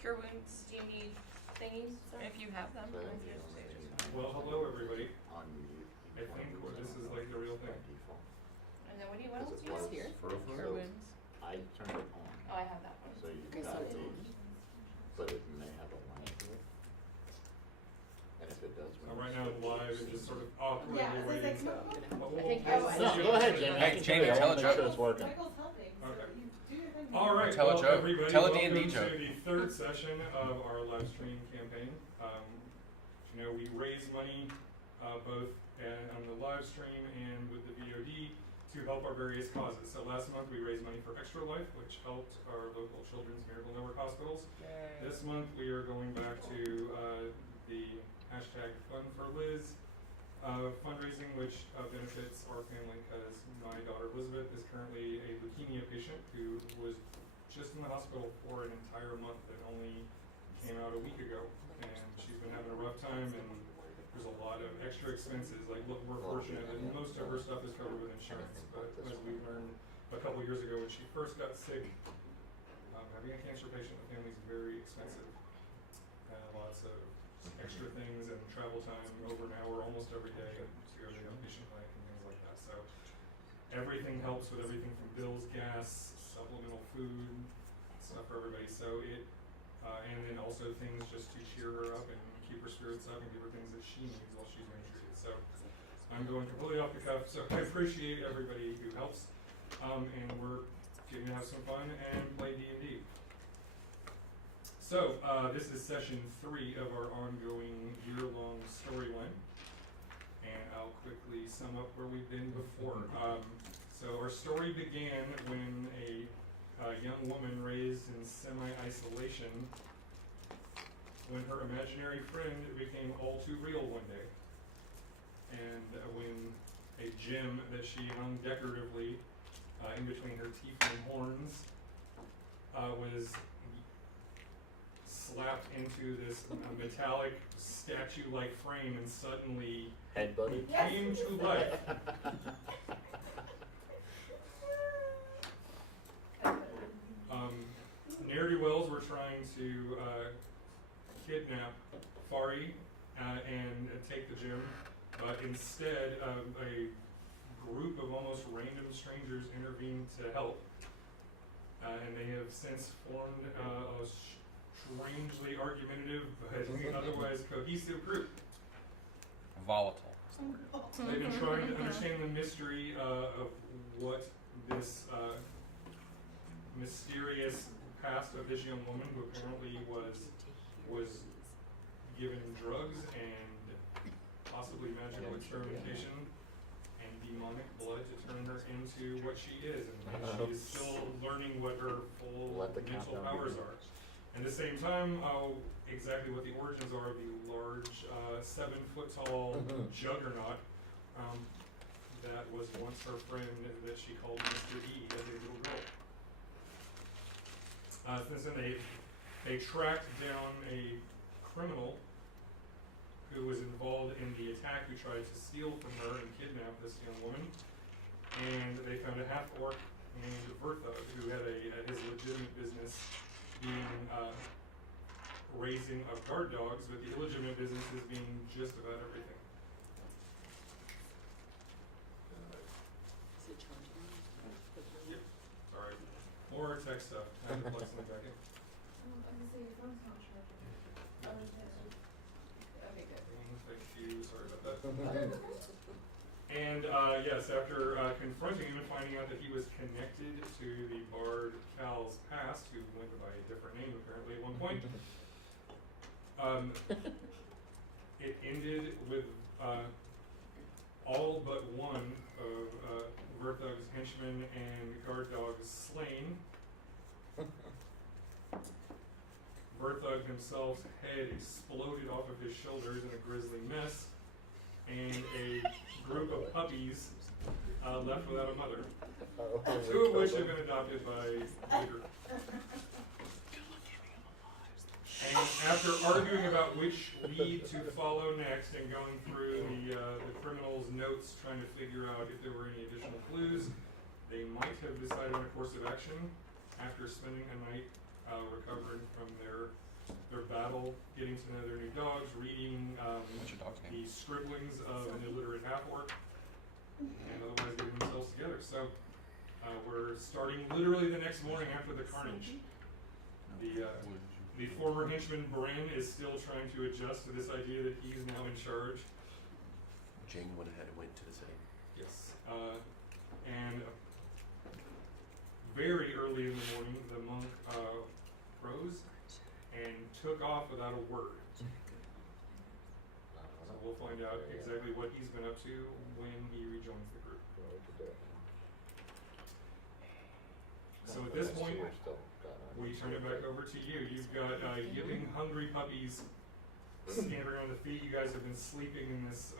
cure wounds? Do you need thingies? If you have them. Well, hello everybody. I think this is like the real thing. And then what else do you have here? Cure wounds. I turned it on. Oh, I have that one. So you got it, but it may have a line to it. And if it does, So right now live and just sort of awkwardly waiting. Go ahead, Jamie. Hey, Jamie, tell a joke. It's working. Okay. All right. Tell a well, joke. Everybody, Tell a welcome D&D joke. to the third session of our live stream campaign. You know, we raise money both on the live stream and with the VOD to help our various causes. So last month we raised money for Extra Life, which helped our local children's Miracle Network hospitals. Yay. This month we are going back to the hashtag Fun for Liz fundraising, which benefits our family because my daughter Elizabeth is currently a leukemia patient who was just in the hospital for an entire month and only came out a week ago. And she's been having a rough time, and there's a lot of extra expenses. Like, look, we're fortunate that most of her stuff is covered with insurance, but as we learned a couple years ago when she first got sick, having a cancer patient in the family is very expensive. Lots of extra things and travel time over an hour almost every day to go to the outpatient clinic and things like that. So everything helps with everything from bills, gas, supplemental food, stuff for everybody. So it, and then also things just to cheer her up and keep her spirits up and give her things that she needs while she's being treated. So I'm going completely off the cuff. So I appreciate everybody who helps. And we're getting to have some fun and play D&D. So this is session 3 of our ongoing year-long storyline. And I'll quickly sum up where we've been before. So our story began when a young woman raised in semi-isolation when her imaginary friend became all too real one day. And when a gem that she hung decoratively in between her Tiefling horns was slapped into this metallic statue-like frame and suddenly came to life. Ne'er-do-wells were trying to kidnap Farih and take the gem, but instead a group of almost random strangers intervened to help, and they have since formed a strangely argumentative but otherwise cohesive group. Volatile. They've been trying to understand the mystery of what this mysterious past of this young woman who apparently was given drugs and possibly magical experimentation and demonic blood to turn her into what she is, and she is still learning what her full mental powers are. At the same time, exactly what the origins are of the large 7-foot-tall juggernaut that was once her friend that she called Mr. E as a little girl. Since then, they tracked down a criminal who was involved in the attack who tried to steal from her and kidnap this young woman. And they found a half-orc named Bertha who had his legitimate business being raising of guard dogs, but the illegitimate business is being just about everything. Yep. Sorry. More tech stuff. I have to plug something back in. Okay, good. Thank you. Sorry about that. And yes, after confronting him and finding out that he was connected to the bard Cal's past, who went by a different name apparently at one point, it ended with all but one of Verthug's henchmen and guard dogs slain. Berthug himself's head exploded off of his shoulders in a grisly mess, and a group of puppies left without a mother, 2 of which have been adopted by Deadra. And after arguing about which lead to follow next and going through the criminal's notes trying to figure out if there were any additional clues, they might have decided on a course of action after spending a night recovering from their their battle, getting to know their new dogs, reading What's your dog's name? the scribblings of an illiterate half-orc, and otherwise getting themselves together. So we're starting literally the next morning after the carnage. The former henchman Bren is still trying to adjust to this idea that he's now in charge. Jing went ahead and went to the city. Yes. And very early in the morning, the monk rose and took off without a word. So we'll find out exactly what he's been up to when he rejoins the group. So at this point, we turn it back over to you. You've got yipping, hungry puppies standing on the feet. You guys have been sleeping in this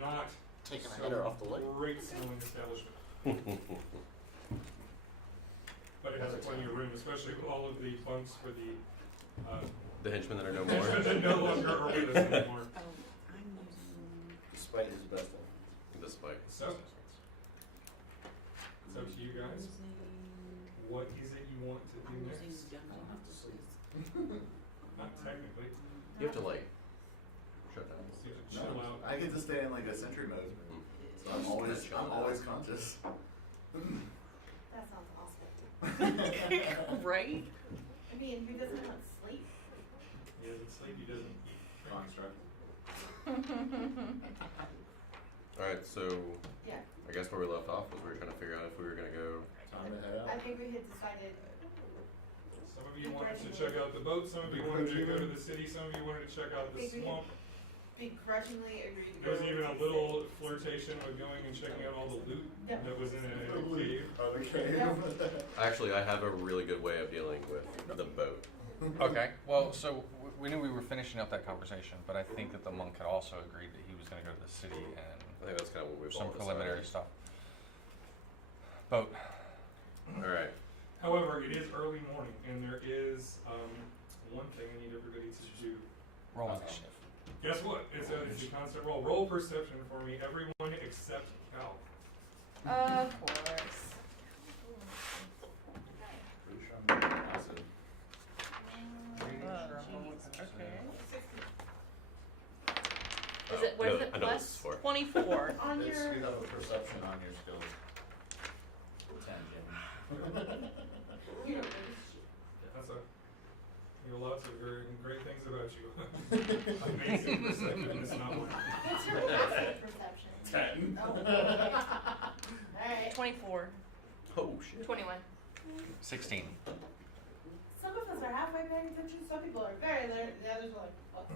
not taking a header off the leg. great smelling establishment. But it has plenty of room, especially with all of the bunks for the henchmen that are no more. that no longer are with us anymore. Despite his best one. Despite. So, it's up to you guys. What is it you want to do next? I don't have to sleep. Not technically. You have to like shut down. You have to chill out. I get to stay in like a sentry mode, so I'm always conscious. That sounds awesome. Right? I mean, who doesn't want sleep? He doesn't sleep, he doesn't eat. Construct. Alright, so Yeah. I guess where we left off was we were trying to figure out if we were gonna go. Time to head I out. think we had decided. Some of you wanted to check out the boat, some of you wanted to go to the city, some of you wanted to check out the swamp. Begrudgingly agreed to There was go even a to the little city. flirtation with going and checking out all the loot Yep. that was in a cave. Okay. Actually, I have a really good way of dealing with the boat. Okay. Well, so we knew we were finishing up that conversation, but I think that the monk had also agreed that he was going to go to the city I and think that's kind of what we've some all preliminary decided. stuff. Boat. Alright. However, it is early morning, and there is one thing I need everybody to do. Roll initiative. Guess what? It's a constant roll. Roll perception for me, everyone except Cal. Of course. Pretty sure I'm acid. Okay. Oh, Is it, what is it, I know this is plus for. 24? On It's, your. you have a perception on your skills. 10, Jim. You don't That's you have lots of very great things about you. Amazing perceptiveness, not one. What's your passive perception? 10. Oh. Alright. 24. Oh shit. 21. 16. Some of us are halfway paying attention, some people are very alert, the others are like, what?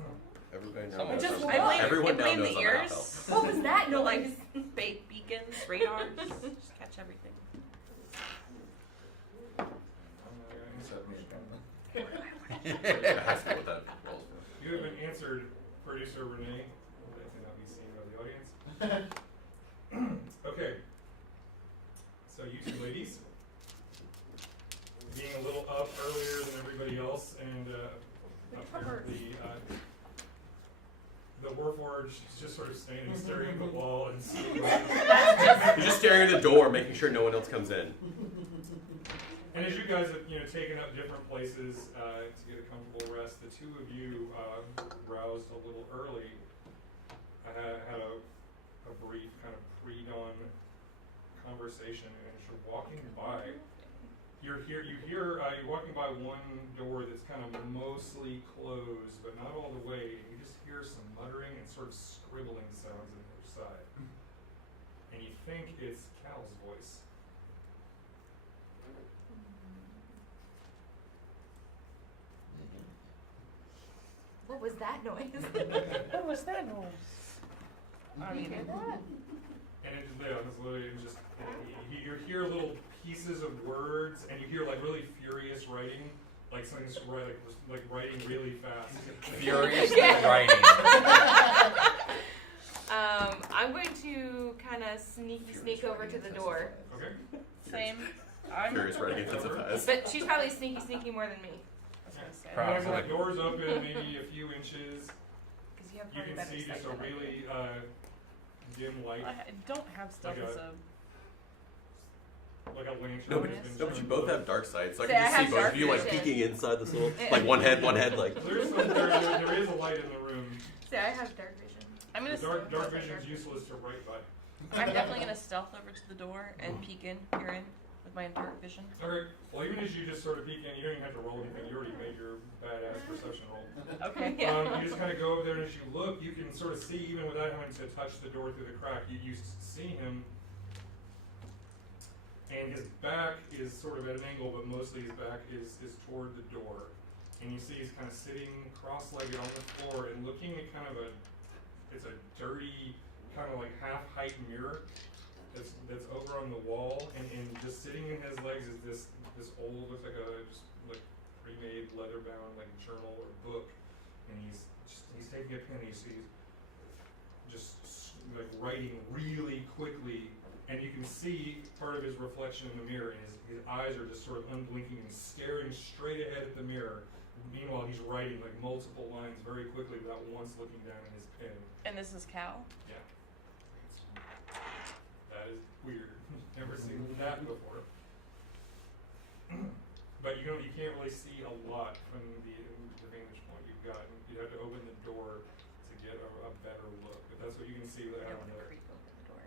Everybody knows. Someone Just, knows. I blame, Everyone I now blame knows the I'm a ears. half-elf. What was that No, like, noise? beacons, radars, just catch everything. Except me. I have to go with that roll. You have been answered, producer Renae. That cannot be seen by the audience. Okay. So you two ladies, being a little up earlier than everybody else, and apparently the Warforged is just sort of standing, staring at the wall, and You're just staring at the door, making sure no one else comes in. And as you guys have, taken up different places to get a comfortable rest, the two of you roused a little early. I had a brief kind of pre-dawn conversation, and as you're walking by, you're walking by one door that's kind of mostly closed, but not all the way. And you just hear some muttering and sort of scribbling sounds on the other side, and you think it's Cal's voice. What was that noise? What was that noise? I don't hear that. And it's literally just, you hear little pieces of words, and you hear like really furious writing, like something's like writing really fast. Furious writing. I'm going to kind of sneak over to the door. Okay. Same. Furious writing intensifies. But she's probably sneaky more than me. Probably. The door's open, maybe a few inches. Because you have You probably can better see just sight a than I do. really dim light. I don't have stealth Like as a- a like a lantern. No, but, that's been no, but you turned both low. have dark sides, so I See, can I just see have both dark of you like vision. peeking inside this little, like one head, like. There is a light in the room. See, I have dark vision. I'm gonna. Dark vision is useless to right by. I'm definitely gonna stealth over to the door and peek in, peer in with my dark vision. Okay. Well, even as you just sort of peek in, you don't even have to roll anything. You already made your badass perception roll. Okay. You just kind of go over there, and as you look, you can sort of see, even without having to touch the door through the crack, you see him, and his back is sort of at an angle, but mostly his back is toward the door. And you see he's kind of sitting cross-legged on the floor and looking at kind of it's a dirty, kind of like half-height mirror that's over on the wall, and just sitting in his legs is this old, looks like just like pre-made leather-bound like journal or book, and he's taking a pen. You see he's just like writing really quickly, and you can see part of his reflection in the mirror, and his eyes are just sort of unblinking and staring straight ahead at the mirror. Meanwhile, he's writing like multiple lines very quickly without once looking down at his pen. And this is Cal. Yeah. That is weird. Never seen that before. But you can't really see a lot from the vantage point you've got. You'd have to open the door to get a better look. But that's what you can see I without don't having want to to. creep open the door.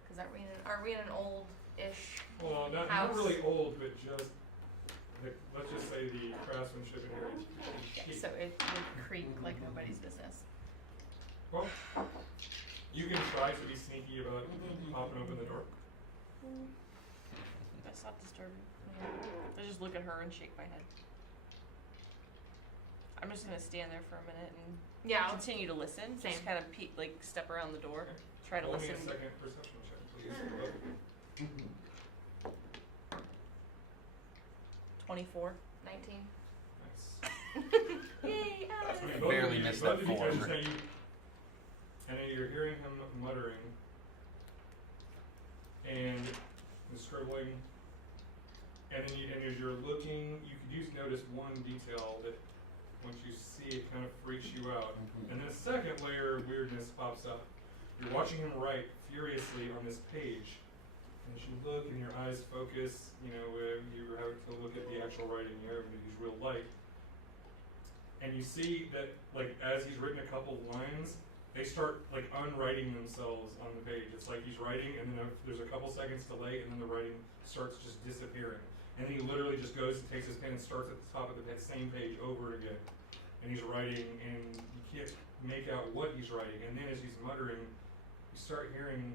Because are we in an old-ish Well, not house? really old, but just let's just say the craftsmanship in here is Yeah, cheap. so it would creak like nobody's business. Well, you can try to be sneaky about popping open the door. That's not disturbing. I just look at her and shake my head. I'm just gonna stand there for a minute and Yeah. continue to listen. Same. Just kind of step around the door, try to Roll me listen. a second perception check, please. 24. 19. Nice. Yay, Alex! I mean, both Barely of you, missed both that of you four. catch his name, and then you're hearing him muttering and scribbling, and as you're looking, you could notice one detail that once you see it kind of freaks you out, and then a second layer of weirdness pops up. You're watching him write furiously on this page, and as you look and your eyes focus, you're having to look at the actual writing, you're having to use real light. And you see that, like, as he's written a couple lines, they start, like, unwriting themselves on the page. It's like he's writing, and then there's a couple seconds delay, and then the writing starts just disappearing. And then he literally just goes and takes his pen and starts at the top of the same page over again. And he's writing, and you can't make out what he's writing. And then as he's muttering, you start hearing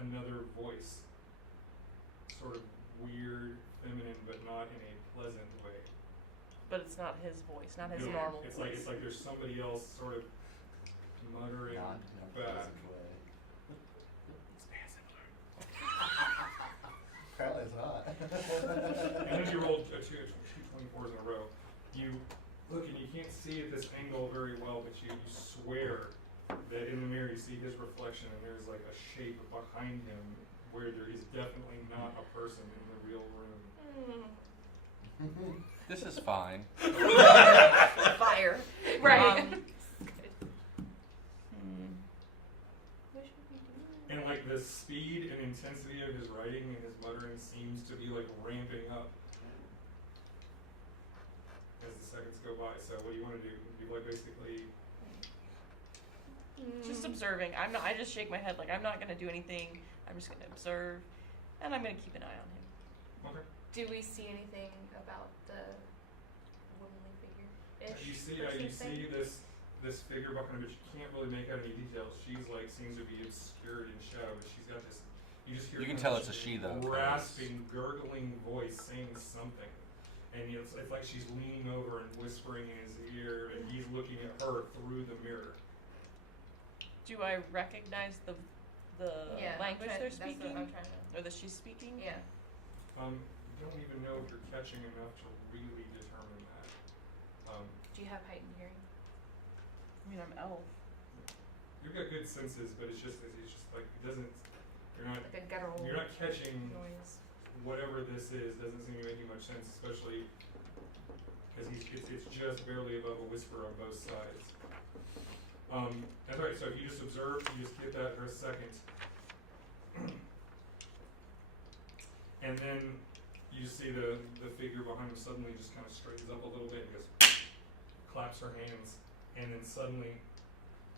another voice. Sort of weird, feminine, but not in a pleasant way. But it's not his voice, not his No, normal it's voice. like there's somebody else sort of muttering Not in a back. pleasant way. Apparently it's not. And then you roll two 24s in a row. You look and you can't see at this angle very well, but you swear that in the mirror you see his reflection, and there's like a shape behind him where there is definitely not a person in the real room. This is fine. Fire. Right. What should we do? And like the speed and intensity of his writing and his muttering seems to be like ramping up as the seconds go by. So what do you want to do? You like basically Just observing. I just shake my head like I'm not gonna do anything. I'm just gonna observe, and I'm gonna keep an eye on him. okay. Do we see anything about the womanly figure-ish? You see person thing? this figure behind her, but you can't really make out any details. She's like seems to be obscured in shadow, but she's got this. You just hear. You can kind tell of it's a this she, though, 'cause- rasping, gurgling voice saying something, and it's like she's leaning over and whispering in his ear, and he's looking at her through the mirror. Do I recognize the Yeah, language they're that's what speaking, I'm trying to. or that she's speaking? Yeah. You don't even know if you're catching enough to really determine that. Do you have heightened hearing? I mean, I'm elf. You've got good senses, but it's just like it doesn't. You're not Like a guttural catching noise. whatever this is. Doesn't seem to make you much sense, especially because it's just barely above a whisper on both sides. That's right. So if you just observe, you just get that for a second. and then you just see the figure behind him suddenly just kind of straightens up a little bit and goes, claps her hands, and then suddenly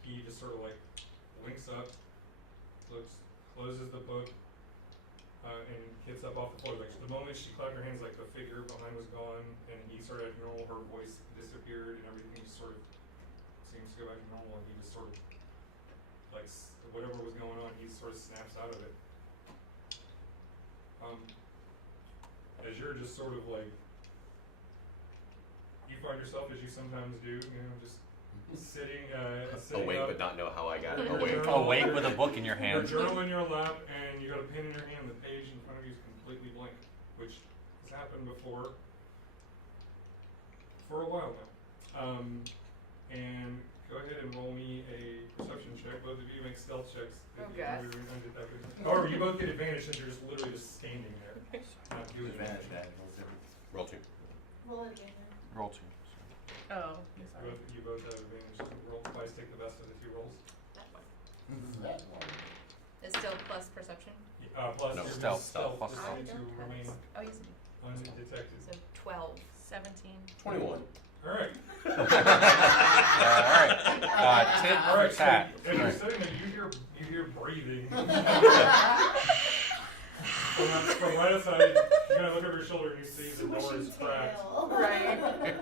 he just sort of like links up, looks, closes the book, and gets up off the floor. Like the moment she clapped her hands, like the figure behind was gone, and he started acting normal. Her voice disappeared, and everything just sort of seems to go back to normal. And he just sort of like whatever was going on, he sort of snaps out of it. As you're just sort of like, you find yourself as you sometimes do, you know, just sitting Awake, up, but not know how I got it. Your Awake. journal- Awake with a book in your hand. Your journal in your lap, and you got a pen in your hand. The page in front of you is completely blank, which has happened before for a while now. And go ahead and roll me a perception check. Both of you make stealth checks. Oh, if God. you are undetected. However, you both get advantage since you're just literally just standing there, not doing Advantage, anything. Roll 2. Roll it again. Roll 2. Oh, sorry. You both have advantage. So roll twice. Take the best of the 2 rolls. That one. It's still plus perception. Plus No, your stealth, stealth plus is stealth. to remain Oh, yes. undetected. So 12. 17. 21. All right. Alright. Tit All for right. So tat. as you're sitting there, you hear breathing. From right outside, you kind of look over your shoulder and you see the door is Swishy cracked. tail. Right.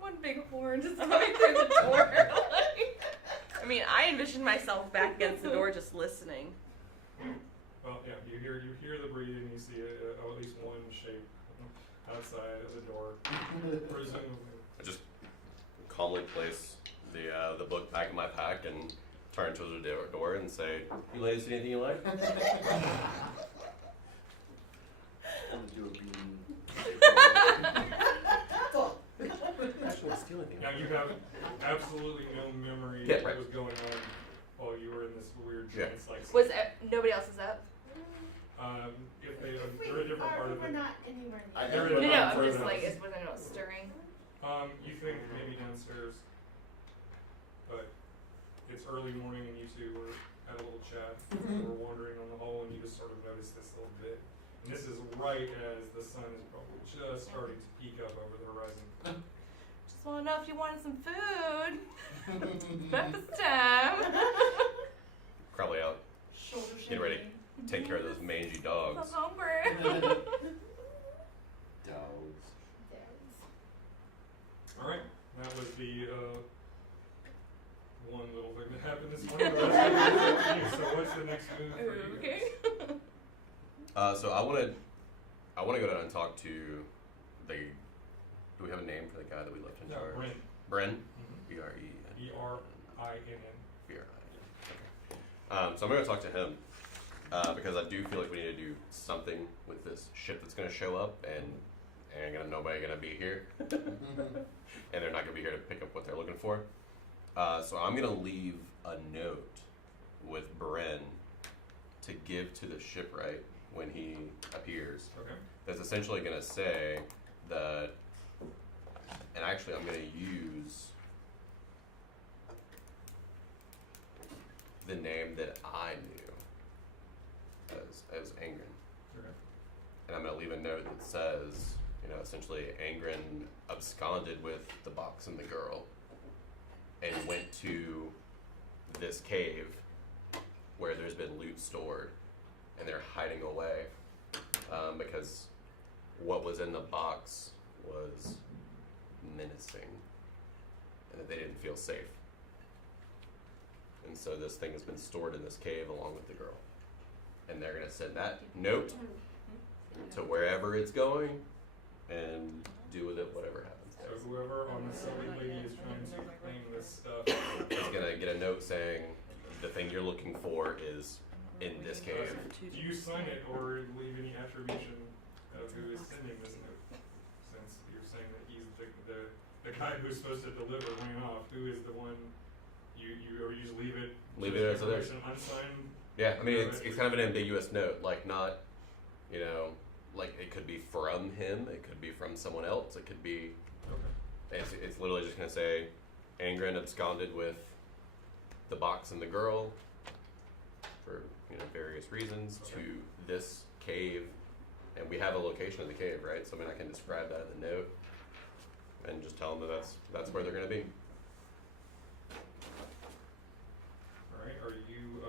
One big horn just coming through the door. I mean, I envisioned myself back against the door just listening. Well, yeah, you hear the breathing. You see at least one shape outside of the door, presumably. I just calmly place the book back in my pack and turn to the door and say, "You ladies see anything you like?" I'm gonna do a beam. Actually, want to steal anything. Now you have absolutely no memory Yeah, of what right. was going on while you were in this weird Yeah. trance-like Was state. nobody else is up? If they're Wait, a different part of we're it. not anywhere I near. They're No, in no, a I'm further just like, house. was I not stirring? You think maybe downstairs, but it's early morning and you two were had a little chat. You were wandering on the hall and you just sort of noticed this little bit. And this is right as the sun is probably just starting to peek up over the horizon. Just want to know if you wanted some food. Breakfast time. Probably out. Shoulder Get ready. shaking. Take care of those mangy dogs. I'm hungry. Dogs. All right, that was the one little thing that happened this morning. The rest of it is up to you. So what's the next move for you Okay. guys? So I want to go down and talk to the. Do we have a name for the guy that we left in No, charge? Brent. Bren. Mhm. B-R-E-N. B-R-I-N-N. B-R-I-N. Okay. So I'm going to talk to him because I do feel like we need to do something with this ship that's going to show up, and nobody going to be here, and they're not going to be here to pick up what they're looking for. So I'm going to leave a note with Bren to give to the shipwright when he appears. Okay. That's essentially going to say that, and actually I'm going to use the name that I knew as Angren. Okay. And I'm going to leave a note that says, essentially Angren absconded with the box and the girl and went to this cave where there's been loot stored and they're hiding away because what was in the box was menacing and that they didn't feel safe. And so this thing has been stored in this cave along with the girl. And they're going to send that note to wherever it's going and do with it whatever happens. So whoever on the silly lady is trying to claim this stuff. Is going to get a note saying the thing you're looking for is in this cave. Do you sign it or leave any attribution of who is sending this note? Since you're saying that he's the guy who's supposed to deliver ran off, who is the one or you just leave it? Leave just it as it is. information, unsigned. Yeah, I mean, it's kind of an ambiguous note, like not, like it could be from him, it could be from someone else, it could be, Okay. it's literally just going to say, Angren absconded with the box and the girl for, various reasons to this cave and we have a location of the cave, right? So I mean, I can describe that in the note, and just tell them that that's where they're gonna be. All right. Are you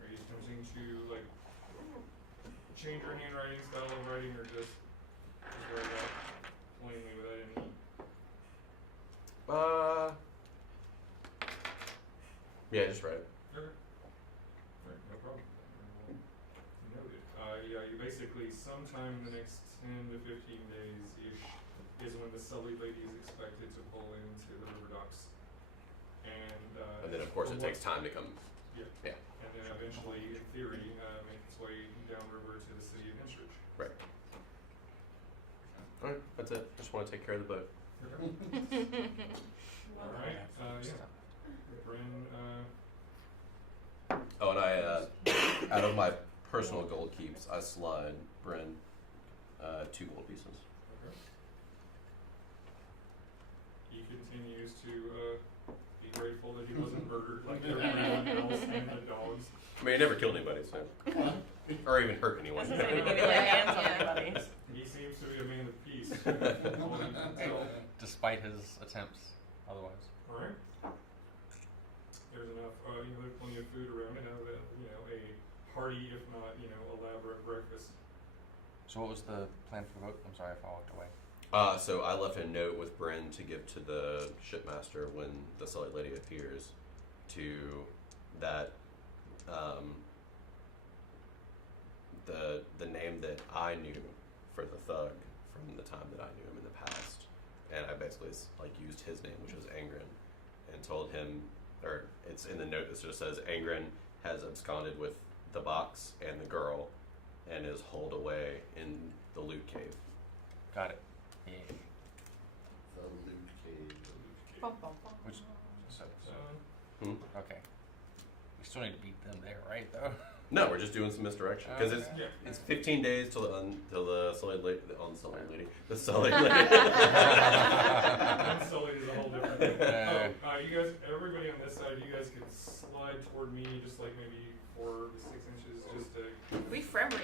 attempting to like change your handwriting style of writing, or just write out plainly without any? Yeah, just write it. Okay. Right, no problem. Noted. Yeah, you basically sometime in the next 10 to 15 days-ish is when the Sullied Lady is expected to pull into the river docks. And then of course from it takes time to come. Yeah. Yeah. And then eventually, in theory, make its way downriver to the city of Inchurch. Right. Alright, that's it. Just want to take care of the boat. Okay. Alright, yeah. Bryn, Oh, and I, out of my personal gold keeps, I slide Bryn 2 gold pieces. okay. He continues to be grateful that he wasn't murdered like everyone else and the dogs. I mean, he never killed anybody, so. Or even hurt anyone. Maybe lay hands on anybody. He seems to be a man of peace. All you can tell. Despite his attempts, otherwise. Alright. There's enough, there's plenty of food around and have a hearty, if not, elaborate breakfast. So what was the plan for the boat? I'm sorry if I walked away. So I left a note with Bryn to give to the shipmaster when the Sullied Lady appears, to that the name that I knew for the thug from the time that I knew him in the past, and I basically used his name, which was Angren, and told him, or it's in the note that just says Angren has absconded with the box and the girl, and is holed away in the loot cave. Got it. Yeah. The loot cave. Which, so, So, okay. We still need to beat them there, right, though? No, we're just doing some misdirection because Okay. yeah. it's 15 days till the Sullied Lady, the Sullied Lady. Unsullied is a whole different thing. Yeah. You guys, everybody on this side, you guys can slide toward me just like maybe 4 to 6 inches, just to. We Fremry.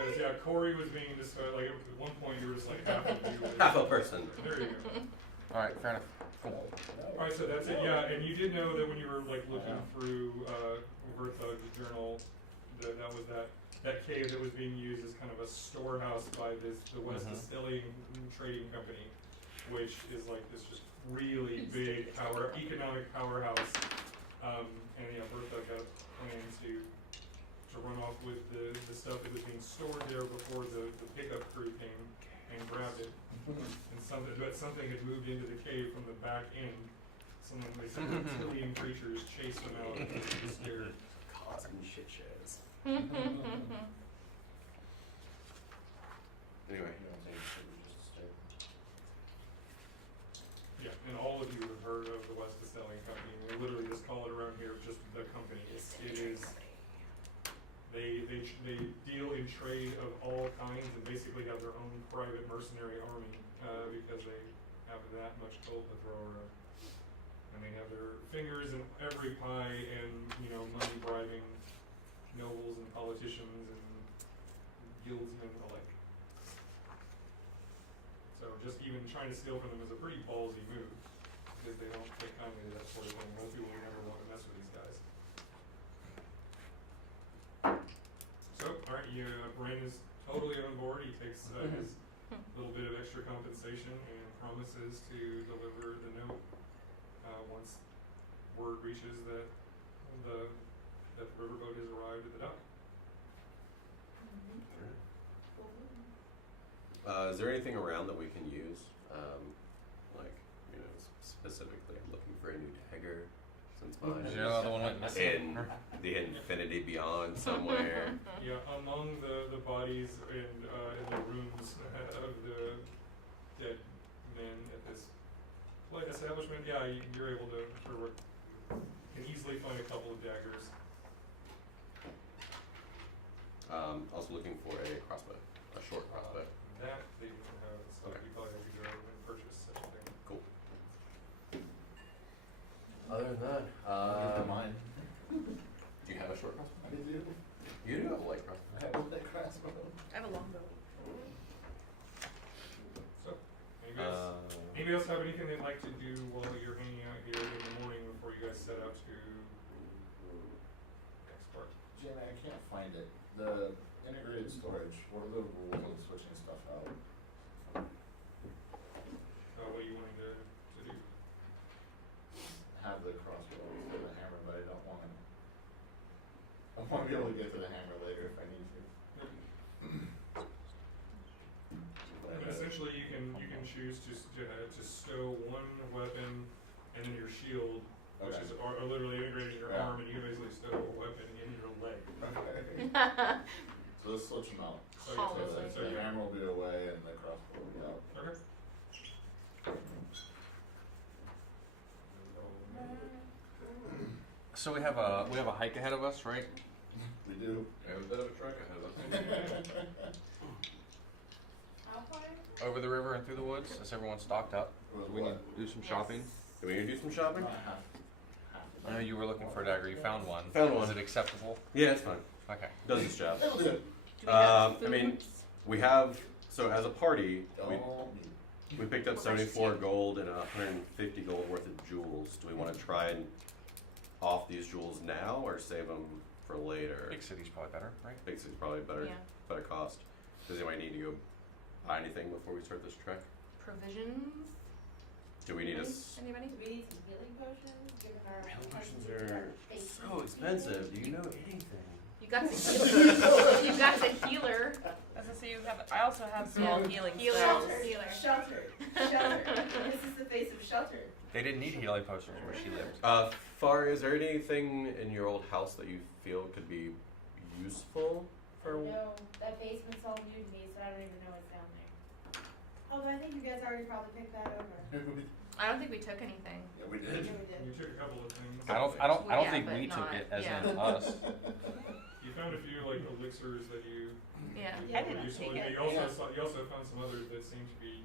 Because yeah, Corey was being just like at one point you were just like half of you. Half a person. There you go. All right, fair enough. Cool. All right, so that's it. Yeah, and you did know that when you were like looking through Verthug's journal, that was that cave that was being used as kind of a storehouse by the West Distilling Trading Company, which is like this just really big economic powerhouse. And yeah, Verthug got a plan to run off with the stuff that was being stored there before the pickup crew came and grabbed it. And something had moved into the cave from the back end. Some reptilian creatures chased them out and they were scared. Causing shit shows. Anyway. Yeah, and all of you have heard of the West Distilling Company. We literally just call it around here just the company. It is. They deal in trade of all kinds and basically have their own private mercenary army because they have that much gold to throw around. And they have their fingers in every pie and, money bribing nobles and politicians and guildsmen alike. So just even trying to steal from them is a pretty ballsy move because they don't take kindly to that sort of thing. Most people would never want to mess with these guys. So, alright, Bryn is totally on board. He takes his little bit of extra compensation and promises to deliver the note once word reaches that the riverboat has arrived at the dock. Is there anything around that we can use? Specifically, I'm looking for a new dagger since mine Is there another one went is missing? in the infinity beyond somewhere. Yeah, among the bodies in the rooms of the dead men at this establishment, yeah, you're able to can easily find a couple of daggers. Also looking for a crossbow, a short crossbow. That they don't have, so Okay. you probably have to go and purchase such a thing. Cool. Other than that, Mine. Do you have a short crossbow? I do. You Jamie, I can't find it. The integrated storage, what are the rules of switching stuff out? What are you wanting to do? Have the crossbow for the hammer, but I don't want to. I want to be able to get to the hammer later if I need to. Essentially, you can choose to stow one weapon and then your shield, which Okay. is are literally integrated in your Yeah. arm, and you can basically stow a weapon in your leg. Okay. So let's switch them out. So, Hollow. So the hammer will be away and the crossbow will be out. Okay. So we have a hike ahead of us, right? We do. We have a bit of a trek ahead of us. How far? Over the river and through the woods. Is everyone stocked up? With Do we need what? to do some shopping? Do we need to do some shopping? Not half. I know you were looking for a dagger. You found one. Found one. Is it acceptable? Yeah, it's fine. Okay. Does its job. It'll do it. Do we have I mean, food? we have, so as a party, Don't we picked up 74 gold and 150 gold worth of jewels. Do we want to try and off these jewels now or save them for later? Big city's probably better, right? Big city's probably better, Yeah. better cost. Does anybody need to go buy anything before we start this trek? Provisions? Do we need a Anybody? Do we need some healing potions, given our... Healing potions are so expensive. Do you know anything? You got the you got the healer. As I say, you have. I also have small healing Healer. spells. Sheltered. Sheltered. This is the face of sheltered. They didn't need healing potions where she lived. Farih, is there anything in your old house that you feel could be useful for? No, that basement's all new to me, so I don't even know what's down there. Although I think you guys already probably picked that over. I don't think we took anything. Yeah, we Yeah, did. we did. You took a couple of things. I don't Yeah, think but we took not- it as yeah. in us. You found a few like elixirs that you. Yeah. Yeah, I didn't were useful. take And it. you also found some others that seem to be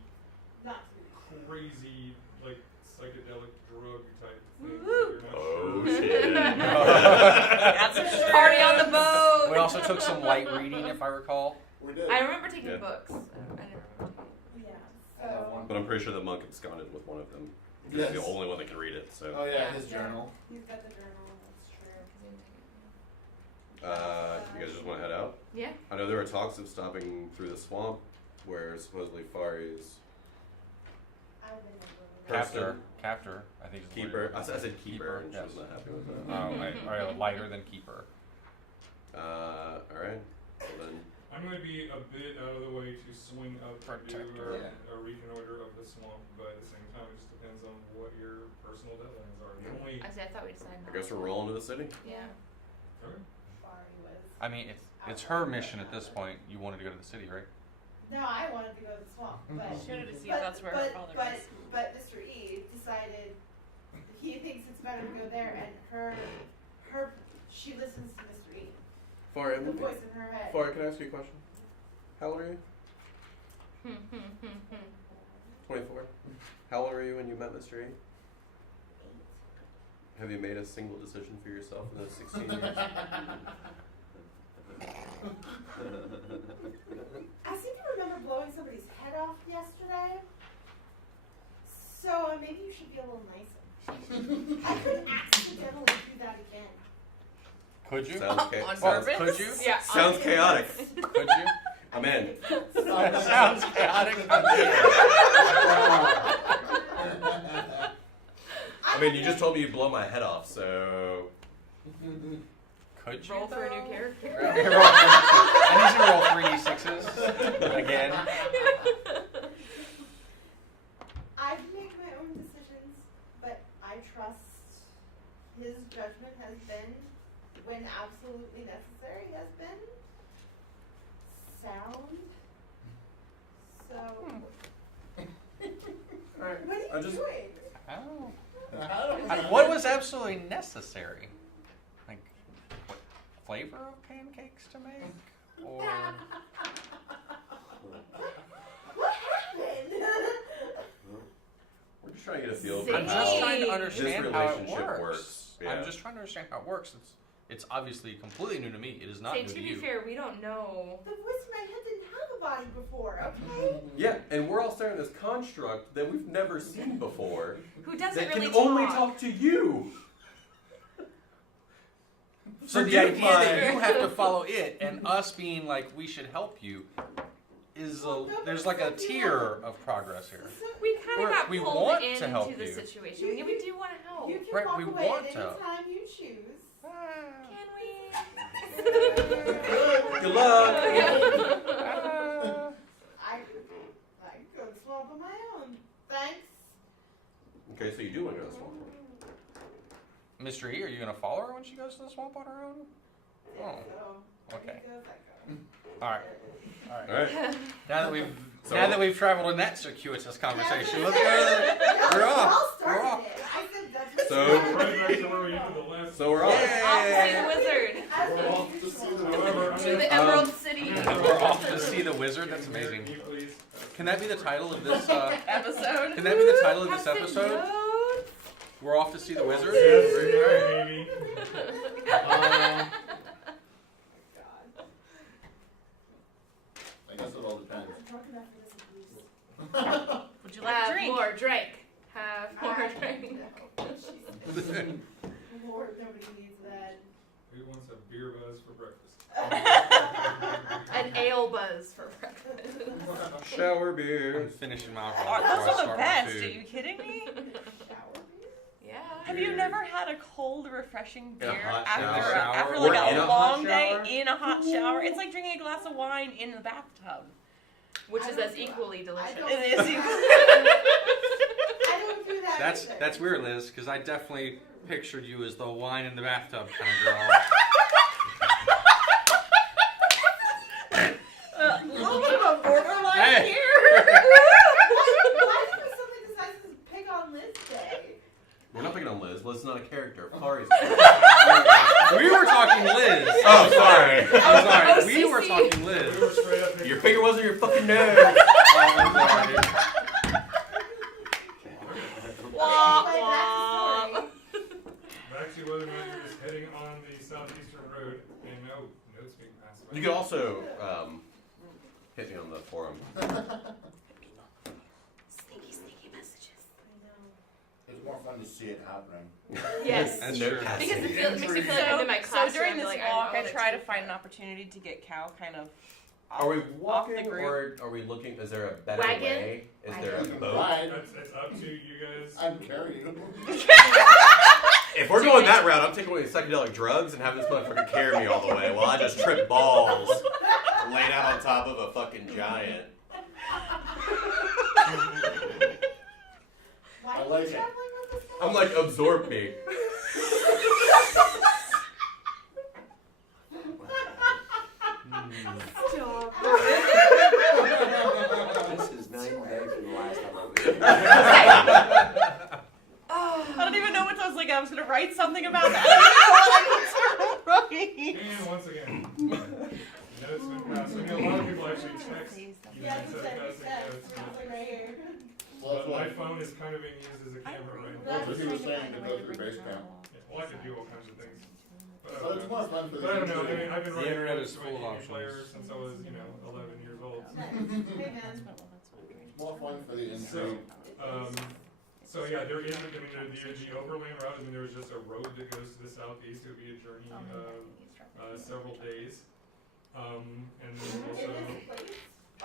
Not too. crazy, like psychedelic drug type things. Woo-hoo. That you're not Oh sure. shit! That's a true. Party on the boat. We also took some light reading, if I recall. We did. I remember taking Yeah. books. I didn't remember taking. Yeah, I have so... one. But I'm pretty sure the monk absconded with one of them. He's Yes. the only one that can read it. So, Oh yeah, Yeah. his journal. He's got the journal, that's true. you guys just want to head out? Yeah. I know there were talks of stopping through the swamp, where supposedly Farih's I've been over Person. Captor, I think is the keeper. word. I said keeper, and she yes. was not happy with that. Oh, lighter than keeper. All right. Well then, I'm going to be a bit out of the way to swing up to do Protector. a reconnoiter of the swamp, but at the same time, it just depends on what your personal deadlines are. The only I thought we decided. I guess we're rolling to the city. Yeah. okay. Farih was... I mean, it's her mission at this point. You wanted to go to the city, right? No, I wanted to go to the swamp, but... She wanted to see if that's where her father was. But Mr. E decided he thinks it's better to go there, and she listens to Mr. E. Farih, The voice in her head. Farih, can I ask you a question? How old are you? 24. How old were you when you met Mr. E? Have you made a single decision for yourself in those 16 years? I seem to remember blowing somebody's head off yesterday, so maybe you should be a little nicer. I could accidentally do that again. Could you? Sounds okay. On Sounds, purpose? Could you? Yeah. sounds chaotic. Could you? I'm in. Sounds chaotic. I mean, you just told me you'd blow my head off, so Could you? Roll for a new character. I need you to roll 3d6s again. I make my own decisions, but I trust his judgment has been, when absolutely necessary, has been sound. So, Alright. what are you doing? Oh. I What was absolutely necessary? Like, what flavor of pancakes to make? Or What happened? we're just trying to get a feel for I'm how just trying to This understand how it relationship works. works. Yeah. I'm just trying to understand how it works. It's obviously completely new to me. It is not Say, new to to be you. fair, we don't know. The voice in my head didn't have a body before, okay? Yeah, and we're all staring at this construct that we've never seen before Who doesn't that really can talk? only talk to you. So the Forget idea that mine. you have to follow it and us being like we should help you is there's like a tier of progress here. We kind of got We pulled want to into help the you. situation. Yeah, we do want to help. You can Right, walk we away want at to. any time you choose. Can we? Good luck. I could go to the swamp on my own. Thanks. Okay, so you do want to go to the swamp. Mr. E, are you gonna follow her when she goes to the swamp on her own? Oh, So, okay. where he goes, I go. All right. All right. All right. Now So- that we've traveled in that circuitous conversation, let's go. Yeah, We're off. y'all We're started off. it. I said that's what So- you Right back to where we ended the last. So we're off. Off to see the wizard. As We're per off to see usual. the However, To the Emerald City. We're off to see the wizard. That's amazing. Can you please? Can that be the title of this? Episode. Can that be the title of this Have some episode? notes. We're off to see the wizard. Yes, maybe. God. I guess it all depends. I'm drunk enough for this abuse. Would you like a Have drink? more drink. Have more drink. Lord, nobody needs that. Who wants a beer buzz for breakfast? An ale buzz for breakfast. Shower I'm beer. finishing my Oh, alcohol those before I are the start my best. Are food. you kidding me? Shower beer? Yeah. Have you never had a cold, refreshing In a beer hot after, shower? after Or like in a a hot long day shower? in a hot shower? It's like drinking a glass of wine in the bathtub. Which I is don't as do- equally I delicious. don't- It is. I don't do that either. That's weird, Liz, because I definitely pictured you as the wine in the bathtub kind of girl. A little bit of a borderline Hey. here. Why did we suddenly decide to pick on Liz Day? We're not picking on Liz. Liz is not a character. Farih's a We were talking Liz. Oh, sorry. I'm sorry. Oh, We were CC. talking We Liz. were straight up Your finger wasn't your fucking nose. Oh, I'm sorry. Wah, Anyway, wah. back to whether or not you're just heading on the southeastern road and no notes being passed by. You could also hit me on the forum. Sneaky, sneaky messages. It's more fun to see it happening. Yes. That's No true. passing. Because it makes me feel like I'm in my So classroom. during this like, walk, I know try that to find an opportunity to get Cal kind of. Are we off the walking group. or are we looking? Is there a better Wagon? way? Is there a Wagon. boat? Right. It's up to you guys. I'm carrying you. If we're going that route, I'm taking away psychedelic drugs and having this motherfucker carry me all the way while I just trip balls laid out on top of a fucking giant. Why I are like you it. traveling with this guy? I'm like, absorb me. Stop. This is 9 days from the last time I was here. I don't even know what I was like. I was gonna write something about that. I don't even know what I was gonna write. And once again, notes been passed. I mean, a lot of people actually text even Yeah, instead of passing notes. exactly. Right here. But my phone is kind of being used as a camera right now. That's what you were saying to go through base camp. Yeah, well, I can do all kinds of things. But, But it's more fun for but I don't know. I mean, I've been The running internet notes is to my full of gaming options. players since I was, 11 years old. Nice. Hey, man. more fun for the So, intrigue. so yeah, there is. I mean, the overland route. I mean, there was just a road that goes to the southeast. It would be a journey of several days. And then also, In this place,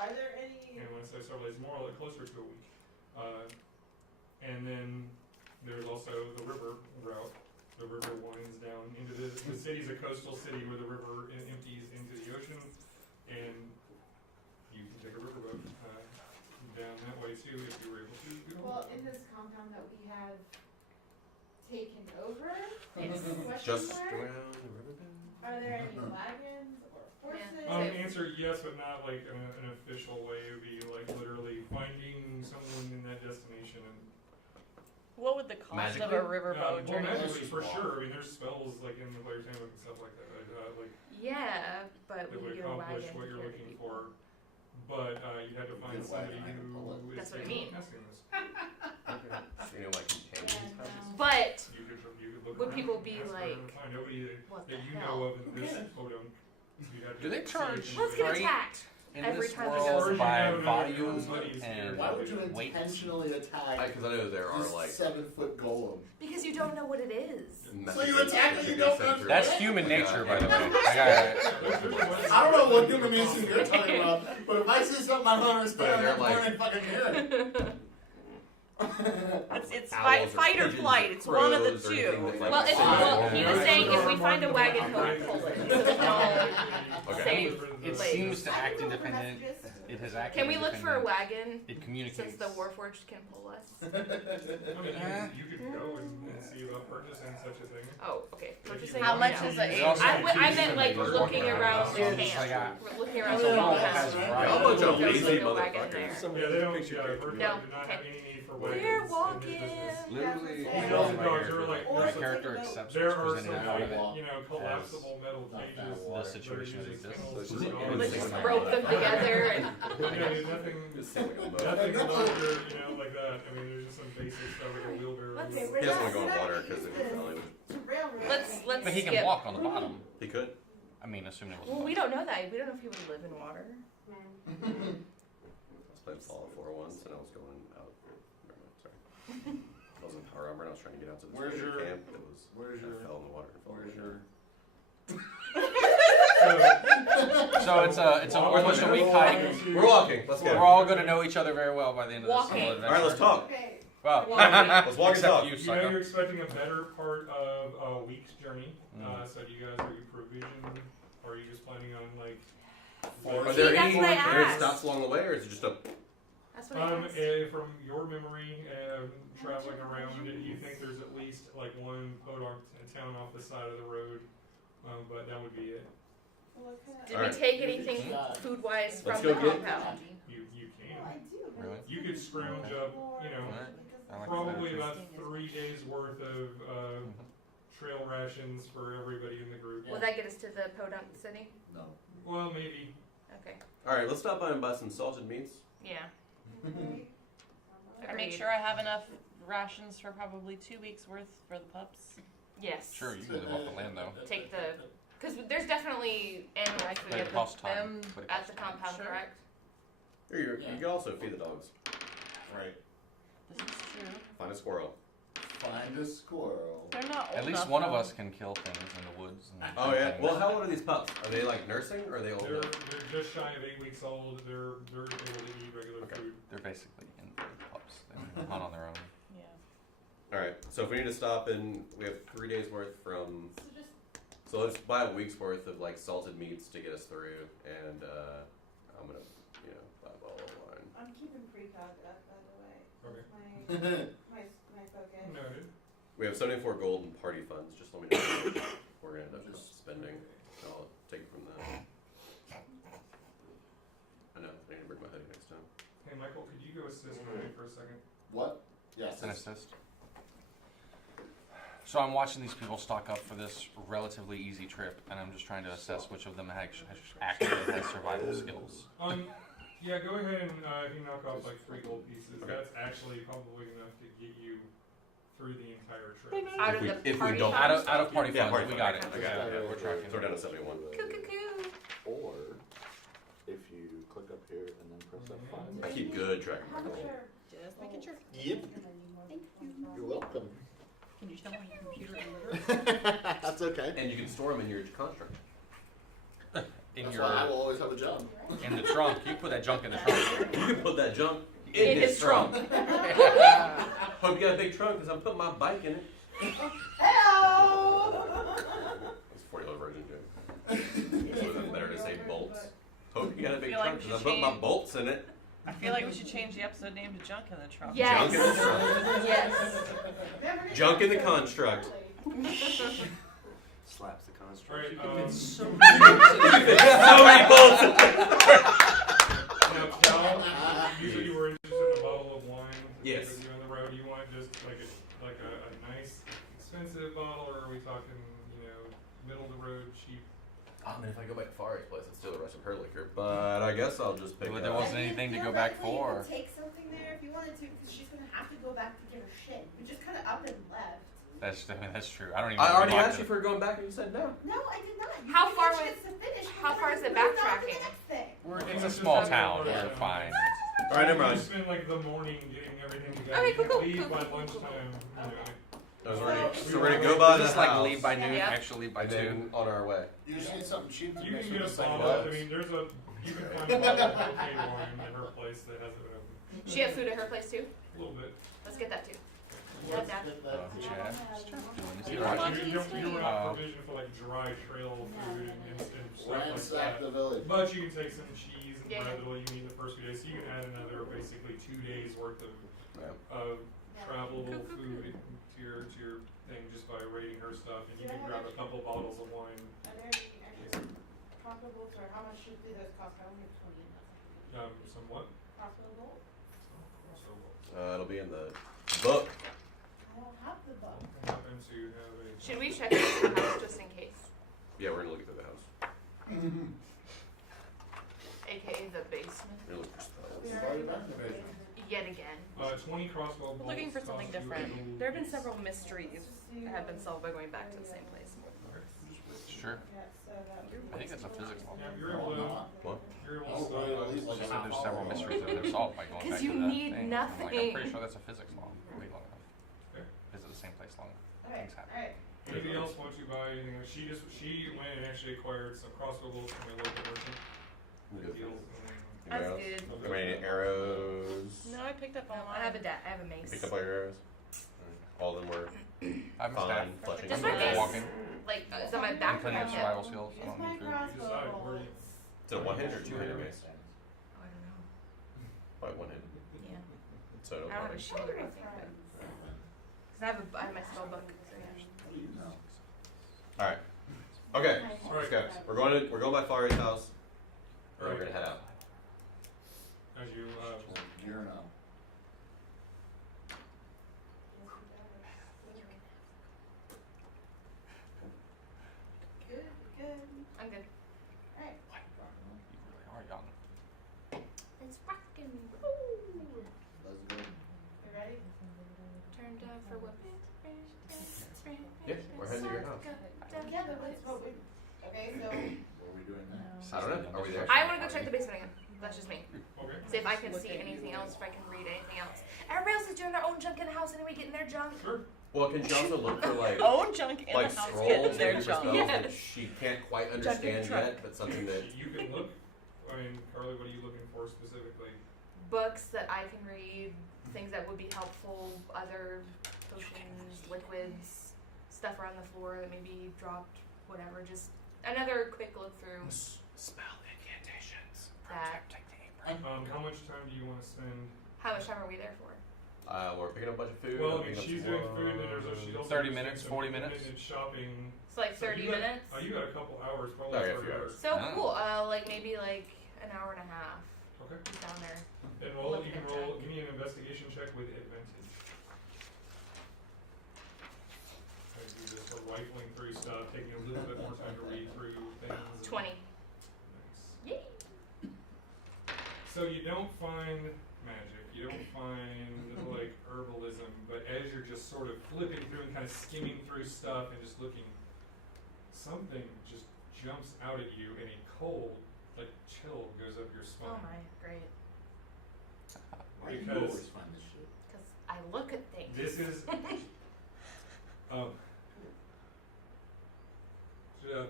are there any? and when I say several days, more like closer to a week. And then there's also the river route. The river winds down into the city's a coastal city where the river empties into the ocean, and you can take a riverboat down that way too if you were able to. Well, in this compound that we have taken over, it's Just question mark. around the riverbed. Are there any wagons or horses? Answer yes, but not like an official way. It would be like literally finding someone in that destination and. What would the cost of Magically? a riverboat Well, journey? magically for sure. I mean, there's spells like in the player's handbook and stuff like that. Like Yeah, but that we would need a accomplish wagon what you're to carry looking people. for. But you had to find Get a somebody wagon, I can pull it. who is That's what I capable mean. of casting this. Like companions types. But You could look Would around people and be ask for like, find nobody what that the you hell? know of in this photo. You'd have to Do they see charge if Let's you- get Right. attacked. In Every this time we world, go by somewhere. volume Buddies here. and Why would you weight. intentionally attack Because I know there are this like 7-foot golem? Because you don't know what it is. So you attack what you don't know? That's human nature, by the way. I got I don't know what human nature you're talking about, but if I see something I don't understand, They're I'm like- going to fucking hear it. It's Owls or fight or pigeons flight. or It's one of the crows or two. anything that, like, Well, sing. he was saying if we find a wagon, he'll pull it. So we can all Okay. save. It Like- seems to I act can look for independent. messages. It has acted Can we look for a independent. wagon It communicates. since the Warforged can pull us? I mean, you could go and see about purchasing such a thing. Oh, okay. Purchasing. How much yeah. is it? It also I meant accuses like them of looking walking around the around. camp. Like, Looking around Oh, the yeah, whole that's camp. right. Y'all a bunch of There's lazy no wagon motherfuckers. there. Yeah, they don't. Yeah, Warforged No, did not okay. have any need for We're wagons. walking. In his business. Literally, Yeah, you yeah. know, Dogs my are character, like- Or my it's like character a boat. accepts There what's are presented some, out of it. collapsible metal Not that cages. wide. The situation that are that used exists. as So kennels it's for Let's dogs. just rope them together and. Nothing, Just seems like a boat. nothing larger, like that. I mean, there's just some basic stuff like a wheelbarrow. Okay, He doesn't want to go in water because it would probably would. Let's But he can skip. walk on the bottom. He could. I mean, assuming it was. Well, we don't know that. We don't know if he would live in water. I was playing Fallout 4 once and I was going out. Never mind, sorry. I was in Power Armor and I was trying to get out to this Where's training your- camp. It was. where's I your- fell in the water. And fell Where's in. your... So it's a almost a week hike. We're walking. Let's go. We're all going to know each other very well by the end of this Walking. whole adventure. All right, let's talk. Okay. Well, Let's walk and except talk. you, You know sucker. you're expecting a better part of a week's journey. Mm. So do you guys are you provisioned, or are you just planning on like? Are See, there that's any what I weird asked. stops along the way, or is it just a? That's what I asked. From your memory, traveling around, you think there's at least like one podunk town off the side of the road, but that would be it. Did All we right. take anything food wise Let's from go the get- compound? You Well, I can. do, but Really? it's You could scrounge up, Alright. I like probably that. about 3 days worth of trail rations for everybody in the group. Will that get us to the podunk city? No. Well, maybe. Okay. All right, let's stop by and buy some salted meats. Yeah. I make sure I have enough rations for probably 2 weeks worth for the pups. Yes. Sure, you can live off the land though. Take the. Because there's definitely animal But food it costs time. them But it at costs the time. compound, Sure. correct? Here, you can also feed the dogs. Right. This is true. Find a squirrel. Find a squirrel. They're not old At least enough, one of though. us can kill things in the woods. And Oh yeah. things. Well, how old are these pups? Are they like nursing, or are they old They're enough? just shy of 8 weeks old. They're able to eat regular Okay. food. They're basically inbred pups. They can hunt on their own. Yeah. All right. So if we need to stop in, we have 3 days worth from. So just So let's buy a week's worth of like salted meats to get us through, and I'm gonna, buy a bottle of wine. I'm keeping precog up, by the way. Okay. My focus. Noted. We have 74 gold in party funds. Just let me know how much we're gonna end up spending. I'll take it from that. I know. I need to bring my hoodie next time. Hey, Michael, could you go assist Renae for a second? What? Yes. An assist. So I'm watching these people stock up for this relatively easy trip, and I'm just trying to assess which of them actually has survival skills. Yeah, go ahead and if you knock off like 3 gold pieces, Okay. that's actually probably enough to get you through the entire trip. Out If of we- the if we party. don't- Out of party Yeah, funds, party we fund. got it. I got Yeah, it. we're tracking. So we're down to 71. Coo coo coo. Or if you click up here and then press F5. I keep good track of How my much gold. are? Just making sure. Yep. You're welcome. Can you tell my computer illiterate? That's okay. And you can store them in your construct. In That's why I your will always have a job. in the trunk, you put that junk in the trunk. You can put that junk In his trunk. Hope you got a big trunk because I'm putting my bike in it. Hello! It's a $40 version too. So it's better to say bolts. Hope you got a big feel like trunk we because I'm should putting my change- bolts in it. I feel like we should change the episode name to Junk in the Trunk. Yes. Junk in the trunk. Yes. Junk in the construct. Slaps the construct. Alright, So many bolts. now Cal, you said you were interested in a bottle of wine to take Yes. with you on the road. Do you want just like a nice, expensive bottle, or are we talking, middle of the road, cheap? I mean, if I go back to Farih's place, it's still the rest of her liquor. But I guess I'll just pick But it there up. wasn't anything to go back for. You could take something there if you wanted to, because she's gonna have to go back to get her shit. We just kind of up and left. That's true. I don't even. I know already if we asked you locked for going back and you said no. No, I did not. You How gave me far a was- chance to finish how because far I is it moved on to backtracking? the next thing. It's a small town. We're fine. All right, never You mind. spend like the morning getting everything together. Okay, cool, You cool, leave by cool, cool, lunchtime. So So- we're gonna So- go by the Just like house leave by noon. Yeah. Actually leave by and 2. then on our way. You just need something cheap to You mix can get with a the bottle. cigarettes. I mean, you can find a bottle of cocaine wine at her place that hasn't been opened. She have food at her place too? A little bit. Let's get that too. Let's Dad. get that. Chad. You don't have provision for like dry trail food and stuff like Ransack that. the village. But you can take some cheese and Yeah. bread that'll you need the first few days. So you can add another basically 2 days worth of travelable food to your thing just by raiding her stuff, and you can grab a couple bottles of wine. Are there any actually comparables, or how much should those cost? I only have 20 in that. Somewhat. Profitable? So It'll be in the book. I don't have the book. I happen to have a. Should we check this house just in case? Yeah, we're gonna look through the house. AKA the basement. We're gonna look for spells. It's already back in the basement. Yet again. 20 crossbow bolts. Looking for something cost you different. a gold There have been piece. several mysteries that have been solved by going back to the same place. Sure. Yeah, so that would be. I think that's a physics law. Yeah, you're able to. What? You're able Oh, to wait, stop at least She like said there's several mysteries that are solved by going 'Cause back you to the need thing. I'm like, I'm nothing. pretty sure that's a physics law. Wait long enough. Okay. Visit the same place long enough. Alright, Things happen. alright. Anybody else want to buy anything? She went and actually acquired some crossbow bolts from a local merchant. Good. Deals. That's Arrows? good. How many arrows? No, I picked up all mine. I have a You mace. picked up all your arrows? All of them were I have a staff. fine, fletching. Just I'm my just mace. walking. Like, is that my I'm back putting in or survival hip? skills. I Here's don't my need food. crossbow decide where bolts. Is it a one-handed or two-handed mace? Oh, I don't know. Probably one-handed. Yeah. So I don't have a one-handed. shield or anything, but. Cause I have my spell book, so yeah. All right. Okay. All right. Let's go. We're going by Farih's house. And All we're right. gonna head out. As you Year now. Good, good. I'm good. Alright, You really are young. It's rockin' roll. Let's go. you ready? Turned out for weapons. Yeah, we're heading to your house. Yeah, but what's what we, okay, so, What are we doing now? I don't know. Are we there? I wanna go check the basement again. That's just me. okay. See if I can see anything else, if I can read anything else. Everybody else is doing their own junk in the house anyway, getting their junk. Sure. Well, can she also look for like Own junk in like the house, scrolls getting and their different junk. spells Yes. that she can't quite Junk in the understand truck. yet, but something that You can look. I mean, Karlee, what are you looking for specifically? Books that I can read, things that would be helpful, other potions, liquids, stuff around the floor that maybe dropped, whatever. Just another quick look through spell incantations. that. How much time do you want to spend? How much time are we there for? We're picking up a bunch of food. Well, I I'm mean, picking up she's some doing food, and then there's a, she also 30 doing minutes, some 40 independent minutes? shopping. It's like So 30 you got- minutes. Oh, you got a couple hours, probably. Oh, yeah, a for few her. hours. So Ah. cool. Like maybe like an hour and a half. Okay. Just down there. And roll. Looking You can at roll. that. Give me an investigation check with advantage. I do this for rifling through stuff, taking a little bit more time to read through things. and- 20. Nice. Yay. So you don't find magic, you don't find like herbalism, but as you're just sort of flipping through and kind of skimming through stuff and just looking, something just jumps out at you and a cold, like chill goes up your spine. Oh my, great. Why do you Because- always find this shit? Because I look at things. This is,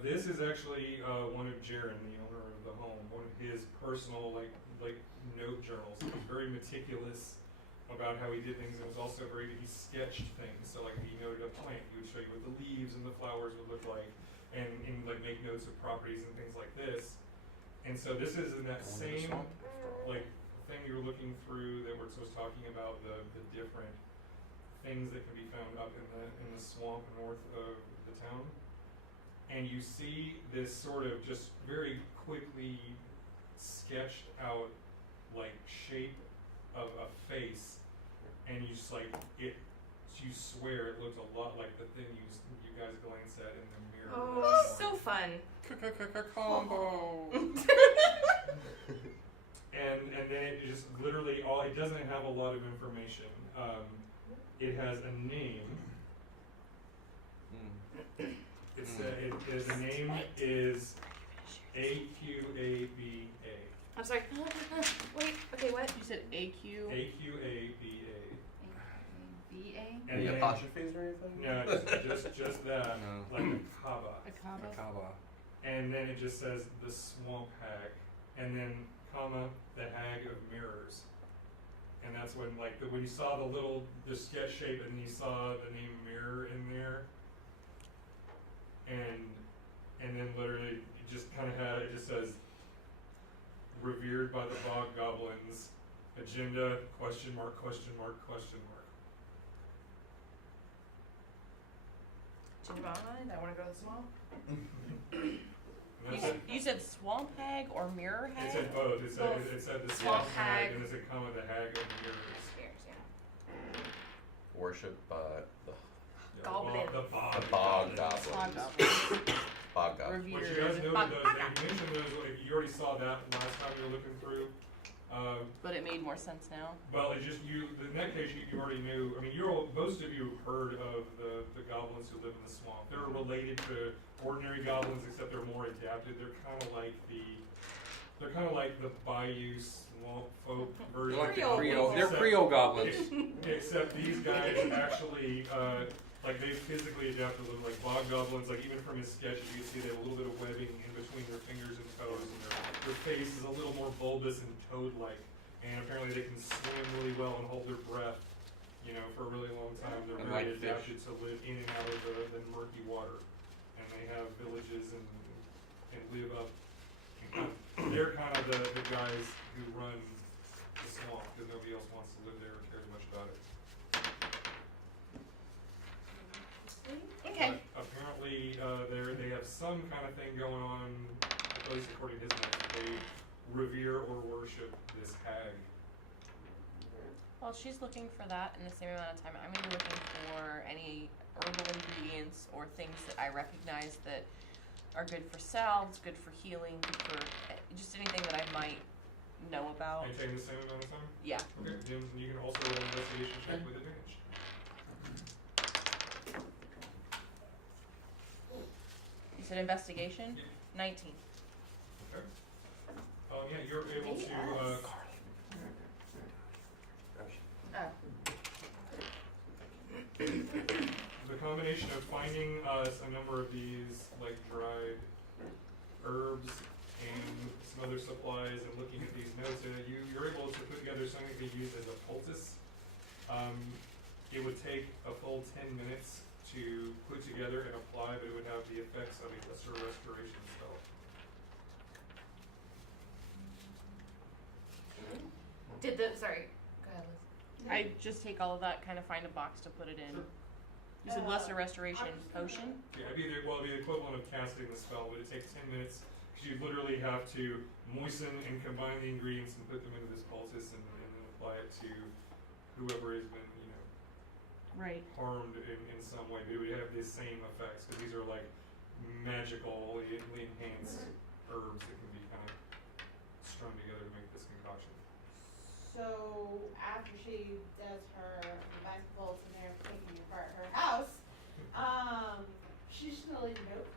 this is actually one of Jaren, the owner of the home, one of his personal like note journals. He was very meticulous about how he did things, and was also he sketched things. So like if he noted a plant, he would show you what the leaves and the flowers would look like, and like make notes of properties and things like this. And so this is in that same like thing you were looking through that was talking about the different things that can be found up in the swamp north of the town. And you see this sort of just very quickly sketched out like shape of a face, and you just like it. You swear it looked a lot like the thing you guys glanced at in the mirror. Oh, so fun. Combo. And then it just literally it doesn't have a lot of information. It has a name, It's the name is AQABA. I'm sorry. Wait. Okay. What? You said AQ. AQABA. BA. And Any then- apostrophes or anything? No, just that, No. like a kaba. Macabre. And then it just says the swamp hag, and then comma the hag of mirrors. And that's when when you saw the sketch shape and you saw the name mirror in there, and then literally it just kind of it just says revered by the bog goblins, agenda question mark question mark question mark. Change my mind. I want to go to the swamp. And that's it. You said swamp hag or mirror It hag? said both. It said the swamp Swamp hag, hag. and it said comma the hag of mirrors. Upstairs, yeah. Worship by the Yeah, Goblin. well, the bog goblins. Bog goblins. Bog goblins. Which you guys Revered. noted Bog those. goblin. They mentioned those. You already saw that last time you were looking through. But it made more sense now. Well, it just in that case you already knew. I mean, most of you heard of the goblins who live in the swamp. They're related to ordinary goblins, except they're more adapted. They're kind of like the bayou swamp folk version. They're like the Creole Creole. They're Except- Creole goblins. Except these guys actually, they physically adapt a little, like bog goblins. Like even from his sketches, you can see they have a little bit of webbing in between their fingers and toes, and their face is a little more bulbous and toad-like. And apparently, they can swim really well and hold their breath, for a really long time. They're And very like fish. adapted to live in and out of the murky water, and they have villages and live up. They're kind of the guys who run the swamp because nobody else wants to live there or cares much about it. Okay. But apparently, they have some kind of thing going on, at least according to his notes. They revere or worship this hag. Well, she's looking for that in the same amount of time. I'm going to be looking for any herbal ingredients or things that I recognize that are good for salves, good for healing, good for just anything that I might know about. Are you taking the same amount of time? Yeah. Okay, Jim, you can also roll an investigation check with advantage. You said investigation? Yeah. 19. Okay. Yeah, you're able to. Oh. The combination of finding a number of these dried herbs and some other supplies and looking at these notes, you're able to put together something to use as a poultice. It would take a full 10 minutes to put together and apply, but it would have the effects of a lesser restoration spell. Sorry. Go ahead, Liz. I just take all of that, kind of find a box to put it in. You said lesser restoration potion? Yeah, it'd be the equivalent of casting the spell, but it takes 10 minutes because you literally have to moisten and combine the ingredients and put them into this poultice and then apply it to whoever has been, Right. harmed in some way. But it would have the same effects because these are magically enhanced herbs that can be kind of strung together to make this concoction. So after she does her basketballs in there taking apart her house, she's just gonna leave a note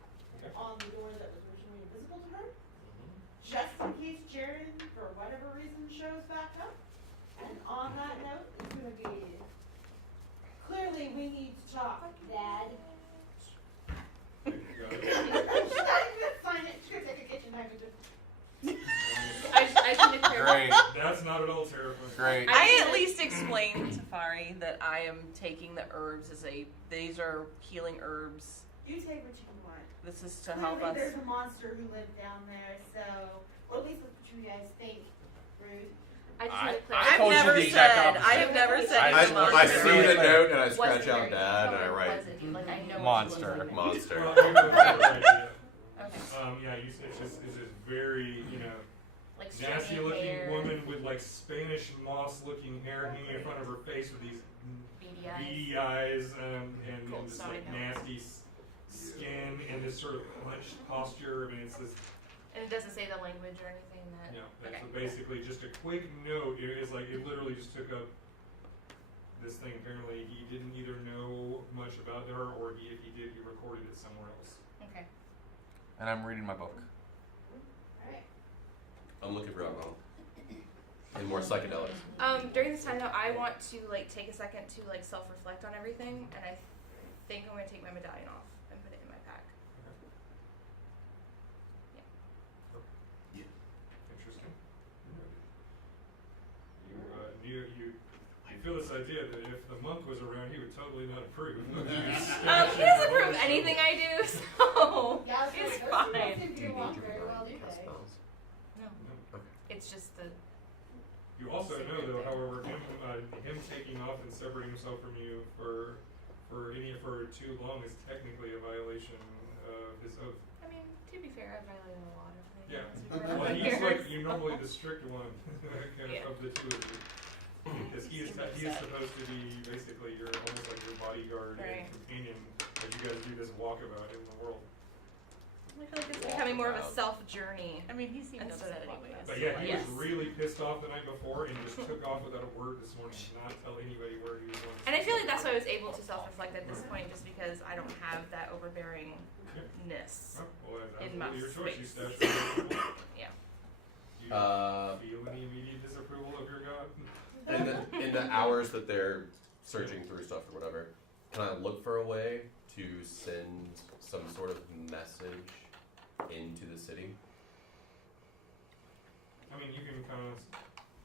Okay. on the door that was originally invisible to her, just in case Jared, for whatever reason, shows back up. And on that note, it's gonna be, clearly we need to talk, Dad. Okay, you got it. She's not even gonna sign it, she's gonna take a kitchen knife and just. I should have Great. That's not at all terrifying. Great. I at least explained to Farih that I am taking the herbs as these are healing herbs. You take what you want. This is to help Clearly us. there's a monster who lived down there, so, or at least that's what you guys think, rude. I just I- want to clear. I I've told you never the exact said. opposite. I have never said I- it's a I monster. I see really the clear. note and I Wasn't scratch very out dad and I detailed, write wasn't he? Like, I know Monster. What she looks like. monster. Well, maybe that's the right idea. Okay. Yeah, it's just very, Like nasty stringy looking hair, woman with Spanish moss looking hair hanging in front of her face with these beady eyes. beady eyes and Cold just side note. nasty skin and this sort of clenched posture. I mean, it's this. And it doesn't say the language or anything that. Yeah, that's Okay. basically just a quick note. It is it literally just took up this thing, apparently he didn't either know much about her, or if he did, he recorded it somewhere else. Okay. And I'm reading my book. Alright. I'm looking for alcohol. And more psychedelics. During this time though, I want to like take a second to like self-reflect on everything, and I think I'm gonna take my medallion off and put it in my pack. Interesting. You feel this idea that if the monk was around, he would totally not approve of you He doesn't approve anything I do, so Yeah, it's those fine. don't seem to get along very well, do they? No, Okay. it's just the. You also know, though, however, him taking off and separating himself from you for too long is technically a violation of his oath. I mean, to be fair, I've violated a lot of things. Yeah. Over Well, my he's like years. you're normally the strict one Yeah. of the two of you. Because he is supposed to be basically almost like your bodyguard Right. and companion as you guys do this walkabout in the world. I feel like it's becoming more of a self journey. I mean, he seemed And so upset that- anyways. But yeah, he Yes. was really pissed off the night before and just took off without a word this morning, not tell anybody where he was going. And I feel like that's why I was able to self-reflect at this point, just because I don't have that overbearingness. Oh, well, that's in my absolutely your choice. You space. stashed it. Do Yeah. you feel any immediate disapproval of your god? In the hours that they're searching through stuff or whatever, can I look for a way to send some sort of message into the city? I mean, you can kind of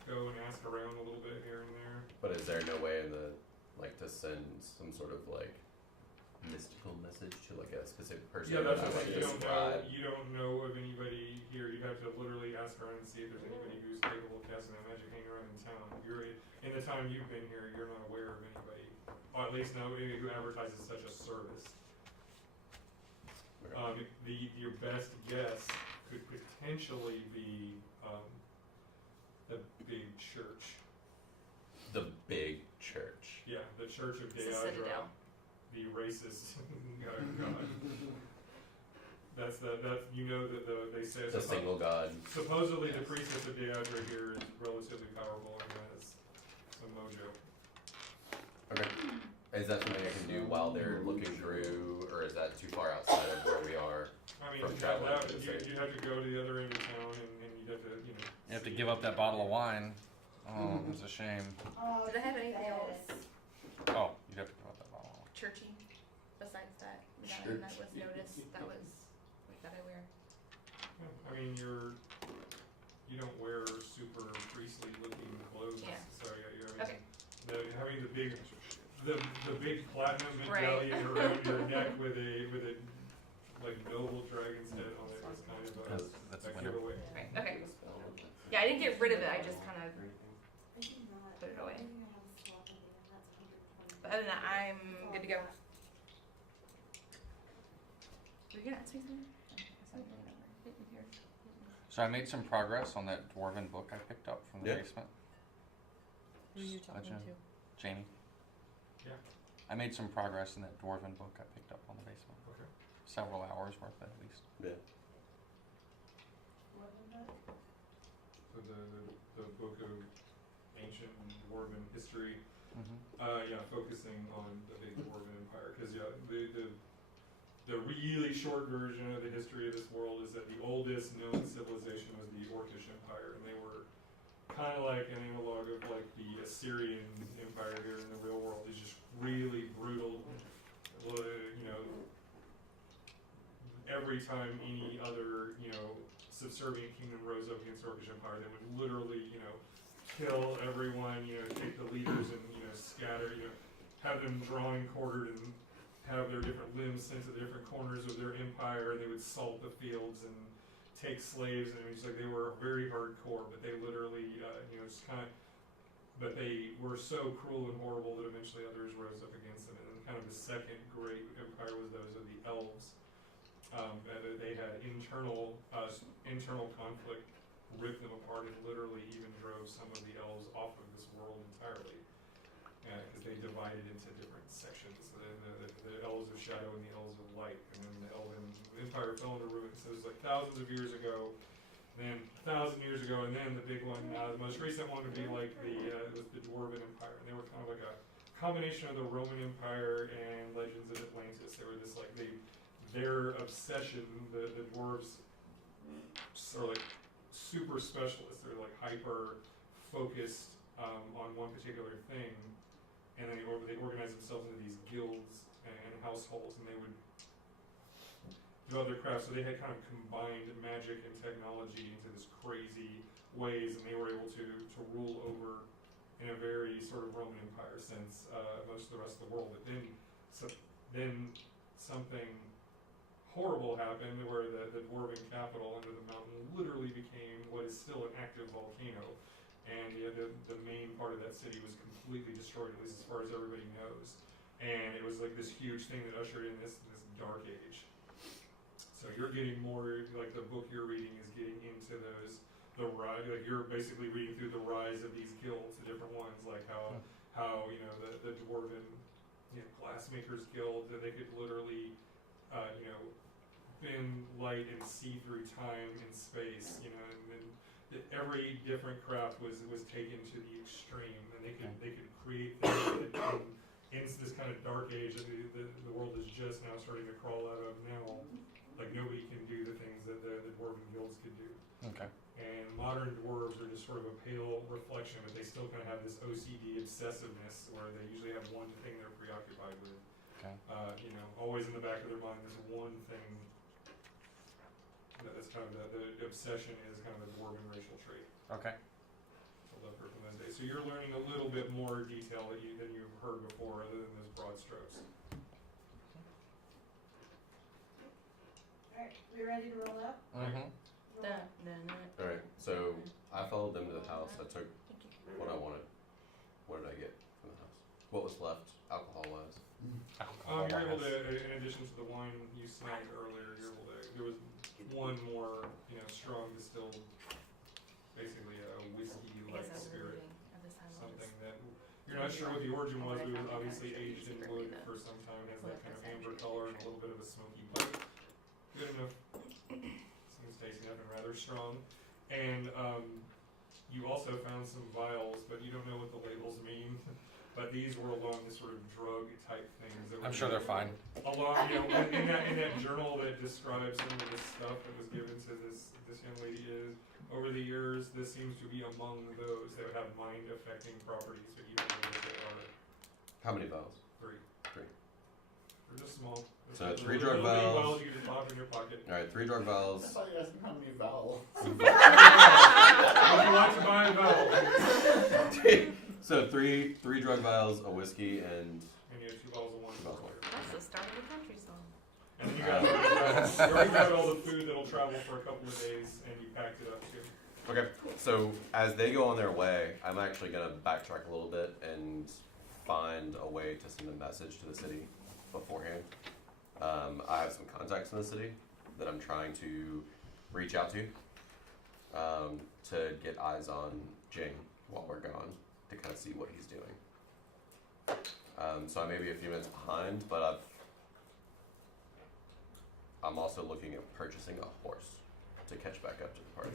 go and ask around a little bit here and there. But is there no way to send some sort of mystical message to a specific person? Yeah, that's that what I you don't know. describe? You don't know of anybody here. You'd have to literally ask around and see if there's anybody who's capable of casting that magic hanging around in town. In the time you've been here, you're not aware of anybody, or at least nobody who advertises such a service. Your best guess could potentially be the big church. The big church. Yeah, the Church of It's a Deadra, citadel. the racist god. That's they say The single god. supposedly the priestess of Deadra here is relatively powerful and has some mojo. Okay. Is that something I can do while they're looking through, or is that too far outside of where we are? I mean, From traveling to the you'd city. have to go to the other end of town and you'd have to, You have to give up that bottle of wine. Oh, it's a shame. Oh, Did I have anything else Oh, you'd have to give up that bottle of wine. churchy besides that medallion that was noticed? That was that I wear. I mean, you don't wear super priestly looking clothes. Yeah. So yeah, Okay. having the big platinum Right. medallion around your neck with a noble dragon's head on it is kind of That's a a winner. giveaway. Right. Okay. Yeah, I didn't get rid of it. I just kind of put it away. But other than that, I'm good to go. Were you gonna ask me something? So I made some progress on that dwarven book I picked up from the Yeah. basement. Who are you talking Legend. to? Jamie. Yeah. I made some progress in that dwarven book I picked up on the basement. Okay. Several hours worth at least. Yeah. So the book of ancient dwarven history. Focusing on the big dwarven empire, because the really short version of the history of this world is that the oldest known civilization was the Orcish Empire, and they were kind of like an analog of the Assyrian Empire here in the real world. It's just really brutal. Every time any other subservient kingdom rose up against the Orcish Empire, they would literally kill everyone, take the leaders and scatter, have them drawn and quartered and have their different limbs sent to the different corners of their empire. They would salt the fields and take slaves, and it was they were very hardcore, but they literally, but they were so cruel and horrible that eventually others rose up against them. And then kind of the second great empire was those of the elves. They had internal conflict, ripped them apart, and literally even drove some of the elves off of this world entirely, because they divided into different sections. So the elves of shadow and the elves of light, and then the elven empire fell into ruin. So it was thousands of years ago, then 1,000 years ago, and then the big one, the most recent one would be it was the Dwarven Empire, and they were kind of like a combination of the Roman Empire and Legends of Atlantis. They were this like their obsession. The dwarves are like super specialists. They're like hyper focused on one particular thing, and then they organize themselves into these guilds and households, and they would do other crafts. So they had kind of combined magic and technology into this crazy ways, and they were able to rule over in a very sort of Roman Empire sense most of the rest of the world. But then something horrible happened where the dwarven capital under the mountain literally became what is still an active volcano, and the main part of that city was completely destroyed, at least as far as everybody knows. And it was like this huge thing that ushered in this dark age. So you're getting more, like the book you're reading is getting into the rise, like you're basically reading through the rise of these guilds, the different ones, like how the dwarven glassmakers guild, that they could literally bend light and see through time and space, and every different craft was taken to the extreme, and they could create things that in this kind of dark age that the world is just now starting to crawl out of now. Like nobody can do the things that the dwarven guilds could do. Okay. And modern dwarves are just sort of a pale reflection, but they still kind of have this OCD obsessiveness where they usually have one thing they're preoccupied with. Okay. Always in the back of their mind, this one thing. That's kind of the obsession is kind of a dwarven racial trait. Okay. From those days. So you're learning a little bit more detail than you've heard before, other than those broad strokes. Alright, we ready to roll out? Mm-hmm. Alright, so I followed them to the house. I took what I wanted. What did I get from the house? What was left, alcohol-wise? You're able to, in addition to the wine you snagged earlier, there was one more, strong distilled, basically a whiskey-like spirit. Something that you're not sure what the origin was, but it was obviously aged in wood for some time. It has that kind of amber color and a little bit of a smoky bite. Good enough. Seems tasty enough and rather strong. And you also found some vials, but you don't know what the labels mean. But these were along this sort of drug-type things. I'm sure they're fine. Along, in that journal that describes some of this stuff that was given to this young lady over the years, this seems to be among those that have mind-affecting properties, but you don't know what they are. How many vials? 3. Three. They're just small. So 3 drug vials. You can just pop in your pocket. Alright, 3 drug I vials. thought you asked him how many vowels. Would you like to buy a vowel? So 3 drug vials, a whiskey, and And you have 2 bottles of wine. 2 bottles of wine. That's the start of the country song. And then you already got all the food that'll travel for a couple of days, and you packed it up too. Okay, so as they go on their way, I'm actually going to backtrack a little bit and find a way to send a message to the city beforehand. I have some contacts in the city that I'm trying to reach out to get eyes on Jing while we're gone, to kind of see what he's doing. So I may be a few minutes behind, but I'm also looking at purchasing a horse to catch back up to the party.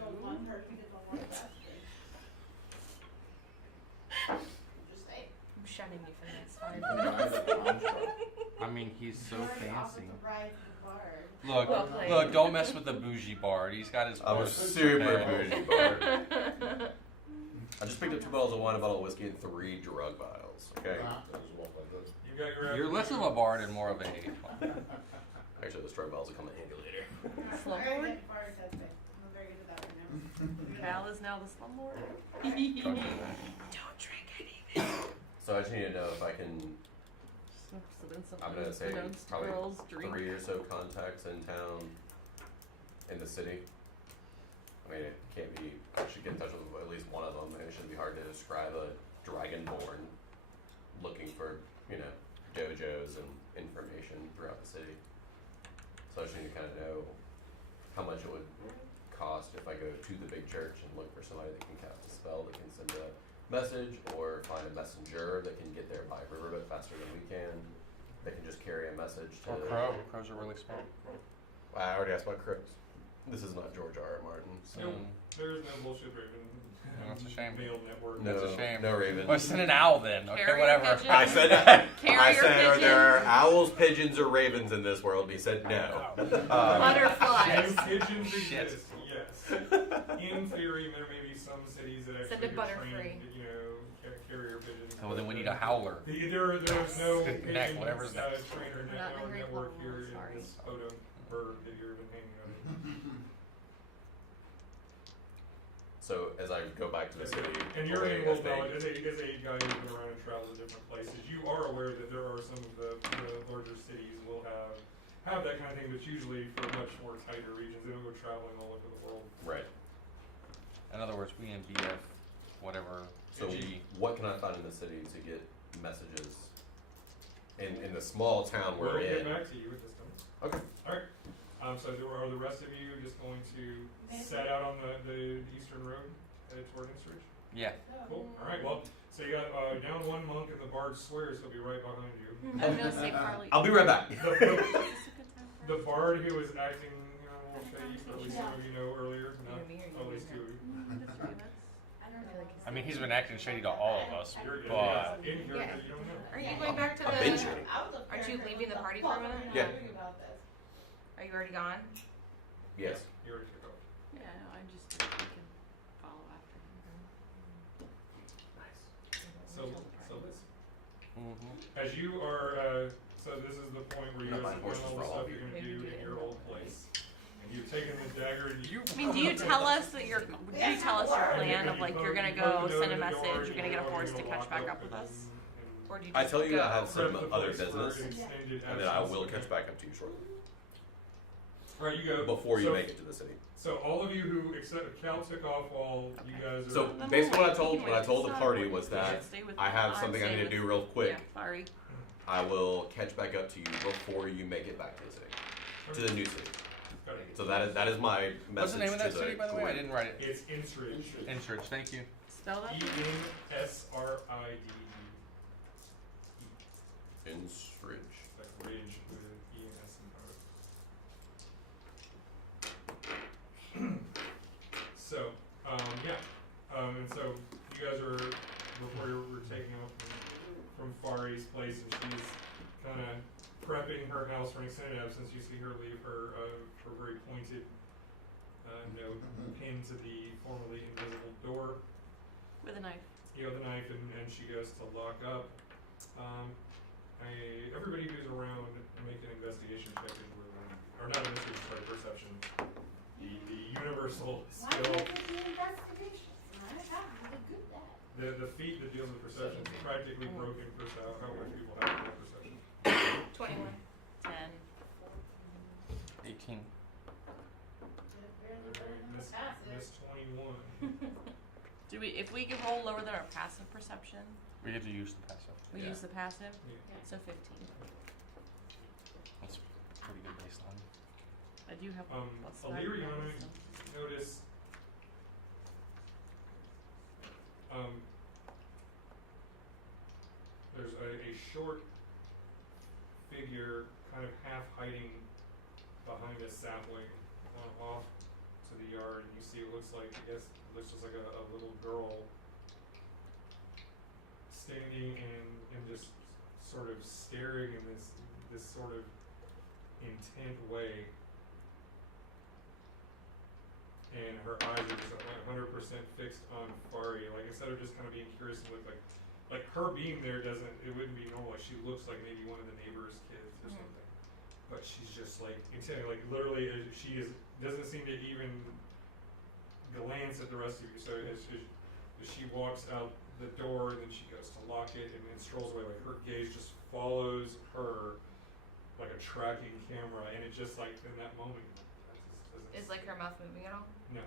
Don't want her to get the one bastard. Just say. I'm shunning you for the next 5 minutes. I mean, he's so You already offered fancy. to ride to the bard. Look, Well played. look, don't mess with the bougie bard. He's got his I'm a horse super prepared. bougie bar. I just picked up 2 bottles of wine, a bottle of whiskey, and 3 drug vials. Okay. You got your. You're less of a bard and more of a... Actually, those drug vials will come in handy later. I already had bard testing. I'm very good at that right now. Cal is now the slumlord. Don't drink anything. So I just need to know if I can. So then some I'm gonna say unbeknownst probably girls drink. 3 or so contacts in town, in the city. I mean, it can't be. I should get in touch with at least one of them. It shouldn't be hard to describe a Dragonborn looking for, dojos and information throughout the city. So I just need to kind of know how much it would cost if I go to the big church and look for somebody that can cast a spell, that can send a message, or find a messenger that can get there by river bit faster than we can, that can just carry a message to... Or crow. Crows are really smart. I already asked about crows. This is not George R. R. Martin. So. No, there is no bullshit Raven. That's a shame. Mail network. No, That's a shame. No ravens. Well, send an owl then. Okay, Carrier whatever. pigeon. I said, are there owls, pigeons, or ravens in this world? And he said no. Butterflies. No pigeons Shit. exist, yes. In theory, there may be some cities that Send actually a are Butterfree. trained, carrier pigeons. Oh, well, then we need a howler. There's no pigeon Neck, whatever's next. trainer Not a great network problem, here sorry. in this photo bird that you're even hanging on. So as I go back to the city, And you're away able as to they- knowledge, as a guy who's been around and traveled to different places, you are aware that there are some of the larger cities will have that kind of thing, but usually for much more tighter regions. They don't go traveling all over the world. Right. In other words, we in BF, whatever. So G. what can I find in the city to get messages in the small town We'll we're get in? back to you with this time. Okay. Alright, so are the rest of you just going to set out on the eastern road, headed toward Instridge? Yeah. Cool, alright, well, so you got, down one monk and the bard swears he'll be right behind you. I was gonna say Karlee. I'll be right back. Is this a good time for The us? bard who was acting, a little shady, for at least some of you know earlier, not You and me, or you at and least me? two of you. Just three of us. I mean, he's been acting shady to all of us, You're but in here, Yeah. you don't know. Are you going back to I've been the? shady. Aren't you leaving the party for a minute? Yeah. Are you already gone? Yes. You already took off. Yeah, no, I just we can follow after him. So listen. Mhm. As you are, so this is the point where you Not have buying horses all for the all stuff of you're you. gonna do in your old place. And you've taken the dagger and you. I mean, do you tell us that you're? Do you tell us your plan of like you're gonna go send a message, you're gonna get a horse to catch back up with us, or do you? I Just tell you go? I have some Prep the other place for business, an extended and then I absence. will catch back up to you shortly. Alright, you go. Before you So- make it to the city. So all of you who, except Cal took off while you guys are. So Then basically we'll what I wait. told the Decide party what was you that should stay with I me. have I'm something I need to staying do with- real quick. Yeah, sorry. I will catch back up to you before you make it back to the city, to the new city. Got it. So that is my message What's the name of that to city, by the way? I group. didn't write it. It's Instridge. Inchurch, thank you. Spell that. ENSRIDE. Instridge. Like ridge with E and S and O. So, yeah. And so you guys are, before we're taking off from Farih's place, and she's kind of prepping her house for an extended absence. You see her leave her very pointed note pinned to the formerly invisible door. With a knife. You know, the knife, and she goes to lock up. Everybody who's around, make an investigation check as we're around. Or not investigation, sorry, perception. The universal skill. The feat that deals with perception is practically broken for how much people have in perception. 21. 10. 18. Miss 21. Do we? If we can roll lower than our passive perception, We get to use the passive. we Yeah. use the passive. Yeah. So 15. That's pretty good baseline. I do have. plus 5 Aleeriana, so. notice, there's a short figure kind of half hiding behind a sapling off to the yard, and you see it looks like, I guess, it looks just like a little girl standing and just sort of staring in this sort of intent way. And her eyes are just 100% fixed on Farih. Like, instead of just kind of being curious and look like her being there it wouldn't be normal. Like, she looks like maybe one of the neighbor's kids or something. But she's just like, intently, like literally, doesn't seem to even glance at the rest of you. So as she walks out the door, and then she goes to lock it and then strolls away. Like, her gaze just follows her like a tracking camera, and it just like in that moment. Is like her mouth moving at all? No,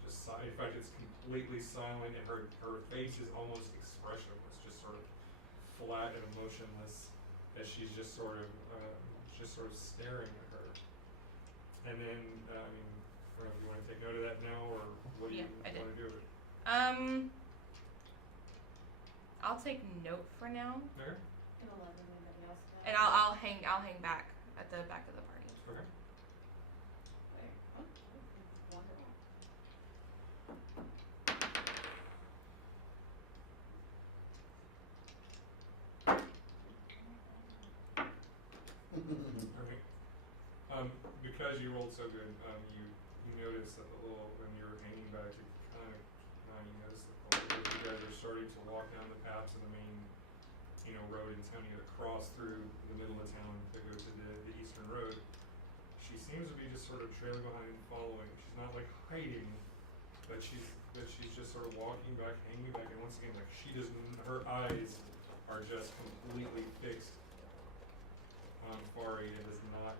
just in fact, it's completely silent, and her face is almost expressionless, just sort of flat and emotionless, as she's just sort of staring at her. And then, I mean, I don't know if you want to take note of that now, or what do Yeah, you I did. want to do with it? I'll take note for now, Okay. and I'll hang back at the back of the party. Okay. Alright. Because you rolled so good, you notice that the little, when you're hanging back, you notice that you guys are starting to walk down the path to the main, road in town. You gotta cross through the middle of town to go to the eastern road. She seems to be just sort of trailing behind and following. She's not like hiding, but she's just sort of walking back, hanging back, and once again, like her eyes are just completely fixed on Farih and does not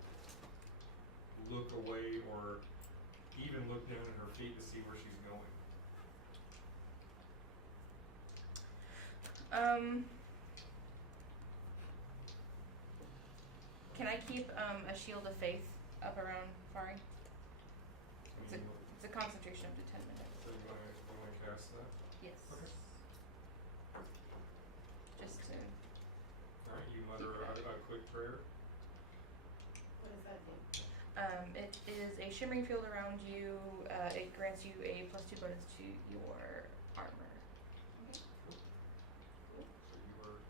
look away or even look down at her feet to see where she's going. Can I keep a shield of faith up around Farih? It's a concentration up to 10 minutes. So you wanna cast that? Yes. Okay. Just to. Alright, you mutter a quick prayer. What does that do? It is a shimmering field around you. It grants you a +2 bonus to your armor. So you were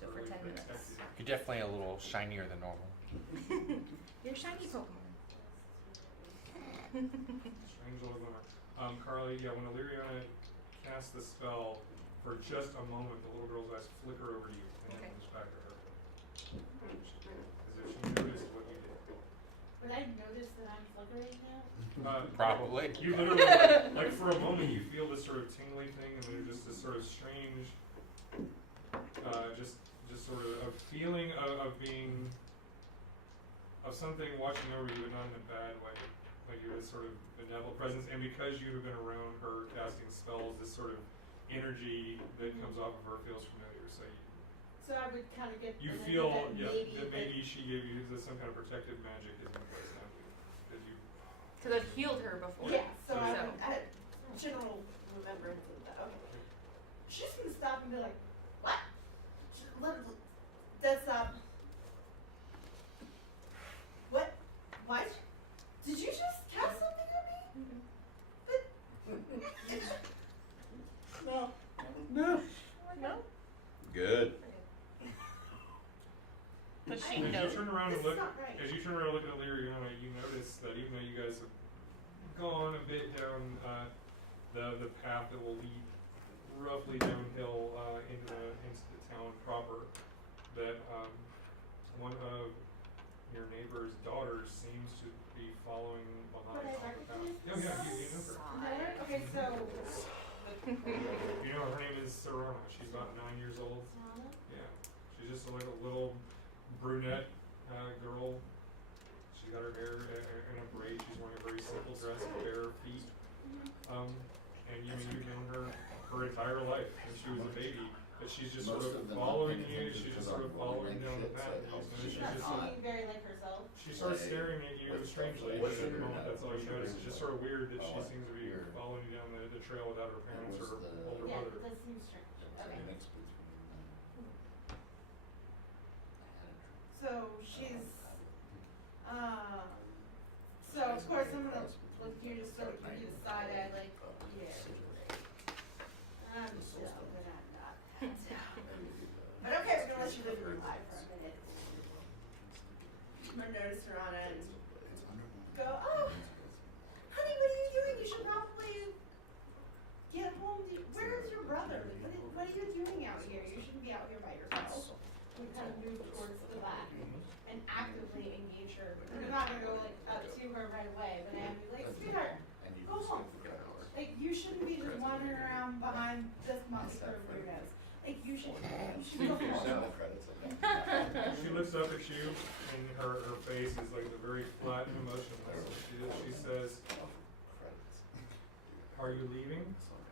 So for 10 minutes. protected. You're definitely a little shinier than normal. You're shiny Pokemon. Strange little glimmer. Karlee, yeah, when Aleeriana casts the spell, for just a moment, the little girl's eyes flicker over to you, and then Okay. comes back to her. As if she noticed what you did. Would I notice that I'm flickering now? Probably. You literally, like for a moment, you feel this sort of tingly thing, and there's just this sort of strange, just sort of a feeling of being, of something watching over you, but not in a bad way. Like you're this sort of benevolent presence, and because you have been around her casting spells, this sort of energy that comes off of her feels familiar. So I would kind of get. You the feel, idea that maybe she gave you some kind of protective magic is in place now. Because you. Because I've healed her before. Yeah, so So- I would, general remembrance of that. Okay. She's gonna stop and be like, what? That's what? What? Did you just cast something on me? No. No. Good. Does she As know? you turn around and This is look, not right. as you turn around and look at Aleeriana, you notice that even though you guys have gone a bit down the path that will lead roughly downhill into the town proper, that one of your neighbor's daughters seems to be following behind Would I on the path. recognize Yeah, this? you know her. No? Okay, so. You know her name is Serana. She's about 9 years old. Yeah, she's just like a little brunette girl. She's got her hair in a braid. She's wearing a very simple dress, bare feet. And you've known her entire life since she was a baby. But she's just sort Most of of them following don't you. pay She's attention just to sort of the following boring down the shit, path. so it And helps you She's notice not she's just seeming very like herself. she starts Like, staring at you with strangely. stuff like Just at the sugar moment, and that's all you notice. It's just sort of weird that she Oh, seems to be weird. following you down the trail without her parents was or the- older Yeah, brother. that seems strange. Okay. Mix between So she's, so of course I'm gonna look here to sort of give you the side eye, like, yeah, great. I'm so good at that. But okay, we're gonna let you live your life for a minute. I'm gonna notice Serana and go, oh, honey, what are you doing? You should probably get home. Where's your brother? What are you doing out here? You shouldn't be out here by yourself. We kind of move towards the back and actively engage her. We're not gonna go like up to her right away, but I'm like, sweetheart, go home. Like you shouldn't be just wandering around behind this monkey curve for your nose. Like you should go home. She looks up at you, and her face is like very flat and emotionless. She says, "Are you leaving?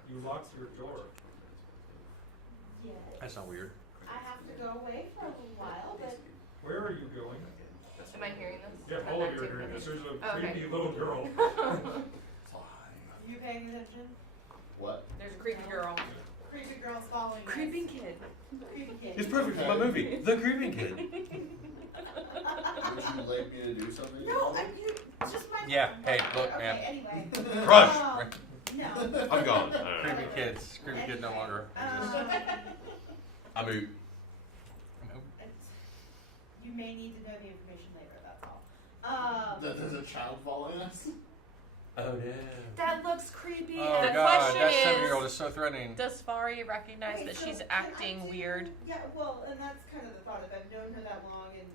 You locked your door." Yes. That's not weird. I have to go away for a little while, but Where are you going? Am I hearing this? Yeah, all of you are hearing this. There's a Okay. creepy little girl. you paying attention? What? There's a creepy girl. Creepy girl's following us. Creeping kid. Creepy kid. It's perfect for my movie, The Creeping Kid. Would you like me to do something? No, it's just my. Yeah, hey, look, okay, man. Anyway. Crush! No. I'm gone. Creepy kids. Creepy kid no longer exists. I'm out. You may need to know the information later, that's all. Does a child following us? Oh no. That looks creepy. Oh and the god, question that is, 7-year-old is so threatening. Does Farih recognize Okay, that so she's can acting I do- weird? Yeah, well, and that's kind of the thought of I've known her that long and,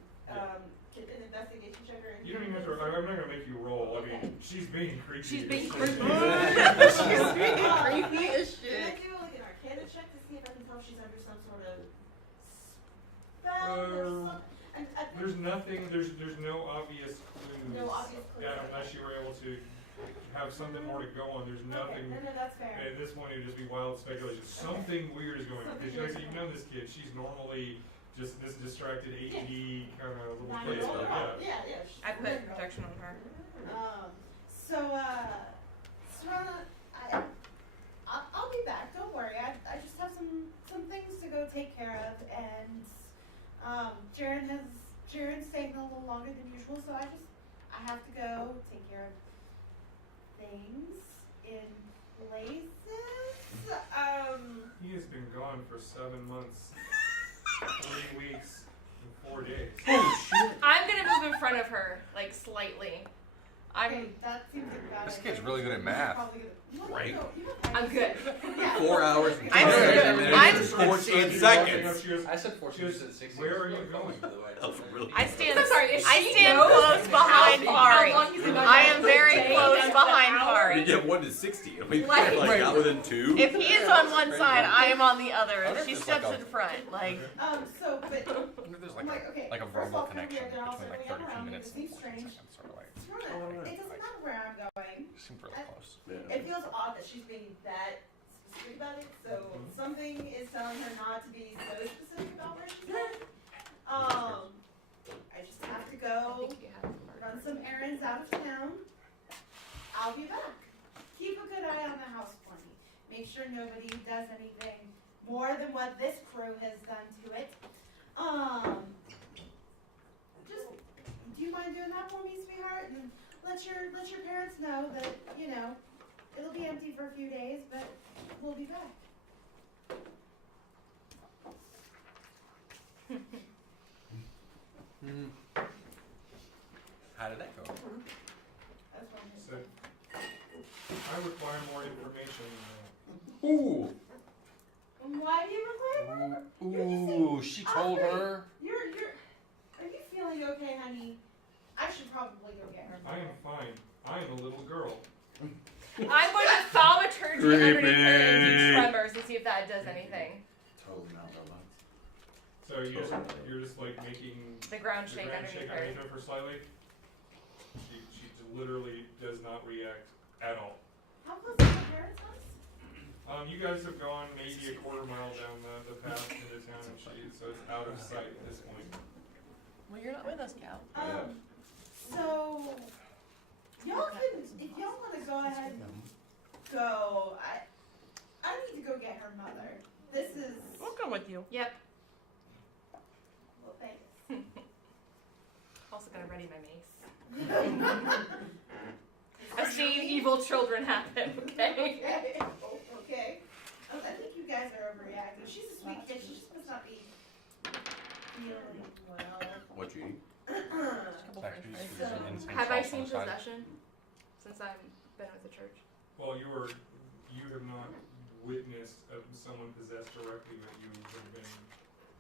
get an investigation checker. You don't even have to. I'm not gonna make you roll. I mean, she's being creepy. She's being as creepy. shit. She's being creepy as Can I do like an Arcana check to see if I can tell if she's under some sort of spell or something? And I think There's nothing. There's no obvious clues. no obvious clue. Yeah, unless you were able to have something more to go on. There's Okay, nothing. no, that's fair. At this point, it would just be wild speculation. Something weird is going on. Because like I said, you've known this kid. She's normally just this distracted ADD kind of little place. Nine-year-old But girl. yeah. Yeah, she's I a put little girl. protection on her. Serana, I'll be back. Don't worry. I just have some things to go take care of, and Jaren's staying a little longer than usual, so I have to go take care of things in places. He has been gone for 7 months, 3 weeks, and 4 days. I'm gonna move in front of her, like slightly. Okay, that seems like a bad This idea. kid's really good at math. Probably gonna- no, Right? no, you have I'm good. Yeah. 4 hours and I'm 27 minutes I'm- and 14 She's seconds. walking up, she goes, I said 14, Just, you said 16. where are you going? By the way. That was really I stand. I'm sorry, if I she stand knows close behind how Farih. long he's been gone I for am the very day close and the behind hour. You Farih. get 1 to 60. I mean, Like- like not within 2. If he is on one side, I am on the other. I wonder If she if there's steps like a- in front, like So, but I wonder if there's I'm like, okay, like a first of verbal all, kind of connection weird, they're all between like circling 32 around me, minutes it and seems 14 strange. seconds, sort of like. Serana, it doesn't matter where I'm going. Seemed really close. Yeah. It feels odd that she's being that specific about it, so something is telling her not to be so specific about where she's going. I just have to I go think you have run some errands out of town. I'll be back. Keep a good eye on the house for me. Make sure nobody does anything more than what this crew has done to it. Just, do you mind doing that for me, sweetheart? And let your parents know that, you know, it'll be empty for a few days, but we'll be back. How did that go? That's what I'm So, I require more information. Ooh! Why do you require more? Ooh, she told her. Are you feeling okay, honey? I should probably go get her. I am fine. I am a little girl. I'm going to thaumaturgy underneath her into tremors and see if that does anything. Totally not robots. So you're just like making The ground the shake ground underneath shake her. underneath her slightly. She literally does not react at all. How close is my parents' house? You guys have gone maybe a quarter mile down the path into town, and so it's out of sight at this point. well, you're not with us, Cal. So y'all can, if y'all want to go ahead and go, I need to go get her mother. This is, We'll go with you. Yep. well, thanks. Also gonna ready my mace. I've seen evil children happen, okay? Okay. I think you guys are overreacting. She's a sweet kid. She just must not be feeling well. What you eat? Couple Actually, french she's fries. an insane Have I sauce on seen the side. possession since I've been with the church? Well, you have not witnessed someone possessed directly, but you have been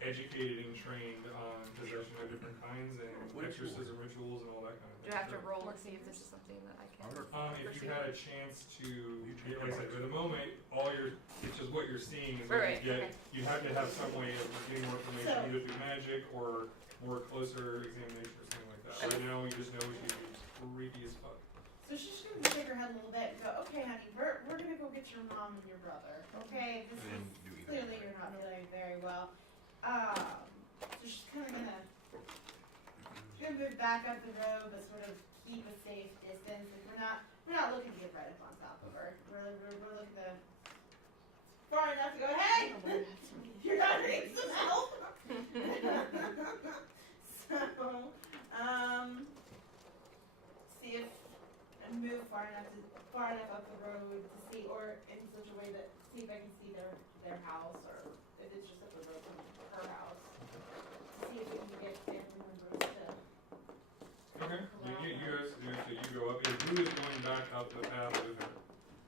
educated and trained on possession of different kinds and exorcism rituals and all that kind of thing. Do I have to So, roll to see if this is something that I can? if you had a chance to, like I said, at the moment, it's just what you're seeing is what Right, you get. okay. You have to have some way of getting more information, So- either through magic or more closer examination or something like that. Right now, you just know she's creepy as fuck. So she's just gonna shake her head a little bit and go, okay, honey, we're gonna go get your mom and your brother. Okay, this I is didn't do either. clearly you're not feeling very well. So she's kind of gonna move back up the road, but sort of keep a safe distance. Like we're not looking to get right up on top of her. We're looking to far enough to go, hey, you're not needing some help. So see if and move far enough up the road to see, or in such a way that see if I can see their house, or if it's just up the road from her house. To see if we can get family members You go up, and who is going back up the path with her?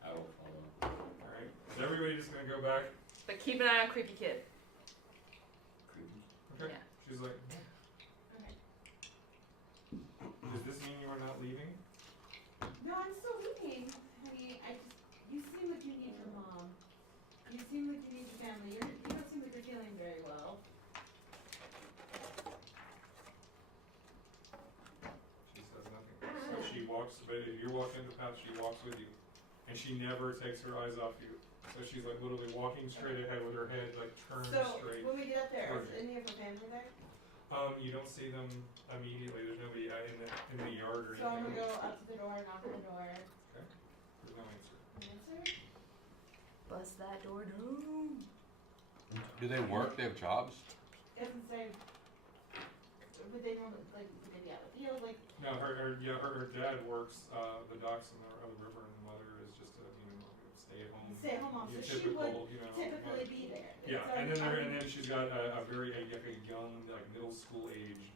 I will follow. Alright, is everybody just gonna go back? But keep an eye on creepy kid. Creepy. Okay. Yeah. She's like, Okay. does this mean you are not leaving? No, I'm still leaving. Honey, you seem like you need your mom. You seem like you need your family. You don't seem like you're feeling very well. She says nothing. So she walks, but if you're walking the path, she walks with you. And she never takes her eyes off you. So she's like literally walking straight ahead with her head like turned So, straight. when we get up there, towards is you. any of her family there? You don't see them immediately. There's nobody in the yard or So I'm anything. gonna go up to the door, knock on the door. There's no answer. Answer? Bust that door down. Do they work? They have jobs? Doesn't say. Would they normally, like, would they be out in the field? Like, No, her dad works the docks on the river, and the mother is just a stay at home. stay at home mom. So she Typical, would mother. typically be there. Yeah, So and then I'm- she's got a very young like middle school age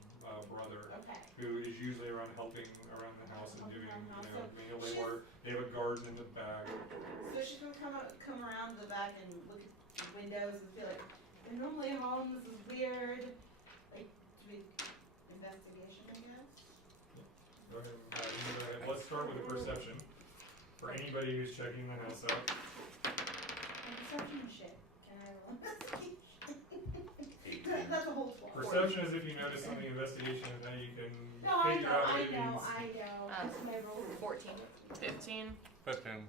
brother Okay. who is usually around helping around the house and Helping doing around the house. manual So labor. They have a garden in the back. So she's gonna come around the back and look at the windows and feel like they're normally home. This is weird. Like, do we investigation? I guess. Go ahead. You go ahead. Let's start with a perception for anybody who's checking the house out. Perception shit. Can I roll investigation? 18. That's a whole 12. Perception is if you notice something. Investigation is how you can No, I figure know, out what I it know, means. I know. This is my roll. 14. 15. 15.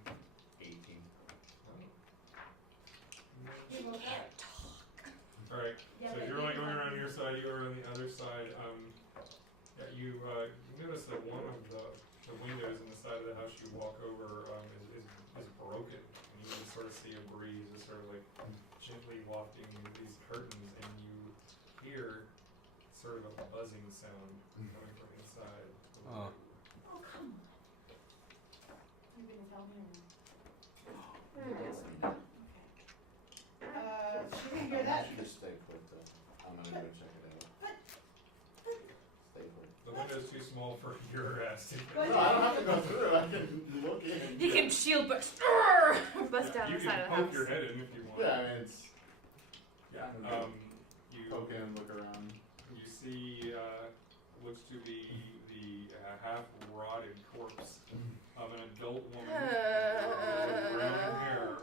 18. You roll that. Alright, Yeah, so but you're you like can going have- around your side, you are on the other side. Yeah, you notice that one of the windows in the side of the house you walk over is broken. And you can sort of see a breeze is sort of like gently wafting these curtains, and you hear sort of a buzzing sound coming from inside. Oh. Oh, come on. You gonna tell me? She didn't hear that. Just stay put though. I'm gonna go check it out. Stay put. The window's too small for your ass to But- No, I don't have to go through it. I can look in. You can shield bust down you the side can of the poke house. your head in if you want. Yeah, I mean, it's Yeah. You poke in, look around. You see, looks to be the half-rotted corpse of an adult woman with brown hair.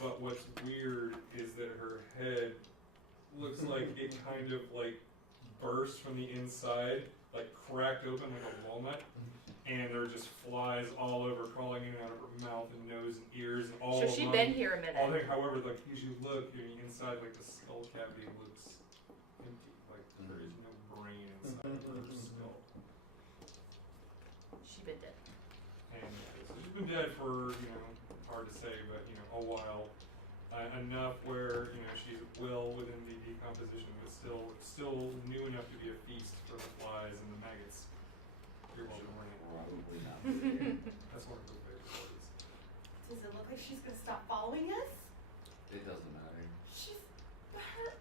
But what's weird is that her head looks like it kind of like burst from the inside, like cracked open like a walnut. And there are just flies all over, crawling in and out of her mouth and nose and ears and all So she's along. been here a minute. All that, however, like as you look, inside, like the skull cavity looks empty, like there is no brain inside of her skull. She's been dead. And so she's been dead for hard to say, but a while, enough where she's well within the decomposition, but still new enough to be a feast for the flies and the maggots. You're welcome, Renae. Probably not. That's one of her favorite stories. Does it look like she's gonna stop following us? It doesn't matter. She's her.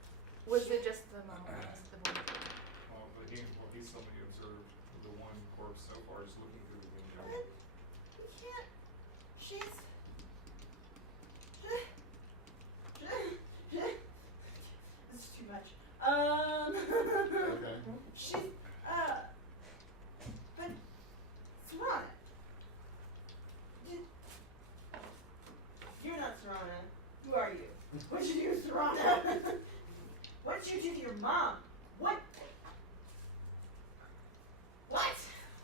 Was it just the mom? Or was it the boy? But he's only observed the one corpse so far, just looking through the window. What? We can't. She's. This is too much. Okay. She's, but, Serana. You're not Serana. Who are you? What'd you do, Serana? What'd you do to your mom? What? What?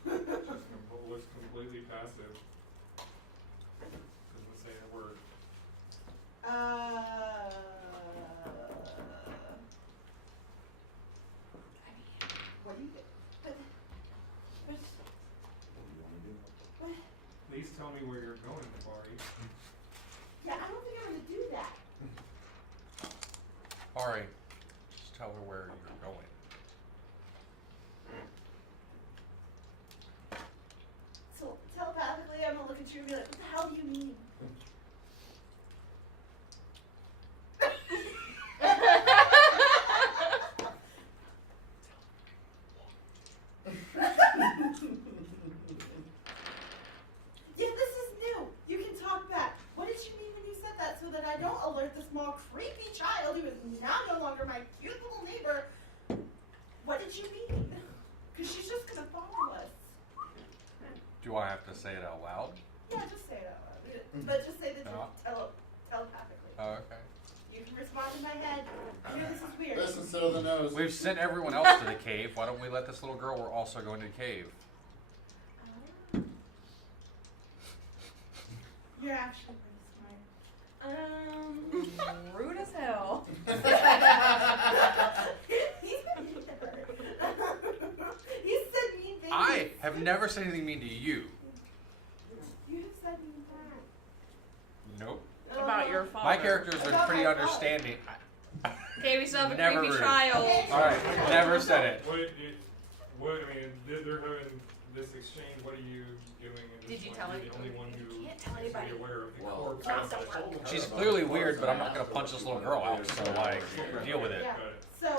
Looks completely passive. Doesn't say a word. What do you do? But, What do you want to do? what? Please tell me where you're going, Farih. Yeah, I don't think I'm gonna do that. Alright, just tell her where you're going. So telepathically, I'm gonna look at you and be like, what the hell do you mean? did you mean? Because she's just gonna follow us. Do I have to say it out loud? Yeah, just say it out loud. But just say that you're telepathically. Oh, okay. You can respond in my head. You know, this is weird. This instead of the nose. We've sent everyone else to the cave. Why don't we let this little girl? We're also going to the cave. You're actually pretty smart. Rude as hell. You said mean things. I have never said anything mean to you. You just said mean things. Nope. About your father. My character's been About pretty my father. understanding. Okay, we still have a Never creepy rude. child. All right, never said it. I mean, they're having this exchange. What are you doing? In this Did you one? tell You're her? the only one who Can't tell is anybody. aware of the Well, corpse. I told her She's about clearly the weird, but I'm not corpse, gonna and I punch asked this her little girl out. So like, deal with it. Yeah. Got it. So, Or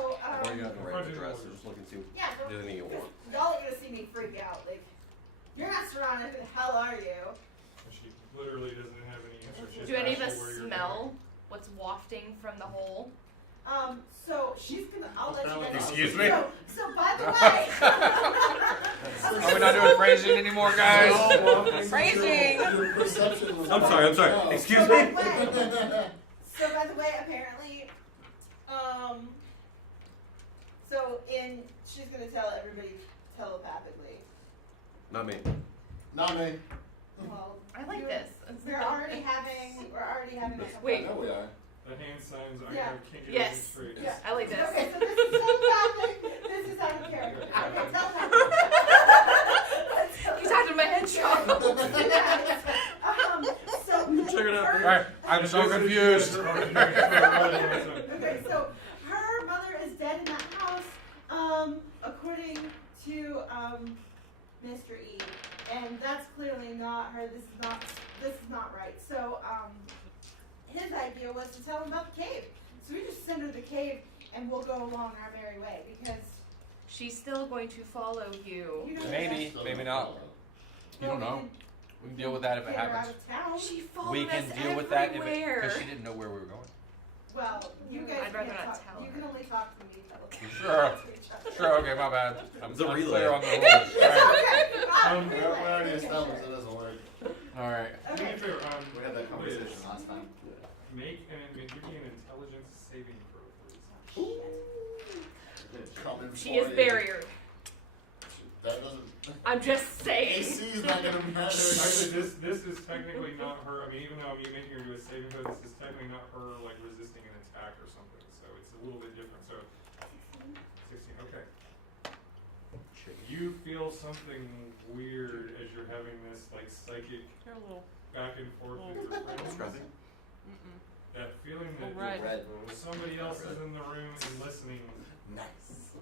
you have to write the Confronting dress the or just look and see yeah, if there's anything you want. y'all are gonna see me freak out. Like, you're not surrounded. Who the hell are you? She literally doesn't have any answer. She Do any of asks us you where you're smell what's wafting from the hole? So she's gonna. I'll let you guys. Excuse me? So by the way. Are we not doing phrasing anymore, guys? Phrasing. Your perception was I'm sorry. No. Excuse So me? by the way, apparently, she's gonna tell everybody telepathically. Not me. Not me. Well, I like you- this. We're already having like a Wait. No, we are. The hand signs. I Yeah. can't get Yes. it straight. Yeah. I like this. Okay, so this is telepathic. This is out of character. Okay, telepathic. You talked to my head shop. Check it out, her- babe. Alright, I'm so confused. Okay, so her mother is dead in that house, according to Mr. E, and that's clearly not her. This is not right. So his idea was to tell him about the cave. So we just send her to the cave, and we'll go along our merry way because She's still going to follow you. you know Maybe, Still maybe don't not. follow. You don't know. We can deal with that if it get her out happens. of town. She followed We can us deal with that if it, everywhere. because she didn't know where we were going. Well, you guys I'd rather can't not talk. tell You her. can only talk to me. Sure. Sure, okay, my bad. I'm It's a unclear relay. on the rules. Alright. We already established it doesn't work. Alright. Do me a favor, We had that conversation Liz, last time. give me an intelligence saving throw, please. Coming She is for you. barriered. That doesn't. I'm just saying. AC is not gonna matter. Actually, this is technically not her. I mean, even though I'm making her do a saving throw, this is technically not her like resisting an attack or something. So it's a little bit different. So 16. Okay. You feel something weird as you're having this like psychic You're a little. back and forth with your friends. Scruffy? That feeling that Red. somebody else is in the room and listening. Nice.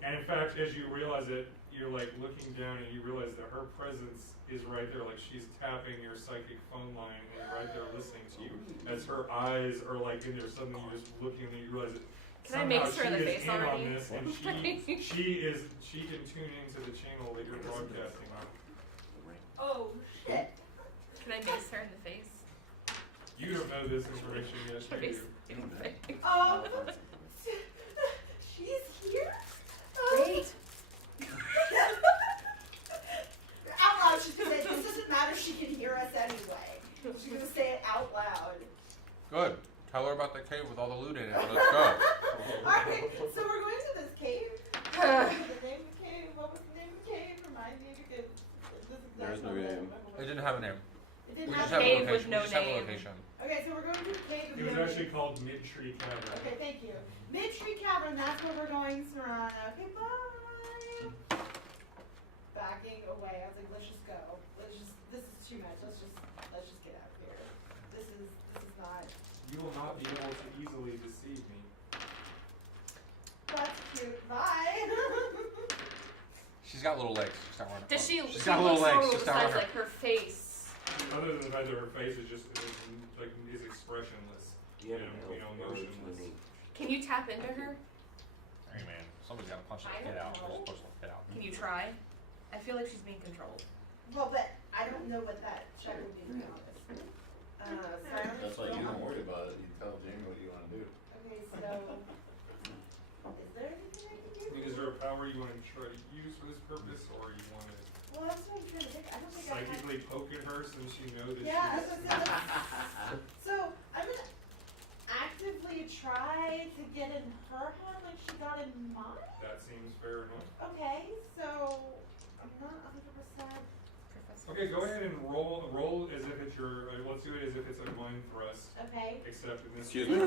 And in fact, as you realize it, you're like looking down and you realize that her presence is right there, like she's tapping your psychic phone line and right there listening to you. As her eyes are like in there, suddenly you're just looking and you realize that Can I make somehow her in the she is face in already? on this and she can tune into the channel that you're broadcasting on. Oh shit. Can I mace her in the face? You don't know this information yet, do Mace you? in the face. She's here. Wait. Out loud, she's gonna say, "This doesn't matter. She can hear us anyway." She's gonna say it out loud. Good. Tell her about the cave with all the loot in it. Let's go. Alright, so we're going to this cave. What was the name of the cave? What was the name of the cave? Remind me because this is There's no name. It didn't have a name. It We didn't just have have a a Cave name. with location. no We just have a name. location. Okay, so we're going to the cave. It was actually called Mid-Tree Cavern. Okay, thank you. Mid-Tree Cavern, that's where we're going, Serana. Okay, bye. Backing away. I was like, let's just go. This is too much. Let's just get out of here. This is not. You will not be able to easily deceive me. That's cute. Bye. She's got little legs. She's not running. Does she? She's She got little looks legs. normal She's not besides running. like her face. Other than the fact that her face is just like is expressionless, you know, motionless. Can you tap into her? Hey man, somebody's got to punch that kid out. They're supposed to get out. Can you try? I feel like she's being controlled. Well, but I don't know what that check will be, to be honest. That's why you don't worry about it. You tell Jamie what you want to do. Okay, so is there anything I can do? I mean, is there a power you want to try to use for this purpose, or you want to Well, that's what I'm trying to think. I don't think I have. psychically poke at her since you know that Yeah, I was she's... gonna say, so I'm gonna actively try to get in her hand like she got in mine. That seems fair enough. Okay, so I'm not 100%. Okay, go ahead and roll as if it's your, let's do it as if it's a mind thrust, Okay. except in this Excuse case, me?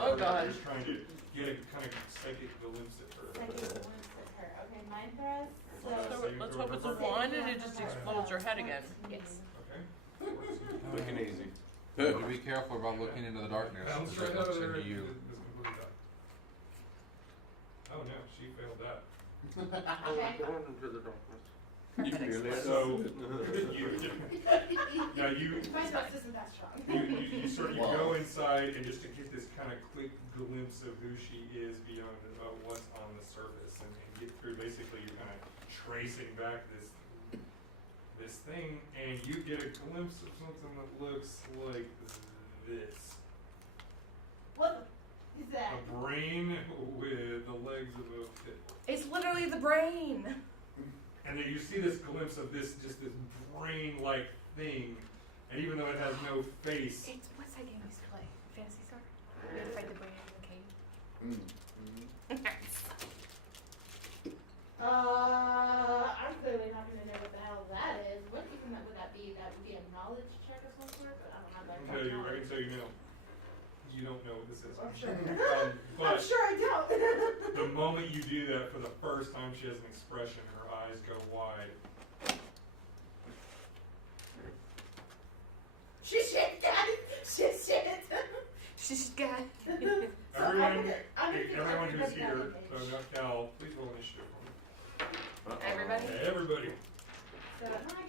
Oh, God. You're just trying to get a kind of psychic glimpse at her. Second glimpse at her. Okay, mind thrust. So Let's hope it's a wand and it just explodes her head again. Yes. Okay. Looking easy. But be careful about looking into the darkness. Bounce because right it out looks of there. into you. It's completely done. Oh no, she failed that. okay. You really So, now you My thrust isn't that strong. you sort of you go inside and just to get this kind of quick glimpse of who she is beyond what's on the surface and get through basically you're kind of tracing back this thing and you get a glimpse of something that looks like this. What is that? A brain with the legs of a pit. It's literally the brain. And then you see this glimpse of this brain-like thing, and even though it has no face, It's what's that game we used to play? Fantasy Star? You had to fight the brain in the cave. I'm clearly not gonna know what the hell that is. What even would that be? That would be a knowledge check of some sort, but I don't have that. I can tell you now. You don't know what this is. I'm sure. I'm I'm sure I don't. the moment you do that for the first time, she has an expression. Her eyes go wide. Shit, guys. Shit. She's got. Everyone who's here, so not Cal, please roll initiative for me. Everybody? Okay, everybody.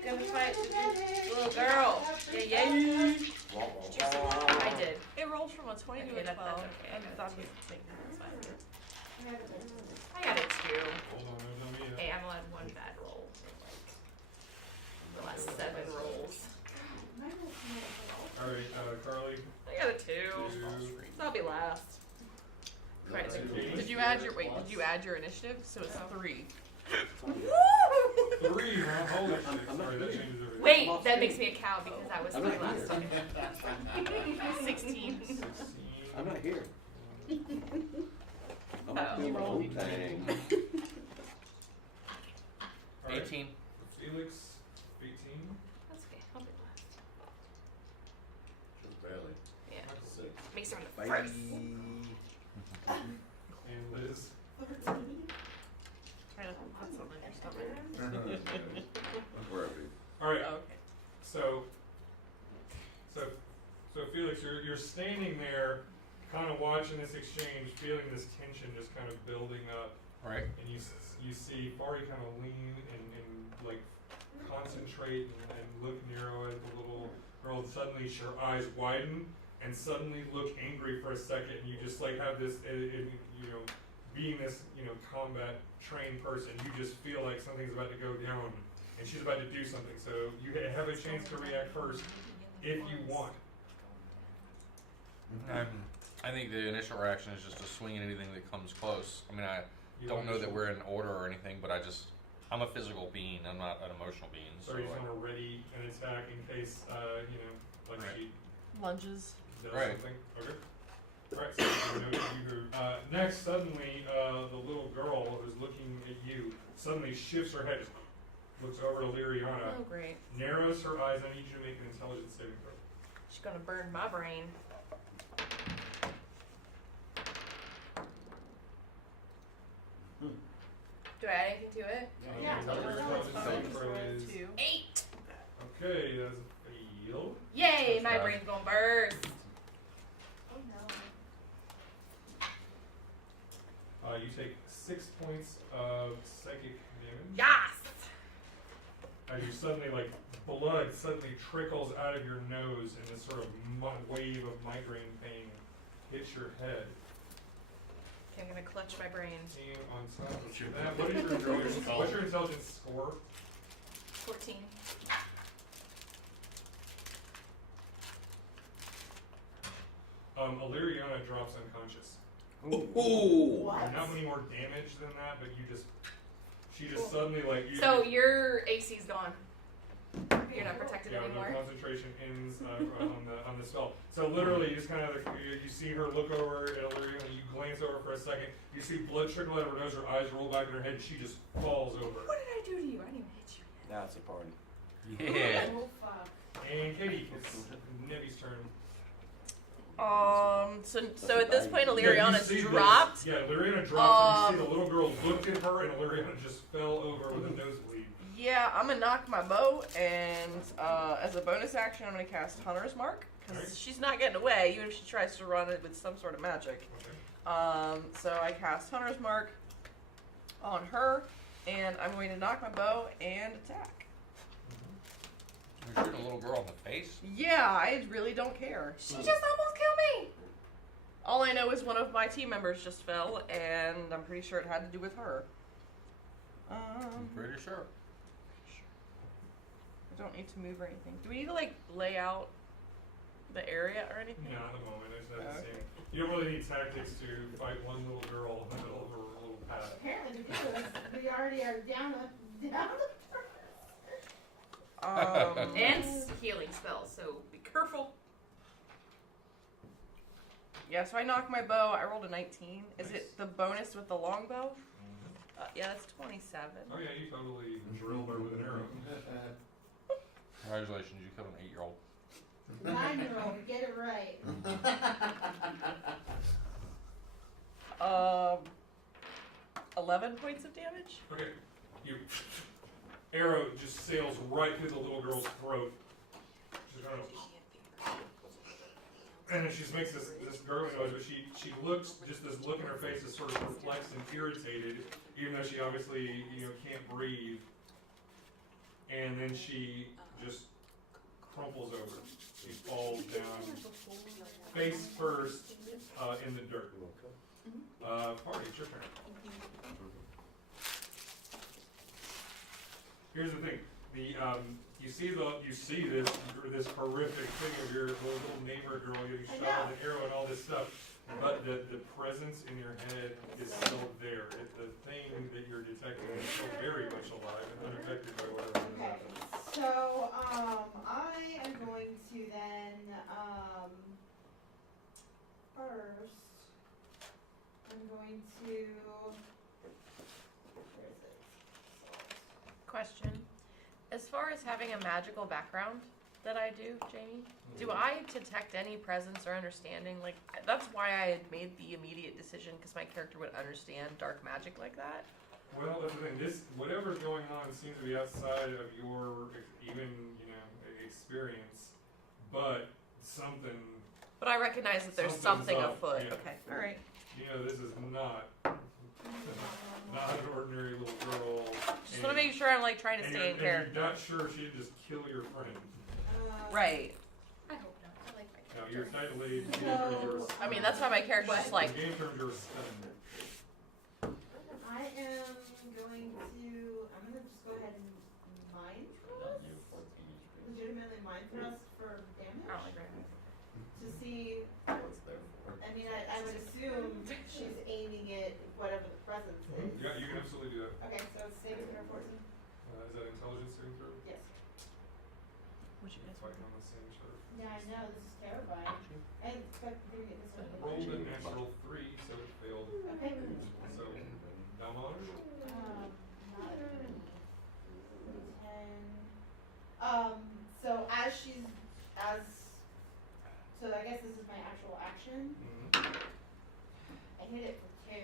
Gonna fight little girl. Yeah. I did. It rolls from a 20 to Okay, a that's 12. okay. I thought he was taking this fine. I got it too. Hold on, there's no me yet. Hey, I'm allowed one bad roll. The last 7 rolls. All right, Karlee. I got a 2. Two. So I'll be last. Right, Okay. Did you add your initiative? So it's 3. 3, huh? Holy shit. Sorry, that changes everything. Wait, that makes me a cow because I was I'm 3 not last here. time. 16. 16. I'm not here. I'm Oh. doing my own thing. All right. 18. Felix, 18. That's okay. I'll be last. Just barely. Yeah. 6. Makes her in the Bye. first. And Liz. Trying to put something in your stomach. Wherever. All right. Oh, okay. So Felix, you're standing there, kind of watching this exchange, feeling this tension just kind of building up, Right. and you see Farih kind of lean and like concentrate and look narrow at the little girl. And suddenly, her eyes widen and suddenly look angry for a second, and you just like have this, being this combat trained person, you just feel like something's about to go down, and she's about to do something. So you have a chance to react first if you want. I think the initial reaction is just to swing at anything that comes close. I mean, I You don't know that want we're in order or anything, but I'm a physical being. I'm not an emotional being. So you just want to ready an attack in case, like Right. she Lunges. does Right. something. Okay. Alright, so next, suddenly, the little girl who's looking at you suddenly shifts her head, just looks over to Aleeriana, Oh, great. narrows her eyes. I need you to make an intelligence saving throw. She's gonna burn my brain. Do I add anything to it? Yeah. Intelligence saving throw is 2. 8! okay. That's a fail. Yay! That's My bad. brain's gonna burst. Oh no. You take 6 points of psychic damage. Yes! As you suddenly, blood suddenly trickles out of your nose, and this sort of wave of migraine pain hits your head. Okay, I'm gonna clutch my brain. And on top of that, what's your intelligence score? 14. Aleeriana drops unconscious. Ooh. What? Not many more damage than that, but she just suddenly like. So your AC's gone. You're not protected Yeah, anymore. the concentration ends on the spell. So literally, you just kind of you see her look over at Aleeriana, and you glance over for a second. You see blood trickle out of her nose. Her eyes roll back in her head, and she just falls over. What did I do to you? I didn't even hit you. Now it's a party. Yeah. Oh, fuck. And Caity, it's Nevi's turn. So at this point, Yeah, Aleeriana's you see dropped. Yeah, Aleeriana dropped, and you see the little girl looked at her, and Aleeriana just fell over with a nosebleed. Yeah, I'm gonna knock my bow, and as a bonus action, I'm gonna cast Hunter's Mark, because Nice. she's not getting away, even if she tries to run it with some sort of magic. Okay. So I cast Hunter's Mark on her, and I'm going to knock my bow and attack. You shoot a little girl in the face? Yeah, I really don't care. She just almost killed me. All I know is one of my team members just fell, and I'm pretty sure it had to do with her. I'm pretty sure. I don't need to move or anything. Do we need to, like, lay out the area or anything? No, at the moment, there's nothing. Okay. You don't really need tactics to fight one little girl in the middle of a little path. Apparently, because we already are down a And healing spells, so be careful. Yeah, so I knock my bow. I rolled a 19. Is Nice. it the bonus with the longbow? Yeah, that's 27. Oh yeah, you totally drilled her with an arrow. Congratulations, you killed an 8-year-old. 9-year-old, get it right. 11 points of damage. Okay, you arrow just sails right through the little girl's throat. She's kind of, and then she just makes this gurgling noise, but she looks, just this look in her face is sort of perplexed and irritated, even though she obviously can't breathe. And then she just crumples over. She falls down, face first, in the dirt. Farih, it's your turn. Here's the thing: you see this horrific thing of your little neighbor girl getting shot with an arrow and all this stuff, but the presence in your head is still there. The thing that you're detecting is still very much alive and unaffected by whatever is Okay, happening. so I am going to then first I'm going to where is it? Question. As far as having a magical background that I do, Jamie, do I detect any presence or understanding? Like, that's why I had made the immediate decision, because my character would understand dark magic like that. Well, that's the thing. Whatever's going on seems to be outside of your even experience, but something. But I recognize that there's Something's something up, afoot. yeah. Okay, all right. This is not an ordinary little girl. Just want to make sure I'm like trying to stay in And character. you're not sure if she'd just kill your friend. Right. I hope not. I like my No, character. you're tightly. I mean, that's why my character's just like. In game terms, you're stunned. I am going to I'm gonna just go ahead and mind thrust. Legitimately mind thrust for damage. I don't like Renae. To see What's there for? I mean I would assume she's aiming at whatever the presence is. Yeah, you can absolutely do that. Okay, so it's saving throw 14. Is that intelligence saving throw? Yes. What you guys Fighting on the same turf. Yeah, I know, this is terrifying. I didn't expect doing it this way. Rolled a natural 3, so it failed. Okay. So, Damon? Not 10. So so I guess this is my actual action. I hit it for 2.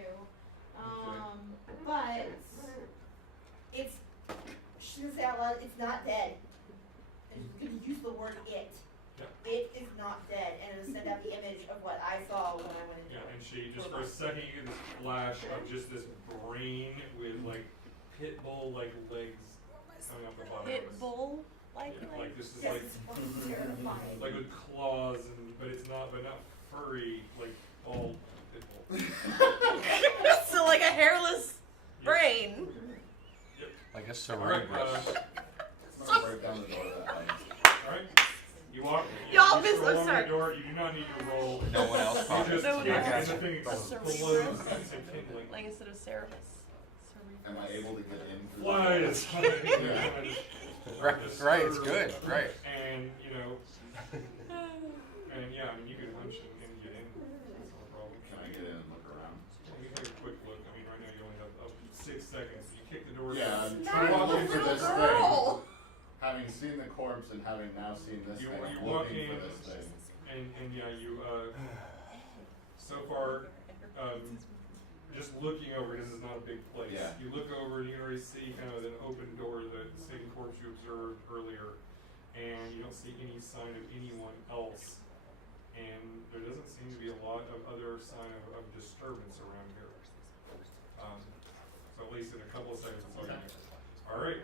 But it's, she didn't say out loud, it's not dead. And she's gonna use the word it. Yep. It is not dead, and it'll send out the image of what I saw when I went into Yeah, it. and she just for a second you get this flash of just this brain with like pit bull like legs coming off the bottom of Pit it. bull like Yeah, like this is Yes, like it's fucking terrifying. like with claws but not furry, like all pit bull. So like a hairless brain. Yep. Like a Alright, cerebrus. I'm gonna break down the door of that lane. alright. You walk. Y'all you missed- stroll I'm on sorry. the door. You do not need to roll. No one else You caught it. just No, kick, no. and the thing explodes Cerebral. into kindling. Like instead of Cerebus. Am I able to get in through Fly the is fine. Right, it's good, right. And you know, and yeah, I mean, you can hunch and get in. That's not a problem. Can I get in and look around? Let me take a quick look. I mean, right now you only have up 6 seconds. You kick the door. Yeah, I'm Not trying to a look for little this girl. thing. Having seen the corpse and having now seen this You- thing, you I'm walk looking in, for this thing. And yeah, you so far just looking over. This is not a big place. Yeah. You look over and you already see kind of an open door, the same corpse you observed earlier, and you don't see any sign of anyone else. And there doesn't seem to be a lot of other sign of disturbance around here. So at least in a couple of seconds, that's all you get. All right,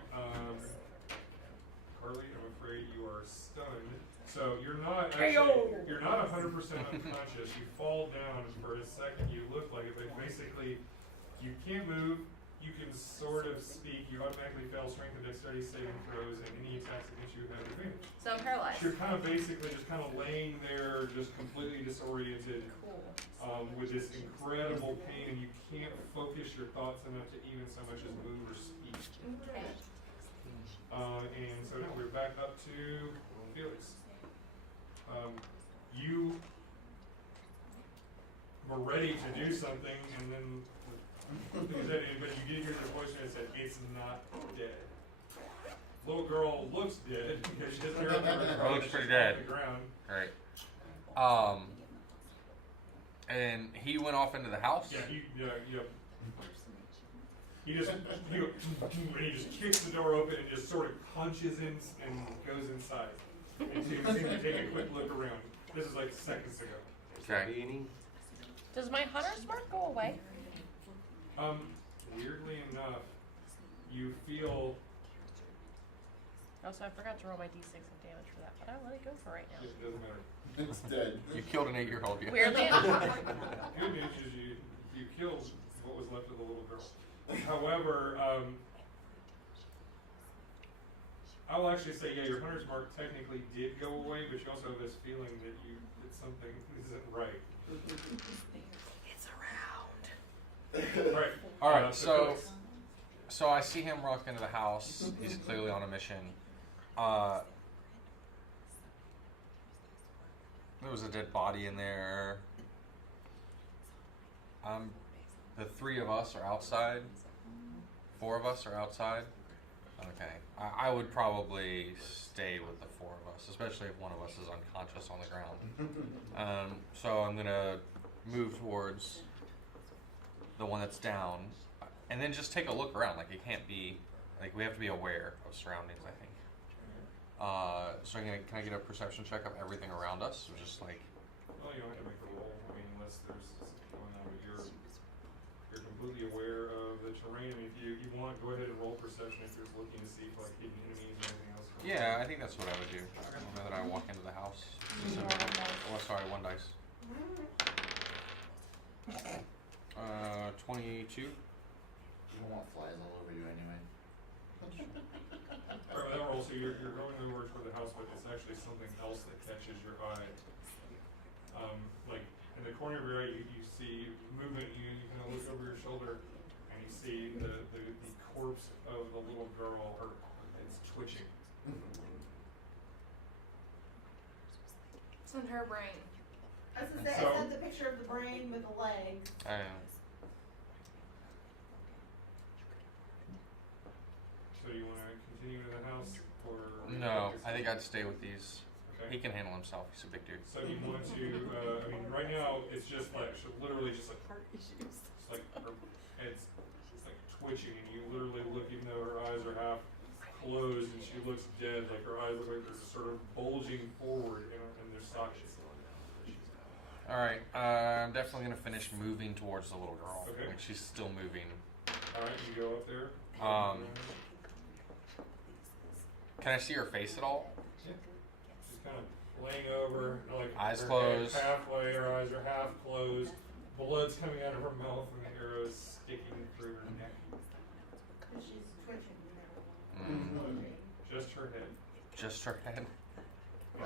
Karlee, I'm afraid you are stunned. So you're not actually, you're not 100% unconscious. You fall down for a second. You look like it, but basically, you can't move. You can sort of speak. You automatically fail strength and dexterity saving throws, and any attacks against you have advantage. So I'm paralyzed. You're kind of basically just kind of laying there, just completely disoriented, Cool. with this incredible pain, and you can't focus your thoughts enough to even so much as move or speak. Okay. And so now we're back up to Felix. You were ready to do something, and then but you did hear the voice that said, "It's not dead." Little girl looks dead because she has hair on the Looks pretty dead. on the ground. Right. And he went off into the house? Yeah. He just he just kicks the door open and just sort of punches in and goes inside. And so you seem to take a quick look around. This is like seconds ago. Okay. Does my hunter's mark go away? Weirdly enough, you feel Also, I forgot to roll my d6 of damage for that, but I'll let it go for right now. it doesn't matter. It's dead. You killed an 8-year-old, yeah. Weirdly Good news is you killed what was left of the little girl. However, I'll actually say, yeah, your hunter's mark technically did go away, but you also have this feeling that something isn't right. It's around. Right. All right, Felix. so I see him walk into the house. He's clearly on a mission. There was a dead body in there. The 3 of us are outside. 4 of us are outside. Okay. I would probably stay with the 4 of us, especially if one of us is unconscious on the ground. So I'm gonna move towards the one that's down, and then just take a look around. Like, it can't be, like, we have to be aware of surroundings, I think. So can I get a perception check of everything around us? Or just like, Well, you don't have to make a roll. I mean, unless there's something going on, but you're completely aware of the terrain. I mean, if you want, go ahead and roll perception if you're looking to see for like hidden enemies or anything else. yeah, I think that's what I would do. Now that I walk into the house. Oh, sorry, 1 dice. 22. You don't want flies all over you anyway. Alright, with that roll, so you're going over toward the house, but it's actually something else that catches your eye. Like in the corner of your eye, you see movement. You kind of look over your shoulder, and you see the corpse of the little girl. It's twitching. It's in her brain. I was gonna say, I sent the picture of the brain with the leg. So you want to continue in the house, or No, I think I'd stay with these. He Okay. can handle himself. He's a big dude. So you want to? I mean, right now it's just like literally just like Heart issues. it's like her head's like twitching, and you literally look, even though her eyes are half closed and she looks dead, like her eyes look like they're sort of bulging forward in their sockets. All right, I'm definitely gonna finish moving towards the little girl. Okay. Like, she's still moving. All right, you go up there. Can I see her face at all? Yeah. She's kind of laying over, like Eyes her closed. head halfway, her eyes are half closed. Blood's coming out of her mouth, and the arrow's sticking through her neck. Because she's twitching, you know. Mm, Just her head. just her head.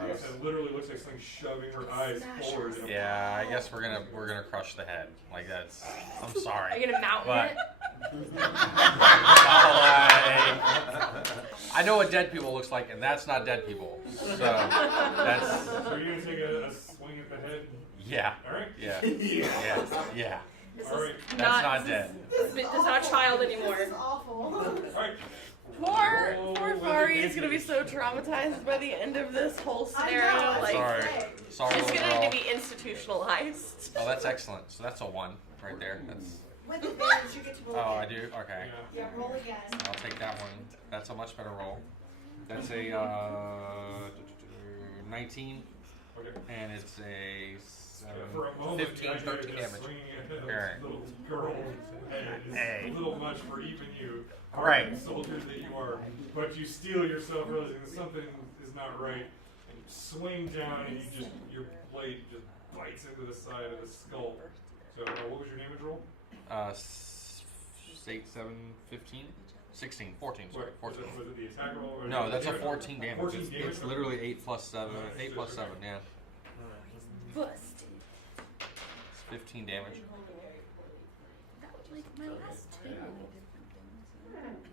Like I said, it literally looks like something shoving her eyes forward. In a Yeah, I guess we're gonna crush the head. Like that's. I'm Are sorry. you gonna mountain But- it? I know what dead people looks like, and that's not dead people. So that's So you're gonna take a swing at the head? yeah, Alright? yeah, Yeah. yeah. This Alright. is That's not dead. This is not a child anymore. This is awful. Alright. Poor Roll with Farih is advantage. gonna be so traumatized by the end of this whole I scenario. know, Like, Sorry, sorry, she's little gonna girl. need to be institutionalized. Oh, that's excellent. So that's a 1 right there. That's. With advantage, you get to roll Oh, I again. do. Okay. Yeah. Yeah, roll again. I'll take that one. That's a much better roll. That's a 19, Okay. and it's a Yeah, for a moment, 15, the idea 13 of damage. swinging at this Alright. little girl's head is Hey. a little much for even you, Right. hardened soldier that you are. But you steel yourself, realizing that something is not right, and you swing down, and your blade just bites into the side of the skull. So, what was your damage roll? 8, 7, 15, 16, 14. Sorry, What, 14. was it the attack roll? Or No, the that's a damage? 14 damage. 14 It's, damage? it's literally 8 plus 7. 8 plus 7, yeah. Busted. It's 15 damage.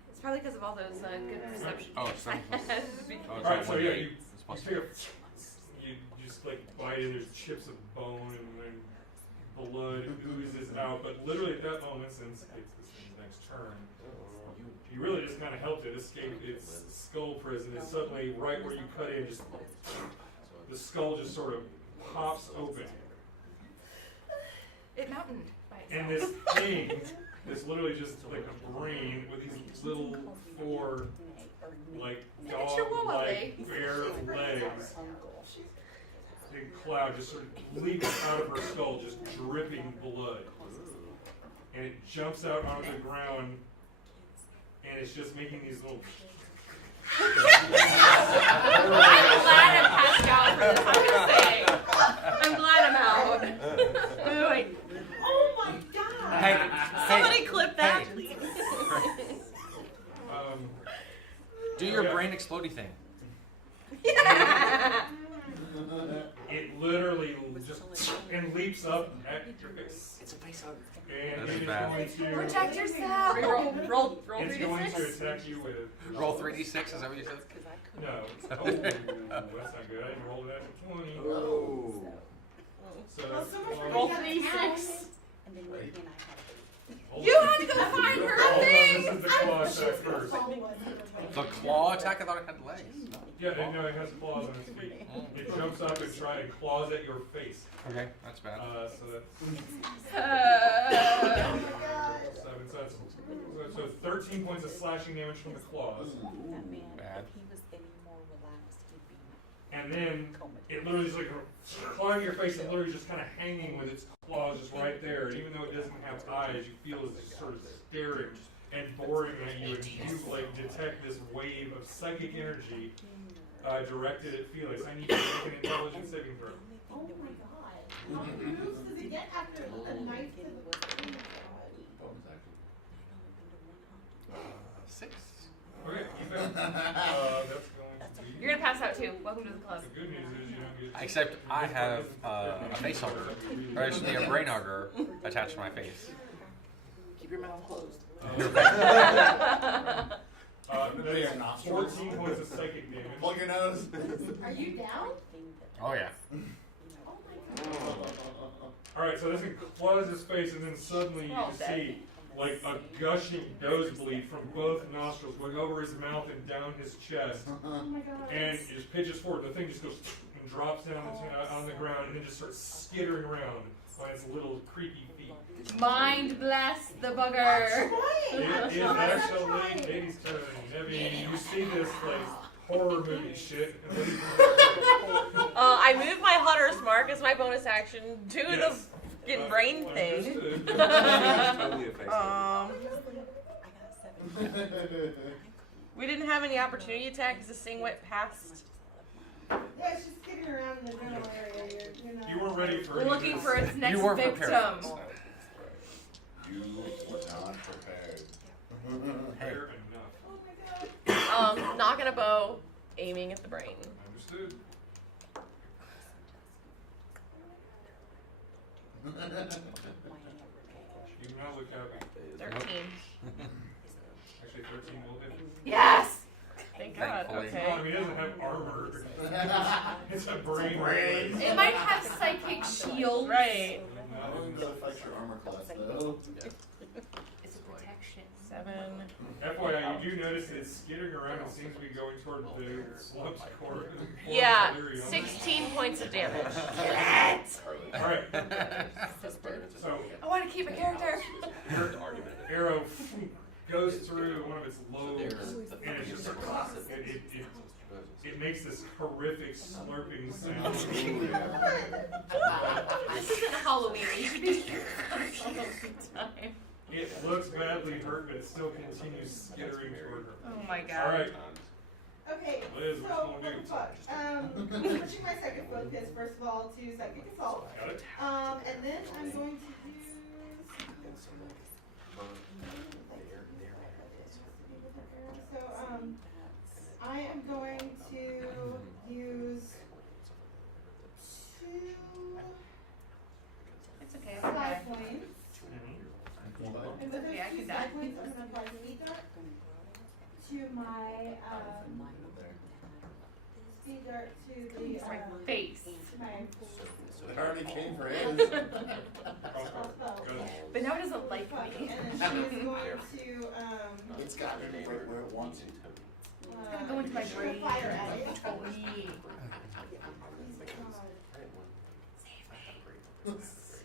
It's probably because of all those good perception. Oh, checks I 7 plus. had. Oh, it's Alright, so yeah, 1d8. you It's plus take you just like bite and there's chips of bone and blood oozes out, but literally at that moment, since it's this thing's next turn, you really just kind of helped it escape its skull prison, and suddenly right where you cut in, just the skull just sort of pops open, It mountained by itself. and this thing, this literally just like a brain with these little 4 like Miniature Wawa dog-like legs. bare legs. Big cloud just sort of leaps out of her skull, just dripping blood. And it jumps out onto the ground, and it's just making these little. I'm glad I passed out for this. I'm gonna say. I'm glad I'm out. Wait. Oh my god! Hey, Somebody hey, clip that, hey. please. Do your Yeah. brain explodey thing. It literally just and leaps up at your face. It's a face hugger. And That's it is bad. going to. Protect yourself. Roll It's 3 to going to 6. attack you with. Roll 3d6, is that what you said? No. Oh, that's not good. I didn't roll it at 20. Oh. So Well, that's so much for Roll being 3 out of 6. town. And then Renae and I had You had to go find her Hold on, thing. this is the claw attack first. The claw attack? I thought it had legs. Yeah, no, it has claws on its feet. It jumps up and tries and claws at your face. Okay, that's bad. So that's Uh, 7. So 13 points of slashing damage from the claws. that man, Bad. if he was any more relaxed, he'd be And then it literally is like clawing your face and literally just kind of hanging with its claws just right there. And even though it doesn't have eyes, you feel it's just sort of staring and boring at you. And you like detect this wave of psychic energy directed at Felix. I need you to make an intelligence saving throw. Oh my god. How many moves does it get after a knife to the Bonus action. 6. Okay, you fail. That's going to be. you're gonna pass out too. Welcome to the club. The good news is you don't get. Except I have a face hugger, or actually a brain hugger attached to my face. keep your mouth closed. That is 14 points of psychic damage. Plug your nose. Are you down? Oh yeah. Oh my god. Alright, so this thing claws his face, and then suddenly you just see like a gushing nosebleed from both nostrils going over his mouth and down his chest. Oh my god. And it just pitches forward. The thing just goes and drops down on the ground, and then just starts skittering around on its little creepy feet. Mind bless the bugger. It is actually Katie's turn. I mean, you see this like horror movie shit. And then I moved my Hunter's Mark as my bonus action to Yes. the getting brain thing. Understood. Totally a face hugger. I got 7. We didn't have any opportunity attack because this thing went past. Yeah, it's just skipping around in the general area. You're not. You weren't ready for We're any of looking this. for its next You weren't victim. prepared. You were not prepared. Fair enough. Oh my god. Knocking a bow, aiming at the brain. Understood. You do not look happy. 13. Actually, 13 will hit. Yes! Thank God. Thankfully. Okay. Oh, I mean, it doesn't have armor. It's a brain. It might have psychic shield. Right. That wouldn't affect your armor class though. It's a protection. 7. FYI, you do notice that it's skittering around and seems to be going toward the slumped core. Yeah. Aleeriana. 16 points of damage. Alright. So, I want to keep a character. your arrow goes through one of its lobes, and it's just it makes this horrific slurping sound. This isn't Halloween. You should be all the time. It looks badly hurt, but it still continues skittering toward her. Oh my God. Alright, Okay, Liz, what so, you gonna do? fuck. Switching my second focus, first of all, to Psychic Assault. Got it? And then I'm going to use... So, I am going to use 2 It's okay. side points. Mhm. And with those Okay, I 2 can side die. points, I'm going to apply Speed Dart to my, Speed Dart to the, Face. to my It already came for his. Crossbow. Got it. But now it doesn't like fuck, me. and then she is going to, It's got it right where it wants it to. It's gonna go into my shoot a brain. fire at it. Control me.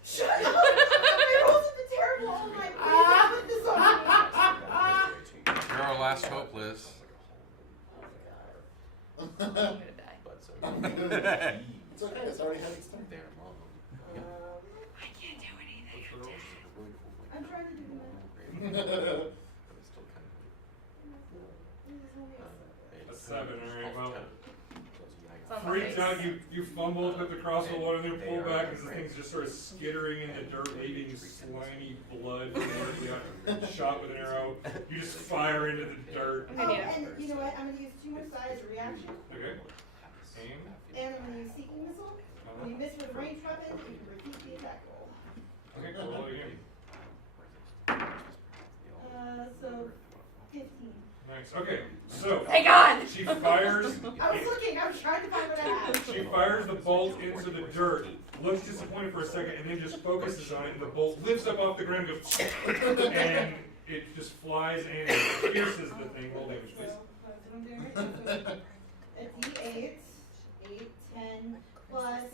Shut up! My rolls have been terrible all night. Please don't put this on me. You're our last hope, Liz. I'm gonna die. It's okay, it's already had its turn. I can't do anything. I'm trying to do A 7, alright, well. It's on my Freaked face. out, you fumbled with the crossbow load and then pull back as the thing's just sort of skittering in the dirt, leaving slimy blood from where you got shot with an arrow. You just fire into the dirt. I'm Oh, gonna need and you know what? I'm going to use 2 more sides as a reaction. Okay. Aim. And I'm going to use Seeking Missile. When you miss with a ranged weapon, you can repeat the attack roll. Okay, roll it again. So 15. Nice. Okay, so Thank God! she fires. I was looking. I was trying to find what I had. She fires the bolt into the dirt, looks disappointed for a second, and then just focuses on it, and the bolt lifts up off the ground, goes, and it just flies and pierces the thing. Roll damage, please. So that's what I'm doing right now. So a D8, 8, 10, plus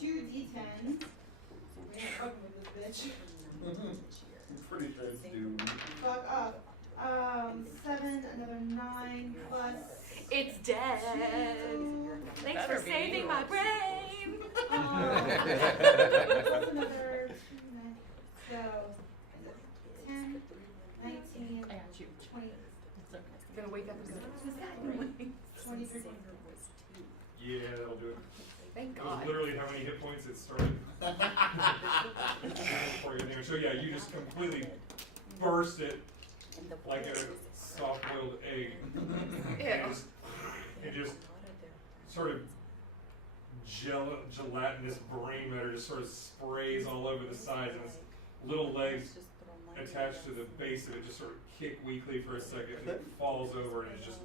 2 D10s. We ain't fucking with this bitch. I'm pretty sure it's doomed. Fuck up. 7, another 9, plus It's dead. 2. Thanks Better for be. saving my brain. Plus another 2, 9. So 10, 19, 20. I'm gonna wake up and go, what was that noise? 23. Yeah, that'll do it. Thank That was God. literally how many hit points it started. Before you get there. So yeah, you just completely burst it like a soft-boiled egg. Ew. It just sort of gelatinous brain matter just sort of sprays all over the sides, and its little legs attached to the base of it just sort of kick weakly for a second, and it falls over, and it's just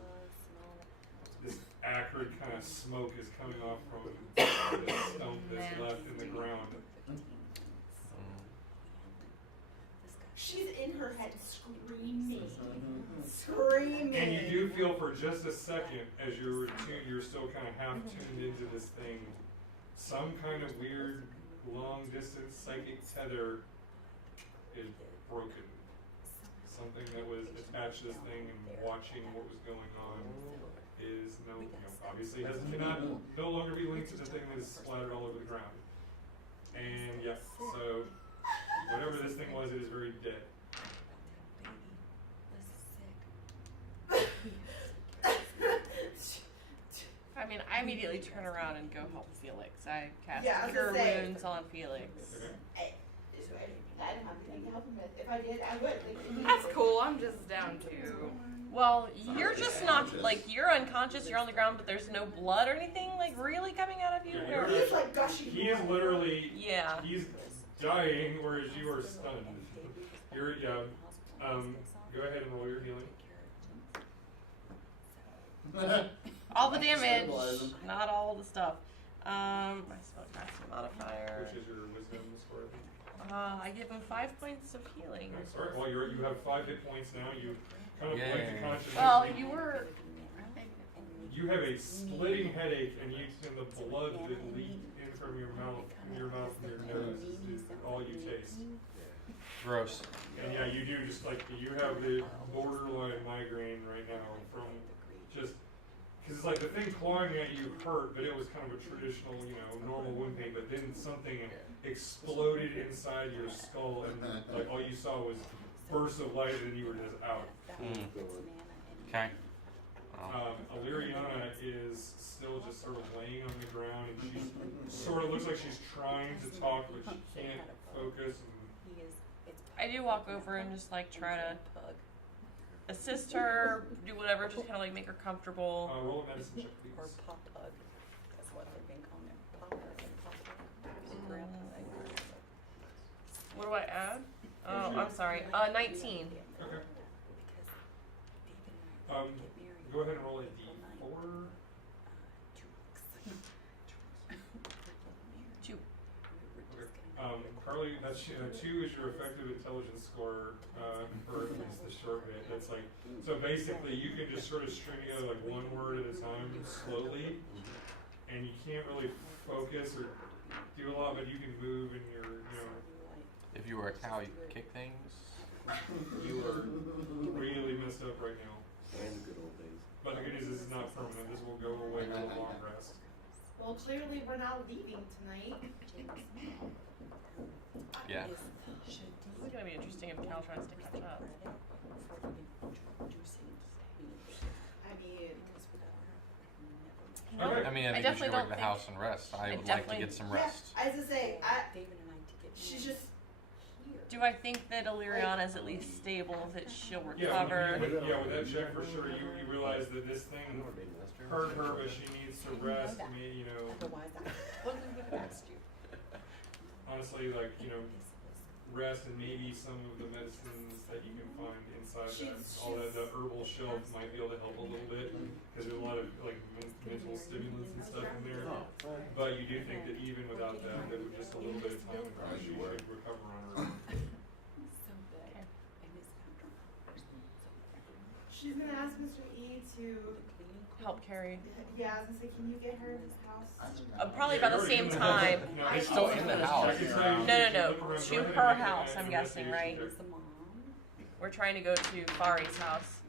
this acrid kind of smoke is coming off from the stump that's left in the ground. She's in her head screaming. Screaming. And you do feel for just a second, as you're attuned, you're still kind of half tuned into this thing, some kind of weird, long-distance psychic tether is broken. Something that was attached to this thing and watching what was going on is obviously cannot no longer be linked to the thing that is splattered all over the ground. And yeah, so whatever this thing was, it is very dead. I mean, I immediately turn around and go help Felix. I cast Yeah, I was Cure gonna say. Wounds on Felix. Okay. I didn't have anything to help him with. If I did, I would. Like, That's cool. I'm just down to Well, you're just not, like, you're unconscious, you're on the ground, but there's no blood or anything, like, really coming out of you? Yeah, Or- He's like gushing. He is literally, Yeah. he's dying, whereas you are stunned. You're, yeah, go ahead and roll your healing. All the damage, not all the stuff. My spellcasting modifier. Which is your wisdom score, I think. I give him 5 points of healing. Okay, sorry. Well, you have 5 hit points now. You kind of Yay. like the consciousness. Well, you were. You have a splitting headache, and the blood that leaked in from your mouth and your nose is all you taste. Gross. And yeah, you do just like you have the borderline migraine right now from just because it's like the thing clawing at you hurt, but it was kind of a traditional, normal wound pain. But then something exploded inside your skull, and like all you saw was bursts of light, and you were just out. Okay. Aleeriana is still just sort of laying on the ground, and she sort of looks like she's trying to talk, but she can't focus. I do walk over and just like try to assist her, do whatever, just kind of like make her comfortable. Roll a medicine check, please. Or pop pug. That's what they've been calling it. Pop pug and pop pug. What do I add? Oh, I'm sorry. 19. Okay. Go ahead and roll a d4. 2. Okay. Karlee, that's 2 is your effective intelligence score for at least the short bit. That's like, so basically you can just sort of string together like one word at a time slowly, and you can't really focus or do a lot, but you can move and you're, If you were a cow, you could kick things. you are really messed up right now. But the good news is it's not permanent. This will go away with a long rest. Well, clearly we're not leaving tonight. Yeah. This is gonna be interesting if Cal tries to catch up. I mean, Okay. I mean, I I think you should definitely go back don't to the think- house and rest. I would like to definitely- get some yeah, rest. as I say, she's just Do I think that Aleeriana is at least stable, that she'll Yeah, recover? with that check for sure, you realize that this thing hurt her, but she needs to rest. Otherwise, I totally would have asked you. Honestly, like, rest and maybe some of the medicines that you can find inside all that, the herbal shelf might be able to help a little bit, because there's a lot of, like, mental stimulants and stuff in there. But you do think that even without that, with just a little bit of time, she should recover on her own. she's gonna ask Mr. E to Help carry. yeah, I was gonna say, can you get her to his house? Probably about the same time. No, It's still in the house. I can tell you, No, you no, look around, to go ahead her and make house, an I'm guessing, right? investigation check. The mom. We're trying to go to Farih's house,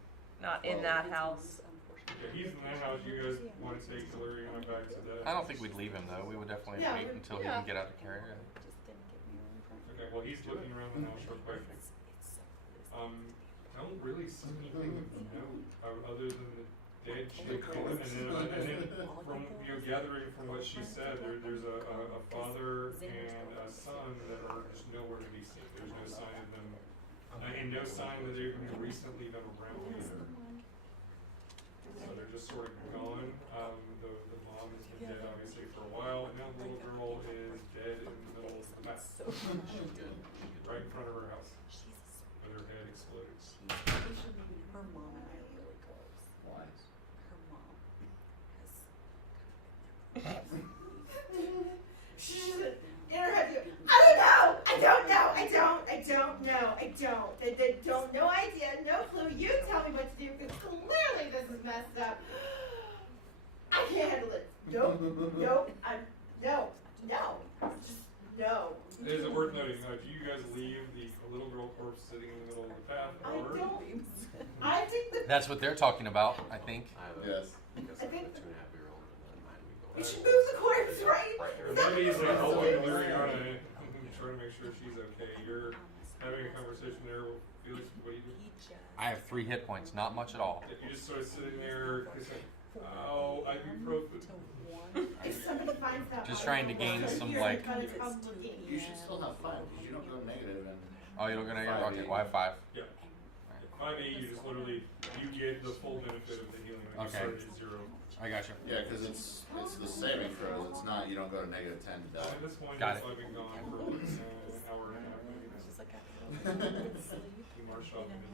not in that house. Yeah, he's in that house. You guys want to take Aleeriana back to that? I don't think we'd leave him though. We would definitely Yeah, wait we- until he yeah. can get out the carrier. Okay, well, he's looking around the house real quick. Don't really see anything of note other than the dead chick, and then from gathering from what she said, there's a father and a son that are just nowhere to be seen. There's no sign of them, and no sign that they've recently been around either. So they're just sort of gone. The mom has been dead obviously for a while, and now the little girl is dead in the middle of the bath, right in front of her house, with her head exploded. Her mom and I are really close. Why? Her mom has She's just in her head. I don't know. I don't know. I don't. No idea. No clue. You tell me what to do, because clearly this is messed up. I can't handle it. Nope. No. Just no. Is it worth noting, do you guys leave the little girl corpse sitting in the middle of the path, or? I think that That's what they're talking about, I think. Yes. I think 2.5-year-old, and then we should move the corpse, right? Or maybe it's like helping Aleeriana and trying to make sure she's okay. You're having a conversation there with Felix. What do you do? I have 3 hit points, not much at all. You're just sort of sitting there, oh, ibuprofen. If somebody finds out, Just trying to gain some, you're like- gonna come looking. You should still have fun, because you don't go negative and. Oh, you're gonna okay, well I have 5. Yeah. 5e, you just literally, you get You Okay. started at 0. I got you. Yeah, because it's the saving throws. It's not, you don't go to -10 to die. At this point, Got it's it. like been gone for an hour and a half, maybe. It's like You marched off into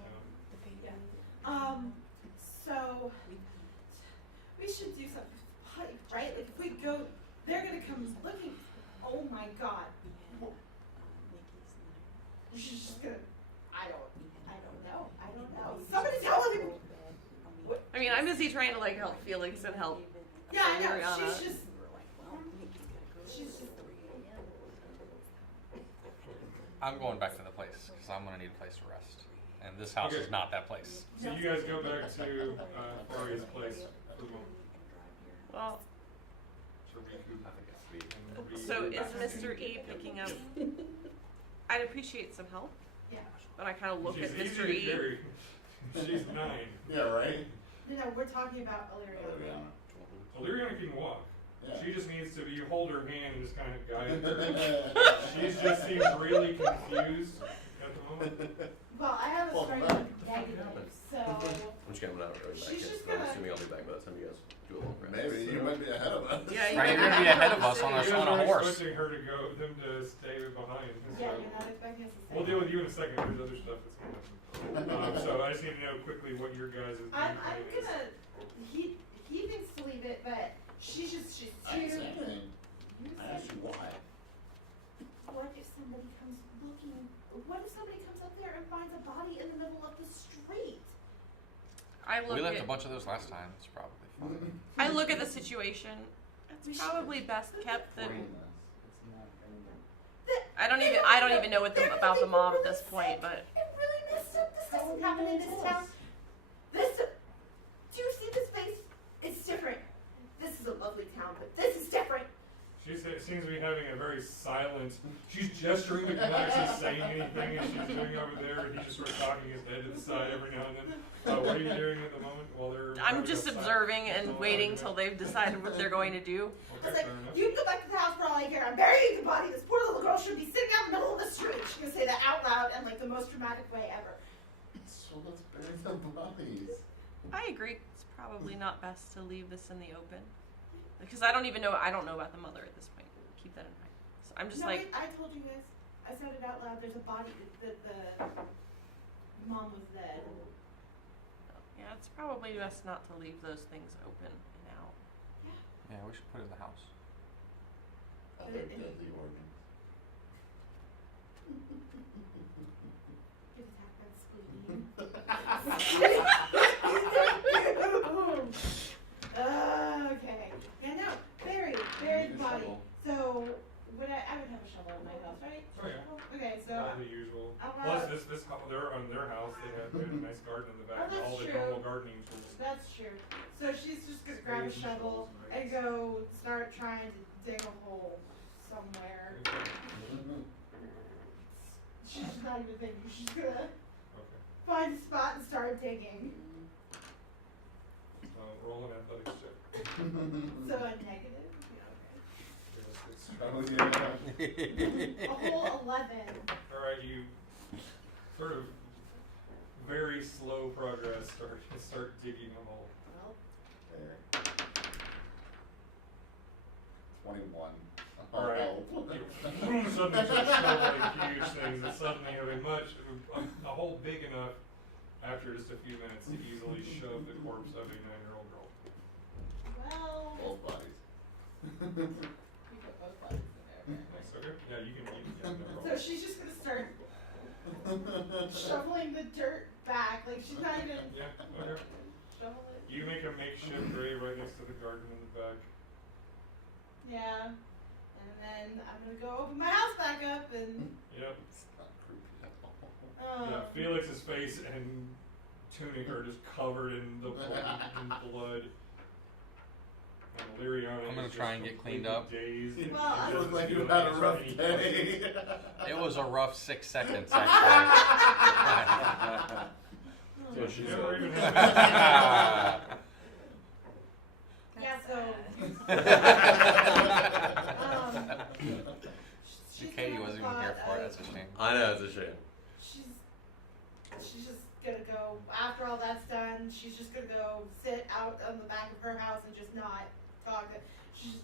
town. So we should do something, right? Like if we go, they're gonna come looking. Oh my God! She's just gonna. I don't know. Somebody tell me. I mean, I'm busy trying to like help Felix and help. Yeah, I know. Aleeriana. She's just. I'm going back to the place because I'm gonna need a place to rest, and this house Okay. is not that place. So you guys go back to Farih's place for the moment Well, to recoup. I think it's sweet. and re- so is Mr. E picking up? I'd appreciate some help, Yeah. but I kind of look She's at easy Mr. to E. carry. She's 9. Yeah, right? No, we're talking about Aleeriana. Aleeriana can walk. Yeah. She just needs to be, you hold her hand and just kind of guide her. She just seems really confused at the moment. Well, I have a Well, strength that- of negative, so I'm just kidding, I'm not really back She's yet, just but I'm gonna- assuming I'll be back by the time you guys do a long rest. Maybe. You might be ahead of us. Yeah, you Right, might you're gonna be ahead of us on You a guys on a weren't horse. expecting her to go, them to stay behind. yeah, So you're not expecting us to say. we'll deal with you in a second. There's other stuff that's going to happen. So I just need to know quickly what your guys' game I'm plan is. gonna. He thinks to leave it, but she's I didn't say too. anything. You I asked said, you why. what if somebody comes looking? What if somebody comes up there and finds a body in the middle of the street? I look We left at a bunch of those last time. It's probably fine. I look at the situation. We It's should- probably best kept that That- I don't even know what they're about the gonna mob think at we're this point, but It really messed up. This doesn't happen in this town. This. Do you see this face? It's different. This is a lovely town, but this is different. She seems to be having a very silent. She's gesturing, but not actually saying anything as she's doing over there. And he's just sort of cocking his head to the side every now and then. What are you doing at the moment while they're? I'm just observing and waiting till they've decided what they're going to do. I was Okay, like, fair enough. you can go back to the house for all I care. I'm burying the body. This poor little girl should be sitting out in the middle of the street. She's gonna say that out loud and like the most dramatic way ever. So let's bury the bodies. I agree. It's probably not best to leave this in the open because I don't know about the mother at this point. Keep that in mind. So I'm just No, like, wait, I told you guys. I said it out loud. There's a body. The mom was dead. yeah, it's probably best not to leave those things open and out. Yeah, we should put it in the house. Other deadly organs. Get attacked by squeaking. Okay. Yeah, no. Buried Need a body. shovel. So would I would have a shovel in my house, right? Oh, yeah. Shovel? Okay, so All the usual. I'm Plus, not- this they're on their house. They had a nice garden in the back. Oh, that's all the true. normal gardening tools. that's true. So she's just gonna grab a Spades and shovel shovels and and go start trying to dig a hole somewhere. She's just not even thinking. She's gonna Okay. find a spot and start digging. Roll an athletics check. So a negative? Yeah, Oh, yeah. okay. A whole 11. Alright, you sort of very slow progress start digging a hole. Well, 21. Alright. You suddenly start shoveling huge things that suddenly have a hole big enough after just a few minutes to easily shove the corpse of a 9-year-old girl. well, Both bodies. we put both bodies in there. Nice, okay. Yeah, you can yeah, no So problem. she's just gonna start shoveling the dirt back. Like she's not even Yeah, okay. shovel it. You make a makeshift grave right next to the garden in the back. Yeah. And then I'm gonna go open my house back up and Yep. It's not creepy at all. Yeah, Felix's face and tunic are just covered in the blood. And Aleeriana I'm gonna is try just and get cleaned completely up. Dazed and Well, I You doesn't look like feel you had a any rough any day. It was a rough 6 seconds, actually. Yeah, she never even yeah. So she's Caity gonna wasn't even thought here for it. of- That's a shame. I know, it's a shame. She's just gonna go after after all that's done, she's just gonna go sit out on the back of her house and just not talk. She's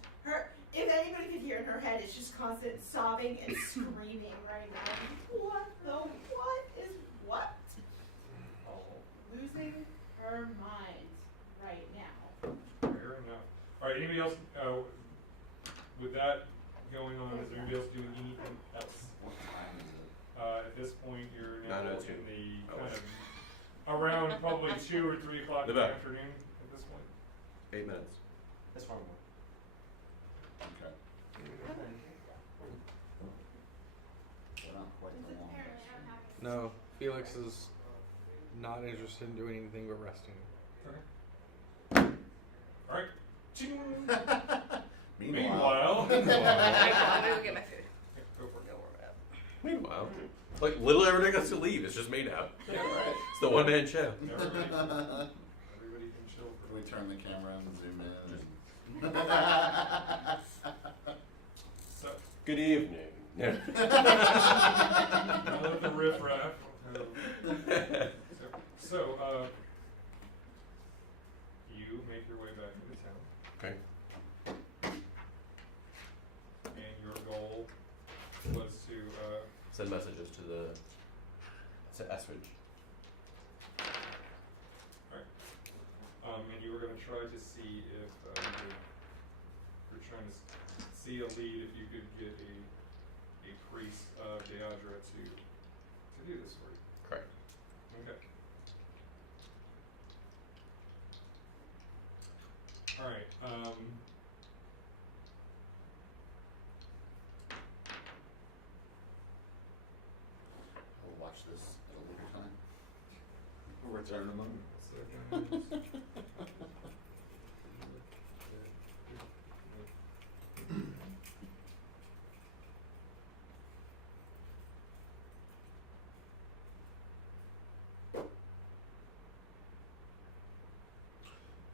if anybody could hear in her head, it's just constant sobbing and screaming right now. What is what? Losing her mind right now. Fair enough. All right. Anybody else? With that going on, is there anybody else doing anything else? What time is it? At this point, you're now 9:02. in the kind of around probably 2 or 3 o'clock in the afternoon at this point. 8 minutes. That's far more. Okay. We're not quite the longest. No, Felix is not interested in doing anything but resting. Okay. All right. Ching. Meanwhile. I'm gonna go get my food. Go for it. Meanwhile, like little everybody gets to leave. It's just me now. Yeah, right. It's the one-man show. Everybody can chill for We turn the camera and zoom in. So, Good evening. Yeah. I love the riff-raff. So, you make your way back into town. Okay. And your goal was to, Send messages to Esridge. and you were going to try to see if you're trying to see a lead if you could get a priest of Deadra to do this for you. Correct. Okay. All right. We'll watch this at a later time. We'll return them.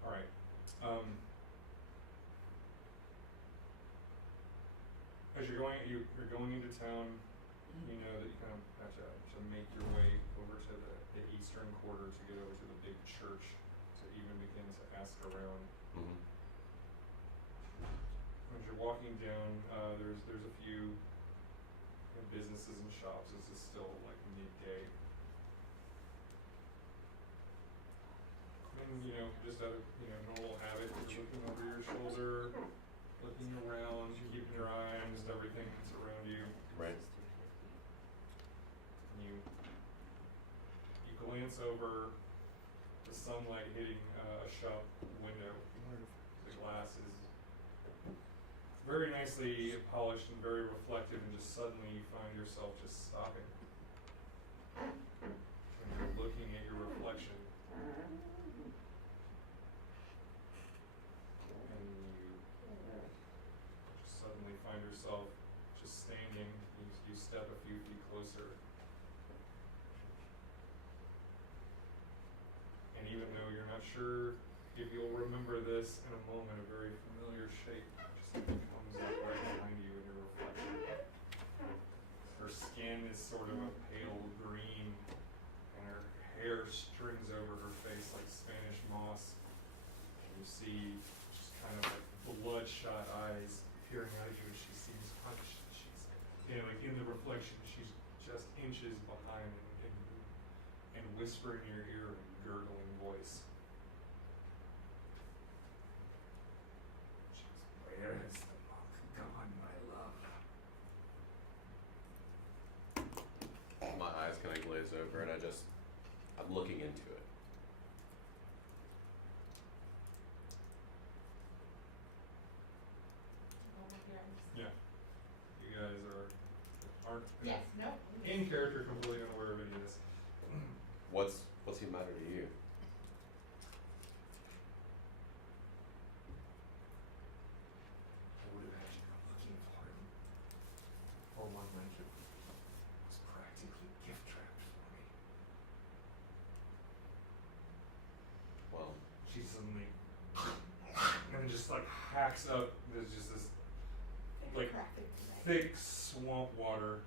All right. As you're going into town, you know that you kind of have to make your way over to the eastern quarter to get over to the big church to even begin to ask around. Mm-hmm. As you're walking down, there's a few businesses and shops. This is still like midday. And just out of normal habit, you're looking over your shoulder, looking around, keeping your eye on just everything that's around you. Right. And you glance over, the sunlight hitting a shop window. The glass is very nicely polished and very reflective, and just suddenly you find yourself just stopping. And you're looking at your reflection. And you just suddenly find yourself just standing. You step a few feet closer. And even though you're not sure if you'll remember this in a moment, a very familiar shape just comes up right behind you in your reflection. Her skin is sort of a pale green, and her hair strings over her face like Spanish moss. And you see just kind of like bloodshot eyes peering out at you as she seems hunched. She's, like in the reflection, she's just inches behind and whisper in your ear in a gurgling voice. Where is the monk gone, my love? My eyes kind of glaze over, and I'm looking into it. Yeah. You guys aren't Yes, no. in character completely unaware of any of this. What's he matter to you? I would imagine you're looking for him. Or one like it was practically gift wrapped for me. Well, She suddenly and then just like hacks up. There's just this like thick swamp water,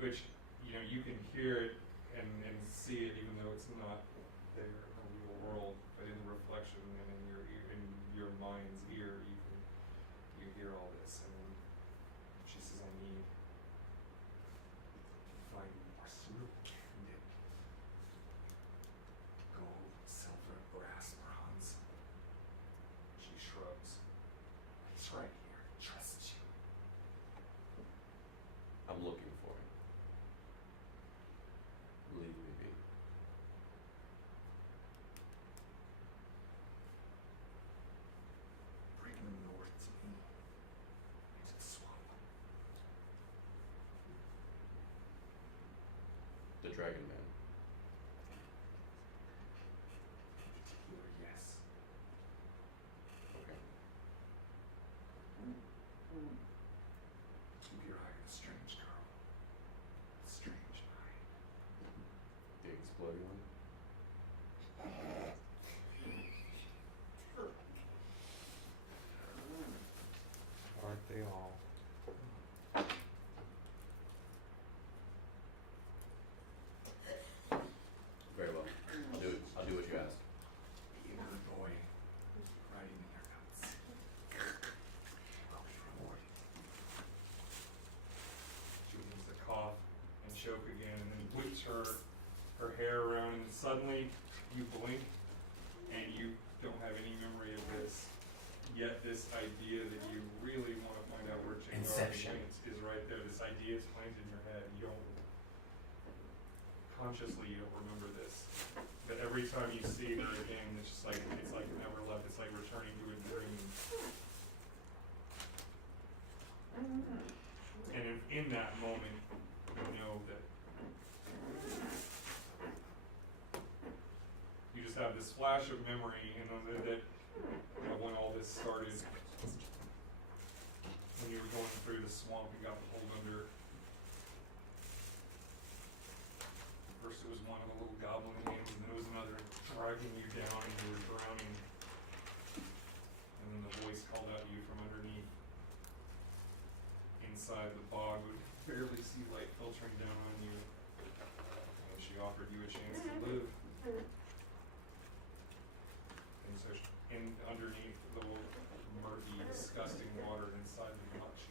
which you can hear it and see it even though it's not mind's ear, you hear all this, and then she says, I need to find more silver, gold, silver, brass, bronze. She shrugs. It's right here. Trust you. I'm looking for it. Leave me be. Bring them north to me. Into the swamp. The Dragon Man. Particular, yes. Okay. Keep your eye on a strange girl. Strange mind. The exploding one. Aren't they all? Very well. I'll do what you ask. Be a good boy. Riding the haircuts. Will be rewarded. She begins to cough and choke again, and then whips her hair around, and suddenly you blink, and you don't have any memory of this. Yet this idea that you really want to find out where Jingarn Inception. is right there. This idea is planted in your head. You don't consciously, you don't remember this. But every time you see her again, it's just like never left. It's like returning to a dream. And in that moment, you know that you just have this flash of memory, and that when all this started, when you were going through the swamp, you got pulled under. First it was one of the little goblin hands, and then it was another dragging you down, and you were drowning. And then the voice called out to you from underneath. Inside the bog, would barely see light filtering down on you. And she offered you a chance to live. And so underneath the murky, disgusting water inside the muck, she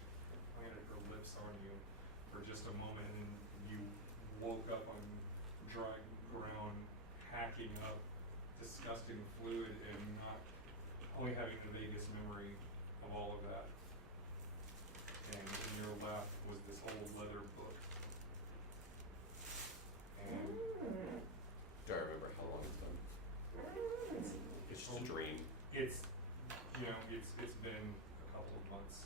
planted her lips on you for just a moment, and then you woke up on dry ground, hacking up disgusting fluid and not only having the vaguest memory of all of that. And in your lap was this whole leather book. And Do I remember how long it's been? It's just a dream. it's been a couple of months.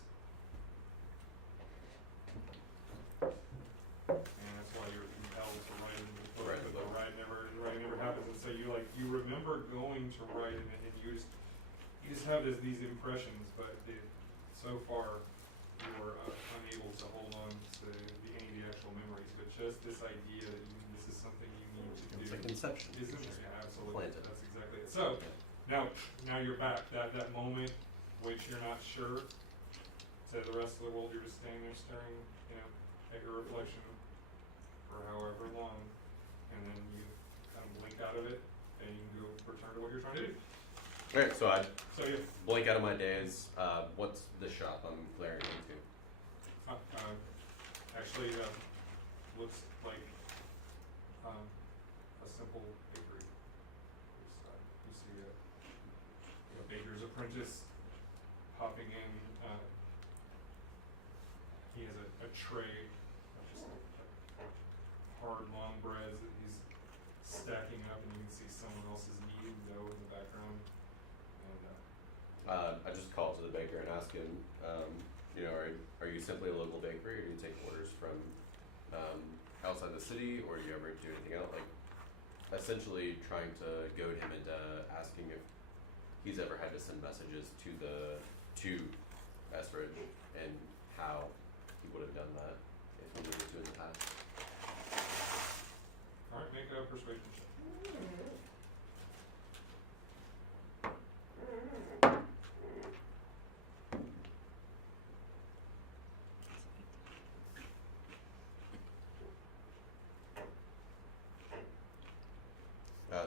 And that's why you're compelled to write in the book, Write in the but the book. writing never happens. And so you remember going to write in it, and you just have these impressions, but so far you were unable to hold on to any of the actual memories. But just this idea that this is something you need to do. It's like Inception. Isn't it? Yeah, absolutely. Planted. That's exactly it. So now you're back. That moment which you're not sure to the rest of the world, you're just standing there staring, at your reflection for however long, and then you kind of blink out of it, and you can go return to what you're trying to do. Alright, so I So yeah, blink out of my days. What's the shop I'm glaring into? actually looks like a simple bakery. You see a baker's apprentice popping in. He has a tray of just hard, long breads that he's stacking up, and you can see someone else's kneading dough in the background. And I just call to the baker and ask him, are you simply a local bakery, or do you take orders from outside the city, or do you ever do anything else? Like, essentially trying to goad him into asking if he's ever had to send messages to Estridge, and how he would have done that if he needed to in the past. alright, make a persuasion check.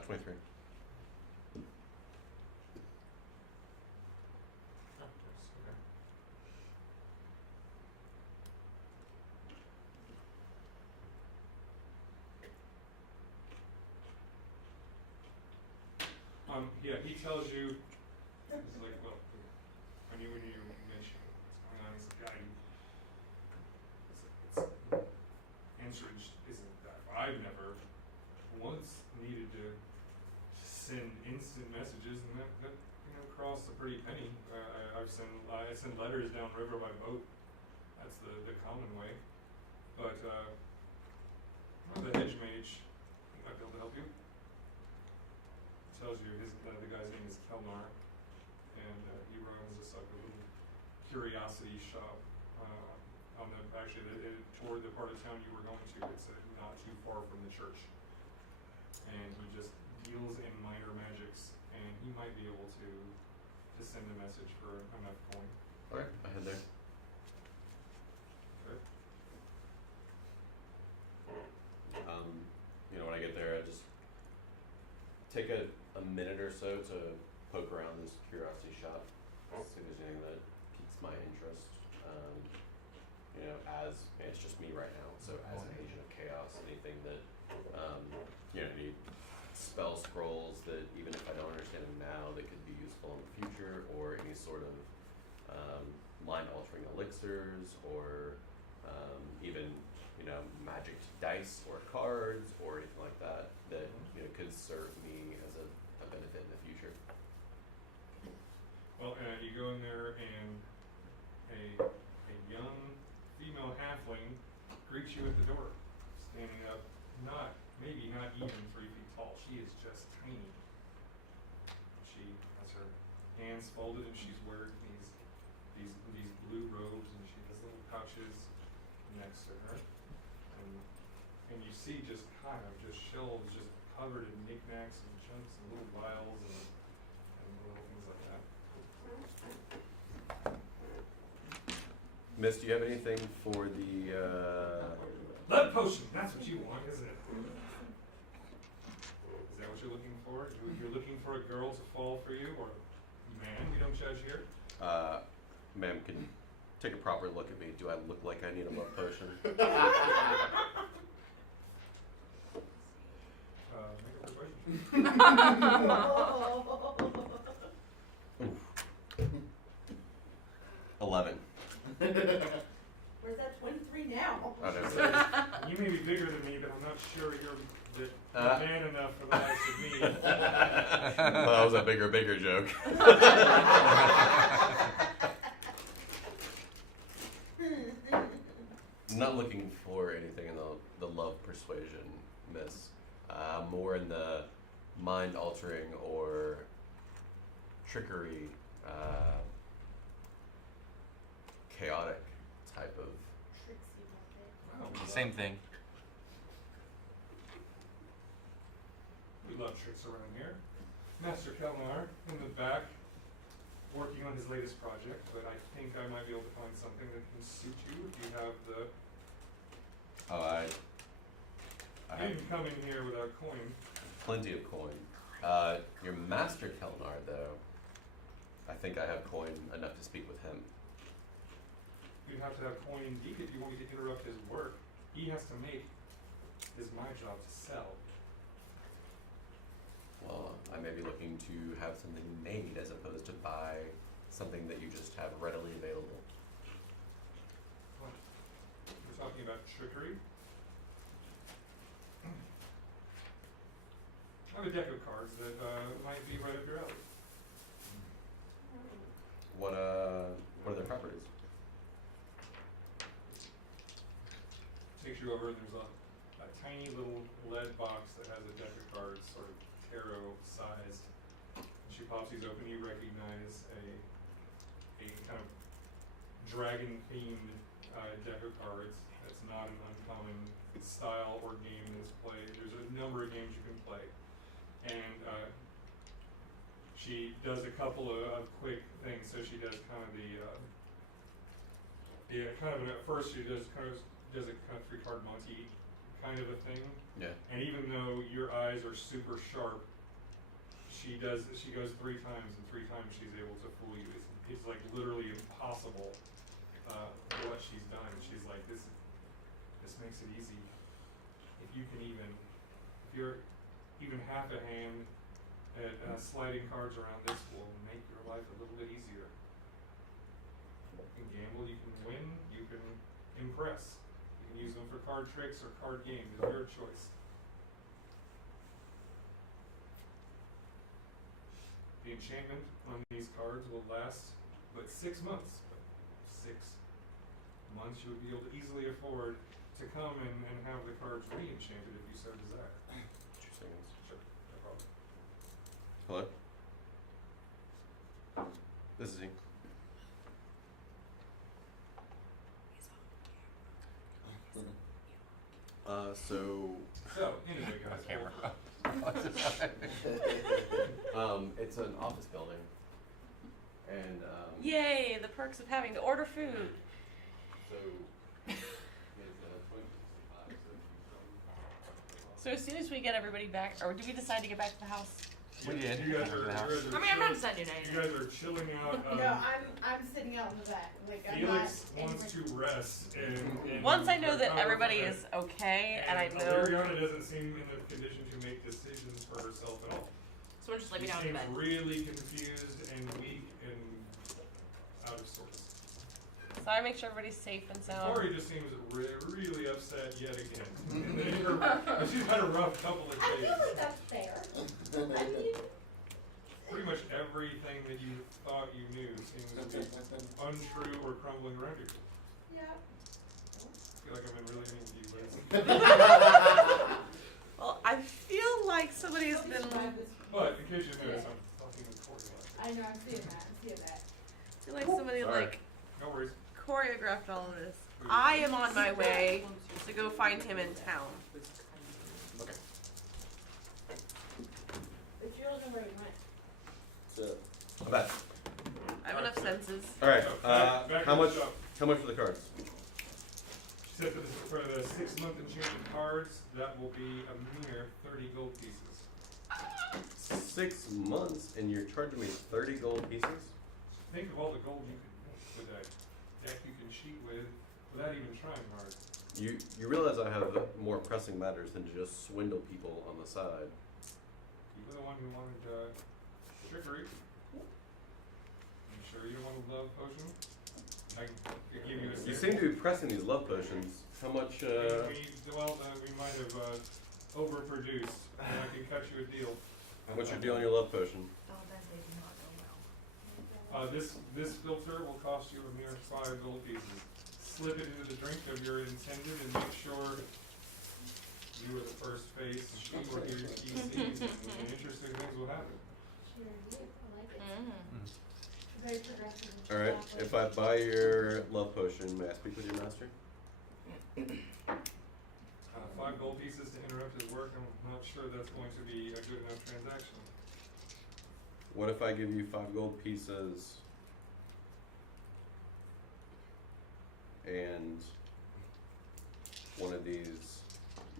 23. Yeah, he tells you, he's like, well, when you mention what's going on, he's like, yeah, Anchorage isn't that. I've never once needed to send instant messages, and that costs a pretty penny. I send letters downriver by boat. That's the common way. But the hedge mage might be able to help you. Tells you the guy's name is Kelnar, and he runs this like a little curiosity shop on toward the part of town you were going to. It's not too far from the church, and he just deals in minor magics, and he might be able to send a message for enough coin. Alright, I head there. Okay. When I get there, I just take a minute or so to poke around this curiosity shop, see if there's anything that piques my interest. As it's just me right now, so as an agent of chaos, anything that any spell scrolls that even if I don't understand them now, that could be useful in the future, or any sort of mind-altering elixirs, or even magic dice or cards or anything like that could serve me as a benefit in the future. Well, you go in there, and a young female halfling greets you at the door, standing up, maybe not even 3 feet tall. She is just tiny. She has her hands folded, and she's wearing these blue robes, and she has little pouches next to her. And you see just kind of just shelves just covered in knickknacks and chunks and little vials and little things like that. Miss, do you have anything for the Blood potion! That's what you want, isn't it? Is that what you're looking for? You're looking for a girl to fall for you, or man? We don't judge here. Ma'am, can you take a proper look at me? Do I look like I need a love potion? Make a persuasion. 11. Where's that 23 now? I don't know. You may be bigger than me, but I'm not sure you're man enough for the likes of me. Well, that was a bigger joke. I'm not looking for anything in the love persuasion, miss. More in the mind-altering or trickery, chaotic type of... Same thing. We love tricks around here. Master Kelnar in the back, working on his latest project, but I think I might be able to find something that can suit you if you have the... Oh, I You didn't come in here without coin. plenty of coin. Your Master Kelnar, though, I think I have coin enough to speak with him. You'd have to have coin indeed if you want me to interrupt his work. He has to make my job to sell. Well, I may be looking to have something made as opposed to buy something that you just have readily available. What? You're talking about trickery? I have a deck of cards that might be right up your alley. What are their properties? Takes you over, and there's a tiny little lead box that has a deck of cards, sort of tarot sized. When she pops these open, you recognize a kind of dragon themed deck of cards. It's not an uncommon style or game that's played. There's a number of games you can play. And she does a couple of quick things. So she does kind of at first she does a country card Monty kind of a thing. Yeah. And even though your eyes are super sharp, she goes 3 times, and 3 times she's able to fool you. It's like literally impossible what she's done. She's like, this makes it easy. If you're even half a hand at sliding cards around this will make your life a little bit easier. You can gamble, you can win, you can impress. You can use them for card tricks or card games, it's your choice. The enchantment on these cards will last but 6 months. But 6 months you would be able to easily afford to come and have the cards re-enchanted if you so desire. 2 seconds. Sure, no problem. Hello? This is he. So Anyway, guys, Camera. it's an office building, and Yay, the perks of having to order food. so it's 2065. So as soon as we get everybody back, or do we decide to get back to the house? We did. You guys are, Remember the house? I mean, I'm not deciding you anything. guys are chilling out. No, I'm sitting out in the back. Like, I'm Felix not. wants to rest, and Once I know that recover everybody from is okay, and I know. Aleeriana doesn't seem in the condition to make decisions for herself at all. So we're just She leaving down to seems bed. really confused and weak and out of sorts. So I make sure everybody's safe and sound. Farih just seems really upset yet again. And then she's had a rough couple of I days. feel like that's fair. I mean, Pretty much everything that you thought you knew seems to be untrue or crumbling around you. yeah. I feel like I've been really mean to you, but Well, I feel like somebody's been. But in case you notice, I'm fucking with Corey. I know, I'm seeing that. I'm seeing that. I feel like somebody Sorry. like No worries. choreographed all of this. I am on my way to go find him in town. Okay. If you're looking where he went. I'm back. I have enough senses. All right. Back How to the much? shop. How much for the cards? She said for the 6-month enchanted cards, that will be a mere 30 gold pieces. 6 months, and you're charging me 30 gold pieces? Think of all the gold you can make with a deck you can cheat with without even trying hard. You realize I have more pressing matters than to just swindle people on the side. You were the one who wanted trickery. You sure you don't want a love potion? I could give you a You sample. seem to be pressing these love potions. How much? We might have overproduced, and I can cut you a deal. What's your deal on your love potion? Oh, that they do not go well. This filter will cost you a mere 5 gold pieces. Slip it into the drink of your intended and make sure you are the first face she or he sees, and interesting things will happen. Sure, yeah, I like it. Mm. Very progressive. All right. If I buy your love potion, may I speak with your master? 5 gold pieces to interrupt his work. I'm not sure that's going to be a good enough transaction. What if I give you 5 gold pieces and one of these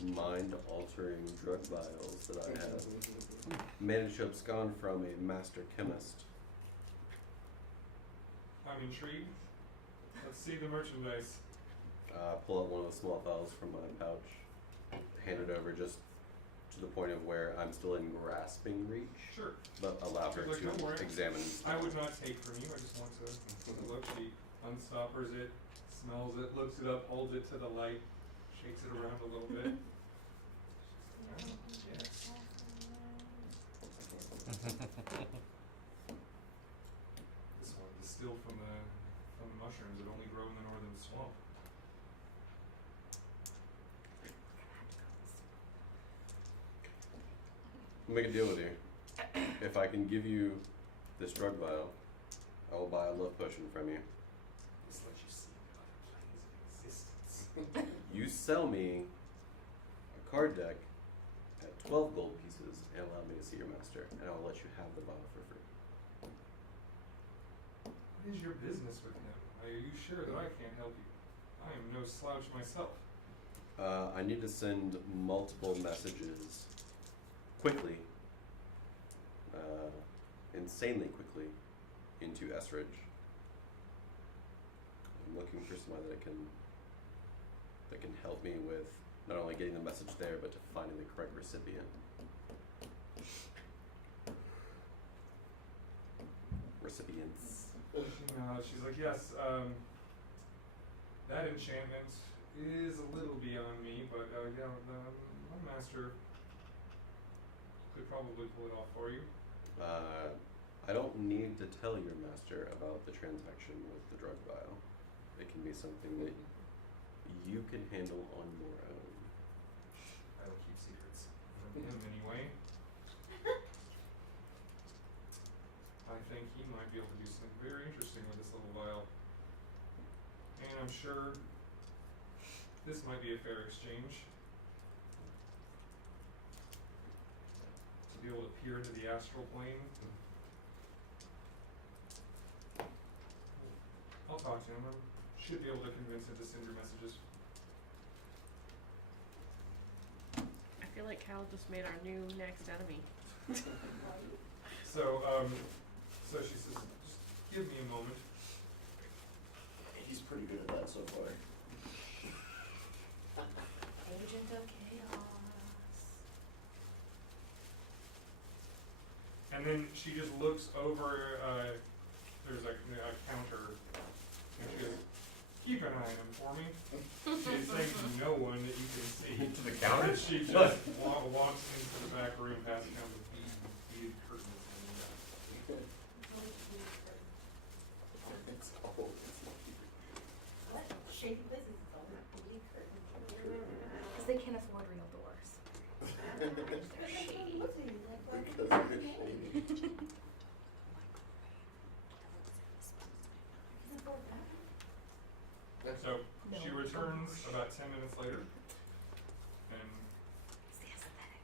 mind-altering drug vials that I have managed to abscond from a master chemist? I'm intrigued. Let's see the merchandise. Pull out one of the small vials from my pouch, hand it over just to the point of where I'm still in grasping reach, Sure. but allow her Like, don't worry. to examine. I would not take from you. I just want to take a look. She unstoppers it, smells it, looks it up, holds it to the light, shakes it around a little bit. Yes. This one distilled from the mushrooms that only grow in the northern swamp. I'll make a deal with you. If I can give you this drug vial, I will buy a love potion from you. This lets you see other planes of existence. You sell me a card deck at 12 gold pieces and allow me to see your master, and I'll let you have the vial for free. What is your business with him? Are you sure that I can't help you? I am no slouch myself. I need to send multiple messages quickly, insanely quickly, into Esridge. I'm looking for somebody that can help me with not only getting the message there, but to finding the correct recipient. recipients. She's like, yes, that enchantment is a little beyond me, but yeah, my master could probably pull it off for you. I don't need to tell your master about the transaction with the drug vial. It can be something that you can handle on your own. I will keep secrets from him anyway. I think he might be able to do something very interesting with this little vial. And I'm sure this might be a fair exchange. To be able to peer into the astral plane. I'll talk to him. I should be able to convince him to send your messages. I feel like Cal just made our new next enemy. So, so she says, just give me a moment. He's pretty good at that so far. Agent of Chaos. And then she just looks over, there's a counter, and she goes, keep an eye on him for me. She's saying to no one that you can see. To the counter? And she just walks into the back room past kind of beaded curtains. It's old. What? Shady business is all that believe curtains. Because they can't afford real doors. They're shady. Because they're shady. So No. she returns about 10 minutes later, and It's the aesthetic.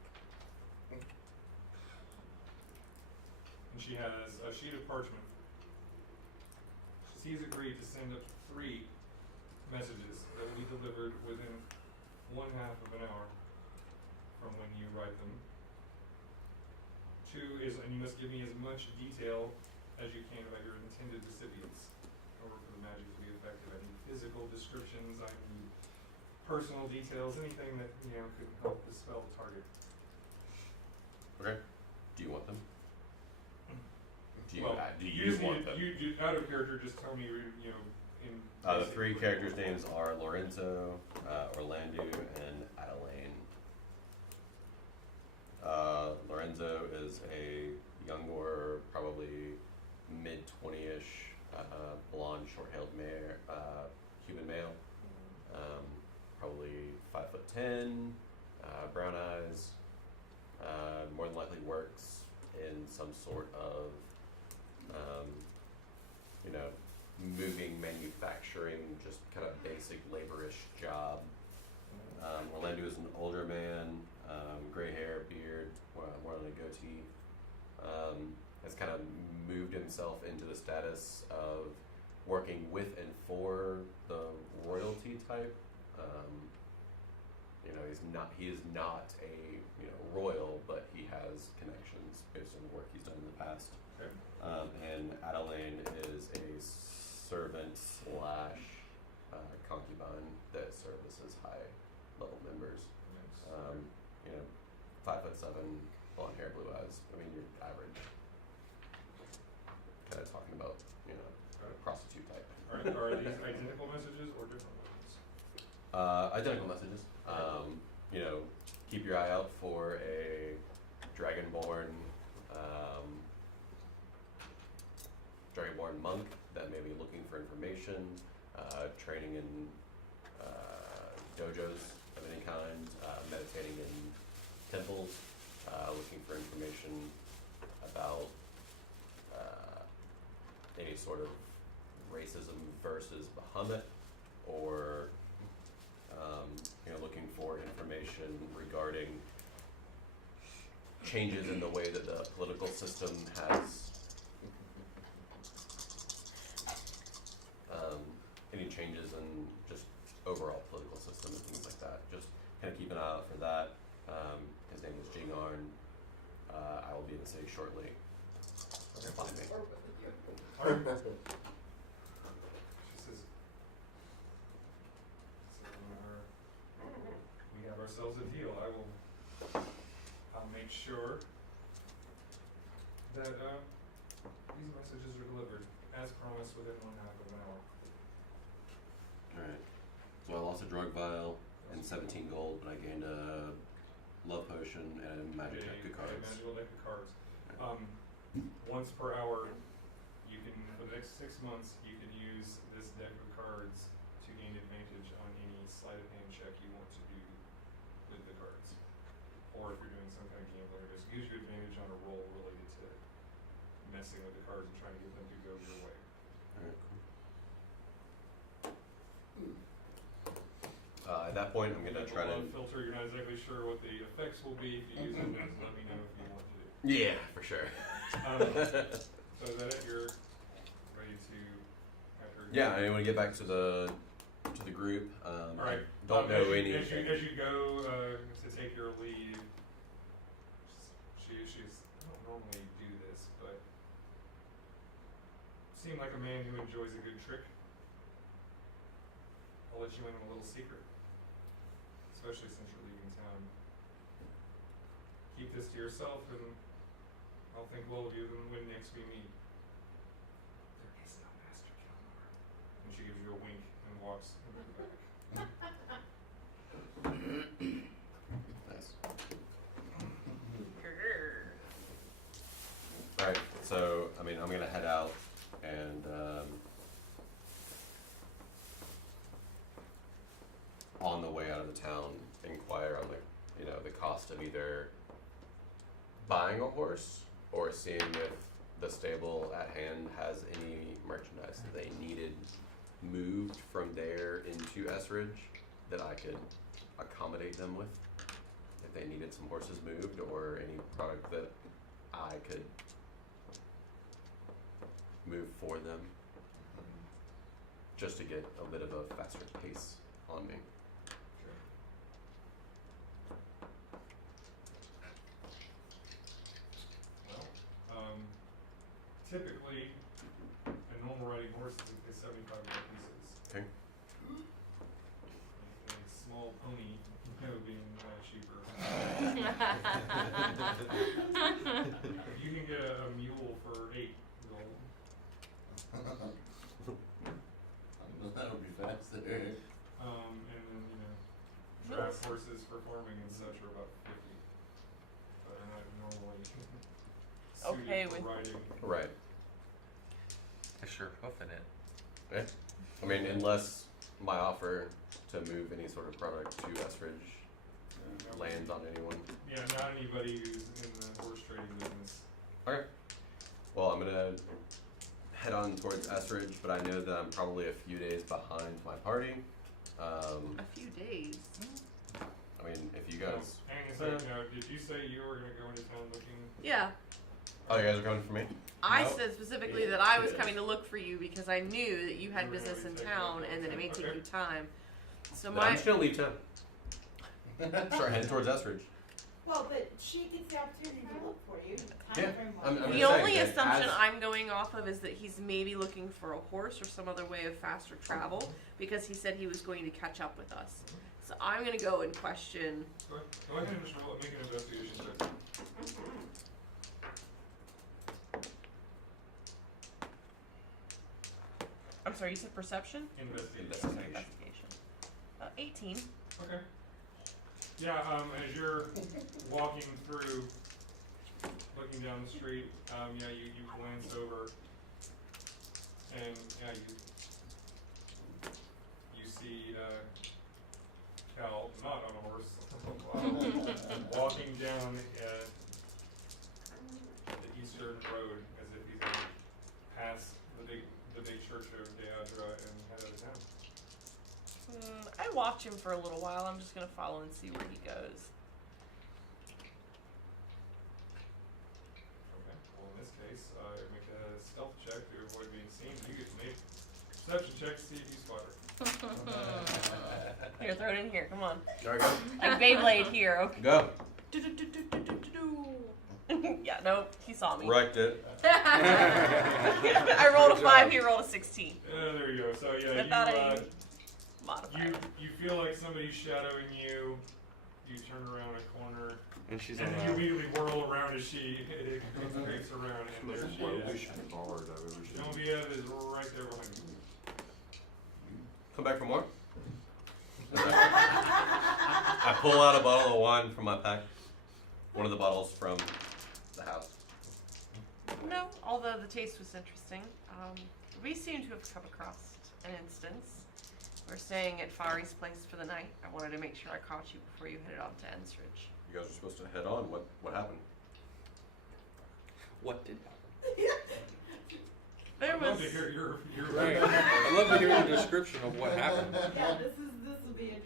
she has a sheet of parchment. She's agreed to send up 3 messages that will be delivered within 1/2 of an hour from when you write them. 2 is, and you must give me as much detail as you can about your intended recipients in order for the magic to be effective. I need physical descriptions, I need personal details, anything that, could help the spell target. Okay. Do you want them? Do you, Well, do you just want need them? you out of character, just tell me, in The basic 3 what- characters' names are Lorenzo, Orlando, and Adelaine. Lorenzo is a younger, probably mid-20-ish, blonde, short-haired human male. Probably 5'10", brown eyes. More than likely works in some sort of, moving, manufacturing, just kind of basic laborish job. Orlando is an older man, gray hair, beard, more than a goatee. Has kind of moved himself into the status of working with and for the royalty type. He is not a royal, but he has connections based on the work he's done in the past. Okay. And Adelaine is a servant / concubine that services high level members. Nice. 5'7", blonde hair, blue eyes. I mean, you're average. Kind of talking about, prostitute type. Are these identical messages or different ones? Identical messages. Keep your eye out for a Dragonborn Monk that may be looking for information, training in dojos of any kind, meditating in temples, looking for information about any sort of racism versus Bahamut, or looking for information regarding changes in the way that the political system has any changes in just overall political system and things like that. Just kind of keep an eye out for that. His name is Jingarn. I will be in the city shortly. Find me. Alright. She says, we have ourselves a deal. I'll make sure that These messages are delivered, as promised, within 1/2 of an hour. Alright. So I lost a drug vial and 17 gold, but I gained a love potion and a magic deck of A cards. magical deck of cards. Once per hour, you can, for the next 6 months, you can use this deck of cards to gain advantage on any sleight of hand check you want to do with the cards. Or if you're doing some kind of gambling, it just gives you advantage on a roll related to messing with the cards and trying to get them to go your way. Alright, cool. At that point, I'm gonna try to. Filter. You're not exactly sure what the effects will be if you use it. Just let me know if you want to. Yeah, for sure. So is that it? You're ready to? After Yeah, I want to get back to the group. All right. I don't know as anything. As you go to take your leave, she's I don't normally do this, but seemed like a man who enjoys a good trick. I'll let you in on a little secret, especially since you're leaving town. Keep this to yourself, and I'll think well of you when next we meet. There is no Master Calmar. And she gives you a wink and walks into the back. Nice. Alright, so I mean I'm gonna head out and on the way out of the town inquire on the cost of either buying a horse or seeing if the stable at hand has any merchandise that they needed moved from there into Esridge that I could accommodate them with. If they needed some horses moved or any product that I could move for them, just to get a bit of a faster pace on me. Well, typically, a normal riding horse is 75 gold pieces. Okay. A small pony, being cheaper. You can get a mule for 8 gold. That'll be faster. And then, draft horses for farming and such are about 50. But are not normally Okay suited for with- riding. Right. I sure hoofing it. Okay. I mean, unless my offer to move any sort of product to Esridge lands on anyone. Yeah, not anybody who's in the horse trading business. Okay. Well, I'm gonna head on towards Esridge, but I know that I'm probably a few days behind my party. A few days. I mean, if you guys. Hang on a second now, did you say you were going to go into town looking? Yeah. Oh, you guys are coming for me? I Nope. said specifically that I was coming to look for you because I knew that you had business in town and that it may take you time. So Then I'm my just gonna leave town. Start heading towards Esridge. Well, but she gets the opportunity to look for you. Yeah, I'm the just saying only that assumption as- I'm going off of is that he's maybe looking for a horse or some other way of faster travel because he said he was going to catch up with us. So I'm gonna go and question. Go ahead and just make an investigation check. I'm sorry, you said perception? Investigation. Investigation. 18. Okay. Yeah, as you're walking through, looking down the street, you glance over, and you see Cal, not on a horse, walking down the eastern road as if he's going to pass the big church of Deadra and head out of town. I watch him for a little while. I'm just gonna follow and see where he goes. Okay. Well, in this case, make a stealth check to avoid being seen. You get to make a perception check to see if you spot her. Here, throw it in here. Come on. There I go. Like Beyblade here. Okay. Go. Yeah, nope. He saw me. Wrecked it. I rolled a 5. He rolled a 16. There you go. So yeah, Without a modifier. you feel like somebody's shadowing you. You turn around a corner, And she's and then you immediately whirl around as she creeps around, and there she is. Genevieve is right there behind you. Come back for more? I pull out a bottle of wine from my pack. One of the bottles from the house. No, although the taste was interesting. We seem to have come across an instance. We're staying at Farih's place for the night. I wanted to make sure I caught you before you headed on to Ensridge. You guys are supposed to head on. What happened? What did happen? There I'd was love to hear your Right. I'd love to hear your description of what happened. Yeah, this will be interesting.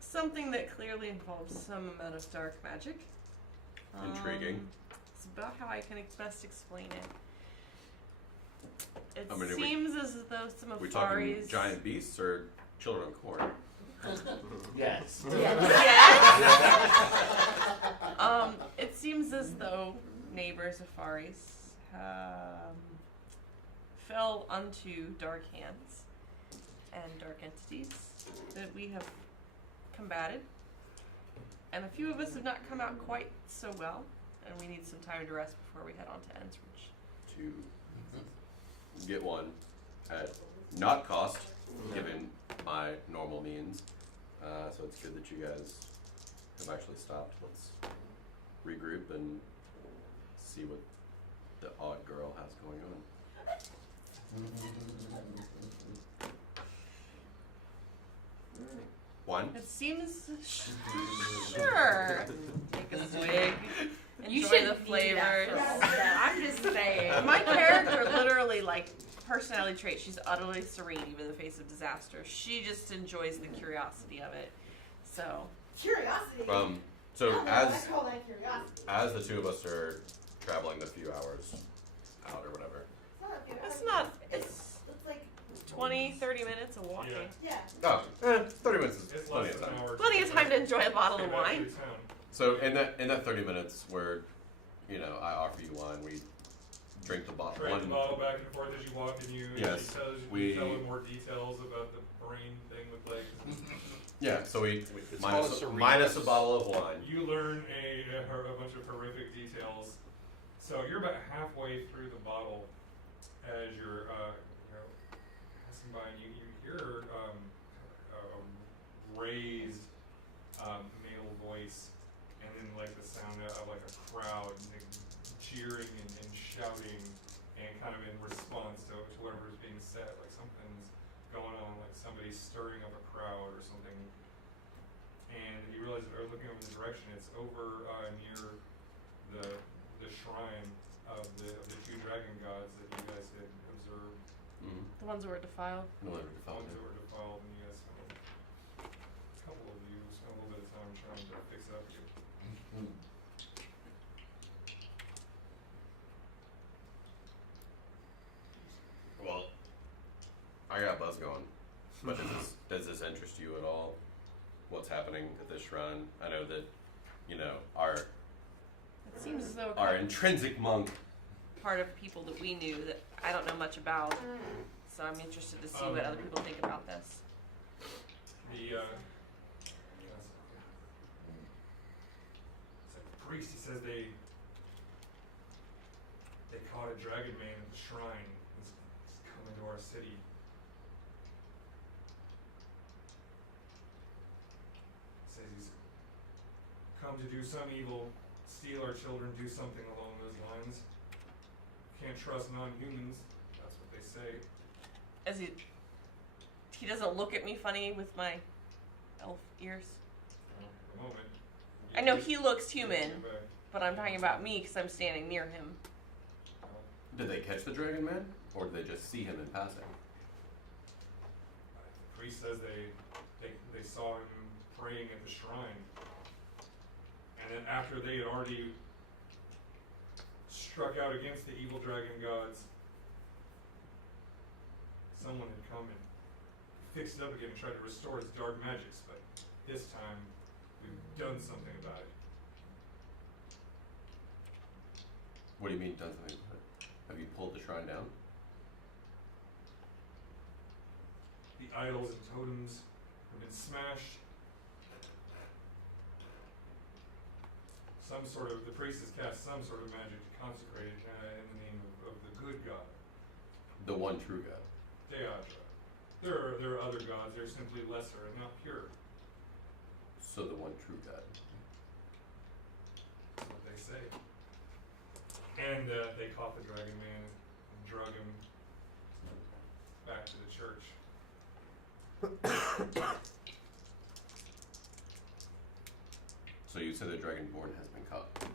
something that clearly involves some amount of dark magic. Intriguing. It's about how I can best explain it. It I mean, seems as though some of We talking Farih's giant beasts or children of corn? Yes. Yes. It seems as though neighbors of Farih's fell unto dark hands and dark entities that we have combated. And a few of us have not come out quite so well, and we need some time to rest before we head on to Ensridge. To get one at not cost, given my normal means. So it's good that you guys have actually stopped. Let's regroup and see what the odd girl has going on. Wine? It seems sure. Take a swig. You Enjoy should the flavors. I'm just saying. My character literally, like, personality trait, she's utterly serene even in the face of disaster. She just enjoys the curiosity of it. So Curiosity. So I call that curiosity. as the two of us are traveling the few hours out or whatever. it's not, it's It's like 20, 30 minutes of walking. Yeah. yeah. Oh, 30 minutes is It's plenty less of than time. an hour. Plenty of time to enjoy a bottle of Get back wine. to town. So in that 30 minutes where, I offer you wine, we drink the bottle. Trade the bottle back and forth as you walk, and you Yes, she tells we- you tell her more details about the brain thing with legs. Yeah, so we It's called a minus a cerebus. bottle of wine. You learn a bunch of horrific details. So you're about halfway through the bottle as you're passing by, and you hear a raised male voice, and then like the sound of like a crowd cheering and shouting, and kind of in response to whatever is being said, like something's going on, like somebody's stirring up a crowd or something. And you realize that looking over the direction, it's over near the shrine of the two dragon gods that you guys had observed. Mm-hmm. The ones that were defiled. No, The ones that were defiled, and you guys spent a couple of you spent a little bit of time trying to fix it up again. Well, I got buzz going, but does this interest you at all? What's happening at this shrine? I know that, our It seems as though our intrinsic monk. part of people that we knew that I don't know much about. So I'm interested to see what other people think about this. The priest, he says they caught a dragon man at the shrine. He's coming to our city. Says he's come to do some evil, steal our children, do something along those lines. Can't trust non-humans. That's what they say. As he doesn't look at me funny with my elf ears. For the moment. I know he looks human, You're back. but I'm talking about me because I'm standing near him. Did they catch the dragon man, or did they just see him in passing? The priest says they saw him praying at the shrine, and then after they had already struck out against the evil dragon gods, someone had come and fixed it up again and tried to restore its dark magics, but this time we've done something about it. What do you mean done something about it? Have you pulled the shrine down? The idols and totems have been smashed, the priest has cast some sort of magic to consecrate it in the name of the good God. The one true God. Deadra. There are other gods, they're simply lesser and not pure. So the one true God. That's what they say. And they caught the dragon man and drug him back to the church. So you said the Dragonborn has been caught. That's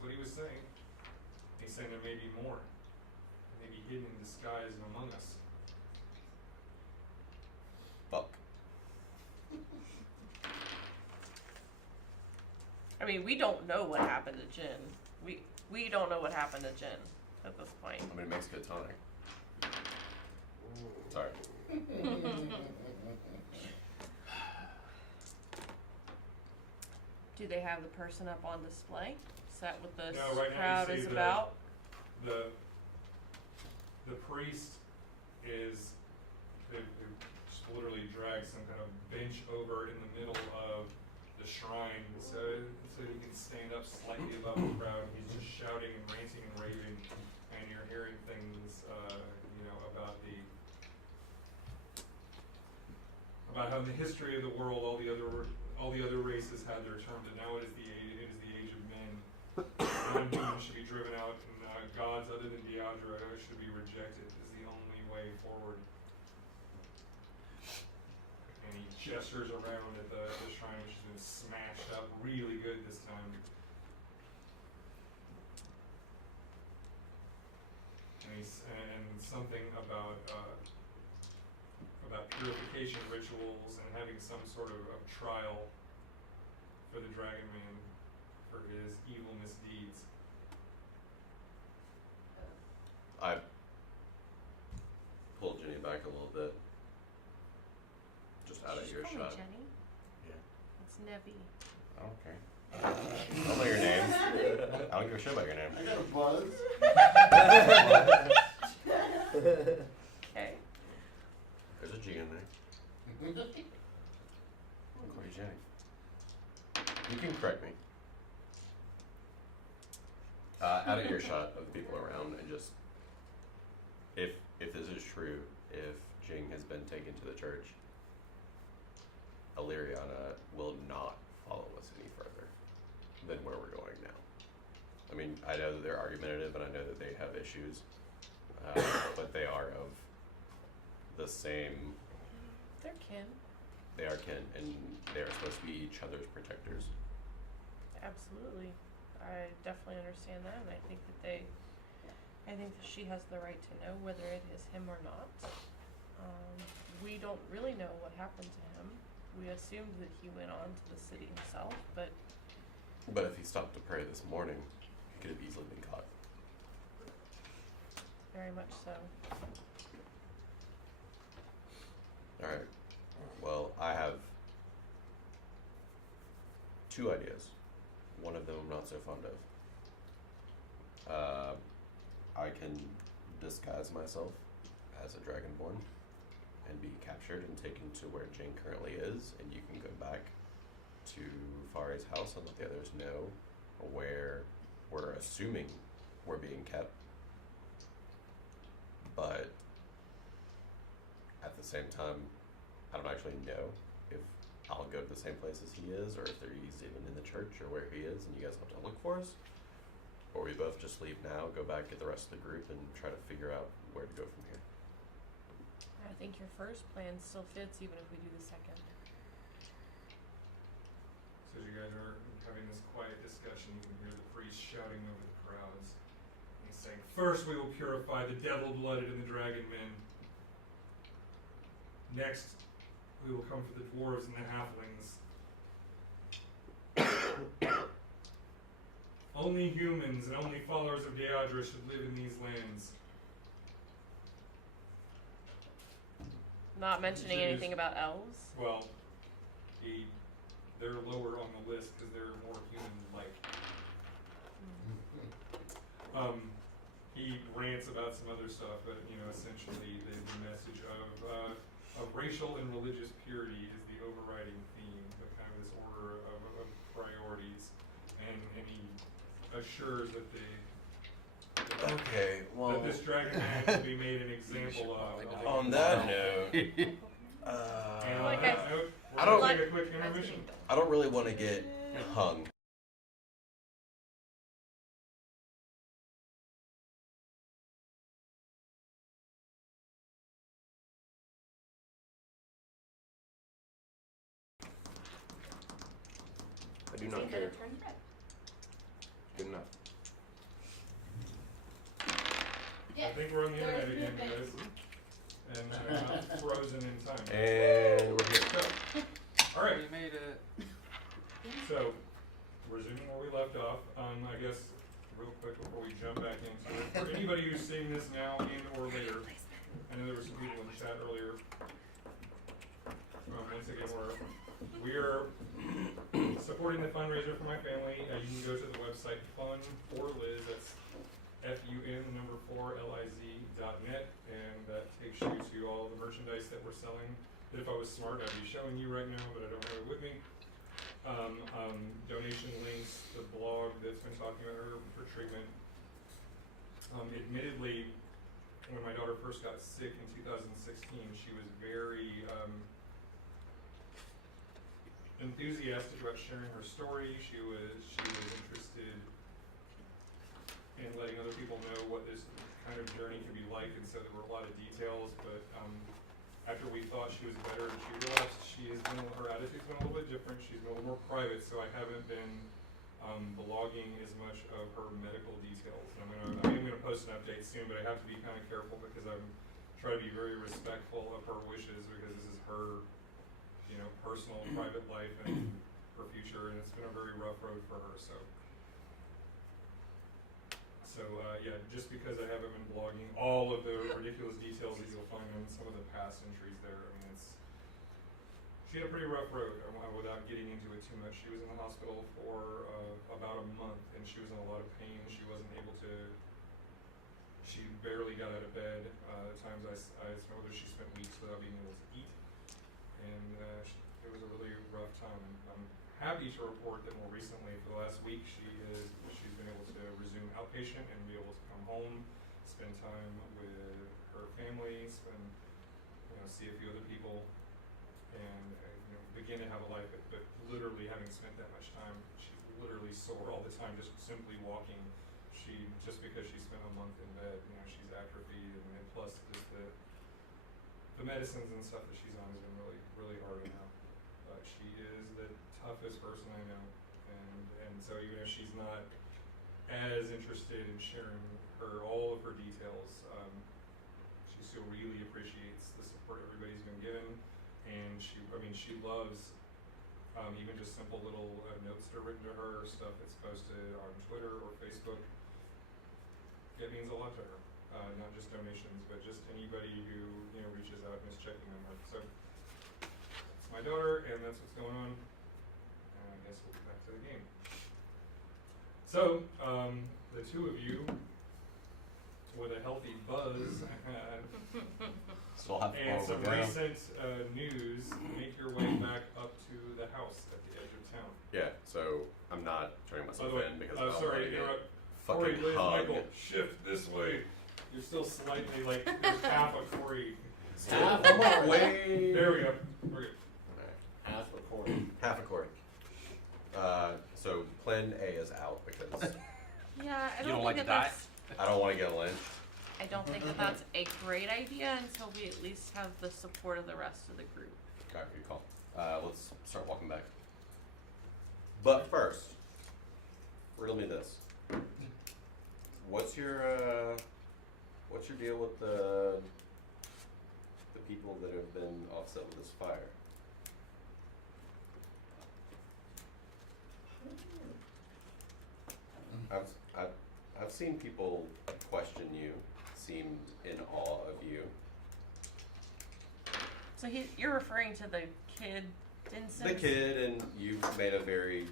what he was saying. He's saying there may be more. They may be hidden in disguise and among us. Fuck. I mean, we don't know what happened to Jin. We don't know what happened to Jin at this point. I mean, it makes good tonic. Sorry. Do they have the person up on display? Is that what this No, right now you crowd see is the- about? The priest is they've just literally dragged some kind of bench over in the middle of the shrine so he can stand up slightly above the crowd. He's just shouting and ranting and raving, and you're hearing things about how in the history of the world all the other races had their terms, and now it is the age of men. Non-humans should be driven out, and gods other than Deadra should be rejected. Is the only way forward. And he gestures around at the shrine, which has been smashed up really good this time. And something about purification rituals and having some sort of trial for the dragon man for his evil misdeeds. I pulled Jenny back a little bit. Just out of Just call me earshot. Jenny. Yeah. It's Nevi. I don't care. I don't know your name. I don't give a shit about your name. I got a buzz. Okay. There's a G in there. I'll call you Jenny. You can correct me. Out of earshot of the people around, and just if this is true, if Jing has been taken to the church, Aleeriana will not follow us any further than where we're going now. I mean, I know that they're argumentative, and I know that they have issues, but they are of the same. They're kin. They are kin, and they are supposed to be each other's protectors. Absolutely. I definitely understand that, and I think that she has the right to know whether it is him or not. We don't really know what happened to him. We assumed that he went on to the city himself, but But if he stopped to pray this morning, he could have easily been caught. very much so. Alright. Well, I have two ideas. One of them I'm not so fond of. I can disguise myself as a Dragonborn and be captured and taken to where Jane currently is, and you can go back to Farih's house and let the others know where we're assuming we're being kept. But at the same time, I don't actually know if I'll go to the same place as he is, or if he's even in the church, or where he is, and you guys have to look for us. Or we both just leave now, go back, get the rest of the group, and try to figure out where to go from here. I think your first plan still fits, even if we do the second. So as you guys are having this quiet discussion, you can hear the priest shouting over the crowds. He's saying, "First we will purify the devil-blooded and the dragon men. Next, we will come for the dwarves and the halflings. Only humans and only followers of Deadra should live in these lands." Not mentioning anything about elves. Well, they're lower on the list because they're more human-like. He rants about some other stuff, but essentially the message of racial and religious purity is the overriding theme, but kind of this order of priorities, and he assures that Okay, well, that this dragon man will be made an example of. on that note, And on Like that note, I we're don't- gonna take a quick intermission. I don't really want to get hung. I do not care. Good enough. I think we're on the internet again, guys. And I'm not frozen in time. And we're here. So, all right. We made it. So, resuming where we left off, I guess real quick before we jump back into it, for anybody who's seeing this now and or later, I know there were some people in the chat earlier. Once again, we're supporting the fundraiser for my family. You can go to the website fun4liz, that's FUN4LIZ.net, and that takes you to all the merchandise that we're selling. That if I was smart, I'd be showing you right now, but I don't have it with me. Donation links, the blog that's been talking about her treatment. Admittedly, when my daughter first got sick in 2016, she was very enthusiastic about sharing her story. She was interested in letting other people know what this kind of journey can be like, and so there were a lot of details, but after we thought she was better and she relapsed, her attitude's been a little bit different. She's been a little more private, so I haven't been blogging as much of her medical details. And I'm gonna post an update soon, but I have to be kind of careful because I'm trying to be very respectful of her wishes, because this is her, personal private life and her future, and it's been a very rough road for her. So yeah, just because I haven't been blogging all of the ridiculous details that you'll find on some of the past entries there, I mean, she had a pretty rough road. Without getting into it too much, she was in the hospital for about a month, and she was in a lot of pain. She wasn't able to. She barely got out of bed. At times I spent with her, she spent weeks without being able to eat, and it was a really rough time. I'm happy to report that more recently, for the last week, she's been able to resume outpatient and be able to come home, spend time with her family, see a few other people, and begin to have a life. But literally, having spent that much time, she's literally sore all the time, just simply walking. Just because she spent a month in bed, she's atrophied, and plus just the medicines and stuff that she's on has been really, really hard on her. But she is the toughest person I know, and so even if she's not as interested in sharing all of her details, she still really appreciates the support everybody's been given, and she loves even just simple little notes that are written to her, stuff that's posted on Twitter or Facebook. It means a lot to her, not just donations, but just anybody who reaches out and is checking on her. So it's my daughter, and that's what's going on. And I guess we'll get back to the game. So the two of you, with a healthy buzz, and some recent news, make your way back up to the house at the edge of town. Yeah, so I'm not turning myself in because I don't sorry, want to get Corey, fucking Liz, hugged. Michael, shift this way. You're still slightly like you're half a Corey. Half a Corey. Way. There we go. We're good. Half a Corey. Half a Corey. So plan A is out because Yeah, I You don't don't think like that to die? that's. I don't want to get lynched. I don't think that that's a great idea until we at least have the support of the rest of the group. Okay, good call. Let's start walking back. But first, riddle me this. What's your deal with the people that have been offset with this fire? I've seen people question you, seemed in awe of you. So you're referring to the kid instance? The kid, and you've made a very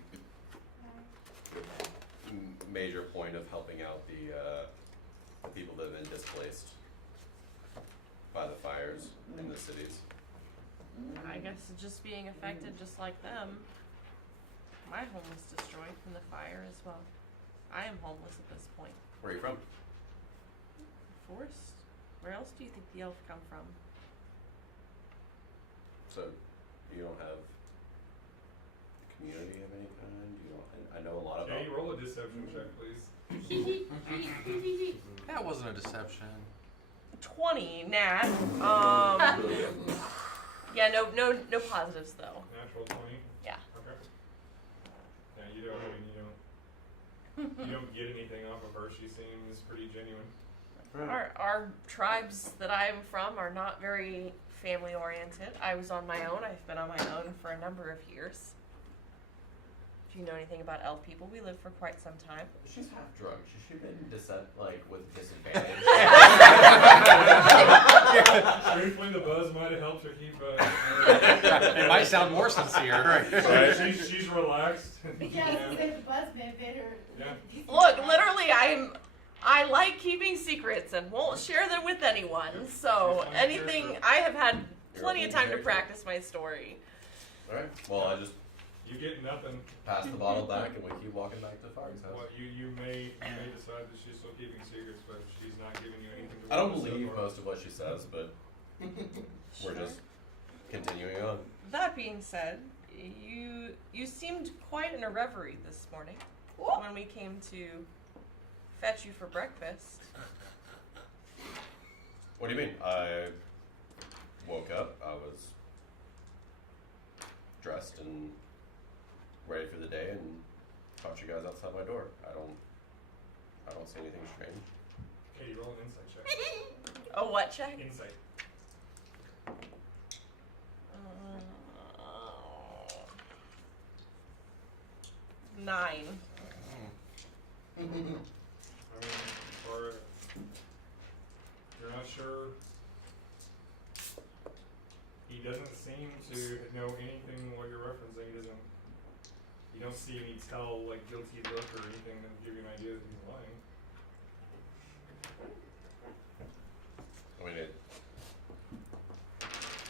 major point of helping out the people that have been displaced by the fires in the cities. I guess just being affected just like them. My home was destroyed from the fire as well. I am homeless at this point. Where are you from? Forest? Where else do you think the elf come from? So, you don't have community of any kind? You don't, and I know a lot Okay, about. roll a deception check, please. That wasn't a deception. 20, nat. Yeah, no positives though. Natural 20. Yeah. Okay. Yeah, you don't. I mean, you don't get anything off of her. She seems pretty genuine. Our tribes that I'm from are not very family oriented. I was on my own. I've been on my own for a number of years. If you know anything about elf people, we lived for quite some time. She's half drunk. She should have been with disadvantage. Truthfully, the buzz might have helped her keep. It might sound more sincere. She's relaxed. Yeah, the buzz may have made her. Yeah. Look, literally, I like keeping secrets and won't share them with anyone. So anything, I have had plenty of time to practice my story. Alright, well, I just You get nothing. pass the bottle back and we keep walking back to Farih's house. Well, you may decide that she's still keeping secrets, but she's not giving you anything to I don't work with so believe far. most of what she says, but we're just continuing on. That being said, you seemed quite in a reverie this morning when we came to fetch you for breakfast. What do you mean? I woke up, I was dressed and ready for the day and caught you guys outside my door. I don't see anything strange. Okay, roll an insight check. A what check? Insight. 9. I mean, or you're not sure. He doesn't seem to know anything what you're referencing. You don't see any guilty look or anything that would give you an idea that he's lying. I mean,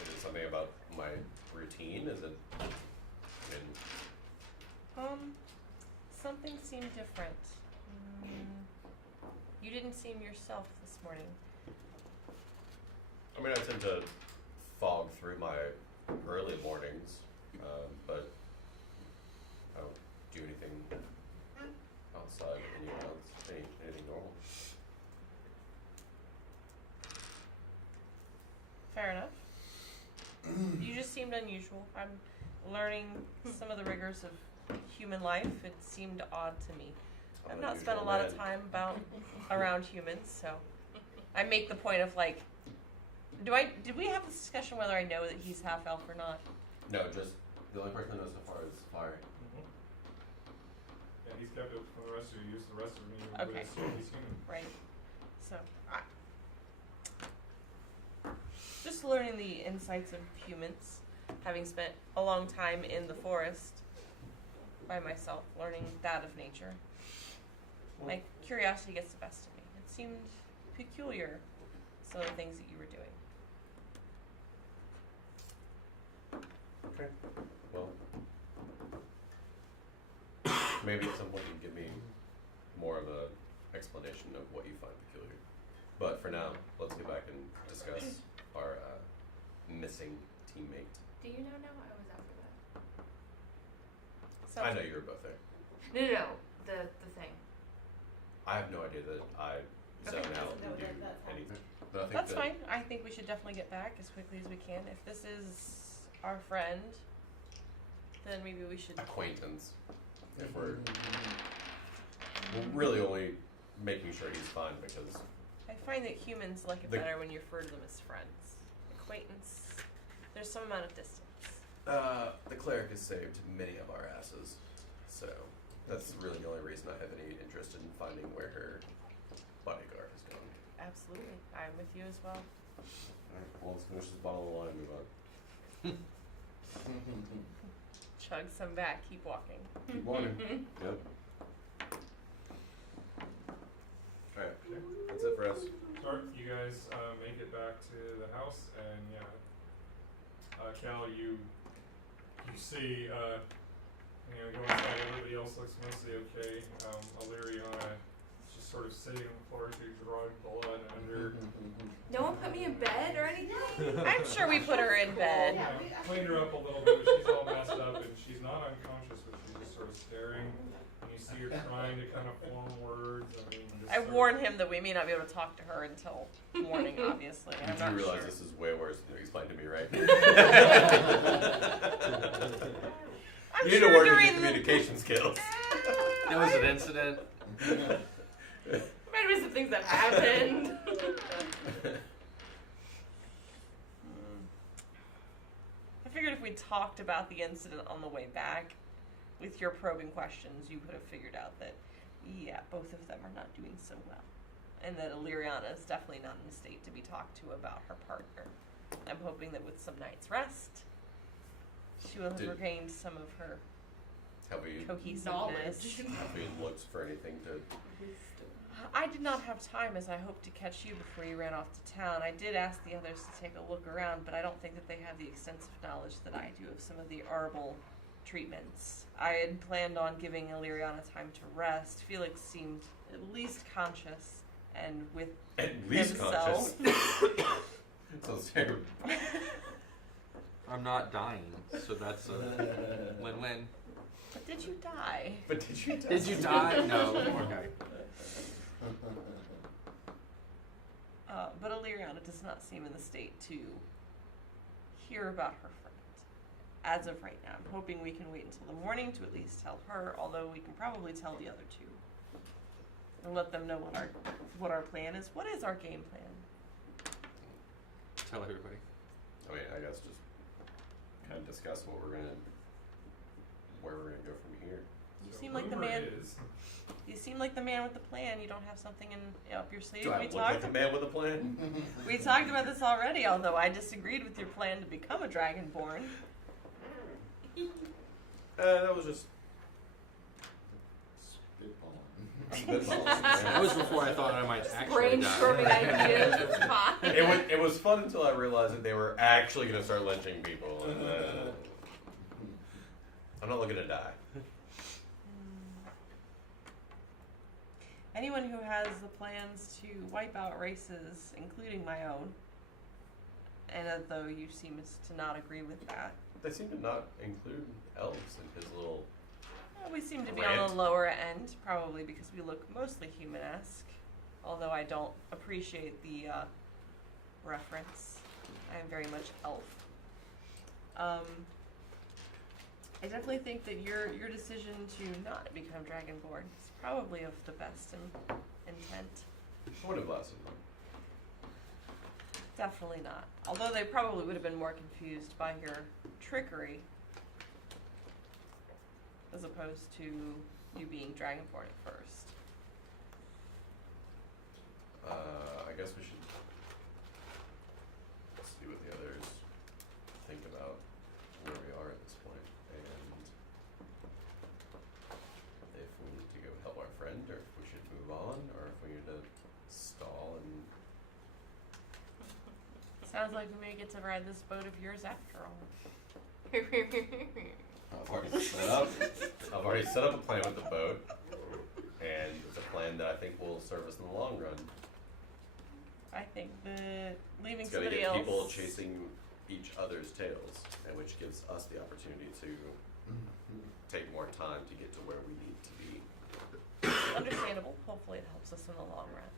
is it something about my routine? Is it? I mean, Something seemed different. You didn't seem yourself this morning. I tend to fog through my early mornings, but I don't do anything outside anything normal. Fair enough. You just seemed unusual. I'm learning some of the rigors of human life. It seemed odd to me. I've not spent a lot of time around humans, so I make the point of did we have this discussion whether I know that he's half elf or not? No, just the only person I know so far is Farih. Yeah, he's kept it from the rest of you. The rest of me would Okay. assume he's human. Right. So, just learning the insights of humans, having spent a long time in the forest by myself, learning that of nature. My curiosity gets the best of me. It seemed peculiar, some of the things that you were doing. Okay. Well, maybe at some point you can give me more of a explanation of what you find peculiar. But for now, let's get back and discuss our missing teammate. Do you know I was after that? I know you were both there. No. The thing. I have no idea that I zone out and do anything. But I think That's that fine. I think we should definitely get back as quickly as we can. If this is our friend, then maybe we should. Acquaintance. If we're really only making sure he's fine because I find that humans like it The- better when you refer to them as friends. Acquaintance, there's some amount of distance. the cleric has saved many of our asses. So that's really the only reason I have any interest in finding where her bodyguard is going. Absolutely. I'm with you as well. Alright, well, let's finish this bottle of wine and move on. Chug some back, keep walking. Keep walking. Yep. Alright, that's it for us. Sorry, you guys make it back to the house, and Cal, you see Go inside, everybody else looks mostly okay. Aleeriana is just sort of sitting on the floor, she's drawing blood under. No one put me in bed or anything? I'm sure we put her in bed. Yeah, Cleaned her up a little bit, but she's all messed up, and she's not unconscious, but she's just sort of staring. And you see her trying to kind of form words. Just I sort of- warned him that we may not be able to talk to her until morning, obviously. I'm You not do realize sure. this is way worse than you explained to me, right? I'm You need sure to work on your during the communication skills. There was an incident. Might have been some things that happened. I figured if we talked about the incident on the way back, with your probing questions, you could have figured out that, yeah, both of them are not doing so well. And that Aleeriana is definitely not in a state to be talked to about her partner. I'm hoping that with some night's rest, she will have Did- regained some of her Have we cohesiveness. have we looked for anything to? I did not have time, as I hoped to catch you before you ran off to town. I did ask the others to take a look around, but I don't think that they have the extensive knowledge that I do of some of the herbal treatments. I had planned on giving Aleeriana time to rest. Felix seemed at least conscious, and with At least himself. conscious. So terrible. I'm not dying, so that's a win-win. But did you die? But did you? Did you die? No. Okay. But Aleeriana does not seem in the state to hear about her friend. As of right now, I'm hoping we can wait until the morning to at least tell her, although we can probably tell the other two. And let them know what our plan is. What is our game plan? Tell everybody. I mean, I guess just kind of discuss where we're gonna go from here. You So seem like the rumor man. is- You seem like the man with the plan. You don't have something up your sleeve. Do I We look like talked. a man with a plan? We talked about this already. Although I disagreed with your plan to become a Dragonborn. That was just Spitballing. That was before I thought I might actually Brainstorming die. ideas. It's fine. It was fun until I realized that they were actually gonna start lynching people. And, I'm not looking to die. Anyone who has the plans to wipe out races, including my own, and although you seem to not agree with that, They seem to not include elves in his little. well, we seem to be Rant. on the lower end, probably because we look mostly human-esque. Although I don't appreciate the reference. I am very much elf. I definitely think that your decision to not become Dragonborn is probably of the best intent. I would have lasted long. Definitely not. Although they probably would have been more confused by your trickery as opposed to you being Dragonborn at first. I guess we should see what the others think about where we are at this point, and if we need to go help our friend, or if we should move on, or if we need to stall and. Sounds like we may get to ride this boat of yours after all. I've already set up a plan with the boat, and it's a plan that I think will serve us in the long run. I think that leaving It's got to somebody get else. people chasing each other's tails, and which gives us the opportunity to take more time to get to where we need to be. Understandable. Hopefully, it helps us in the long run.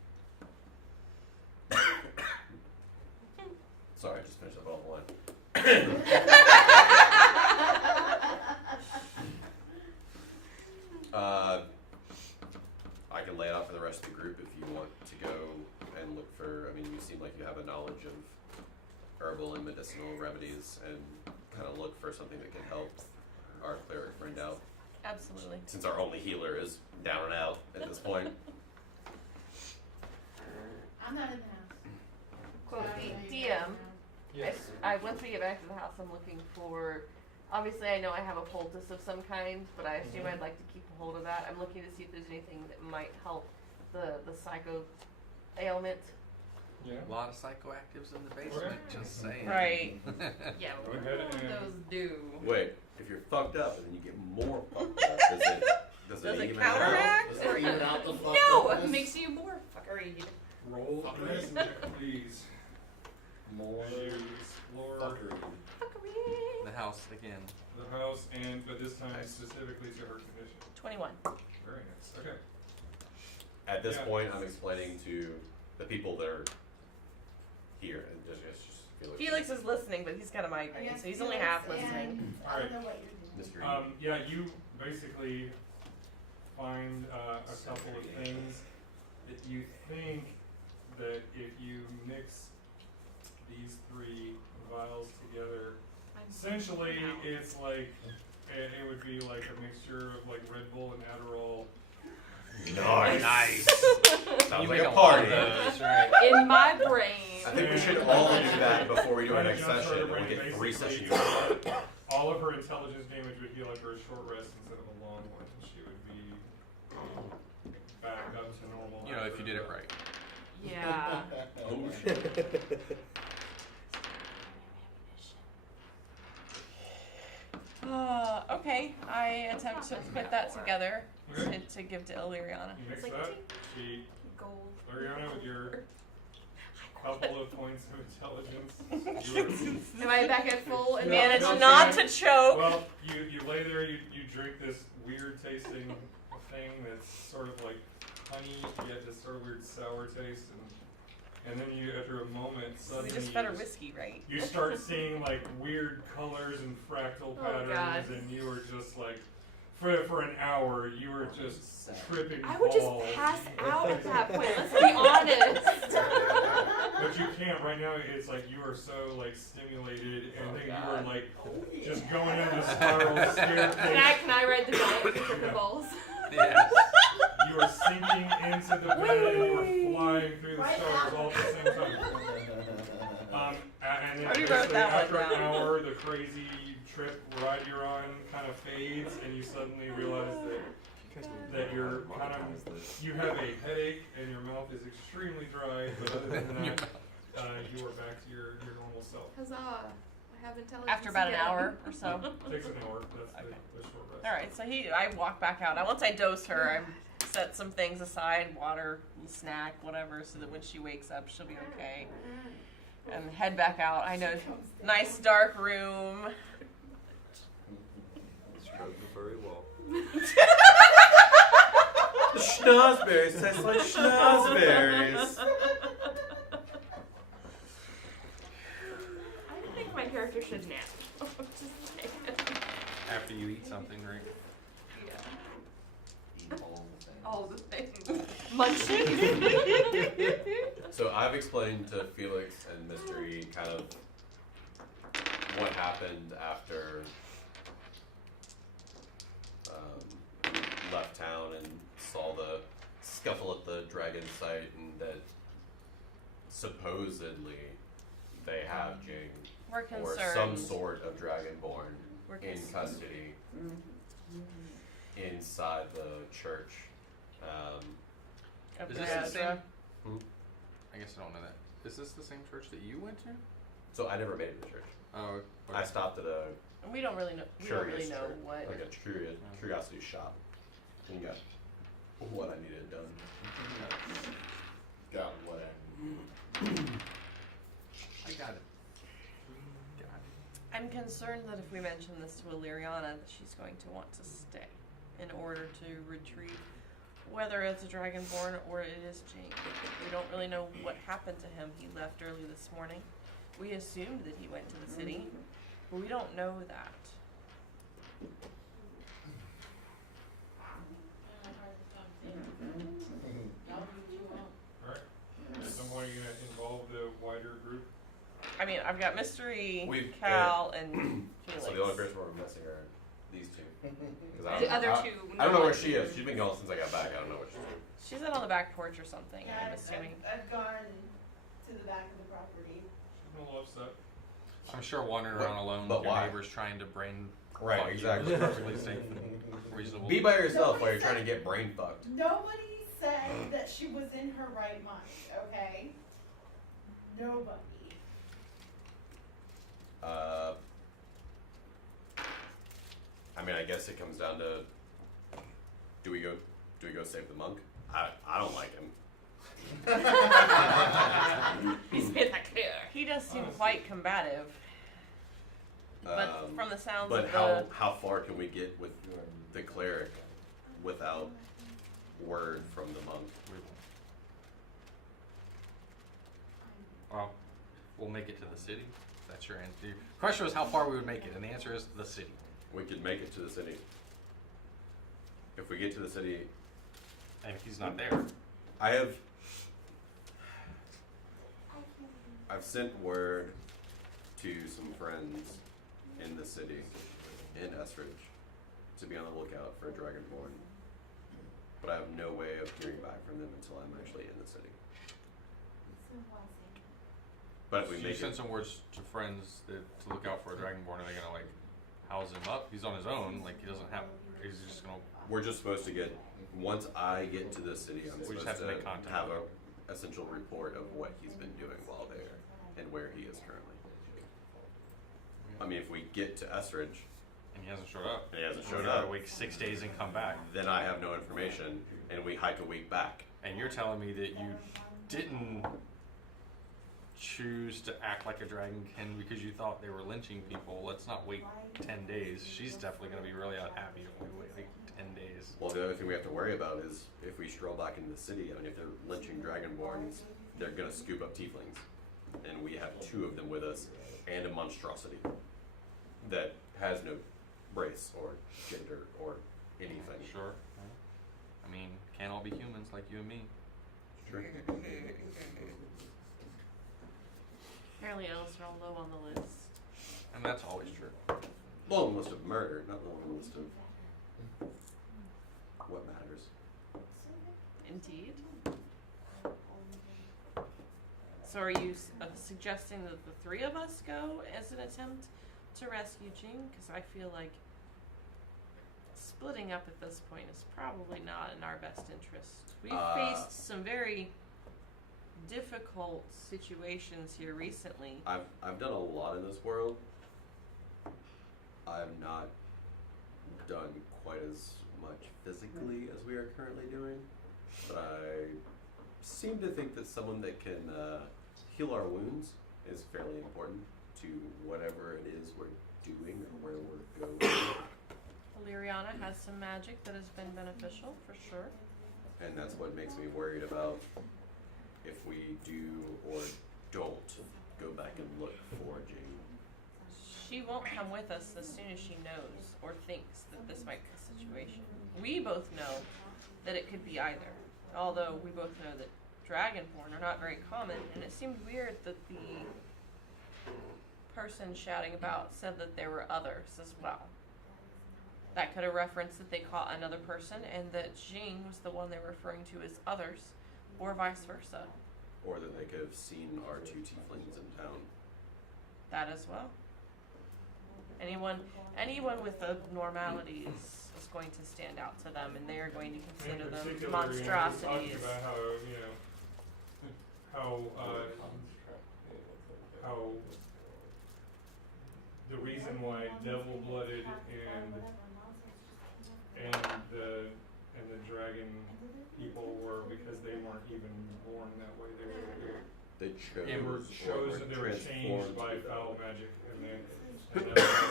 Sorry, I just finished up all one. I can lay it out for the rest of the group if you want to go and look for. I mean, you seem like you have a knowledge of herbal and medicinal remedies, and kind of look for something that can help our cleric friend out. Absolutely. Since our only healer is down and out at this point. I'm not in the house. Quote So I the don't know you DM. guys know. Yes. I once we get back to the house, I'm looking for. Obviously, I know I have a poultice of some kind, but I assume I'd like to keep a hold of that. I'm looking to see if there's anything that might help the psycho ailment Yeah. A lot of psychoactives in the basement, just saying. Right. Yeah, Go what ahead do and- those do? Wait, if you're fucked up and then you get more fucked up, does Does it even out? counteract? Does it even out the fuck No, upness? it makes you more fuckery. Roll a medicine check, please. More As you explore fuckery. Fuckery. The house again. the house, and but this time specifically to her condition. 21. Very nice. Okay. At this Yeah. point, I'm explaining to the people that are here, and just Felix. Felix is listening, but he's got a migraine, so he's only half listening. I don't know what you're doing. Mystery. Yeah, you basically find a couple of things that you think that if you mix these 3 vials together, essentially it's like it would be like a mixture of like Red Bull and Adderall. Nice. Sounds You like make a lot party. of those, right? In my brain. I think we should all do that before we do our Right, next jump session, starter and we brain, get 3 basically, sessions. All of her intelligence damage would heal after a short rest instead of a long one. She would be back up to normal. You know, if after you did it the- right. Yeah. Oh shit. Okay, I attempt to put that together Okay. to give to Aleeriana. You mix It's like that. She, Gold. Aleeriana, with your couple of points of intelligence. Am I back at full? Yeah. Manage no, not she- to choke. Well, you lay there, you drink this weird tasting thing that's sort of like honey, yet this sort of weird sour taste, and then you, after a moment, We suddenly just fed her whiskey, right? you start seeing like weird colors and fractal Oh, patterns, God. and you were just like, for an hour, you were just tripping I would just balls. pass out at that point. Let's be honest. But you can't right now. It's like you are so like stimulated, and then you were like just going into the spiral staircase. Can I ride the giant for tripping balls? Yes. You were sinking into the bed, and you were flying through the stars all at the same time. And then Already wrote basically that one after an down. hour, the crazy trip ride you're on kind of fades, and you suddenly realize that you're kind of, you have a headache and your mouth is extremely dry, but other than that, you are back to your normal self. Huzzah. I have intelligence. After about an again. hour or so. Takes an hour. That's Okay. the short rest. Alright, so I walk back out. Once I dose her, I set some things aside, water, snack, whatever, so that when she wakes up, she'll be okay. And head back out. I know, nice dark room. Stroke the furry wall. Schnozberries taste like schnozberries. I think my character should nap. Just saying. After you eat something, right? Yeah. Eat all the things. All the things. Munching. So I've explained to Felix and Mystery kind of what happened after we left town and saw the scuffle at the dragon site, and that supposedly they have Jing We're or concerned. some sort of Dragonborn We're in concerned. custody inside the church. Of Is this the Deadra. same? Hmm? I guess I don't know that. Is this the same church that you went to? So I never made it to church. Oh, I stopped at a And we don't really know. We don't really curious know church, what. like a curiosity shop, and got what I needed done. Got what I got it. I'm concerned that if we mention this to Aleeriana, that she's going to want to stay in order to retrieve whether it's a Dragonborn or it is Jing. We don't really know what happened to him. He left early this morning. We assumed that he went to the city, but we don't know that. Alright. At some point, you're going to involve the wider group. I mean, I've got Mystery, We've- Cal, and Felix. So the only person we're missing are these two. 'Cause I The don't- other I- two. I don't know where she is. She's been gone since I got back. I don't know where she's at. She's out on the back porch or something, Yeah, I'm assuming. I've gone to the back of the property. She's a little upset. I'm sure wandering But- around alone but with your why? neighbors trying to brain Right, fuck you exactly. is perfectly safe and reasonable. Be by yourself while you're trying to get brain fucked. Nobody said that she was in her right mind, okay? nobody. I mean, I guess it comes down to, do we go save the monk? I don't like him. He's made that clear. He does seem quite combative. But from the sounds But of how far can we get with the cleric without word from the monk? Well, we'll make it to the city. That's your answer. The question was how far we would make it, and the answer is the city. We could make it to the city. If we get to the city, And if he's not there, I've sent word to some friends in the city, in Estridge, to be on the lookout for a Dragonborn. But I have no way of hearing back from them until I'm actually in the city. But if we you make send it, some words to friends to look out for a Dragonborn, are they gonna like house him up? He's on his own. Like he doesn't have. He's just gonna. we're just supposed to get, once I get to the city, I'm We just supposed have to to make contact. have a essential report of what he's been doing while there and where he is currently. I mean, if we get to Estridge And he hasn't showed up. and he hasn't We showed gotta up, wait 6 days and come back. then I have no information and we hike a week back. And you're telling me that you didn't choose to act like a dragonkin because you thought they were lynching people. Let's not wait 10 days. She's definitely going to be really unhappy if we wait like 10 days. Well, the other thing we have to worry about is if we stroll back into the city, I mean, if they're lynching Dragonborns, they're gonna scoop up Tieflings. And we have 2 of them with us and a monstrosity that has no race or gender or anything. Sure. I mean, can't all be humans like you and me. Sure. apparently elves are all low on the list. And that's always true. Long list of murder, not the long list of what matters. Indeed. So are you suggesting that the 3 of us go as an attempt to rescue Jing? Because I feel like splitting up at this point is probably not in our best interest. We've faced some very difficult situations here recently. I've done a lot in this world. I've not done quite as much physically as we are currently doing, but I seem to think that someone that can heal our wounds is fairly important to whatever it is we're doing or where we're going. Aleeriana has some magic that has been beneficial, for sure. And that's what makes me worried about if we do or don't go back and look for Jing. She won't come with us as soon as she knows or thinks that this might be the situation. We both know that it could be either, although we both know that Dragonborn are not very common, and it seemed weird that the person shouting about said that there were others as well. That could have referenced that they caught another person and that Jing was the one they were referring to as others, or vice versa. Or that they could have seen our 2 tieflings in town. That as well. Anyone with abnormalities is going to stand out to them, and they are going to consider In them particular, monstrosities. talking about how the reason why devil-blooded and the dragon people were because they weren't even born that way. They Chose that they were changed by foul magic, and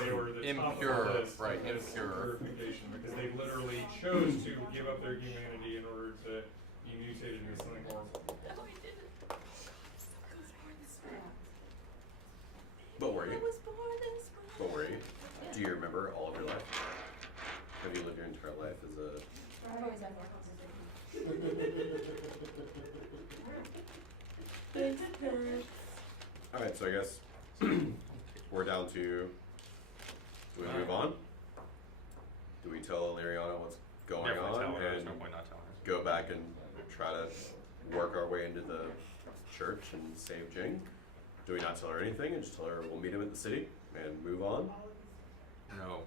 they were the top of Impure, the list. right, as impure. purification, because they literally chose to give up their humanity in order to be mutated into something horrible. But were you? But were you? Do you remember all of your life? Have you lived your entire life as a... I've always had Alright, so I guess we're down to... Do we move on? Do we tell Aleeriana what's going Definitely on tell her. There's and no point not telling her. go back and try to work our way into the church and save Jing? Do we not tell her anything and just tell her we'll meet him at the city and move on? No.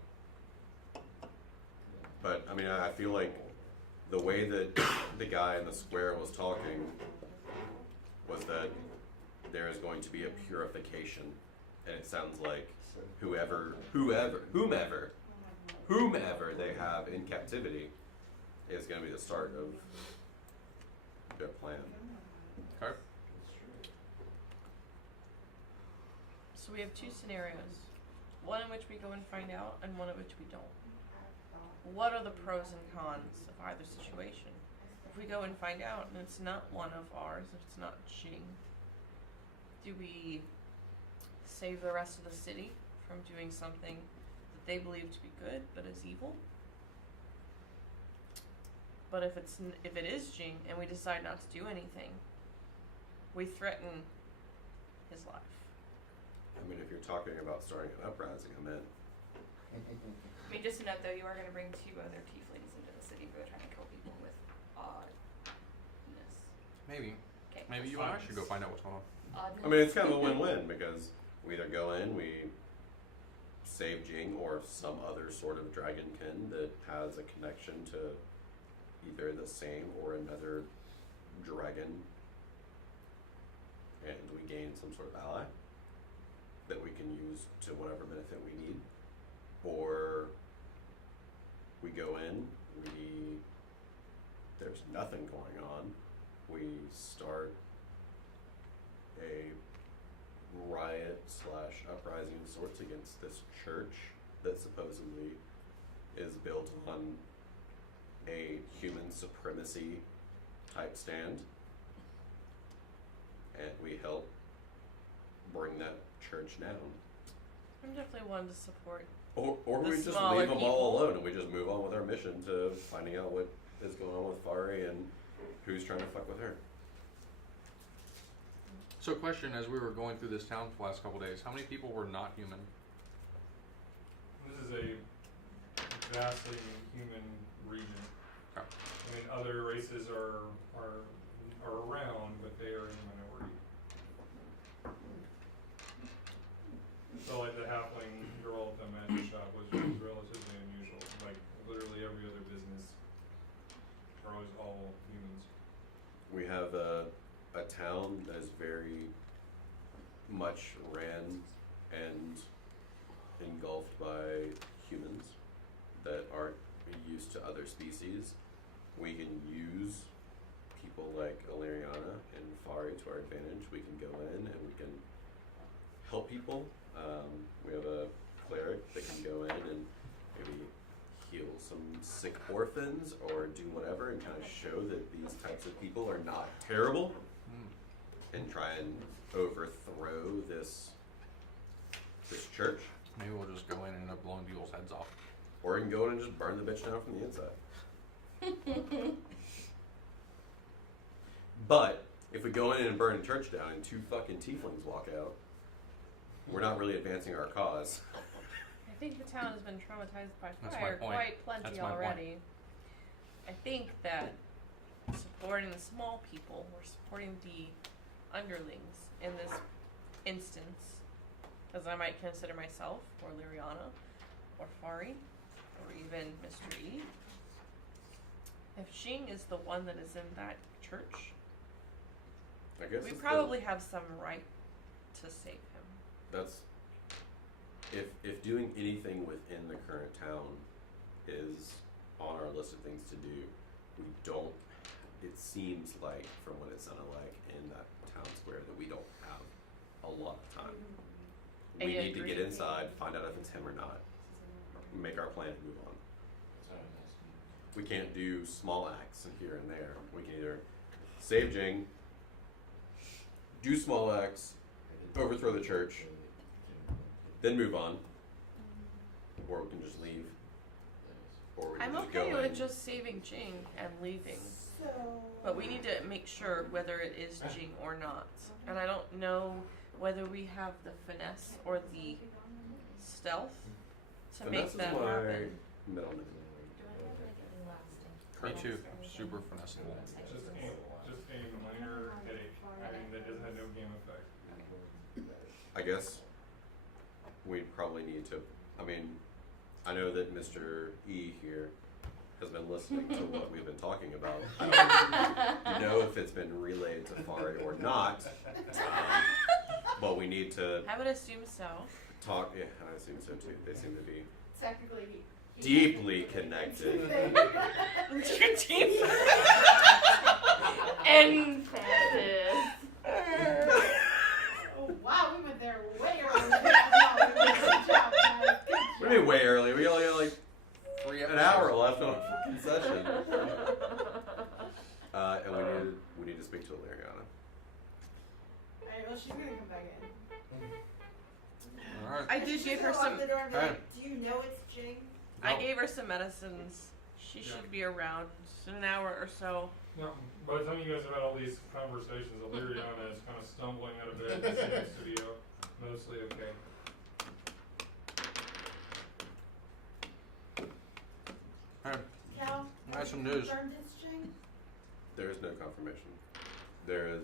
But, I mean, I feel like the way that the guy in the square was talking was that there is going to be a purification, and it sounds like whomever they have in captivity is going to be the start of their plan. Okay. So we have two scenarios. One in which we go and find out, and one in which we don't. What are the pros and cons of either situation? If we go and find out and it's not one of ours, if it's not Jing, do we save the rest of the city from doing something that they believe to be good but is evil? But if it is Jing and we decide not to do anything, we threaten his life. I mean, if you're talking about starting an uprising, I'm in. I mean, just to note though, you are going to bring 2 other tieflings into the city who are trying to kill people with oddness. Maybe. Okay. Maybe you and I should go find out what's going on. Oddness. I mean, it's kind of a win-win because we either go in, we save Jing or some other sort of dragonkin that has a connection to either the same or another dragon, and we gain some sort of ally that we can use to whatever benefit we need. Or we go in, there's nothing going on, we start a riot / uprising of sorts against this church that supposedly is built on a human supremacy type stand, and we help bring that church down. I'm definitely one to support. Or The we just smaller leave them all people. alone and we just move on with our mission to finding out what is going on with Farih and who's trying to fuck with her. So, question: as we were going through this town for the last couple days, how many people were not human? This is a vastly human region. Okay. I mean, other races are around, but they are in the minority. So, like the halfling girl at the magic shop was relatively unusual. Like literally every other business are always all humans. We have a town that is very much ran and engulfed by humans that aren't used to other species. We can use people like Aleeriana and Farih to our advantage. We can go in and we can help people. We have a cleric that can go in and maybe heal some sick orphans or do whatever and kind of show that these types of people are not terrible and try and overthrow this church. Maybe we'll just go in and end up blowing people's heads off. Or you can go in and just burn the bitch down from the inside. But if we go in and burn a church down and 2 fucking tieflings walk out, we're not really advancing our cause. I think the town has been traumatized by That's my fire point. quite plenty That's my point. already. I think that supporting the small people or supporting the underlings in this instance, as I might consider myself, or Aleeriana, or Farih, or even Mr. E. If Jing is the one that is in that church, I guess we it's probably have some right to save him. that's if doing anything within the current town is on our list of things to do, we don't. It seems like, from what it sounded like in that town square, that we don't have a lot of time. I We need to agree. get inside, find out if it's him or not, make our plan, and move on. We can't do small acts here and there. We can either save Jing, do small acts, overthrow the church, then move on, or we can just leave, or we can I'm just okay go with in. just saving Jing and leaving. So. But we need to make sure whether it is Jing or not. And I don't know whether we have the finesse or the stealth to make Finesse that is my happen. middle name. Me too. Super finessable. Just a minor headache. I mean, that has had no game effect. I guess we probably need to. I mean, I know that Mr. E here has been listening to what we've been talking about. I don't know if it's been relayed to Farih or not. But we need to I would assume so. talk. Yeah, I assume so too. They seem to be Technically, he deeply connected. Your team. Emphasis. Oh wow, we went there way earlier. Good job, guys. Good What do you mean way early? We only have like 3 an hour left on a fucking session. And we need to speak to Aleeriana. Alright, well, she's gonna come back in. Alright. I did She's give gonna her walk some. the door and be Hey. like, do you know it's Jing? I No. gave her some medicines. She Yeah. should be around in an hour or so. No, by the time you guys have had all these conversations, Aleeriana is kind of stumbling out of bed to see the studio. Mostly okay. Alright. Cal? I have some news. Confirmed it's Jing? There is no confirmation. There is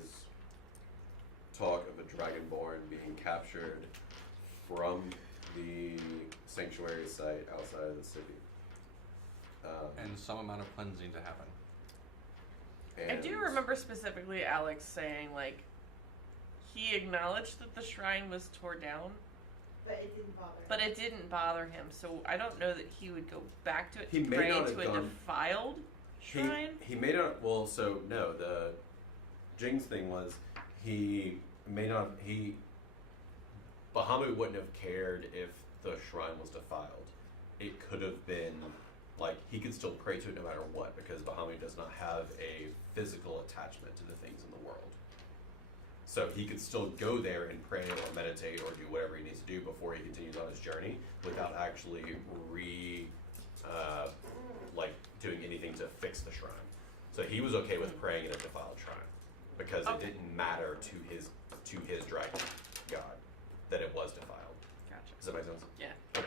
talk of a Dragonborn being captured from the sanctuary site outside of the city. And some amount of cleansing to happen. I do remember specifically Alex saying, like, he acknowledged that the shrine was torn down, But it didn't bother him. but it didn't bother him, so I don't know that he would go back to it He to may pray not into have a gone- defiled shrine. He may not. Well, so no. The Jing's thing was he may not. Bahamut wouldn't have cared if the shrine was defiled. It could have been like he could still pray to it no matter what because Bahamut does not have a physical attachment to the things in the world. So he could still go there and pray or meditate or do whatever he needs to do before he continues on his journey without actually doing anything to fix the shrine. So he was okay with praying in a defiled shrine because it didn't matter to his dragon god that it was defiled. Gotcha. Does that make sense? Yeah. Okay.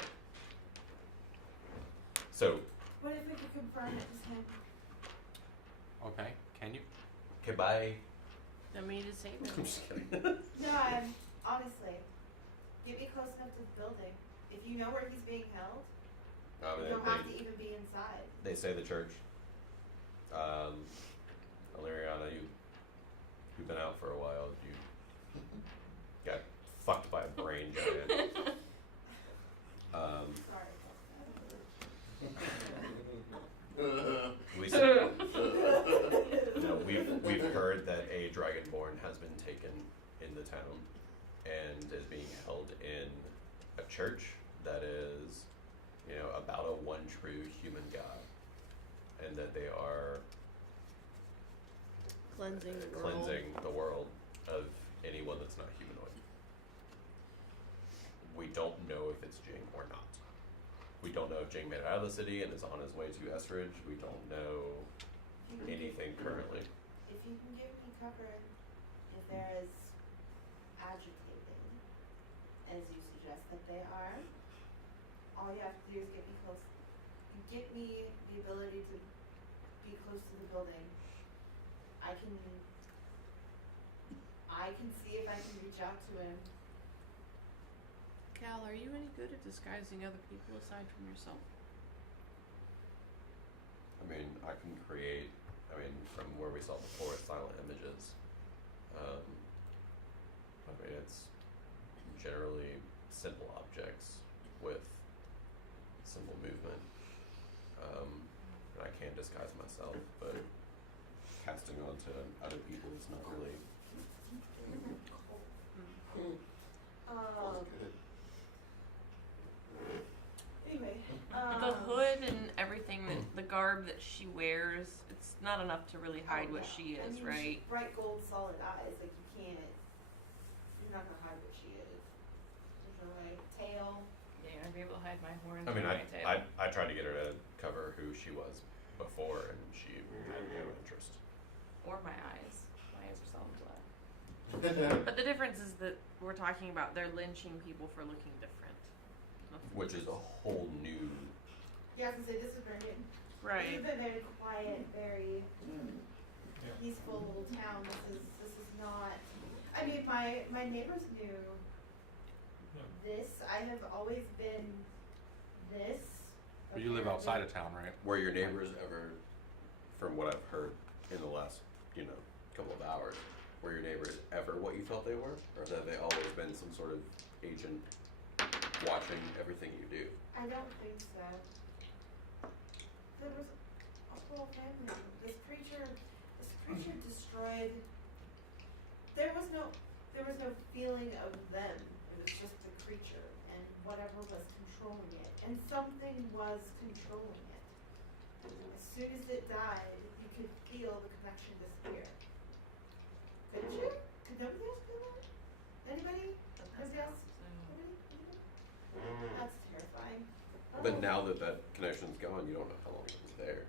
So, What if we could confirm it was him? Okay, can you? okay, bye. I mean, to save I'm him. just kidding. No, I'm honestly. Get me close enough to the building. If you know where he's being held, you don't have to even be inside. They say the church. Aleeriana, you've been out for a while. You got fucked by a brain giant. Sorry. We've heard that a Dragonborn has been taken in the town and is being held in a church that is, about a one true human god, and that they are Cleansing the world. cleansing the world of anyone that's not humanoid. We don't know if it's Jing or not. We don't know if Jing made it out of the city and is on his way to Estridge. We don't know anything currently. If you can give me cover, if there is agitating, as you suggest that they are, all you have to do is get me close. Get me the ability to be close to the building. I can see if I can reach out to him. Cal, are you any good at disguising other people aside from yourself? I can create, from where we saw before, silent images. It's generally simple objects with simple movement. And I can disguise myself, but casting onto other people is not really. Anyway, The hood and everything, the garb that she wears, it's not enough to really hide what she is, right? Bright gold, solid eyes. Like you can't. You're not gonna hide what she is. There's no way. Tail. Yeah, I'd be able to hide my horns I and my tail. tried to get her to cover who she was before, and she had no interest. Or my eyes. My eyes are solid black. But the difference is that we're talking about they're lynching people for looking different. Which is a whole new. Yeah, I was gonna say this is very good. Right. This is a very quiet, very Yeah. peaceful little town. This is not. I mean, my neighbors knew this. I have always been this. But you live outside of town, right? Were your neighbors ever, from what I've heard in the last, couple of hours, were your neighbors ever what you thought they were? Or have they always been some sort of agent watching everything you do? I don't think so. There was a whole family. This creature destroyed. There was no feeling of them. It was just a creature and whatever was controlling it. And something was controlling it. As soon as it died, you could feel the connection disappear. Couldn't you? Could nobody else feel that? Anybody? Nobody else? Nobody? That's terrifying. But now that that connection's gone, you don't know how long it was there.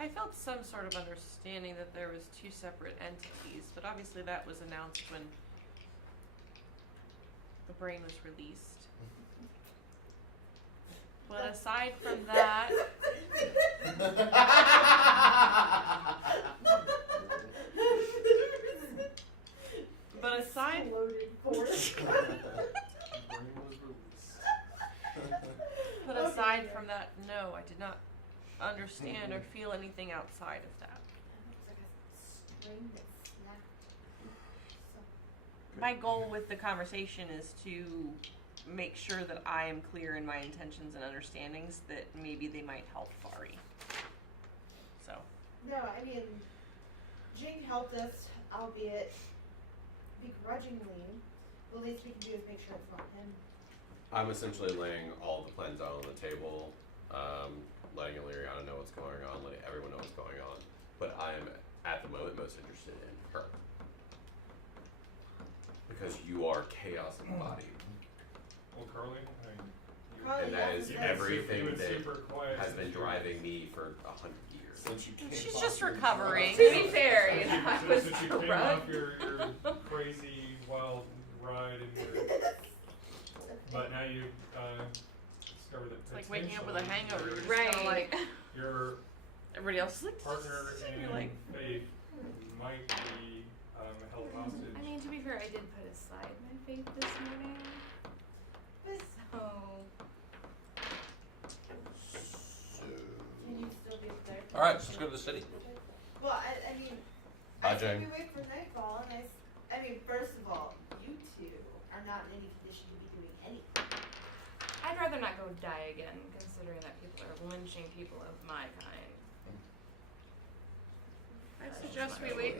I felt some sort of understanding that there was two separate entities, but obviously that was announced when the brain was released. But aside from that, but aside, Exploded force. but aside from that, no, I did not understand or feel anything outside of that. It looks like a string that snapped. My goal with the conversation is to make sure that I am clear in my intentions and understandings that maybe they might help Farih. So. No, I mean, Jing helped us, albeit begrudgingly. The least we can do is make sure it's not him. I'm essentially laying all the plans out on the table, letting Aleeriana know what's going on, letting everyone know what's going on. But I am, at the moment, most interested in her. Because you are chaos embodied. Well, Karlee, I mean, Karlee, And that yes, is yes. everything You were that super quiet has since been you- driving me for 100 years. Since you can't She's just possibly recovering. trust- To be fair, you know, I was Since you came run. off your crazy wild ride and but now you discover that It's like waking up with a hangover. You're just Right. kinda like, your everybody else is like, partner you're in like, faith might be held hostage. I mean, to be fair, I did put aside my faith this morning. So, Can you still be there? All right, let's go to the city. Well, I mean, Hi, I think Jane. we wait for nightfall, and I mean, first of all, you two are not in any condition to be doing anything. I'd rather not go die again, considering that people are lynching people of my kind. I suggest we wait.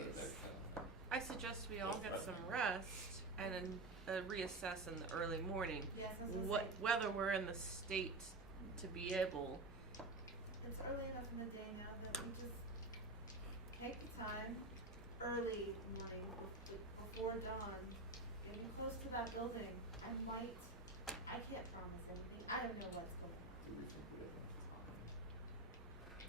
I suggest we all get some rest and then reassess in the early morning. Yes, that's what I'm saying. Whether we're in the state to be able. It's early enough in the day now that we just take the time, early morning, before dawn, getting close to that building. I can't promise anything. I don't know what's going on. Do we think we have enough time?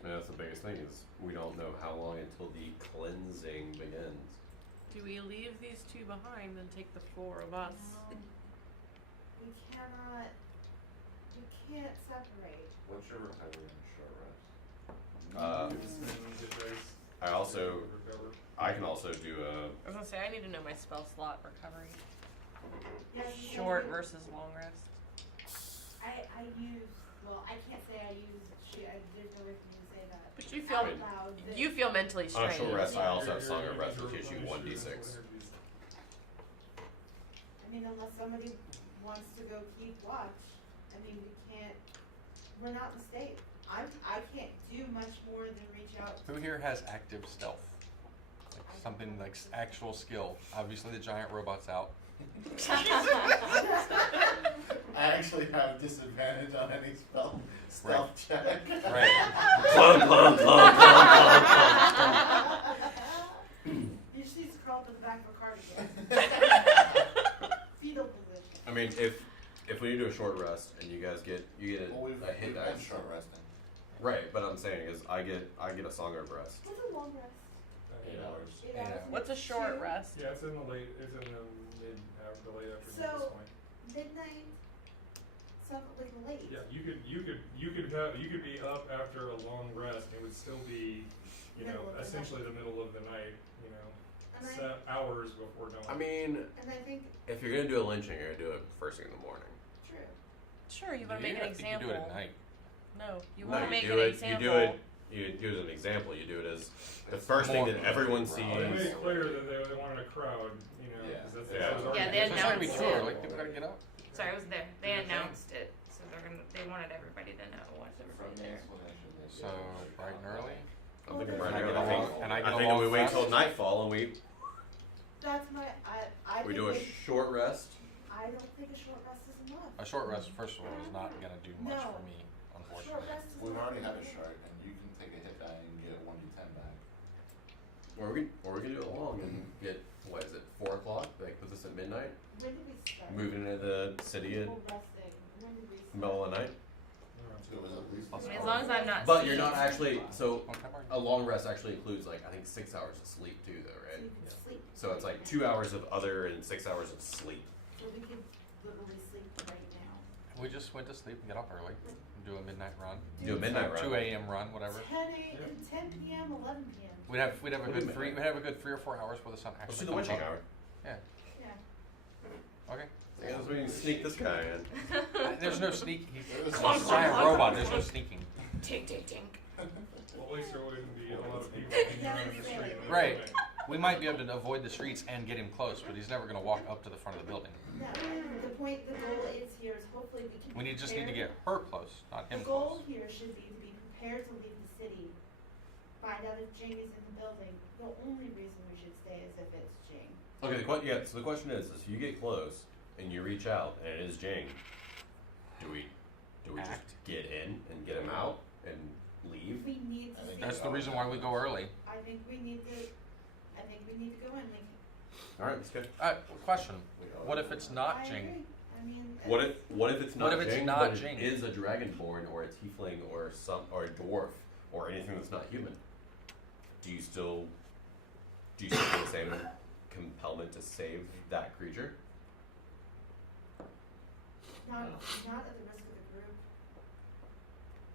And that's the biggest thing is we don't know how long until the cleansing begins. Do we leave these two behind and take the 4 of us? No, we cannot, we can't separate. What's your recovery and short rest? I also, Recover. I can also do a, I was gonna say I need to know my spell slot recovery. Yes, you can Short do- versus long rest. I use, well, I can't say I use, there's no way for me to say that. But you feel Out loud, that- you feel mentally on a strained. short rest, I also have You're- Song you of need Rest, to which gives you replenish your 1d6. mental energies. I mean, unless somebody wants to go keep watch, I mean, we're not in the state. I can't do much more than reach out. Who here has active stealth? Like something like actual skill. Obviously, the giant robot's out. I actually have disadvantage on any stealth check. Right. Clunk, clunk, clunk, clunk, You just need to crawl up in the back of a cardigan. Fetal position. I mean, if we need to do a short rest and you guys get Well, we've a hit been dice. short resting. Right, but I'm saying is I get a Song of Rest. What's a long rest? 8 hours. 8 8 hours. hours. What's a short Two, rest? Yeah, it's in the late the late afternoon at So- this point. Midnight, something like late. Yeah, you could be up after a long rest and it would still be, Middle of the essentially the middle of the night, And I, set hours before dawn. I mean, and I think, if you're gonna do a lynching, you're gonna do it first thing in the morning. true. Sure, you want to Yeah, make an I think example. you do it at night. No, you No, want to make do an it. example. here's an example. You do it as the first thing that everyone sees. Well, they made it clear that they wanted a crowd, you know, Yeah. 'cause that's Yeah. that was Yeah, already- they It's not gonna be announced too it. early. People gotta get up. Sorry, I was there. They Yeah. announced it, so they wanted everybody to know. Wanted everybody there. So bright and early. I'm thinking Well, right And I now. get I along. think, And I get I think along we wait fast. till nightfall and we That's my, I we think do a it- short rest. I don't think a short rest is enough. A short rest, first of all, is not gonna do much No. for me, A short unfortunately. rest is We've not already had a enough. shard, and you can take a hit die and get 1d10 back. Or we can do it long and get, what is it, 4 o'clock? Like put this at midnight? When did we start? Moving into the city at Well, resting. When did we start? middle of the night? So it was at least. I mean, as long as I'm not. But you're seeing- not actually, so What time are you? a long rest actually includes like, I think 6 hours of sleep too though, So right? you can sleep. So it's like 2 hours of other and 6 hours of sleep. So we could literally sleep right now. We just went to sleep and get up early. Do a midnight run. Do a midnight run. 2 a.m. run, whatever. 10 p.m., 11 p.m. We'd have a We'll do good midnight. we'd have a good 3 or 4 hours where the sun Let's actually do the comes witching up. hour. Yeah. Yeah. Okay. Yeah, so we can sneak this guy in. There's no sneak. He's There's a no giant sneak. robot. There's no sneaking. Tink, tink, tink. Well, at least there wouldn't be a lot of people hanging around in the street. in the Right. midnight. We might be able to avoid the streets and get him close, but he's never going to walk up to the front of the building. No, the point, the goal is here is hopefully we can. We need, just need to prepare- get her close, not him The close. goal here should be to be prepared to leave the city, find out if Jing is in the building. The only reason we should stay is if it's Jing. Okay, so the question is you get close and you reach out and it is Jing. Do we just Act. get in and get him out and leave? We need I to think see. That's the reason why we go early. I think we need to go in, like. Alright, let's go. Question. What if it's not I Jing? agree. I mean. What if it's not What if it's Jing, not but Jing? it is a dragonborn or a tiefling or a dwarf or anything that's not human? Do you still feel the same compellment to save that creature? Not at the risk of the group.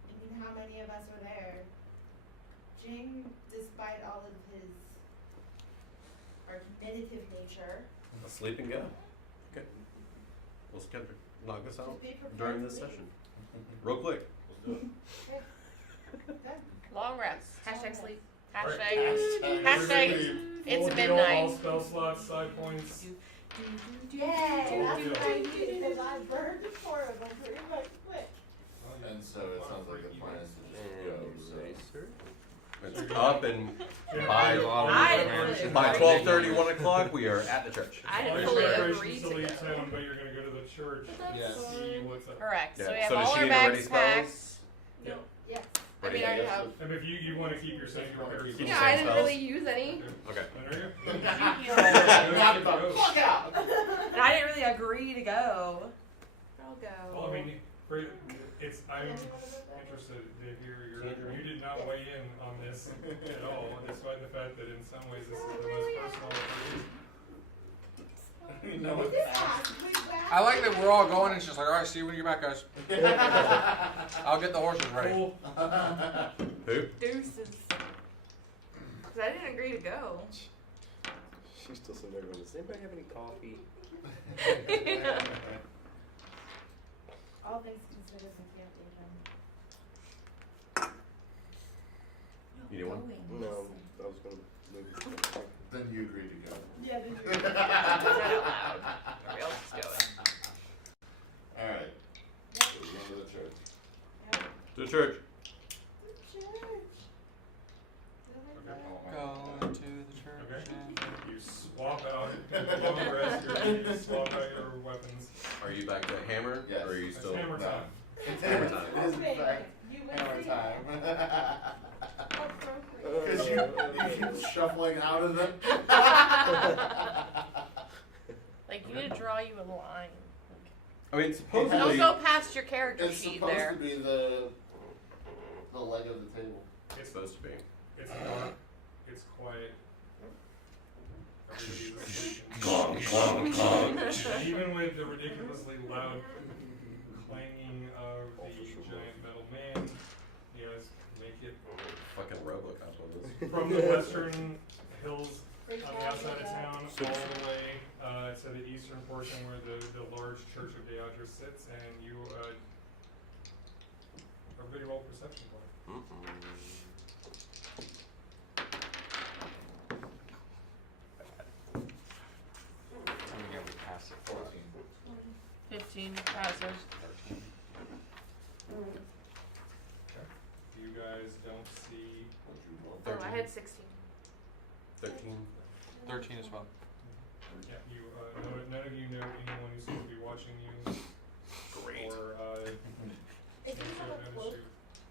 I mean, how many of us are there? Jing, despite all of his argumentative nature, Sleep and go. Okay. We'll knock this out just be prepared during to this leave. session. Real quick. Good. Long rest. Hashtag sleep. Alright. Hashtag. Everybody, It's full deal, midnight. All spell slots, side points. Yay, that's what I needed, because I burned 4 of them pretty much quick. And so it sounds like the plan is to just go, so. It's up and I- by 12:30, 1 o'clock, we are at the church. I Well, didn't your fully preparations agree to to leave go. town, but you're gonna go to the church. Yes. See what's up. Correct. So Yeah. we have So does all she our need to ready bags spells? packed. Yeah. Yes. I mean, I already have. And if you want to keep your same prepared. Keep Yeah, the I same didn't spells? really use any. Okay. There you go. Knock the fuck out! And I didn't really agree to go. I'll go. Well, I mean, I'm interested to hear you did not weigh in on this at all, despite the fact that in some ways this is the most personal of You know We what's did fast. ask, we asked. I like that we're all going and she's like, all right, see you when you get back, guys. I'll get the horses ready. Cool. Who? Deuces. Because I didn't agree to go. She's still sitting there going, does anybody have any coffee? All things considered, we can't leave him. You need one? No, I was going to move. Then you agreed to go. Yeah, did you? Not out loud. Everybody else is going. Alright. So we're going to the church. To the church. Going to the church. Okay. You swap out long rest, you swap out your weapons. Are you back to hammer? Yes. Or are you It's still? hammer No. time. It's hammer time. It is in Wait, fact you would hammer see time. appropriate. Because you keep shuffling out of them. Like, you need to draw you a line. I mean, Don't supposedly. go past your character It's sheet supposed there. to be the leg of the table. It's supposed to be. It's dark. It's quiet. Everybody's asleep. And even with the ridiculously loud clanging of the giant metal man, you guys make it Fucking Robocop on this. from the western hills on the outside of town all the way to the eastern portion where the large church of Deadra sits, and you everybody roll perception for it. 15 passes. 13. You guys don't see. Oh, I had 16. 13. 13 as well. Yeah, you. None of you know anyone who's supposed to be watching you. Great. Or If you have a notice cloak you.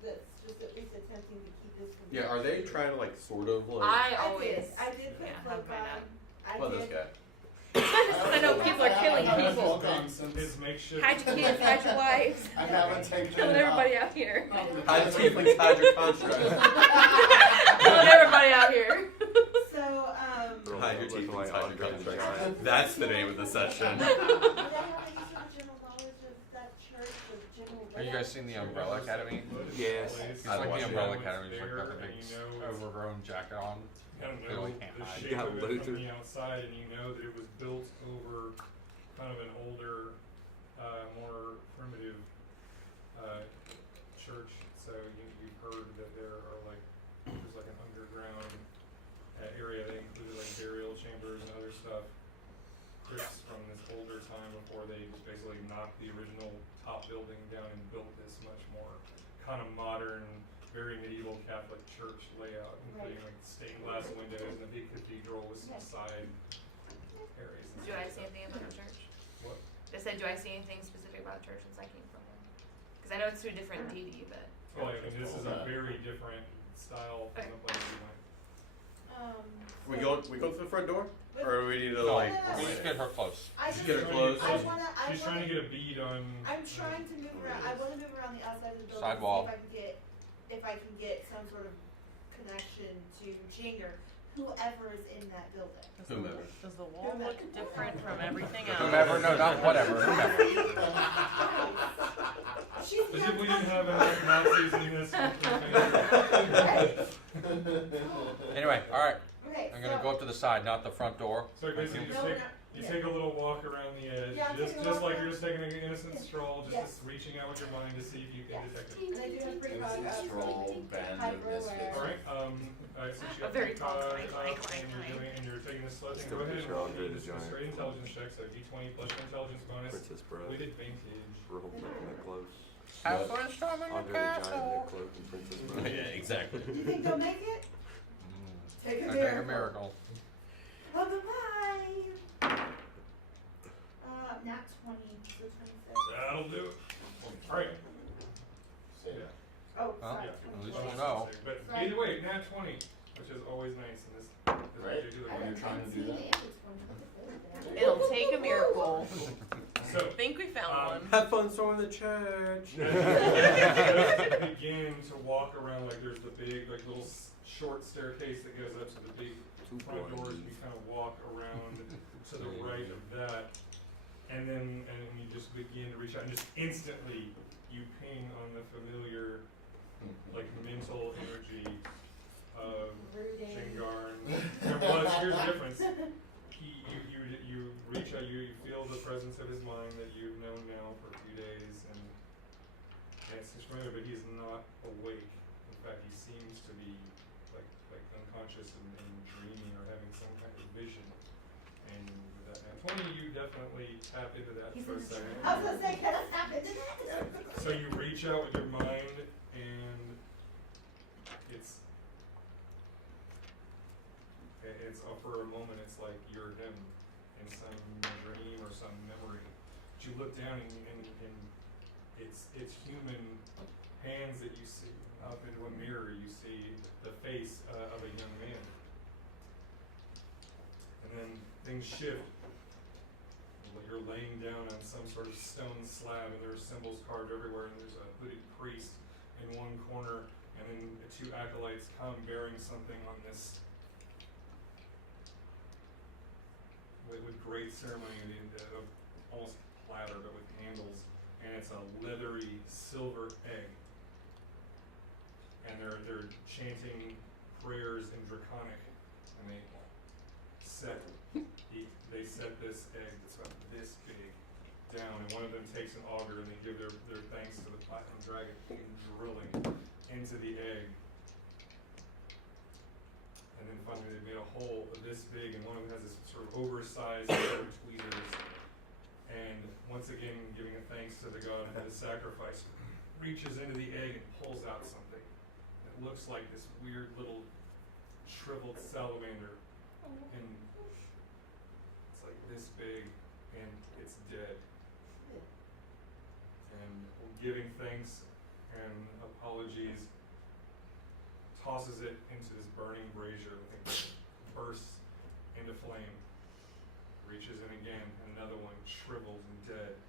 that's just at least attempting to keep this from. Yeah, are they trying to like sort of like? I always. I did put yeah, cloak have mine on. up. I Well, this did. guy. I know people are killing people. His makeshift. Hide your kids, hide your wives. I haven't taken Killing it everybody out here. Hide the tieflings, hide your construct. Killing everybody out here. So, Hide your tieflings, hide your construct. That's the name of the session. do they have any sort of general knowledge of that church or general? Have you guys seen the Umbrella Academy? Yes. It's I've like watched the it. Umbrella It's Academy. It's like there, got the and big you know it's- overgrown jacket on. You don't They know really can't the hide. shape Got of it Luther. from the outside, and you know that it was built over kind of an older, more primitive church. So you've heard that there's like an underground area. They included like burial chambers and other stuff, crypts from this older time before they just basically knocked the original top building down and built this much more kind of modern, very medieval Catholic church layout, including like stained glass windows and a big cathedral with some side areas. and Do I stuff. see anything about the church? What? I said, do I see anything specific about the church since I came from one? Because I know it's to a different deity, but. Oh, I mean, this is a very different style from the place we went. We go to the front door? Or we need to No, like. no, no. we just get her close. I Just just, get her close. She's trying to get a bead on. I'm trying to move around. I want to move around the outside of the building. Sidewall. To see if I can get some sort of connection to Jingarn, whoever is in that building. Whomever. Does the wall look different from everything else? Whomever, no, not whatever, whomever. She's As if we didn't have enough Nazis in this. Anyway, alright. Okay, I'm gonna go up to the side, not the front door. So basically, you No, take, no, you yeah. take a little walk around the edge, Yeah, I'm just taking a just walk like around. you're just taking an innocent stroll, just Yes. reaching out with your mind to see if you can Yes. detect it. And I do have pretty high Innocent stroll, band of misfits. All right. Since you A have very the tall card clank, up clank, and you're taking this slow thing, Still go ahead pretty and roll sure I'll me do the this giant straight one. intelligence check, so D20 plus your intelligence bonus Princess Bride. with advantage. Roll making it close. Have fun storming the Andre the Giant in a castle. cloak and Princess Bride. Yeah, exactly. You think they'll make it? Take a I take a miracle. Oh, bye. Nat 20, so 26. That'll do it. All right. Say Yeah. that. Oh, Well, sorry. at least 26. we'll know. But Right. either way, nat 20, which is always nice in this Right. particular I game. You're trying to do that? It'll take a miracle. So, I think we found one. Have fun storming the church. as you begin to walk around, like there's the big, like little short staircase that goes up to the big front doors. You kind of walk around to the right of that, and then you just begin to reach out, and just instantly you ping on the familiar, like mental energy of Jingarn. Well, here's the difference. You reach out, you feel the presence of his mind that you've known now for a few days, and it's familiar, but he is not awake. In fact, he seems to be like unconscious and dreaming or having some kind of vision. And with that nat 20, you definitely tap into that for a second. I was gonna say, can I tap into that? So you reach out with your mind, and it's for a moment, it's like you're him in some dream or some memory. But you look down, and it's human hands that you see. Up into a mirror, you see the face of a young man. And then things shift. You're laying down on some sort of stone slab, and there are symbols carved everywhere, and there's a hooded priest in one corner, and then the two acolytes come bearing something on this with great ceremony, almost platter, but with handles, and it's a leathery silver egg. And they're chanting prayers in Draconic, and they set this egg that's about this big down, and one of them takes an auger, and they give their thanks to the platinum dragon, drilling into the egg. And then finally they made a hole this big, and one of them has this sort of oversized pair of tweezers. And once again giving a thanks to the god for the sacrifice, reaches into the egg and pulls out something. It looks like this weird little shriveled salamander, and it's like this big, and it's dead. And giving thanks and apologies, tosses it into this burning brazier. I think it bursts into flame. Reaches in again, and another one shriveled and dead.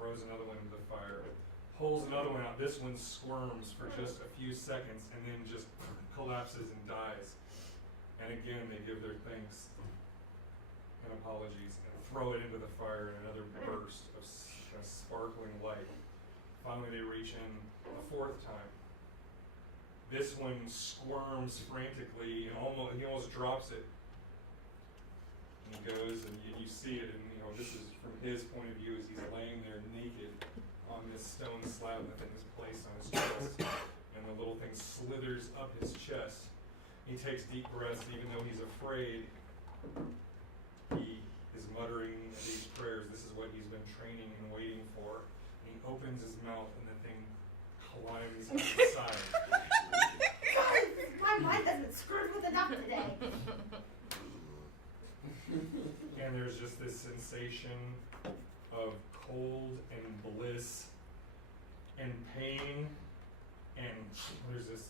Throws another one into the fire. Pulls another one out. This one squirms for just a few seconds and then just collapses and dies. And again, they give their thanks and apologies and throw it into the fire in another burst of sparkling light. Finally, they reach in a fourth time. This one squirms frantically and he almost drops it. And he goes, and you see it, and this is from his point of view as he's laying there naked on this stone slab that thing is placed on his chest, and the little thing slithers up his chest. He takes deep breaths, even though he's afraid. He is muttering these prayers. This is what he's been training and waiting for. And he opens his mouth, and the thing climbs up his side. God, my mind has been screwed with enough today. And there's just this sensation of cold and bliss and pain, and there's this,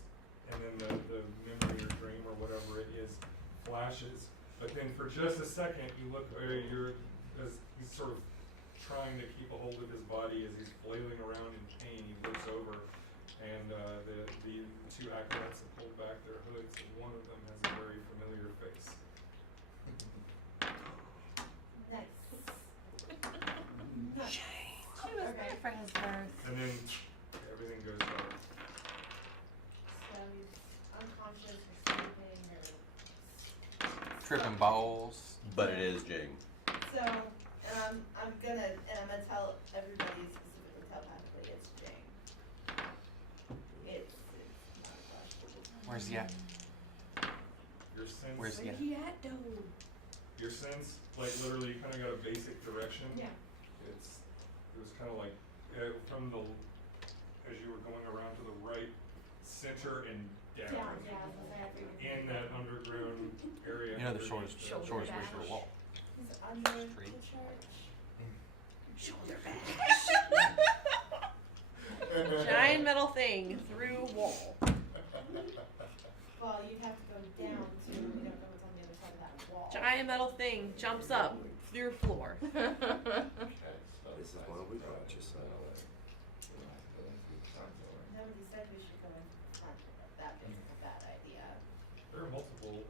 and then the memory or dream or whatever it is flashes. But then for just a second, you look, as he's sort of trying to keep a hold of his body as he's flailing around in pain, he looks over, and the two acolytes have pulled back their hoods, and one of them has a very familiar face. Nice. She was there for his birth. And then everything goes dark. So he's unconscious or sleeping or... Tripping balls. But it is Jing. So, I'm gonna tell everybody specifically telepathically it's Jing. It's not a question. Where's he at? Your sense, Where's he Where at? he at, though? your sense, like literally, kind of got a basic direction. Yeah. It was kind of like from the, as you were going around to the right, center and down. Yeah, I figured. In that underground area. You know the underneath shortest way to a wall. He's under Street. the church. Shoulder bash. Giant metal thing through wall. Well, you'd have to go down to, we don't know what's on the other side of that wall. Giant metal thing jumps up through floor. This is why we brought you, son. Nobody said we should go in front of it. That isn't a bad idea. There are multiple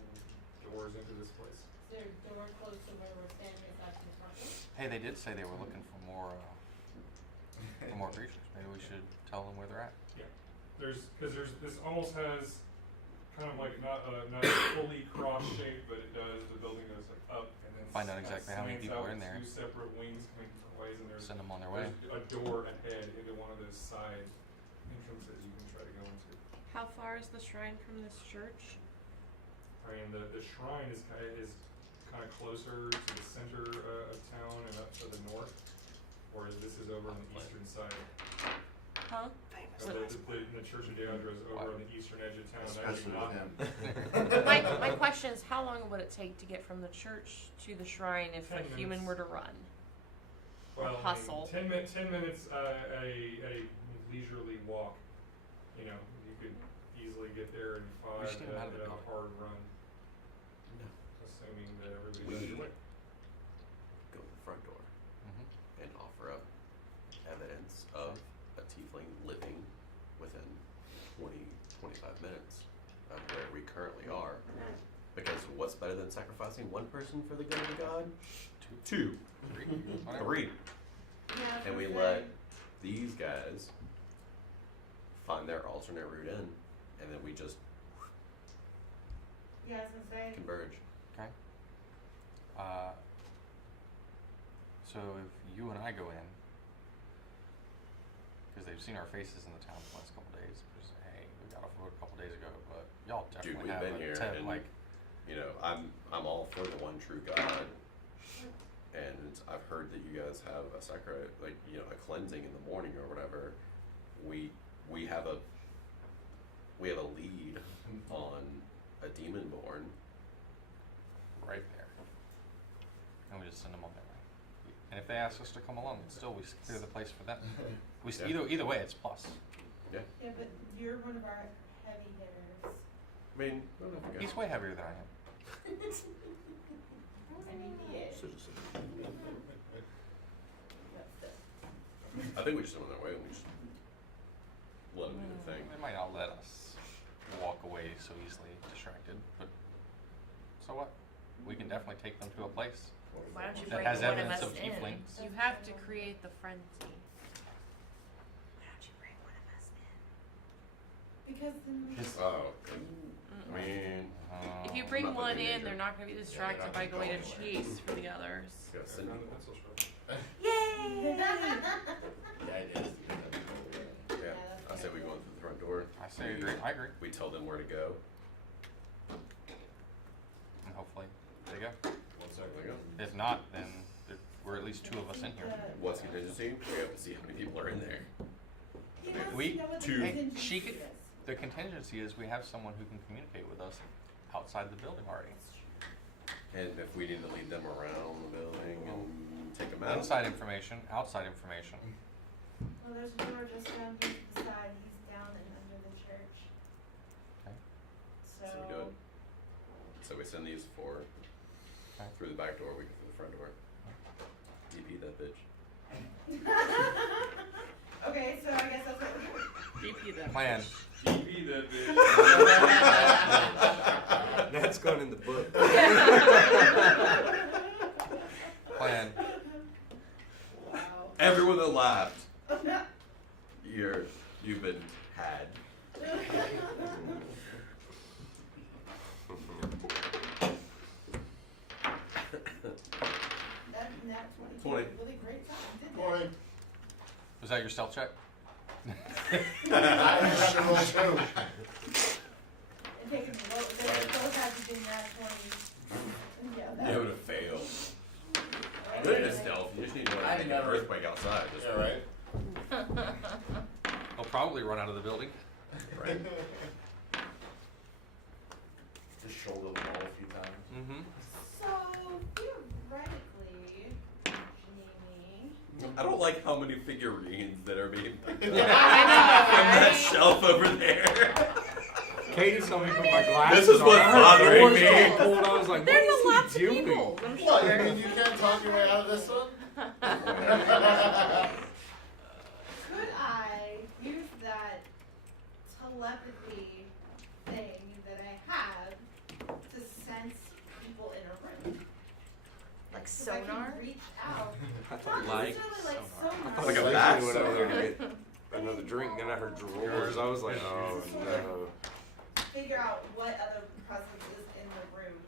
doors into this place. Is there a door close to where we're standing aside from the front door? Hey, they did say they were looking for more creatures. Maybe we should tell them where they're at. Because this almost has kind of like not fully cross shaped, but it does. The building goes like up and then Find out exactly how many slants people out are in there. Two separate wings coming different ways, and there's Send them on their way. a door ahead into one of those side entrances you can try to go into. How far is the shrine from this church? I mean, the shrine is kind of closer to the center of town and up to the north, whereas this is over on the eastern side. Huh? The Church of Deadra is over on the eastern edge of town. That is Especially not with him. My question is, how long would it take to get from the church to the shrine if 10 a human minutes. were to run? Well, hustle. 10 minutes at a leisurely walk. You know, you could easily get there in 5 just get 'em out of the at a building. hard run, No. assuming that everybody does your way. Go to the front door Mm-hmm. and offer up evidence of a tiefling living within 20-25 minutes of where we currently are. Because what's better than sacrificing one person for the good of the god? Two. Three. Whatever. Three. Yeah, And we let these guys find their alternate route in, and then we just Yeah, I was gonna say. converge. Okay. So if you and I go in, because they've seen our faces in the town for the last couple days, because hey, we got off the road a couple days ago, but y'all Dude, definitely we've have been a here, tent, and like you know, I'm all for the one true God, and I've heard that you guys have a a cleansing in the morning or whatever. We have a lead on a demonborn. Right there. And we just send them on their way. And if they ask us to come along, still we clear the place for them. Either way, it's plus. Yeah. Yeah, but you're one of our heavy hitters. I mean, I don't know if you guys. He's way heavier than I am. I mean, he is. Citizen. I think we just send them on their way and we just let them do their thing. They might not let us walk away so easily distracted, but so what? We can definitely take them to a place Why don't you that bring has one of evidence us of in? tieflings. You have to create the frenzy. Why don't you bring one of us in? Because then Oh, okay. I mean, If you Oh. bring not one looking in, either. they're not going to be distracted not by gonna going go to anywhere. chase for the others. gotta send Found you. the pencil sharpener. Yay! Yeah, it is. Yeah, I say we go in through the front door. I say agree. I agree. We tell them where to go. And hopefully they go. One second. There you go. If not, then we're at least 2 of us in here. What's contingency? We have to see how many people are in there. He wants We- to know what the two. contingency She could- is. The contingency is we have someone who can communicate with us outside the building already. And if we need to lead them around the building and take them out. Inside information, outside information. Well, there's a door just down here to the side. He's down and under the church. Okay. So. So we do it. So we send these 4 Okay. through the back door, we go through the front door. DP that bitch. Okay, so I guess that's what we're doing. DP them. Plan. Be that bitch. That's gone in the book. Plan. Wow. Everyone that laughed, you've been had. That 20 20. really great time, didn't it? Boy, Was that your stealth check? I have to roll 2. And taking the vote, they both had to do that 20. Yeah, that. You would have failed. Good at stealth. You just need to know how to make an never- earthquake outside. Just Yeah, right? They'll probably run out of the building. Right. Just shoulder the wall a few times. Mm-hmm. So, theoretically, Jamie, I don't like how many figurines that are being picked up I know, from that right? shelf over there. Katie saw me put my glasses This is on. what's I heard bothering doors me. getting pulled. I was like, There's what a lot is of he doing? people, I'm What, you sure. mean you can't talk your way out of this one? could I use that telepathy thing that I have to sense people in a room? Like 'Cause I sonar? can reach out. I Not thought like necessarily like sonar. sonar. I thought Like a Leslie bat went over there sonar. to get another drink. Then I heard drawers. I was like, oh no. Figure out what other presence is in the room.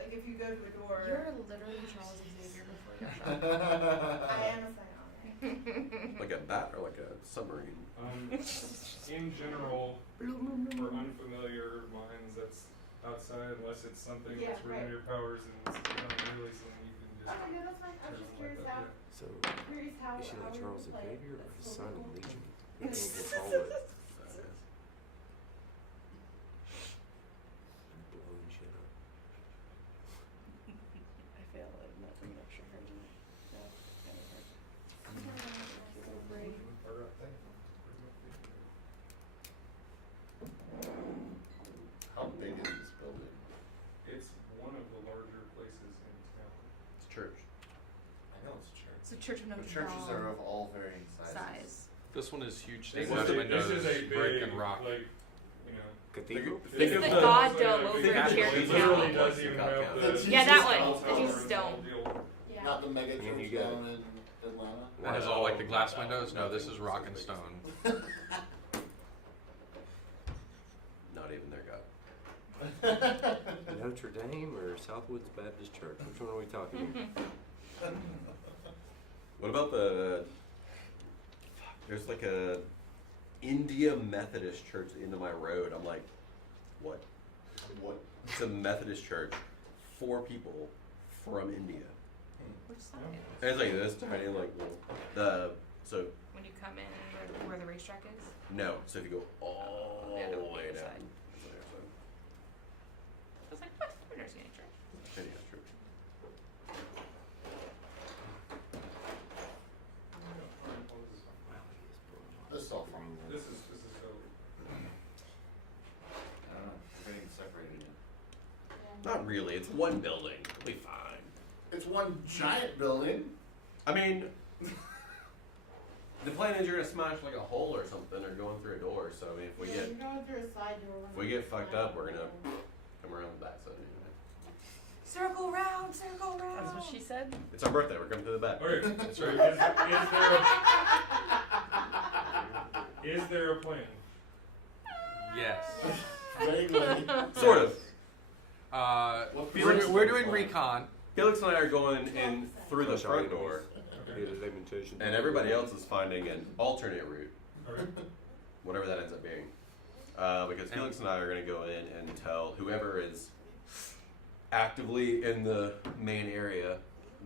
Like if you go to a door. You're literally Charles Xavier before your shot. I am a psionic. Like a bat or like a submarine. In general, for unfamiliar minds, that's outside unless it's something Yeah, that's within right. your powers and it's not really something you can just. Okay, no, that's fine. I was just curious how. So Curious how. is she like how we Charles would play it. Xavier or That's his so son in cool. Legion? Who can't control it? Blowing shit up. I feel like nothing extra hurt me. No, never hurt. So brave. How big is this building? It's one of the larger places in town. It's church. I know it's a church. It's a church of Notre But churches Dame are of all varying sizes. size. This one is huge. This Stained glass is a windows, big, brick and rock. like, you know. Cathedral? Think It's of the the- God dome over Think in of the- Cherokee It literally County. doesn't even have the. Yeah, that cell one. The tower Jesus and the whole dome. deal. Yeah. Not the mega And you church got- down in Atlanta. That has all like the glass windows. No, this is rock and stone. Not even their God. Notre Dame or Southwoods Baptist Church? Which one are we talking about? What about the? There's like a India Methodist church at the end of my road. I'm like, what? What? It's a Methodist church for people from India. Which side? And it's like this, tiny, like so When you come in where the racetrack is? no. So if you go all Yeah, the that would be way the down, side. that's the other side. I was like, what? I've never seen any church. Yeah, yeah, true. This is all from. This is so. I don't know. Everything's separated again. Not really. It's one building. It'll be fine. It's one giant building. I mean, the plan is you're gonna smash like a hole or something, or going through a door. So I mean, if we Yeah, get you're going through a side door. if we get fucked up, we're gonna come around the back side anyway. Circle round, circle round. That's what she said. It's our birthday. We're coming to the back. Okay, that's right. Is there a plan? Yes. Vaguely. Sort of. We're doing recon. Felix and I are going in through the front door, Need a limitation. and everybody else is finding an alternate route, Okay. whatever that ends up being. Because Felix and I are going to go in and tell whoever is actively in the main area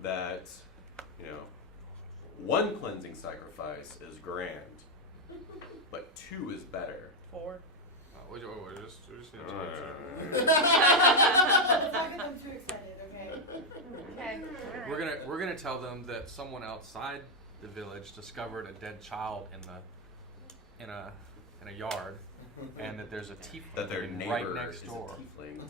that, you know, one cleansing sacrifice is grand, but 2 is better. 4. We're just need Let's not get them too excited, okay? Okay. We're gonna tell them that someone outside the village discovered a dead child in a yard, and that there's a tiefling That their living neighbor right next is door. a tiefling.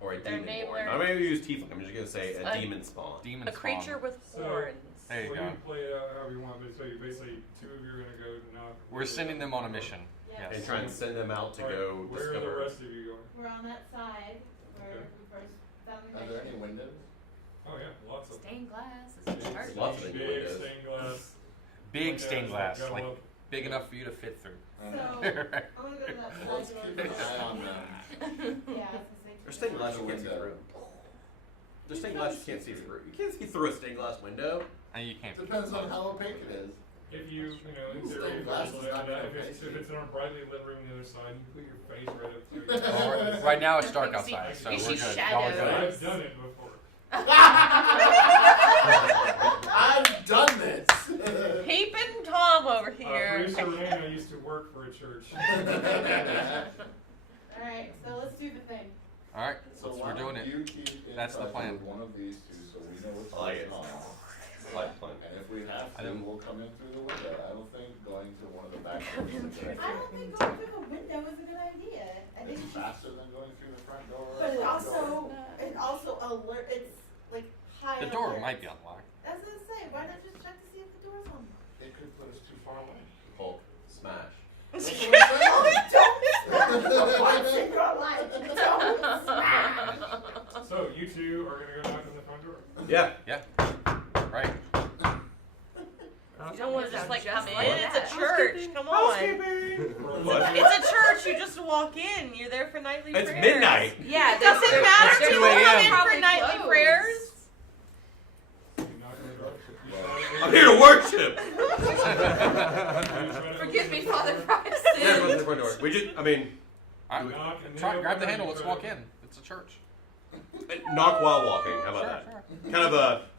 Or a Their demon neighbor- born. I'm going to use tiefling. I'm just going to say a demon spawn. Demon A spawn. creature with So- horns. There you Well, go. you can play it out however you want, but so you basically 2 of you are gonna go knock. We're sending them on a mission. Yeah. And Yes. try and send them out to Alright, go where are the discover. rest of you going? We're on that side where Okay. we first found the Are there any mission. windows? Oh yeah, lots of Stained glass is a church. Lots of big windows. stained glass. Big windows stained that glass, go like up. big enough for you to fit through. So, I'm gonna go to that Let's side keep door. an eye on them. Yeah, I was gonna say. There's stained glass you can't see Window. through. There's stained glass you can't see through. You can't see through a stained glass window. And you can't. Depends on how opaque it is. If you in Stained theory, glass is not gonna if it's face in a brightly lit room on the other side, you put your face right up to it. Well, right now it's dark You see- outside, so you we're see good. shadows. Y'all are good. I've done it before. I've done this. Peeping Tom over here. Producer Renae and I used to work for a church. Alright, so let's do the thing. All right, So so why we're doing don't it. you keep in That's the touch plan. with one of these two so we know what's I like going it. on. Like plan. And if we have I to, don't- we'll come in through the window. I don't think going to one of the back doors is a good I idea. don't think going through the window is a good idea. I think It's you should, faster than going through the front door. but it front door. also alert, it's like high The alert. door might be unlocked. I was gonna say, why not just check to see if the door's on? It could put us too far away. Hulk smash. That's what I'm saying. Once in your life, don't smash! So you 2 are gonna go knock on the front door. Yeah. Yeah. Right. You don't want to just like come in. like It's that. a church. Come on. What? It's a church. You just walk in. You're there for nightly It's prayers. midnight. Yeah, It doesn't matter. there's- 2 People come in a.m. for Probably nightly closed. prayers. You knock on the door. I'm here to worship. Forgive me, Father Christ. Yeah, everyone's in the front door. We just, I mean, All right. Knock and Try, then grab the open handle. and Let's try walk to- in. It's a church. knock while walking. How about Sure, that? sure. Kind of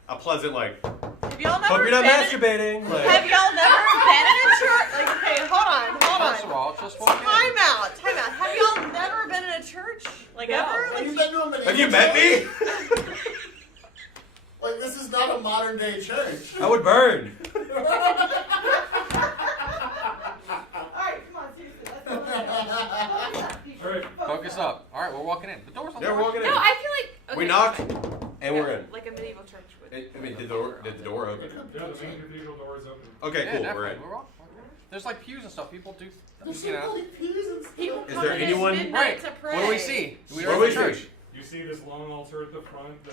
a pleasant, like, Have y'all hope never you're not been? masturbating. Have Like, y'all never been in a church? Like, okay, hold on. First of all, just walk in. Time out. Have y'all never been in a church? Like ever? Have Like you been to a medieval have you met church? me? Like, this is not a modern day church. I would burn. Alright, come on, seriously, let's go. Alright. Focus up. All right, we're walking in. The door's Yeah, we're unlocked. walking in. No, I feel like okay. We knock, and we're in. Like a medieval church would. I mean, did the door open? Yeah, the main cathedral door is open. Okay, Yeah, cool. definitely. We're in. We're all- There's like pews and stuff. People do. There's You some know. holy pews and stuff. people Is come there in anyone- at midnight Right. to pray. What do we see? Do we What are do in we the church. see? You see this long altar at the front, the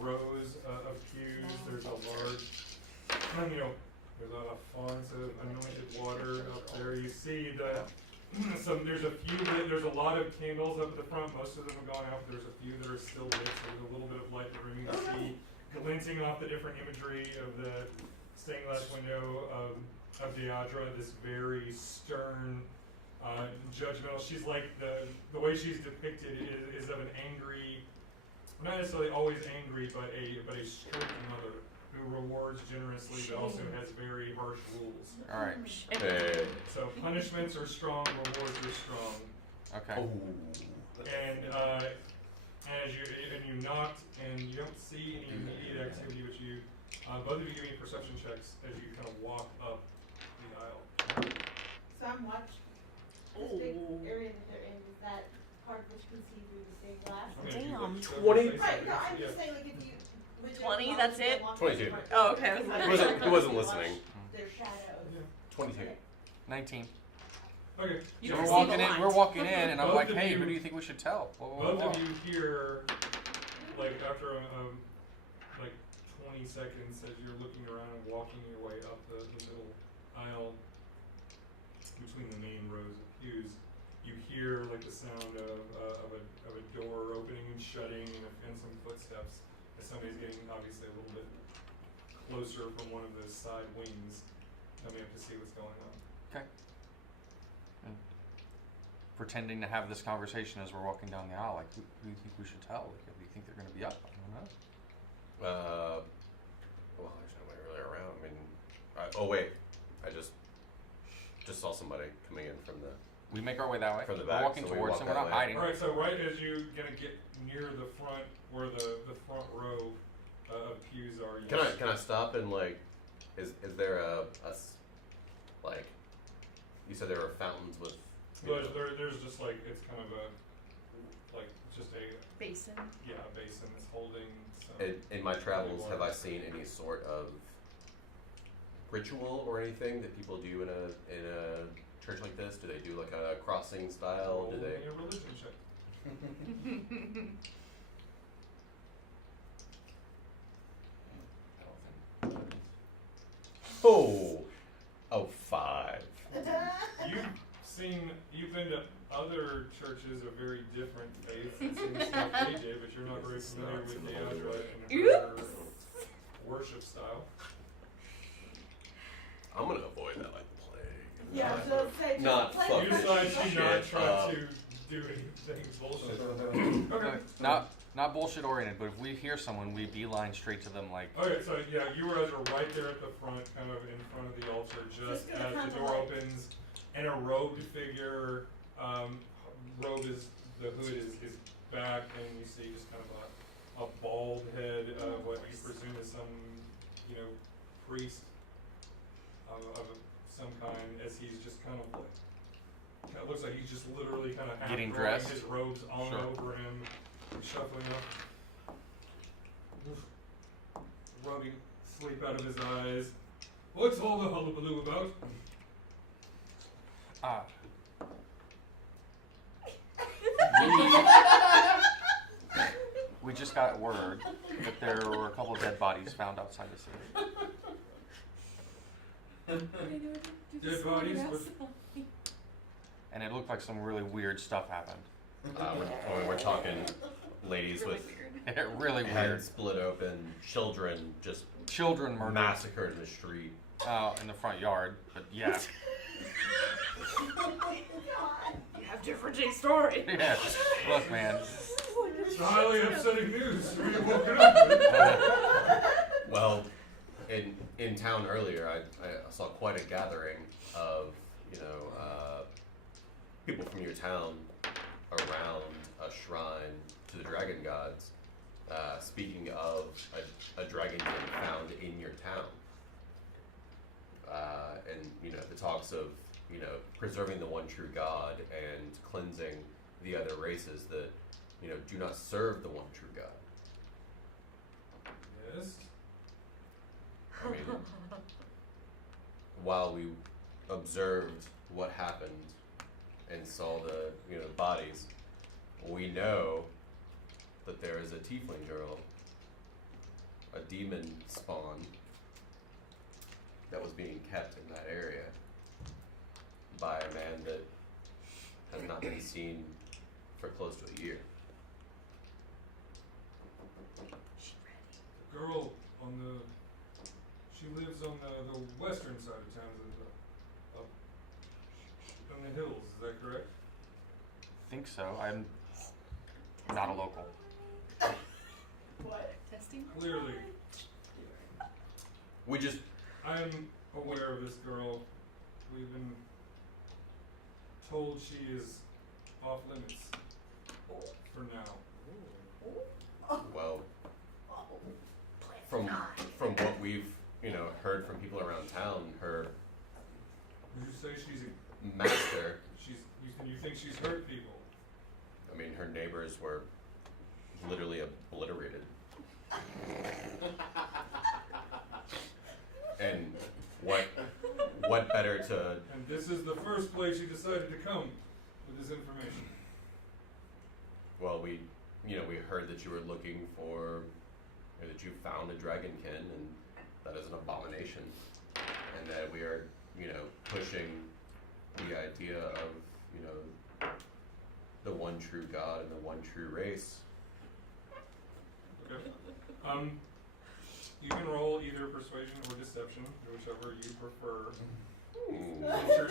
rows of pews. There's a large, there's a font of anointed water up there. You see there's a lot of candles up at the front. Most of them have gone out. There's a few that are still lit. So there's a little bit of light in the room. You see glinting off the different imagery of the stained glass window of Deadra, this very stern, judgmental. She's like the way she's depicted is of an angry, not necessarily always angry, but a strict mother who rewards generously, but also has very harsh rules. All right. Hey. So punishments are strong, rewards are strong. Okay. Oh. And you knocked, and you don't see any immediate activity, but you both of you give me perception checks as you kind of walk up the aisle. So I'm watching this big area that they're in, is that part which can see through the big glass? I mean, if you Damn. look so 20? face Right, it, no, I'm yeah. just saying, like, if you legit 20, walk that's through it? the long 22. part, Oh, okay, I was like, He wasn't you listening. watch Their shadows. 22. 19. Okay. You So don't we're see walking the in. light. We're walking in, and I'm Both like, of "Hey, you- who do you think we should tell?" Whoa. Both of you hear, like after like 20 seconds, as you're looking around and walking your way up the middle aisle between the main rows of pews, you hear like the sound of a door opening and shutting and some footsteps as somebody's getting obviously a little bit closer from one of those side wings, coming up to see what's going on. Okay. And pretending to have this conversation as we're walking down the aisle, like, who do you think we should tell? Like, do you think they're going to be up? I don't know. Well, there's nobody really around. I mean, oh wait, I just saw somebody coming in from the. We make our way that way. From the We're back, walking so we towards walk them. We're that not way. hiding. All right, so right as you gonna get near the front, where the front row of pews are, you Can I stop and like, is there a like, you said there were fountains with. There's just like it's kind of just a Basin. a basin that's holding some. In my travels, have I seen any sort of ritual or anything that people do in a church like this? Do they do like a crossing style? Do Roll they? me a religion check. Oh, 5. You've been to other churches of very different faiths and seen the stuff they did, but you're not very familiar with Deadra and her worship style. I'm gonna avoid that like the plague. Yeah, so say Not just fuck play You this decide the to shit not try up. to do anything bullshit. Okay. Not bullshit oriented, but if we hear someone, we beeline straight to them. Like, Okay, so yeah, you guys are right there at the front, kind of in front of the altar, just Just gonna as come the to door light. opens, and a robed figure, robe is, the hood is back, and you see just kind of a bald head of what you presume is some, priest of some kind, as he's just kind of like, it looks like he's just literally kind of half Getting drawing dressed? his robes on Sure. over him, shuffling up, rubbing sleep out of his eyes. What's all the hullabaloo about? we just got word that there were a couple dead bodies found outside the city, Dead bodies with and it looked like some really weird stuff happened. We're talking ladies with really weird. heads split open, children just Children murdered massacred in the street. in the front yard, but yeah. You have different story. Yeah. Look, man. It's highly upsetting news. We woke it up with. Well, in town earlier, I saw quite a gathering of people from your town around a shrine to the dragon gods. Speaking of a dragon being found in your town, and the talks of preserving the one true God and cleansing the other races that do not serve the one true God. Yes. I mean, while we observed what happened and saw the bodies, we know that there is a tiefling girl, a demon spawn, that was being kept in that area by a man that has not been seen for close to a year. The girl she lives on the western side of town, up in the hills, is that correct? I think so. I'm not a local. What? Testing. Clearly, We just I'm aware of this girl. We've been told she is off limits for now. well, from what we've heard from people around town, her Would you say she's a master. you think she's hurt people? I mean, her neighbors were literally obliterated. And what better to And this is the first place you decided to come with this information. well, we heard that you were looking for or that you found a dragonkin, and that is an abomination. And that we are, pushing the idea of, the one true God and the one true race. Okay. You can roll either persuasion or deception, whichever you prefer.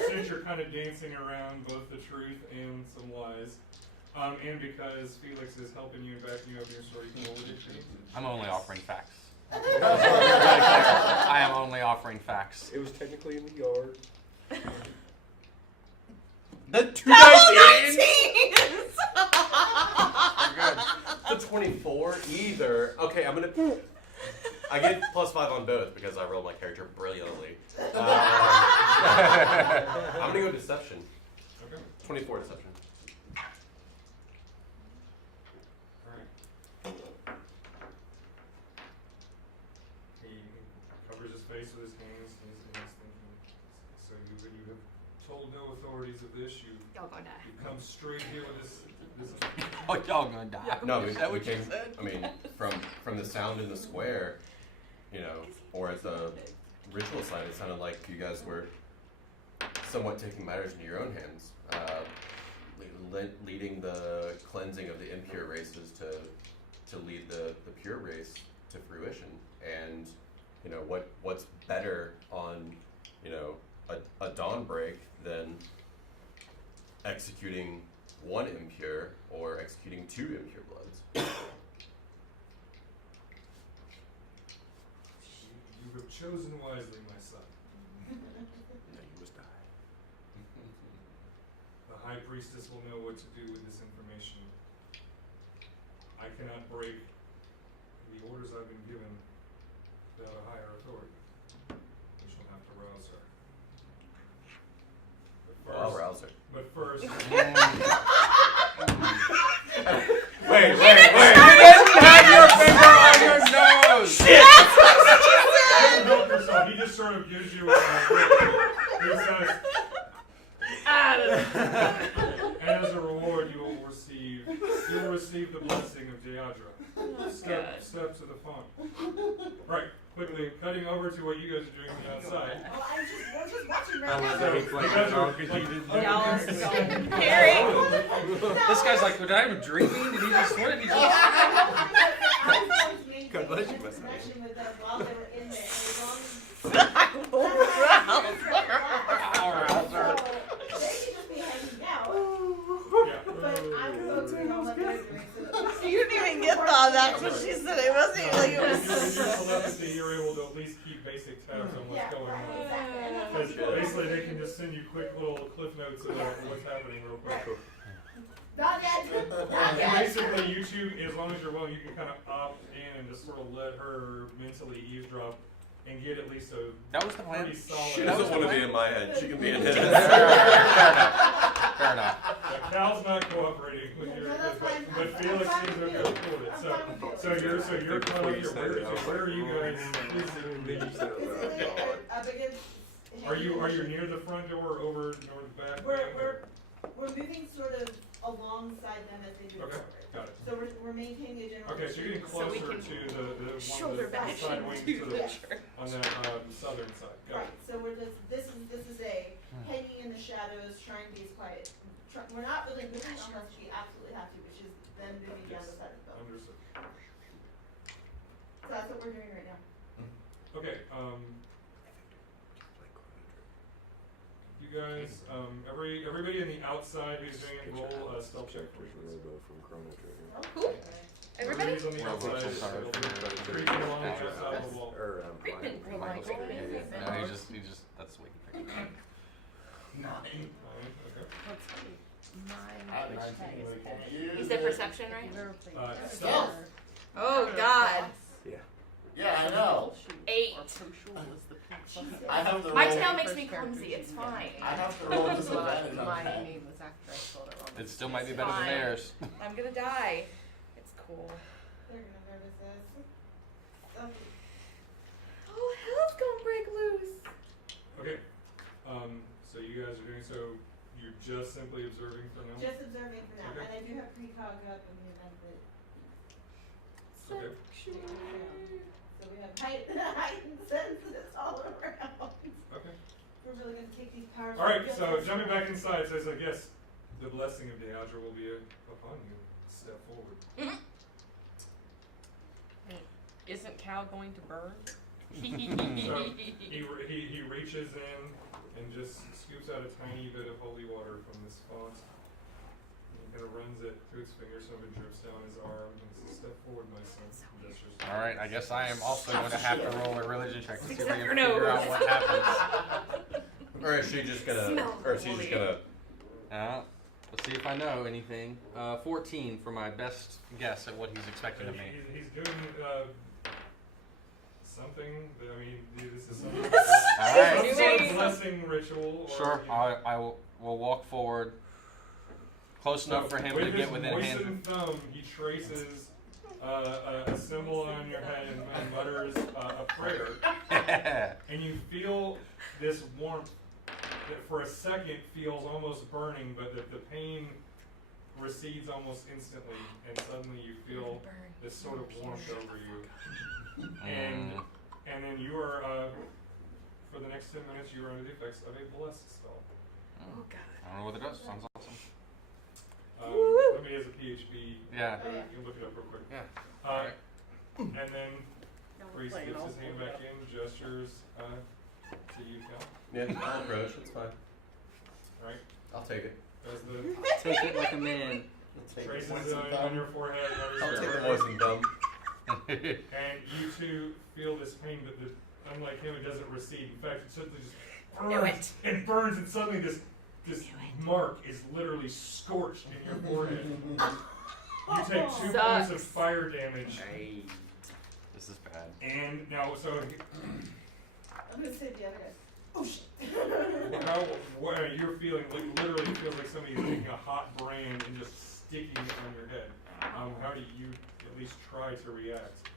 Since you're kind of dancing around both the truth and some lies, and because Felix is helping you and backing you up in your story, you can roll a dictionary. I'm only offering facts. I am only offering facts. It was technically in the yard. The 2 dice You're good. the 24 either. Okay, I get +5 on both because I rolled my character brilliantly. I'm gonna go deception. Okay. 24 deception. Alright. He covers his face with his hands and he's thinking, so you have told no authorities of this, Y'all gonna die. you come straight here with this Oh, y'all gonna die. No, Is that what you came, said? I mean, from the sound in the square, or at the ritual side, it sounded like you guys were somewhat taking matters into your own hands, leading the cleansing of the impure races to lead the pure race to fruition. And what's better on a dawn break than executing one impure or executing 2 impure bloods. You have chosen wisely, my son. Now you must die. The High Priestess will know what to do with this information. I cannot break the orders I've been given without a higher authority. We shall have to rouse her. But I'll first, rouse her. but first, Wait. You didn't have your finger on your nose! Shit! help yourself. He just sort of gives you a he says, and as a reward, you will receive the blessing of Deadra. Step to the font. Right, quickly cutting over to what you guys are doing on the outside. Oh, we're just watching I right love now. that he played the dog. Harry. This guy's like, did I have a dreaming? Did he just, what did he just? I was going to maintain God bless you, a my son. connection with them while they were in there. As long as Rouser. so they could just be hanging out. Yeah. But I'm focusing on what they're doing. So You didn't even get that. That's what she said. It wasn't like it If was. you're telepathy, you're able to at least keep basic tabs on what's yeah, going right, on. exactly. And that's Because what she basically they can just send you quick little cliff notes about what's happening real quick. Not yet. Not And yet. basically you two, as long as you're willing, you can kind of opt in and just sort of let her mentally eavesdrop and get at least a That was the plan. pretty solid. She That was doesn't want to the be in my head. She can be in his. Fair enough. Cal's not cooperating with your, No, that's fine. but I'm Felix fine seems with okay you. with it. I'm So fine with so you. you're caught up here. Where are you guys? Then you said it Is was it like, up against? Are you near the front door, over near the back? We're moving sort of alongside them as they move Okay, forward. got it. So we're maintaining a general. Okay, so you're getting So we closer can to the shoulder one of bash the side wings into to the the, church. on that southern side. Got Right, it. so we're just, this is a hanging in the shadows, trying to be as quiet. We're not really moving unless we absolutely have to, which is them moving down the side of the building. Understood. So that's what we're doing right now. Okay, you guys, everybody on the outside who's doing it, roll a stealth check for There's you. really both from Chrono Trigger. Who? Everybody trees on the Well, outside. I'm sorry It'll for be your- creeping along the outside of the wall. Or, Creeping. Michael's Like, gonna use it. No, he just, that's the way he picked it. 9. Okay. What's funny? I My have witch 19, tag but is can't head. use You said it. perception, right? Stealth. Oh God. Yeah, I know. 8. I have to My roll. tail makes me clumsy. It's fine. I have to roll disadvantage on My that. name was after I told it wrong. It still might be better Fine. than theirs. I'm gonna die. It's cool. They're gonna notice this. Oh, hell's gonna break loose. Okay. So you guys are doing so. You're just simply observing for now. Just observing for now, Okay. and I do have precog up in the event that. Okay. So we have heightened senses all around. Okay. We're really gonna take these powers. All right. So jumping back inside says, I guess the blessing of Deadra will be upon you. Step forward. Isn't Cal going to burn? So he reaches in and just scoops out a tiny bit of holy water from this font. He kind of runs it through his fingers, some of it drips down his arm. And says, "Step forward, my son." Gestures. All right, I guess I am also going to have to roll a religion check to see if I Except can for figure nose. out what happens. Or is she just gonna? Smell Or is she just holy. gonna? Let's see if I know anything. 14 for my best guess at what he's expecting of me. He's doing something. I mean, this is some All right. some sort of blessing ritual. Or, Sure, you know. I will walk forward close enough for him to with get his within hand. moistened thumb, he traces a symbol on your head and mutters a prayer. And you feel this warmth that for a second feels almost burning, but the pain recedes almost instantly, and suddenly you feel this sort of warmth over you. And then you are, for the next 10 minutes, you are under the effects of a bless spell. Oh God. I don't know what it does. Sounds awesome. Let me as a PHP. Yeah. You can look it up real quick. Yeah. And then Priest dips his hand back in, gestures to you, Cal. Yeah, I'll approach. It's fine. Right? I'll take it. As the Take it like a man. traces Moistened on thumb. your forehead. I'll take the forehead. moistened thumb. And you two feel this pain, but unlike him, it doesn't recede. In fact, it suddenly just Knew burns and burns, and suddenly this mark is literally scorched in your forehead. You take 2 points Sucks. of fire damage, Hey. This is bad. and now so I'm gonna say the other guys. Oh shit. what you're feeling literally feels like somebody is taking a hot brand and just sticking it on your head. How do you at least try to react?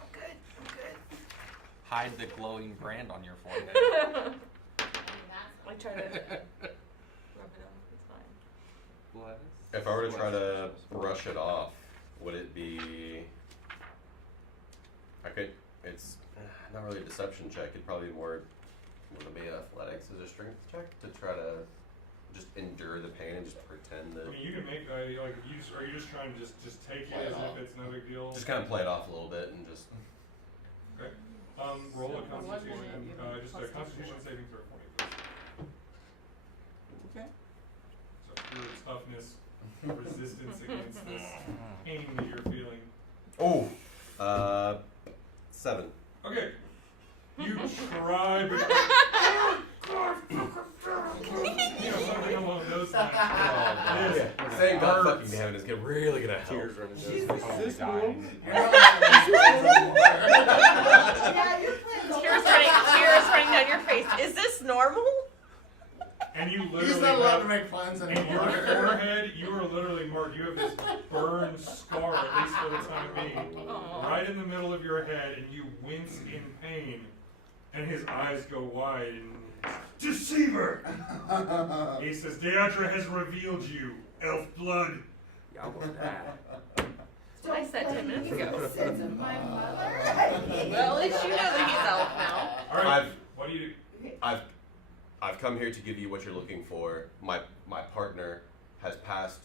I'm good. I'm good. Hide the glowing brand on your forehead. I try to rub it off. It's fine. What? If I were to try to brush it off, would it be? It's not really a deception check. It'd probably be more. Would it be athletics as a strength check to try to just endure the pain and just pretend that? I mean, you can make are you just trying to just take it as if it's no big deal? Just kind of play it off a little bit and just. Okay. Roll a Constitution. Just a Constitution saving throw for me, please. Okay. So pure toughness, resistance against this pain that you're feeling. Oh. 7. Okay. You try, but something along those lines. Yeah. Saying God fucking damn it is really gonna help. Tears running down She's his face. Oh, dying. Yeah, you're playing. Tears running down your face. Is this normal? And you He's literally not allowed have, to make plans in your anymore. forehead, you are literally marked. You have this burned scar, at least for the time being, right in the middle of your head, and you wince in pain. And his eyes go wide. And deceiver! He says, Deadra has revealed you, elf blood. Y'all want that? I said 10 minutes ago. Sins of my mother. Well, at least you know that he's elf now. All right. What do you do? I've come here to give you what you're looking for. My partner has passed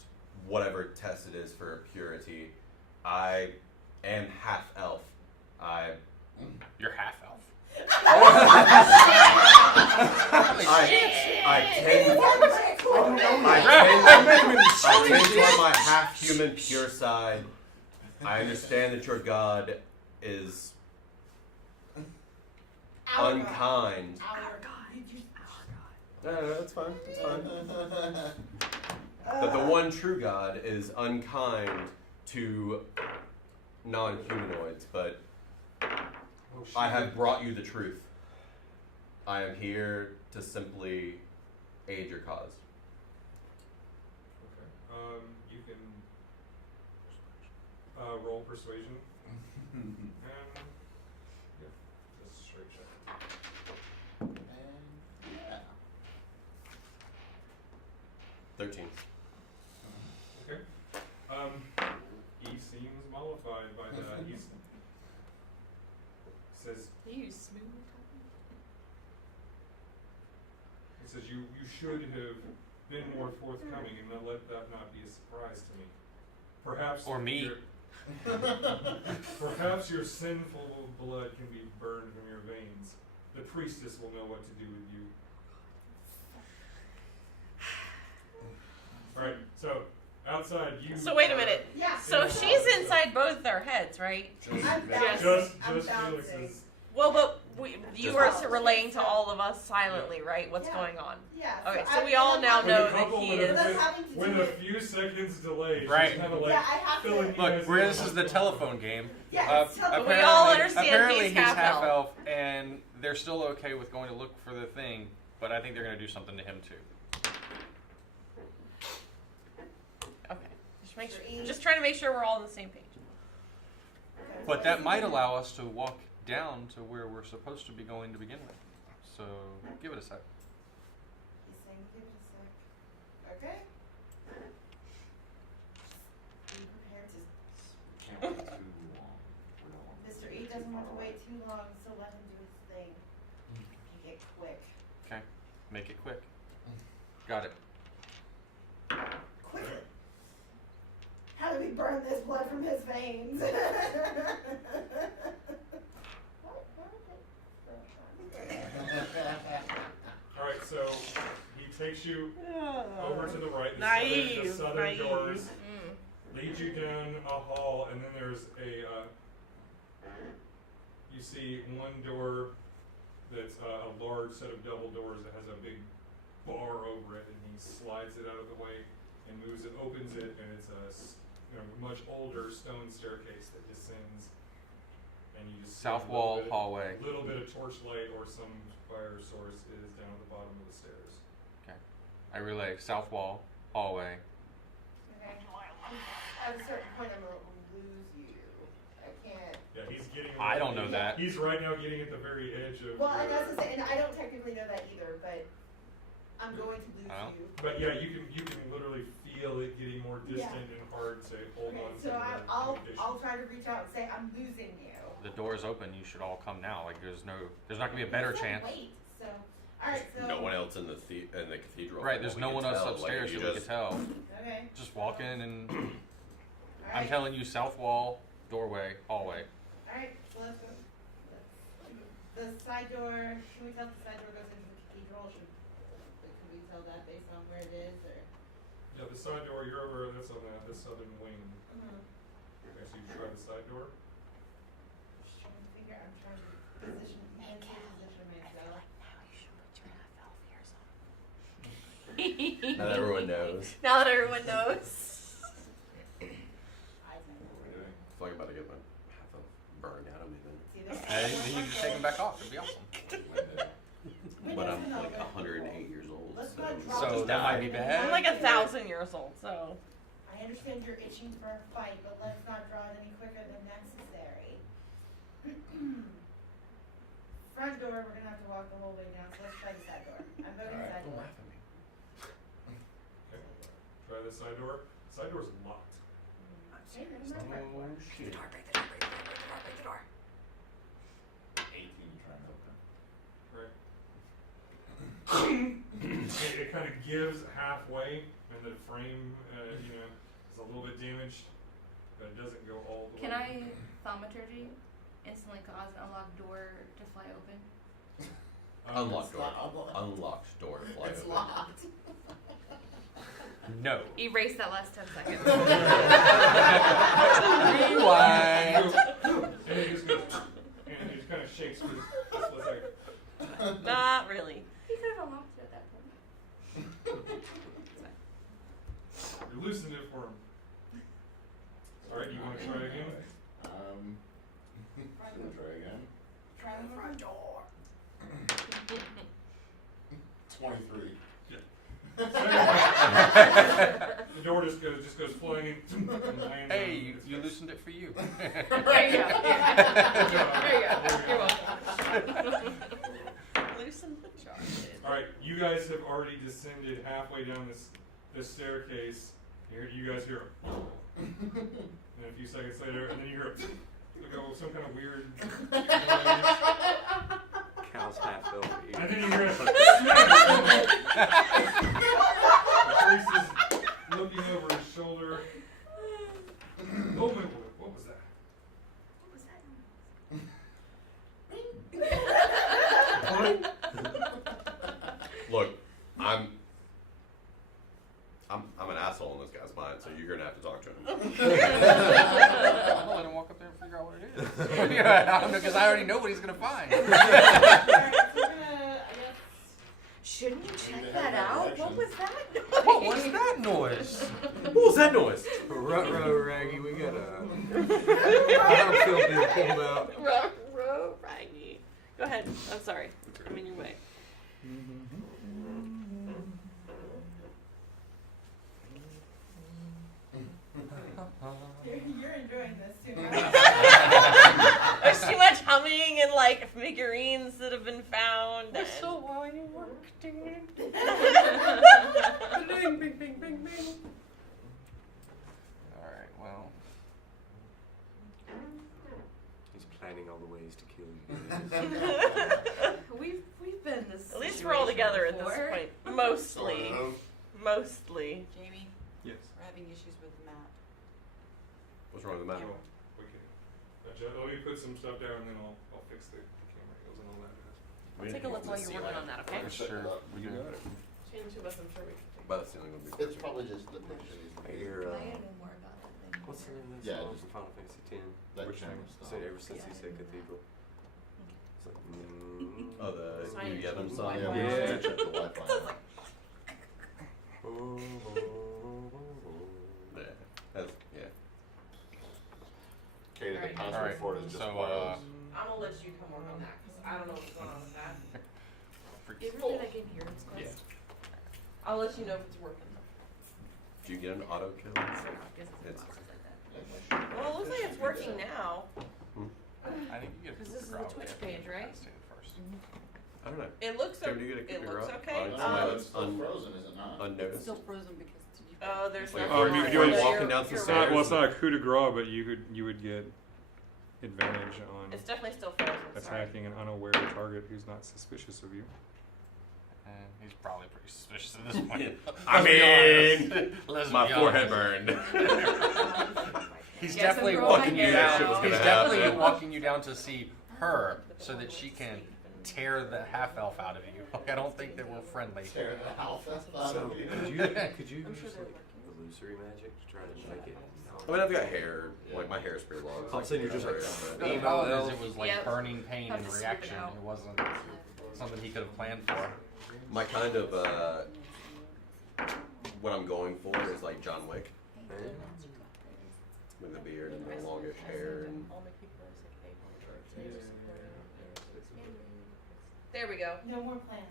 whatever test it is for purity. I am half elf. You're half elf. I tend to my half human pure side I understand that your god is Our unkind. God. Our God. No, that's fine. That's fine. That the one true god is unkind to non-humanoids, but I have brought you the truth. I am here to simply aid your cause. Okay. You can roll persuasion. And yeah, just straight check. And yeah. 13. Okay. He seems mollified by that. He says, You use smooth talking? he says you should have been more forthcoming and not let that not be a surprise to me. Perhaps Or me. Perhaps your sinful blood can be burned from your veins. The priestess will know what to do with you. Alright, so outside you. So wait a minute. Yeah. So she's inside both their heads, right? I'm Just bouncing. I'm bouncing. Felix's. Well, but you Just- are relaying to all of us silently, right? What's Yeah. going on? Yeah. Okay, so I- we all and now I'm With a know having- that couple he with is. a, But I'm having to with do a it. few seconds delay. Right. She's kind of like Yeah, I have to- filling you Look, guys where in this on is the what's telephone game. Yeah, it's telephone. We all understand apparently he's half elf. and they're still okay with going to look for the thing, but I think they're going to do something to him too. Okay, Mr. E. just trying to make sure we're all on the same page. Okay. But that might allow us to walk down to where we're supposed to be going to begin with. So give it a sec. He's saying give it a sec. Okay. Be prepared to. Can't wait too long. We don't want Mr. E doesn't want to wait too long, so let him do his thing. Make it quick. Okay, make it quick. Got it. Quickly. How do we burn this blood from his veins? Alright, so he takes you over to the right. The Naive, southern naive. doors Mm. lead you down a hall, and then there's a. You see one door that's a large set of double doors that has a big bar over it, and he slides it out of the way and moves it, opens it, and it's much older stone staircase that descends. And you just see South a little wall, bit- hallway. A little bit of torchlight or some fire source is down at the bottom of the stairs. Okay. I relay south wall, hallway. Okay. At a certain point, I'm gonna lose you. I can't. Yeah, he's getting. I don't know that. He's right now getting at the very edge of. Well, and that's the thing, and I don't technically know that either, but I'm going to lose Oh. you. But yeah, you can literally feel it getting more distant and hard to hold Okay, on to. so the I'll condition. try to reach out and say I'm losing you. The door's open. You should all come now. Like there's not gonna be a better I said chance. Wait, so all right, so No one else in the cathedral. Right. from There's what no we one can else tell. upstairs Like, that we could tell. Okay. Just walk in and All I'm right. telling you, south wall, doorway, hallway. All right, so let's go. The side door. Can we tell if the side door goes into the cathedral? Can we tell that based on where it is, or? Yeah, the side door. You're over. That's on the southern wing. Mm-hmm. Okay, so you try the side door. Just trying to figure. I'm trying to position myself. Now that everyone knows. Now that everyone knows. I know. What are we doing? I feel like I'm about to get my half of burned out of me then. See, there's Hey, then you can take them back off. It'd be awesome. But I'm like 108 years old. Let's So, not drop So it that might down. be bad. I'm like 1,000 years old, so. I understand you're itching for a fight, but let's not draw it any quicker than necessary. Front door, we're gonna have to walk the whole way down, so let's try the side door. I'm voting Alright, side Don't door. laugh at me. Okay. Try the side door. Side door's locked. Okay, never mind. Oh shit. 18 trying to open. Right. it kind of gives halfway, and the frame, is a little bit damaged, but it doesn't go all the Can way. I thaumaturgy instantly cause an unlocked door to fly open? Unlocked door. It's locked. Unlocked door. Fly It's open. locked. No. Erase that last 10 seconds. Try again. Still try again. Try the front door. 23. The door just goes flying in. And lands Hey, on you its face. loosened it for you. There you go. There you go. You're welcome. Loosen the jar. All right, you guys have already descended halfway down this staircase. You guys hear it. And then a few seconds later, and then you hear it. Some kind of weird noise. Cow's half elf. And then you hear it. The priest is looking over his shoulder. Oh my lord, what was that? Look, I'm an asshole in this guy's mind, so you're gonna have to talk to him. I'll let him walk up there and figure out what it is. Because I already know what he's gonna find. Alright, so we're gonna, I guess. Shouldn't you Maybe check they that have out? directions. What was that noise? What was that noise? What was that noise? Ruh-roh, Raggy, we got a battlefield being pulled out. Row, Raggy. Go ahead. I'm sorry. I'm in your way. You're enjoying this too much. There's too much humming and like figurines that have been found. We're and- so while you work, dude. Bing, bing, bing, bing, bing. Alright, well. He's planning all the ways to kill you guys. We've been in this. At least we're all together at this before. point. Mostly. Sort of. Mostly. Jamie, Yes. we're having issues with the map. What's wrong with the map? Oh, okay. Let me put some stuff down and then I'll fix the camera angles and all that. I'll take a look while you're working on that, okay? Sure. You got it. Between the two of us, I'm sure we can take By the ceiling would be It's probably just the pictures. I hear, I know more about it than what's the name of that Yeah, song just from Final Fantasy X? that Which camera one? stuff. Say ever since he said cathedral. It's like, Oh, the Science. you together song? Yeah, we Yeah. just check the Wi-Fi out. Yeah. That's, yeah. Katie, the Alright. password Alright, for it is just so, Wales. I'm gonna let you come work on that because I don't know what's going on with that. You ever did I can hear this Yeah. I'll let you know if it's working. Do you get an auto kill? It's- Well, it looks like it's working now. I think you get a Because coup this de is the grace Twitch after page, the right? casting first. I don't know. It looks Tim, do you get a coup it de looks grace okay. on somebody It's that's still frozen, is it not? unnoticed? Still frozen because you. Oh, there's Like, nothing. maybe on doing it. walking down some You're It's not, right. well, it's not a coup de grace, but you would get advantage on It's definitely still frozen. Sorry. attacking an unaware target who's not suspicious of you. And he's probably pretty suspicious at this point. I mean, Let's my be forehead honest. burned. He's Yes, definitely I'm walking growing you hair. That shit was down. He's gonna definitely happen. walking you down to see her so that she can tear the half elf out of you. Like, I don't think that we're friendly. Tear the house out So, of you. could you use like illusory magic to try to make it? I mean, I've got hair, like my hair is pretty long. All of a sudden you're just like, The Emo problem is elf. it was like Yep. burning pain Have and to scoop it reaction. out. It wasn't something he could have planned for. My kind of, what I'm going for is like John Wick. With the beard and the longish hair and There we go. No more plans.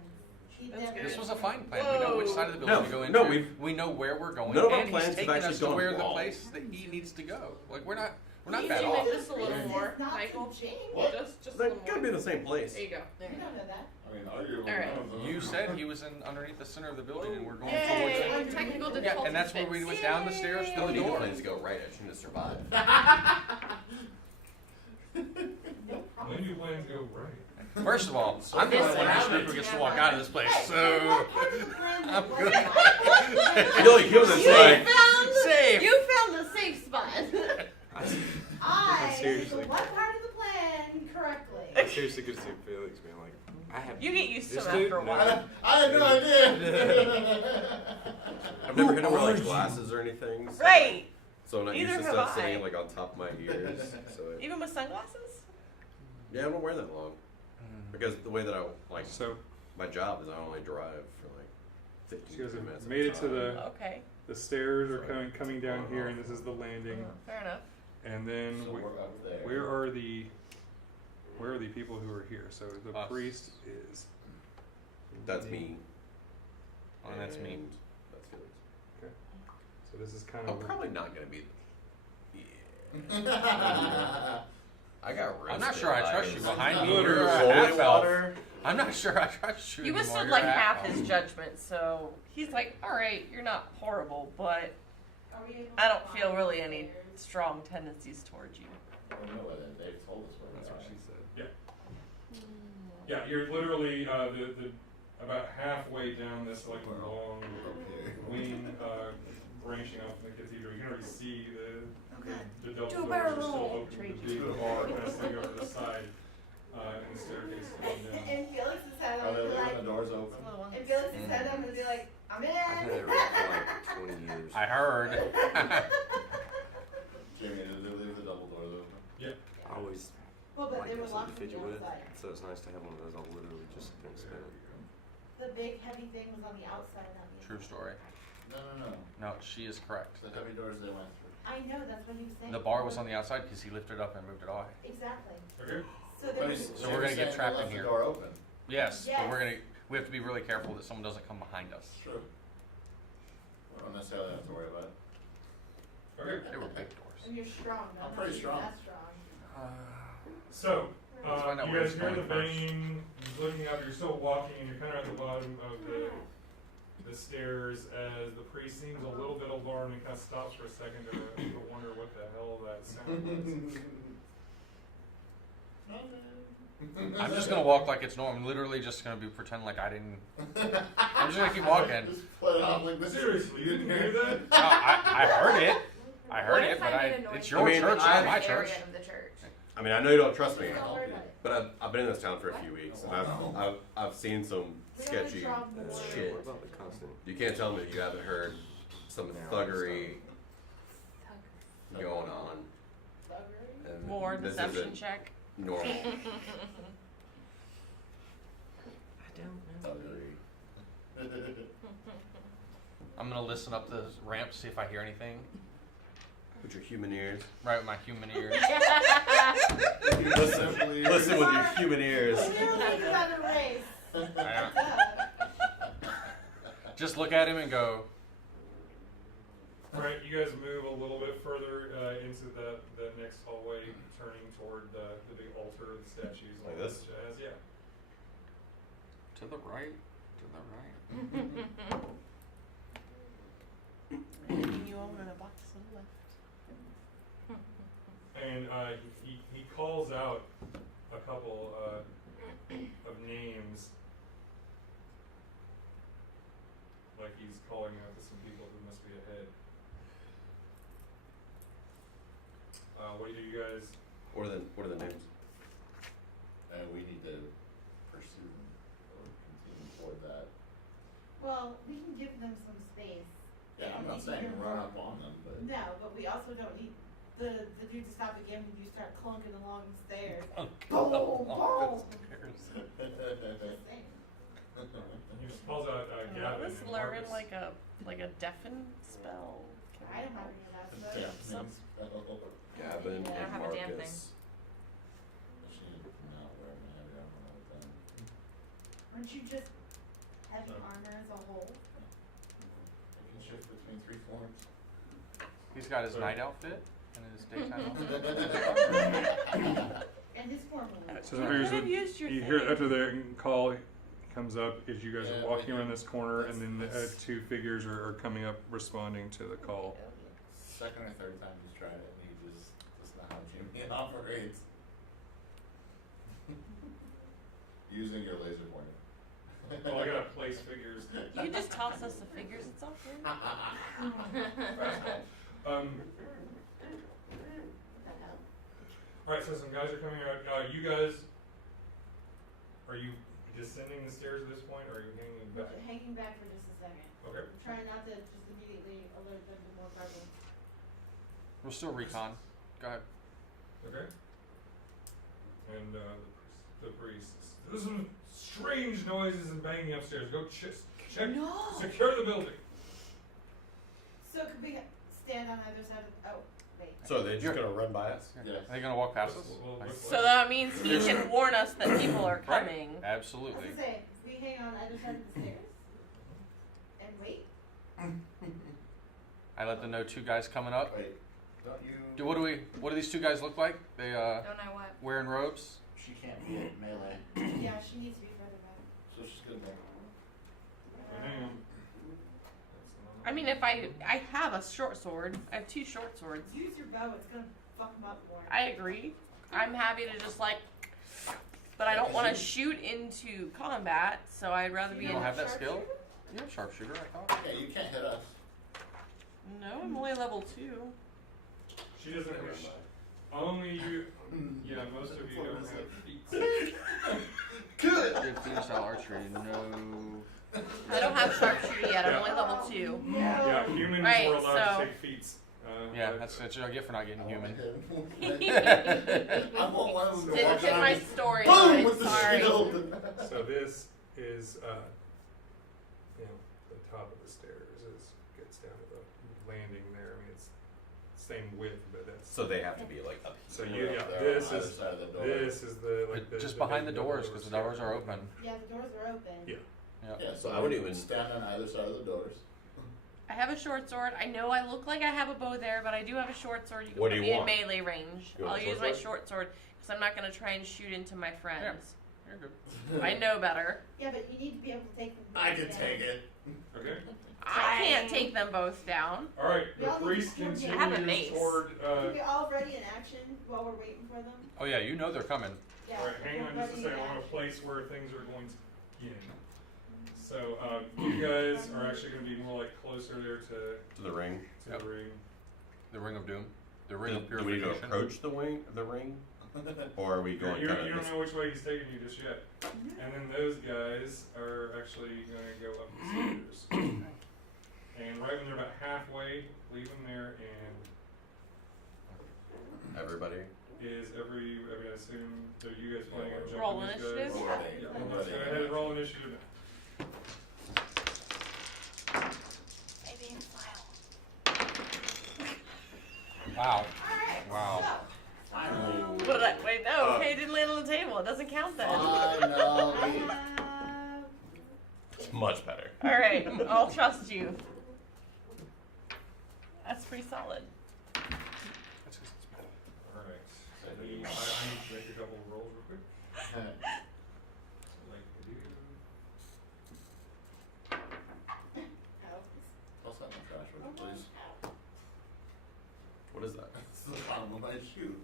He That's never- good. This was a fine plan. We know which side of the building No, to go into. no, we've- we know where we're going, none of our and he's plans have taking actually us to gone where the wrong. place that he needs to go. Like we're not Can bad you off. make this a little This more, is not Michael? to change. What? Just a they little gotta more. be in the same place. There you go. You don't know that. I mean, arguably. Alright. one of them. You said he was in underneath the center of the building, and we're going Yay! towards it. I'm technical Yeah, difficulty and that's where we fixed. went down the stairs I to don't the need the door. planes to go right. I just need to survive. When do plans go right? First of all, I'm the only one who's who gets to walk out of this place, so I'm good. You're like him that's like, Safe. You found the safe spot. I did the Seriously. one part of the plan correctly. I seriously could see Felix being like, I have. You get used to this them dude? after a No. while. I had no idea. I've never hit him with like glasses or anything. So, Right. So I'm not Neither used to have stuff I. sitting like on top of my ears. So Even with sunglasses? yeah, I don't wear that long because the way that I like So my job is I only drive for like 15 you guys minutes. have at made a it to time. Okay. the stairs are coming down here, and this is the landing. Fair enough. And then So we're up there. where are the people who are here? So the Us. priest is. That's me. Oh, and that's me. And that's Felix. Okay. So this is kind I'm of. probably not gonna be. Yeah. I got roasted. I'm not sure I by trust you behind me. You're You're a holy half elf. water. I'm not sure I trust you. You anymore. withstood You're like a half elf. his judgment, so he's like, all right, you're not horrible, but Are we able I to don't feel find really any stairs? strong tendencies towards you. We know where they've told us where That's they what are. she said. Yeah, you're literally the about halfway down this like long wing branching off from the cathedral. You can already see the double Do a doors barrel are still roll. open. The big bar kind of thing over the side, and the staircase going down. And Felix's head, Are I'm they gonna be leaving like, the doors open? and Felix's head, I'm gonna be like, I'm in. I've had it read for like 20 years. I heard. Jimmy, did they leave the double doors open? I always Well, but like they were have something locked to from the fidget with, outside. so it's nice to have one of those. I'll literally just sit there and spin it. The big heavy thing was on the outside, not the True inside. story. No. No, she is correct. The heavy doors they went through. I know, that's what he was saying. The bar was on the outside because he lifted it up and moved it away. Exactly. Okay. So there was, So we're gonna get trapped in here. The door open. Yes, but Yes. we have to be really careful that someone doesn't come behind us. True. We don't necessarily have to worry about it. Okay. They were big doors. and you're strong, though. I'm pretty strong. That's strong. So, Let's find out you where guys it's hear the going first. banging, he's looking up, you're still walking, and you're kind of at the bottom of the stairs as the priest seems a little bit alarmed and kind of stops for a second to wonder what the hell that sound was. I'm just gonna walk like it's normal. I'm literally just gonna be pretend like I didn't. I'm just gonna keep walking. Just play it off like this. Seriously, you didn't hear that? No, I heard it. I heard What it, if but I get annoyed it's your I mean, church, I- not my Area church. of the church. I mean, I know you don't trust me, Don't worry about it. but I've been in this town for a few weeks, and I've seen some We gotta sketchy draw more. shit. What about the constant? You can't tell me that you haven't heard some thuggery going on. Thuggery? And War this deception isn't check. normal. I don't know. Thuggery. I'm gonna listen up the ramp, see if I hear anything. Put your human ears. Right with my human ears. Listen with your human ears. Literally got a race. Yeah. Just look at him and go. Alright, you guys move a little bit further into the next hallway, turning toward the big altar of the statues. and Like all this? that jazz. Yeah. To the right. To the right. You over in a box to the left. And he calls out a couple of names, like he's calling out to some people who must be ahead. What do you guys? What are the names? And we need to pursue them or continue toward that. Well, we can give them some space. Yeah, I'm not saying run up on them, but No, but we also don't need the dude to stop again when you start clunking along the stairs. Oh, Boom, boom. Just Just saying. He just calls out Gavin Let's and learn Marcus. like a deafen spell. Can I we don't have any of that stuff. yeah, Some- Gavin Yeah, I don't and have a damn Marcus. Aren't you just heavy armor as a whole? I can shift between 3 forms. He's got his night outfit and his daytime outfit. And his formal. So You here's could have what used your you hear thing. after the call comes up is you guys Yeah, are walking but around this corner that's- and then the that's- two figures are coming up responding to the call. Second or third time he's tried it, and he just doesn't know how Jimmy operates. Using your laser pointer. Oh, I gotta place figures. You can just toss us the figures. It's all good. Alright, so some guys are coming out. You guys, are you descending the stairs at this point, or are you hanging We're back? hanging back for just a second. Okay. I'm trying not to just immediately alert them to more problems. We're still recon. Go ahead. Okay. And the priest. There's some strange noises and banging upstairs. Go check. No. Secure the building. So could we stand on either side of? Oh, Wait. So they're just gonna run by us? Yes. Are they gonna walk past us? So that means he can warn us that people are coming. I was Absolutely. gonna say, if we hang on either side of the stairs and wait. I let them know 2 guys coming up. Wait, don't you? What do these 2 guys look like? They Don't know what. wearing robes? She can't be at melee, Yeah, she needs to be further back. so she's gonna make. Hang on. I mean, if I have a short sword, I have 2 short swords. Use your bow, it's gonna fuck them up more. I agree. I'm happy to just like, but I don't want to shoot into combat, so I'd rather be You in. don't have that skill? You have sharpshooter, I thought. Yeah, you can't hit us. No, I'm only level 2. She doesn't have only you. Yeah, most of you don't have feet. Good! You have fiend style archery, no. I don't have sharpshooter yet. I'm only level 2. Yeah, humans Right, were allowed so- to take feats. Yeah, but- that's what I get for not getting human. I want one of them to Didn't walk fit out my and story. boom with the Sorry. shield. So this is, the top of the stairs gets down to the landing there. I mean, it's same width, but that's. So they have to be like up So here. you, yeah, They're this on either is side of the door. this is the like the Just behind the big doors, because the doors are open. Yeah, the doors are open. Yeah. Yeah, So I wouldn't even- stand on either side of the doors. I have a short sword. I know I look like I have a bow there, but I do have a short sword. You can What put do me you in want? melee range. You want I'll a use short my sword? short sword because I'm not going to try and shoot into my friends. You're good. I know better. Yeah, but you need to be able to take them. I can down. take it. Okay. I can't take them both down. All right. The We all need priest to coordinate. I have a continues mace. toward. Are we all ready in action while we're waiting for them? Oh yeah, you know they're coming. Yeah. All right. Hang we're on just a ready second. in I want to action. place where things are going to begin. So you guys are actually going to be more like closer there to To the ring. the ring. The ring of doom. The ring of Do we need to purification. approach the ring? Or are we going You kind don't of know which way he's taking you just yet. And then those guys are actually going to go up the stairs. And right when they're about halfway, leave them there, and everybody? I mean, I assume, are you guys planning on jumping Roll these initiative? guys? Ready. Yeah, I'm let's ready. go ahead and roll initiative now. Wow. Alright, Wow. Finally. What did I? Wait, no. Okay, it didn't land on the table. It doesn't count then. Finally. It's much better. All right, I'll trust you. That's pretty solid. That's 'cause it's metal. Alright, so I need to make a couple of rolls real quick. Like we do. Toss that in the trash, would you please? What is that? It's the bottom of my shoe.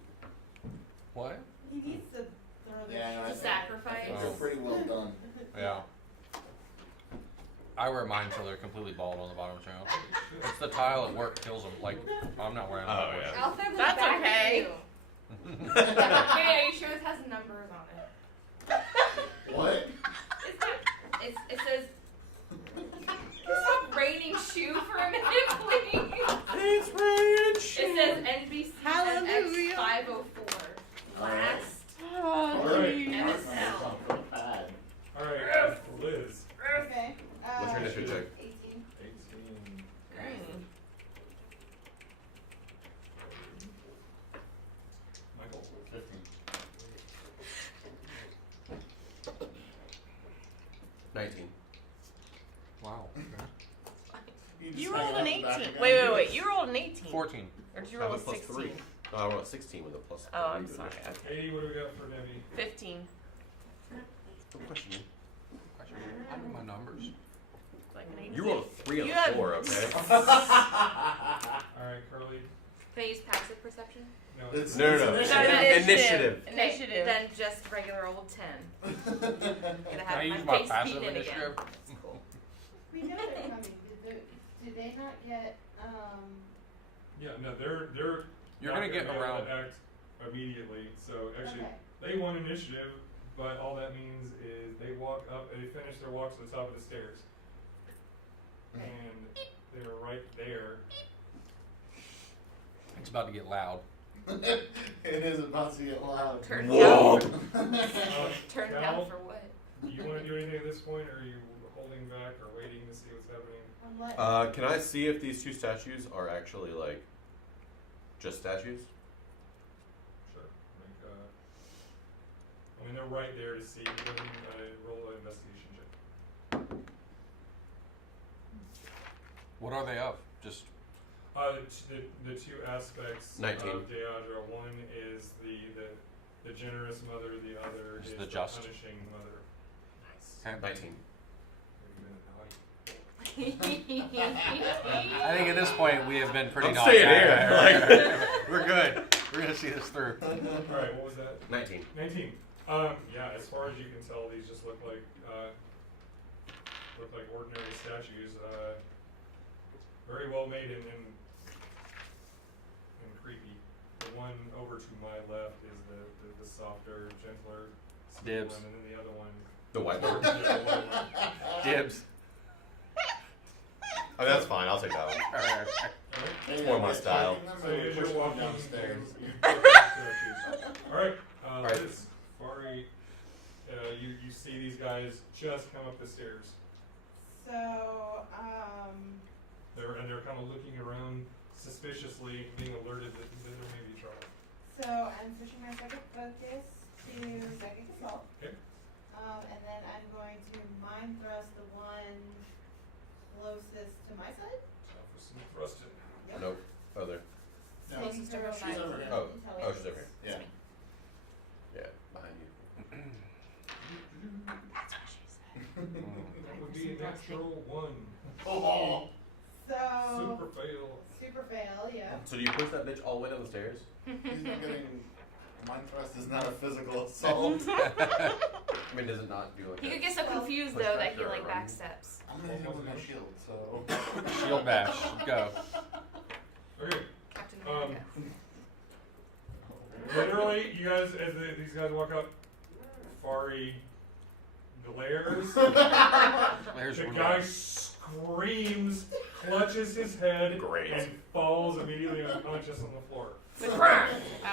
What? He needs to throw this. Yeah, I To think- sacrifice. I think they're pretty well done. Yeah. I wear mine until they're completely bald on the bottom of the channel. It's the tile at work kills them. Like, I'm not wearing Oh, that. yeah. I'll throw this That's back okay. at you. Hey, are you sure this has numbers on it? What? It says. Stop raining shoe for a minute, please. It's raining It says NBC Hallelujah. NX504. Last. Alright. MSL. Pad. Alright, Liz. Okay. What's your initiative check? 18. 18. Michael. 15. 19. Wow. You rolled an 18. Wait. You rolled an 18. 14. Or did you I roll a have a plus 16? 3. No, I rolled a 16 with a plus 3. Oh, I'm sorry. Okay. 80, what do we got for Debbie? 15. Don't question me. Question. I know my numbers. Like an 18. You rolled a 3 and You a had- 4, okay? Alright, Carlee. Can I use passive perception? No. It's- No. Initiative. Okay, Initiative. then just regular old 10. Gonna Can have I my use my face passive beaten in initiative? again. Cool. We know they're coming. Did they not get, Yeah, no, they're You're not gonna get be able to around. act immediately. So actually, okay. they won initiative, but all that means is they walk up. They finish their walk to the top of the stairs, and they were right there. It's about to get loud. It is about to get loud. Turn Whoa. down. Turn Cal, down for what? Do you want to do anything at this point, or are you holding back or waiting to see what's happening? I'm letting. Can I see if these two statues are actually, like, Just statues? Sure. I mean, they're right there to see. You don't even roll an investigation check. What are they of? Just The two aspects 19. of Deadra. One is the generous mother. The other is the just. punishing mother. Okay. 19. I think at this point we have been pretty I'm naughty. staying here. Like, we're good. We're gonna see this through. Alright, what was that? 19. 19. Yeah, as far as you can tell, these just look like ordinary statues. Very well made and creepy. The one over to my left is the softer, gentler Dibs. one, and then the other one. The white one. Yeah, the white one. Dibs. Oh, that's fine. I'll take that one. Alright. It's more my style. So as you're walking downstairs. Alright, Alright. Liz, Farih, you see these guys just come up the stairs. So, They're kind of looking around suspiciously, being alerted that there may be trouble. so I'm switching my second focus to second assault. Okay. And then I'm going to mind thrust the one closest to my side. Time for some thrusting. Yep. Nope. Oh, there. No, Saving she's throw over she's over here. Oh, intelligence. she's over here. Yeah. Yeah, behind you. That's what she said. That would be a natural one. Oh. So, Super fail. super fail, yeah. So do you push that bitch all the way down the stairs? He's not getting. Mind thrust is not a physical assault. I mean, does it not do like He that? could get so confused Push though back that he or like run? backsteps. I'm gonna hit him with my shield, so. Shield bash. Go. Okay. Captain Um, America. Literally, you guys, as these guys walk up, Farih glares. There's The one. guy screams, clutches his head, Great. and falls immediately unconscious on the floor. That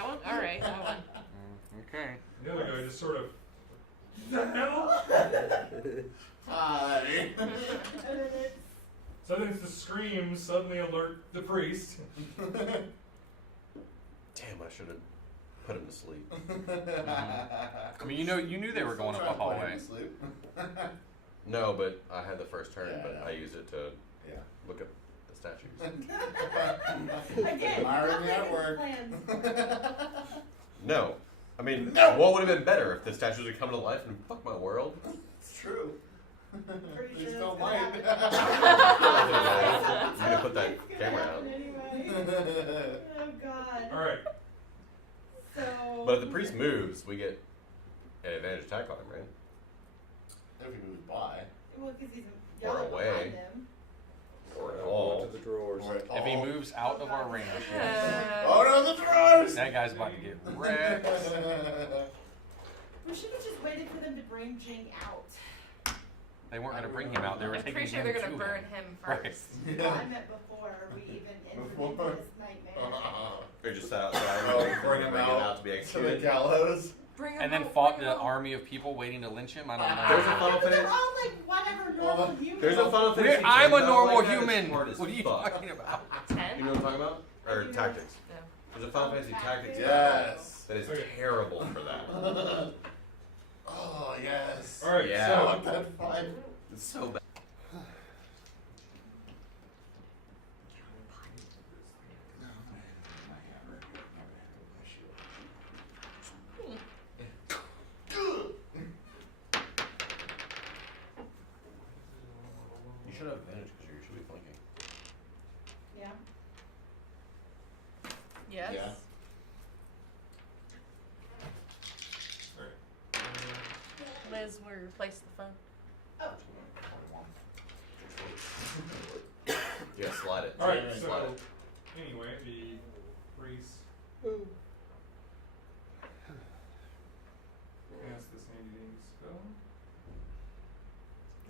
one? Alright, that one. Okay. The other guy just sort of, the hell? Hi. And then it's So then it's the screams suddenly alert the priest. Damn, I should have put him to sleep. I mean, you knew they were going up the hallway. No, but I had the first turn, Yeah, but I I know. used it to Yeah. look at the statues. again, Admiring the nothing artwork. plans. No. I mean, No. what would have been better if the statues had come to life and fuck my world? It's true. Pretty Please sure don't it's gonna mind. happen. You gonna put that It's gonna camera out. happen anyway. Oh god. Alright. So. But if the priest moves, we get an advantage attack on him, right? If he moves by. Well, because he's Or yelling away. behind them. Or at Go all. to the drawers. Or at If he all. moves out of our range, Oh no, the drawers! that guy's about to get wrecked. We should have just waited for them to bring Jing out. They weren't gonna bring him out. They were I'm taking pretty sure him they're gonna to burn him. him Right. first. Well, I meant before we even entered Before. into this nightmare. Or just sat outside. Oh, bring him out to be to the executed. gallows. Bring him And then home, fought bring the him home. army of people waiting to lynch him. I don't know. There's a Final They're Fantasy. all like whatever normal human. There's a Final Fantasy. I'm a 10 normal like that, it's human. hard as What are you fuck. talking about? 10? You know what I'm talking about? Or tactics. No. There's a Final Fantasy Tactics Yes. that is Okay. terrible for that. Oh yes. Alright, Yeah. I so want that fight. It's so bad. You should have advantage because you're usually flanking. Yeah. Yes. Yeah. Liz, we replaced the phone. Oh. Yeah, slide it. Alright, Yeah, so slide it. anyway, the priest cast this handy dandy spell.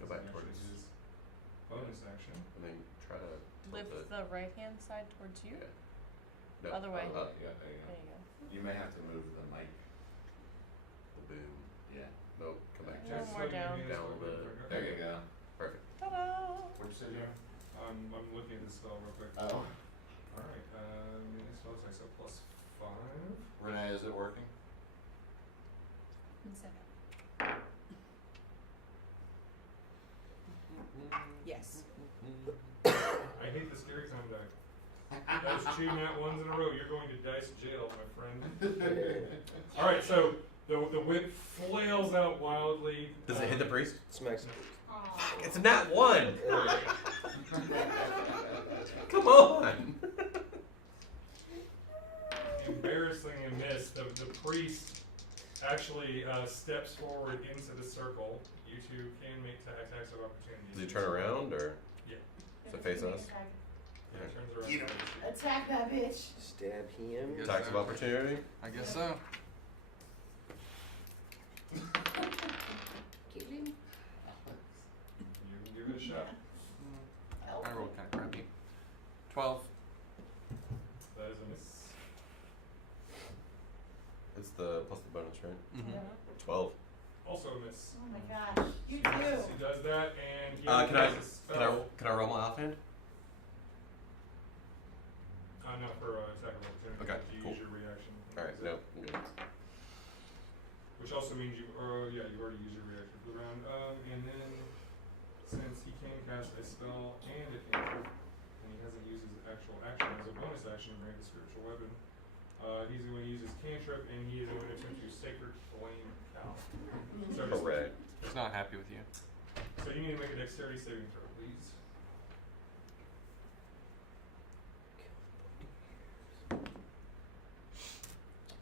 Go back This is towards. actually his bonus action. And then try to Lift tilt it. the right hand side towards you. Yeah. No, Other way. Up. Yeah, there you There go. you go. You may have to move the mic. The boom. Yeah. No, come back. One Just more like down. you do this Down a one, bit. okay. There you go. Perfect. Ta-da! What'd you say, Jeremy? I'm looking at the spell real quick. Oh. Alright, spell attack, so +5. Renae, is it working? Yes. I hate the scary time die. That is 2 nat 1s in a row. You're going to dice jail, my friend. Alright, so the whip flails out wildly. Does it hit the priest? Smacks. It's a nat 1! Come on! Embarrassingly missed. The priest actually steps forward into the circle. You two can make attacks of opportunity. Does he turn around or? Yeah. So face us? Yeah, it turns around. Get him. Attack that bitch. Stab him. Yes, Attacks sir. of opportunity? I guess so. Kill him. You can give it a shot. I rolled kind of crappy. 12. That is a miss. It's the plus the bonus, right? Mm-hmm. 12. Also a miss. Oh my gosh. You too. He does that, and he Can I has a spell. can I roll my offhand? Not for attack of opportunity. Okay, You cool. use your reaction. Alright, no, I'm good. Which also means you, yeah, you already used your reaction for the round. And then, since he can cast a spell and a cantrip, and he hasn't used his actual action as a bonus action to grant a spiritual weapon, he's going to use his cantrip, and he is going to attempt to Sacred Flame Cow. So, to Hooray. He's not happy with you. so you need to make a dexterity saving throw, please.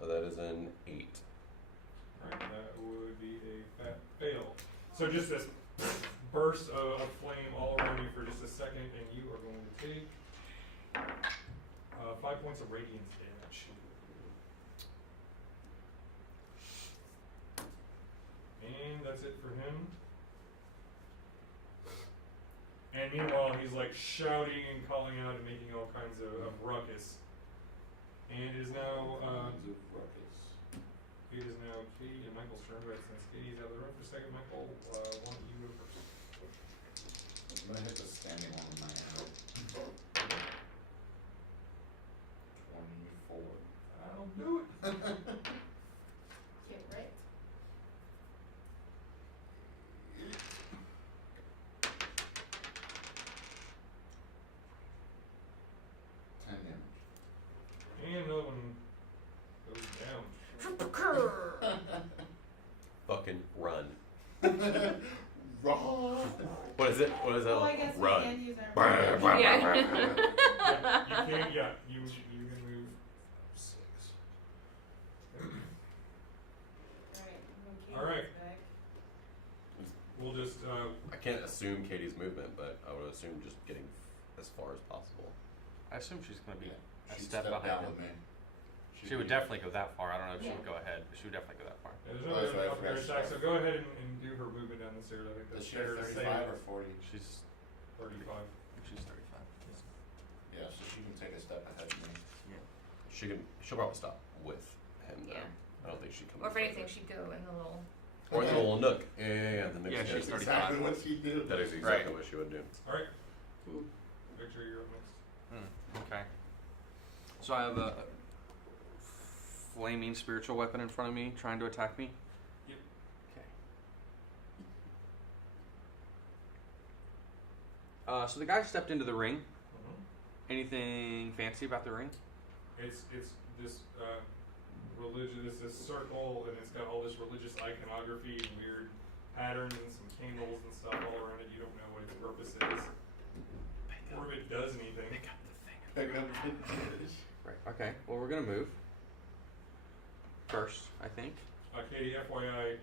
Oh, that is an 8. Alright, that would be a fat fail. So just this burst of flame all around you for just a second, and you are going to take 5 points of radiance damage. And that's it for him. And meanwhile, he's like shouting and calling out and making all kinds of ruckus. And it is now it is now Caity and Michael's turn, but since Katie's out of the room for a second, Michael, why don't you go first? I'm gonna hit the standing one with my arrow. 24. I'll do it. Get right. And another one goes down. Fucking run. Run. What is it? What is that? Oh, I guess Run. we can use our Yeah. You can move 6. Alright. We'll just I can't assume Katie's movement, but I would assume just getting as far as possible. I assume she's going to be a She'd step step behind down him. with me. She would definitely go that far. I don't know if she would go ahead, but she would definitely go that far. there's Oh, no that's right, I up there forgot attack, so she- go ahead and do her movement down the stairs. I think Does that's she have fair to say. 35 or 40? She's 35. she's 35. Yeah, so she can take a step ahead of me. She'll probably stop with him though. Yeah. I don't think she'd come Or if any anything, further. she'd go in the little. Or in the little nook. Yeah, the nook. Yeah, she's That's 35. exactly what she do. That is exactly what she would do. Alright. Victor, you're up next. Okay. So I have a flaming spiritual weapon in front of me trying to attack me. Yep. Okay. So the guy stepped into the ring. Anything fancy about the ring? It's this this circle, and it's got all this religious iconography and weird patterns and some candles and stuff all around it. You don't know what its purpose is, or if it does anything. Right. Okay. Well, we're gonna move first, I think. Katie, FYI,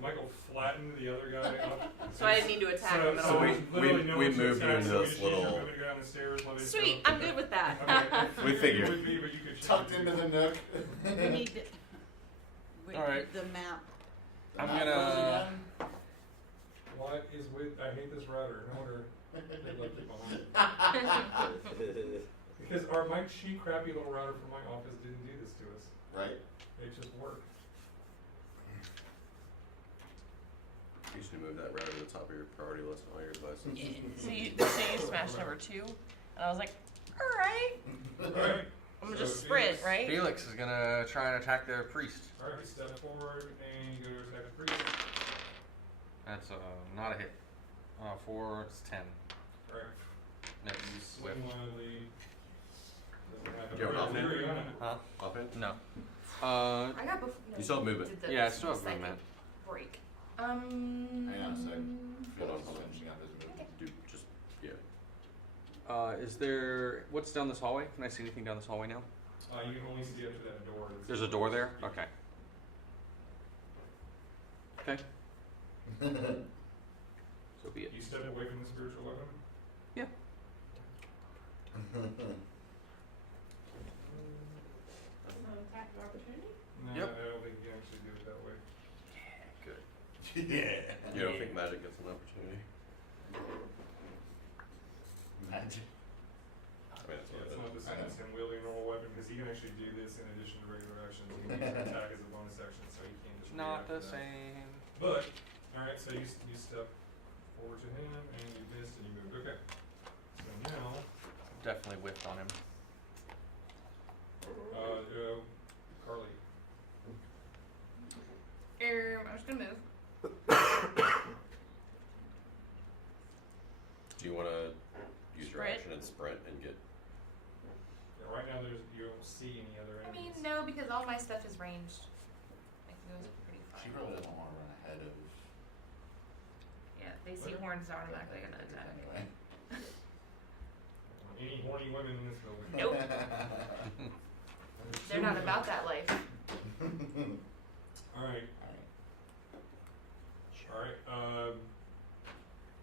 Michael flattened the other guy up. So I didn't need to attack him at So all. there's literally no we one to moved you attack, into so this we just changed little- your movement to go down the stairs, let it Sweet, go. I'm good with that. Okay. We figured. It would be, but you could change Tucked it. into the nook. We need the, All right. the map. The I'm map gonna- goes again. What is with? I hate this router. No wonder they left it behind. Because my cheap, crappy little router from my office didn't do this to us. Right? It just worked. You should move that router to the top of your priority list on all your devices. So you smashed number 2, and I was like, all right. right? Alright. I'm gonna just sprint, right? Felix is gonna try and attack the priest. Alright, you step forward and you go to attack the priest. That's not a hit. 4, it's 10. Alright. Next. You Whip. swing wildly. Doesn't happen. You have an Alright, offhand? Aleeriana. Huh? Offhand? No. I got before. No, You still have movement. did the Yeah, I still have second movement. Break. Hang on a sec. Hold on, Felix is hold on. finishing up his movement. Do just yeah. Is there... What's down this hallway? Can I see anything down this hallway now? You can only see up to that door. There's a door there? Okay. Okay. So be it. You step away from the spiritual weapon? Yeah. Attack of opportunity? No, Yep. I don't think you can actually do it that way. Good. Yeah. You don't think magic gets an opportunity? Magic. I mean, that's Yeah, what it's it not the is. same as him wielding a normal weapon because he can actually do this in addition to regular actions. He can use an attack as a bonus action, so he can't just Not react the to that. same. But, alright, so you step forward to him and you missed and you moved. Okay. So now, Definitely whiffed on him. Karlee. I'm just gonna move. Do you want to use your Sprint? action and sprint and get? Yeah, right now you don't see any other I mean, enemies. no, because all my stuff is ranged. Like, it was pretty fine. She probably doesn't want to run ahead of. Yeah, they see What? horns, they're automatically gonna attack. Anyway. Any horny women in this building? Nope. They're not about that life. Alright. Alright,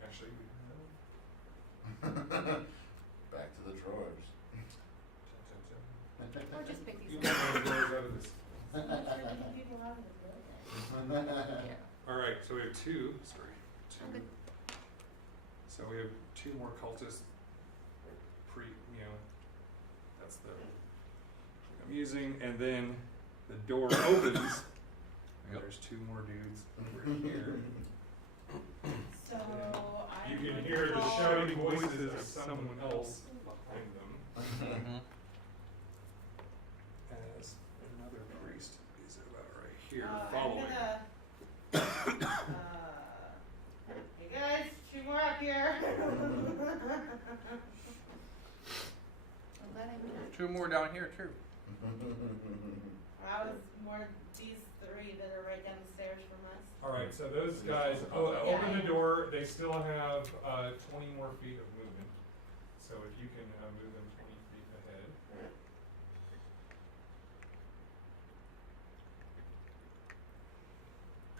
actually, Back to the drawers. Or just pick You these got up. one of those out of this. People out of the building. Yeah. Alright, so we have two. Okay. So we have two more cultists. That's the I'm using, and then the door opens. And there's two more dudes over here. So I. You can hear the shouting voices of someone else behind them. Mm-hmm. As another priest is about right here I'm following. Hey guys, two more up here. I'm glad I moved. 2 more down here, too. I was more these three that are right down the stairs from us. Alright, so those guys, open the door, they still have 20 more feet of movement. So if you can move them 20 feet ahead.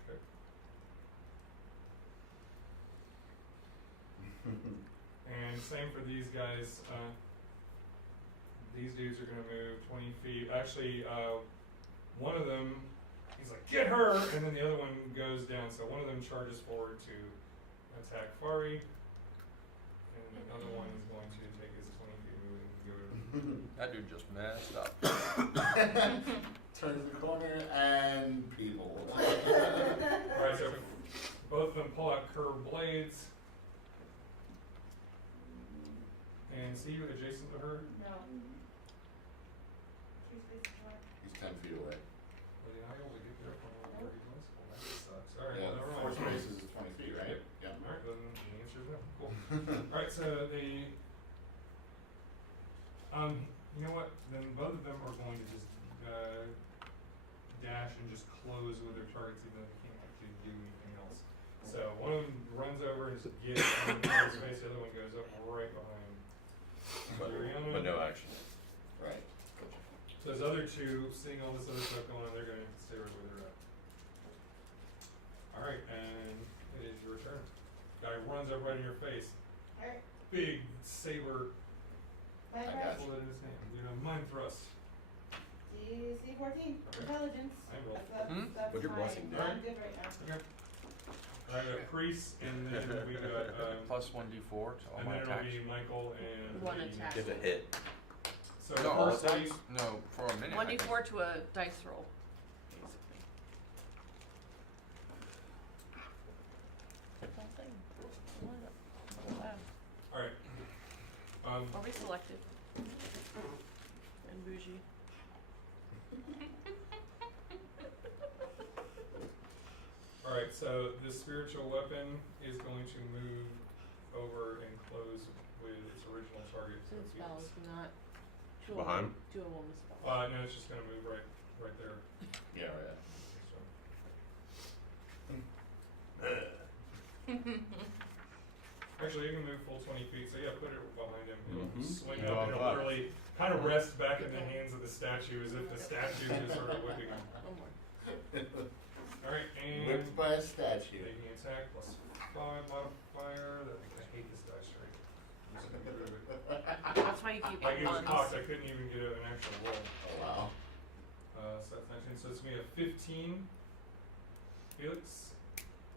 Okay. And same for these guys. These dudes are gonna move 20 feet. Actually, one of them, he's like, get her! And then the other one goes down. So one of them charges forward to attack Farih. And the other one is going to take his 20 feet move and go to. That dude just messed up. Turns the corner and people. Alright, so both of them pull out curved blades. And see you adjacent to her. No. She's facing north. He's 10 feet away. Well, yeah, I only get there from where he was. Well, that sucks. Alright, Yeah, well, never four mind. spaces is 20 feet, right? Yeah. Alright, then the answer is no. Cool. Alright, so they, you know what? Then both of them are going to just dash and just close with their targets, even though they can't actually do anything else. So one of them runs over and just gets on the target's face. The other one goes up right behind. Aleeriana. But no action. Right. So those other two, seeing all this other stuff going on, they're going to stay right where they're at. Alright, and it is your turn. Guy runs up right in your face. Alright. Big saber Fine, I got bullet in his hand. You know, mind thrust. DC 14. Intelligence. I rolled. That's What'd your fine. blessing do? I'm good right now. Okay. Alright, we got priest, and then we got, Plus 1d4 to all and my then it'll attacks. be Michael and One the- attack. Get a hit. So No, the all first attacks? dice, No, for a minute. I think. 1d4 to a dice roll, basically. Whole thing. alright. Or be selected. Alright, so this spiritual weapon is going to move over and close with its original target. So Two spells, Felix. not Behind? dual spells. No, it's just gonna move right there. Yeah, right. So. Actually, you can move full 20 feet, so yeah, put it behind him. It'll swing Yeah, up and it'll fuck. literally kind of rest back in the hands of the statue as if the statue is sort of whipping him. Oh my. Alright, and Whipped by a statue. making attack plus 5 modifier. I hate this dice straight. That's why you keep Like it was ones. cocked, I couldn't even get an actual roll. Oh, wow. So that's 19, so it's gonna be a 15. Felix?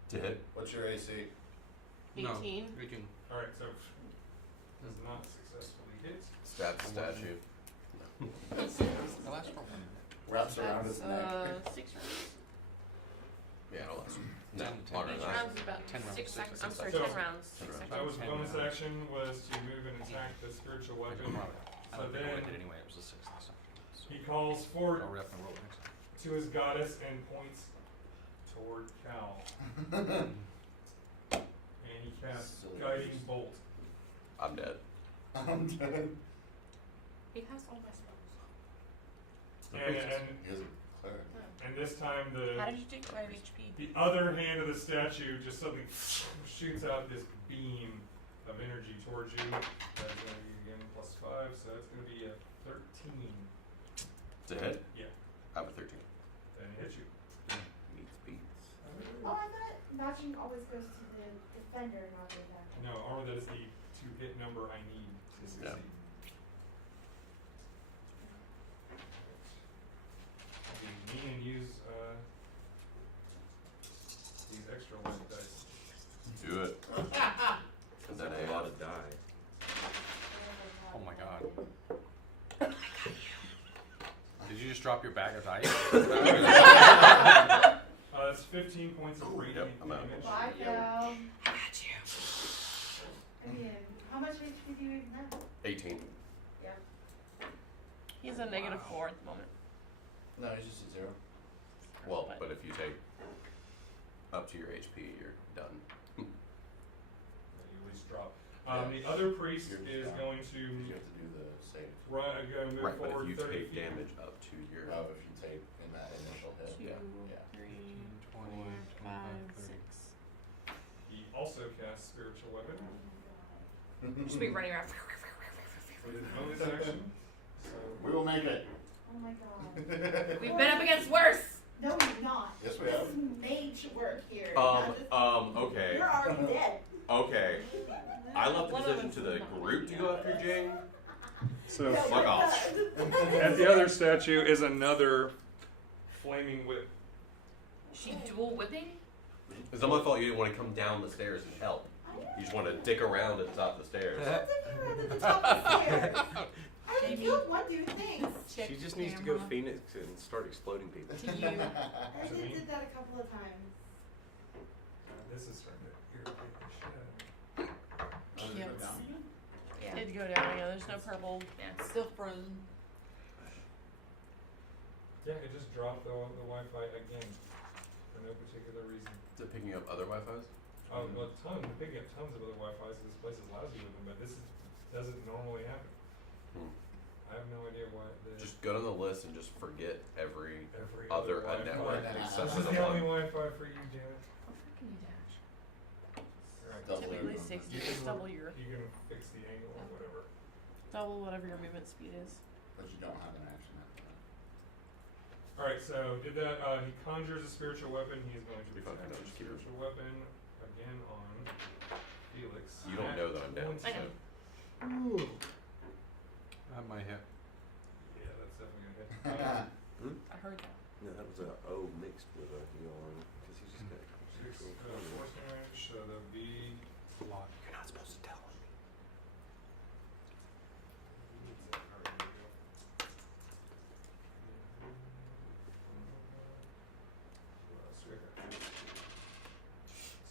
To hit. What's your AC? 18. No, 18. Alright, so does not successfully hit. Stab the statue. The last roll. Wraps around his neck. 6 rounds. Yeah, no less. No, 10, longer Each than that. round's about 10 rounds, 6 six seconds. I'm seconds. sorry, So- 10 rounds. 6 10 rounds. seconds. That was 10 bonus rounds. action was to move and attack the spiritual I weapon. don't think So I then did anyway. It was a 6 last time. So he calls forward I'll rep and roll next time. to his goddess and points toward Cal. And he casts Silly Guiding beast. Bolt. I'm dead. I'm dead. He has all my spells. And He is a cleric. and this time How did you take 5 HP? the other hand of the statue just suddenly shoots out this beam of energy towards you. That's going to be again plus 5, so that's going to be a 13. To hit? Yeah, I have a 13. then it hits you. Meets beats. Oh, I thought matching always goes to the defender, not the attacker. No, armor that is the to-hit number I need to succeed. Yeah. I'll be mean and use these extra white dice. Do it. And then A lot of die. Oh my god. Did you just drop your bag of dice? It's 15 points of radiant Yep, I'm out. damage. Bye, Cal. I got you. I mean, how much HP do you even have? 18. Yeah. He's a negative 4 at the moment. No, he's just a 0. Well, but if you take up to your HP, you're done. You at least drop. The other priest You're is just going You to have to do the save. run, move Right, but forward if you 30 take feet. damage up to your... Oh, if you take in that initial hit. 2, Yeah. 3, 20, 4, 5, 25, 6. He also casts spiritual weapon. Just be running around. With his bonus action. So We will make it. Oh my god. We've been up against worse. No, you're not. Yes, we This have. is mage work here. not just- Okay. You're already dead. Okay. I left the One of decision them's to the not group to go after Jing. So No, fuck you're off. done. at the other statue is another flaming whip. She dual whipping? It's not my fault you didn't want to come down the stairs and help. You just want to dick around at the top of the stairs. What's if you were at the top of the stairs? I already killed one dude, thanks. She just needs to go Phoenix and start exploding people. To you. I did that a couple of times. This is starting to irritate the shit out of me. Oh, did it go down? Yeah. Did go down, yeah, there's no purple. Yeah. Still frozen. Yeah, it just dropped the Wi-Fi again for no particular reason. Is it picking up other Wi-Fi's? Oh, well, picking up tons of other Wi-Fi's. This place is lousy with them, but doesn't normally happen. I have no idea why. Just go to the list and just forget every Every other Wi-Fi. network This except This for is the the only one. Wi-Fi for you, Janet. How far can you dash? Alright. Double Typically your 60. You Just can, double your you can fix the angle or whatever. double whatever your movement speed is. But you don't have an action after that. Alright, so did that, he conjures a spiritual weapon. He is going to Be fine, attack no, the just keep it. spiritual weapon again on Felix. You don't know that I'm down. I know. so- That might hit. Yeah, that's definitely gonna hit. I heard that. No, that was a O mixed with a yawn because he's just got Six, sexual force damage, so that'll be. A lot. You're not supposed to tell him.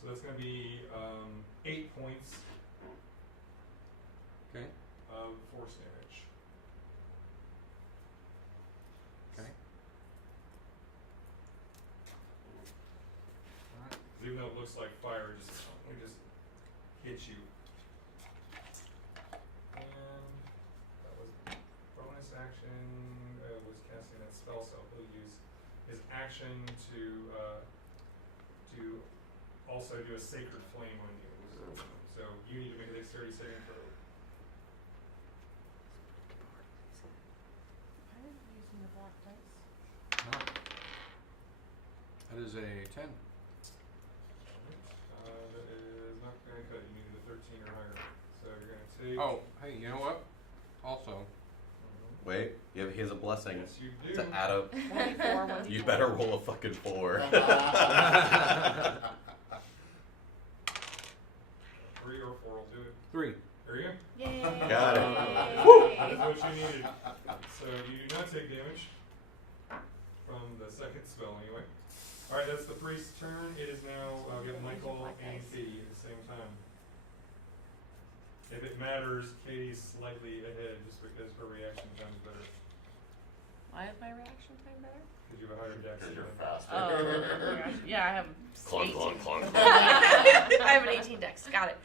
So that's gonna be 8 points Okay. of force damage. Okay. Alright. looks like fire just hit you. And that was bonus action. Was casting that spell, so he'll use his action to also do a sacred flame on you. So you need to make a dexterity saving throw. Why are you using the black dice? No. That is a 10. That is not going to cut. You need a 13 or higher. So you're going to take. Oh, hey, you know what? Also, Wait, he has a blessing Yes, you do. to add a. 1d4, 1d4. You better roll a fucking 4. 3 or 4 will do it. 3. There you go. Yay! Got it. That's what you needed. So you do not take damage from the second spell anyway. Alright, that's the priest's turn. It is now, we have Michael and Caity at the same time. If it matters, Katie's slightly ahead just because her reaction time's better. Why is my reaction time better? Because you have a higher dex. Because you're than- faster. Oh, my gosh. Yeah, I have Clunk, 18. clunk, clunk. I have an 18 dex. Got it.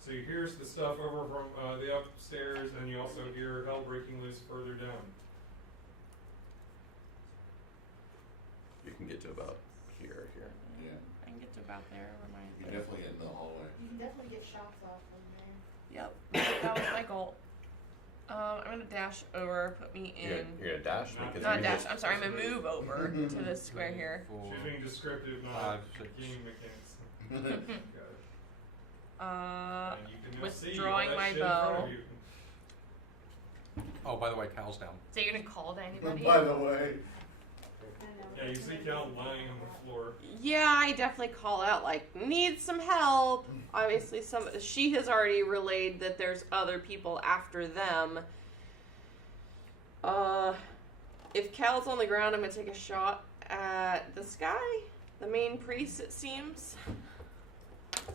So you hear the stuff over from the upstairs, and you also hear hell breaking loose further down. You can get to about here. Yeah. I can get to about there. Where my You can definitely get in the hallway. You can definitely get shots off from there. Yep, that was my goal. I'm gonna dash over, put me in. You're gonna dash because Not you dash. just- I'm sorry. I'm gonna move over to this square here. 4. She's being descriptive, not 5, 6. game mechanics. Got it. And you can now Withdrawing see all that my shit in front bow. of you. Oh, by the way, Cal's down. So you're gonna call to anybody? By the way. Yeah, you see Cal lying on the floor. Yeah, I definitely call out like need some help. Obviously, she has already relayed that there's other people after them. If Cal's on the ground, I'm gonna take a shot at this guy, the main priest. It seems. Okay.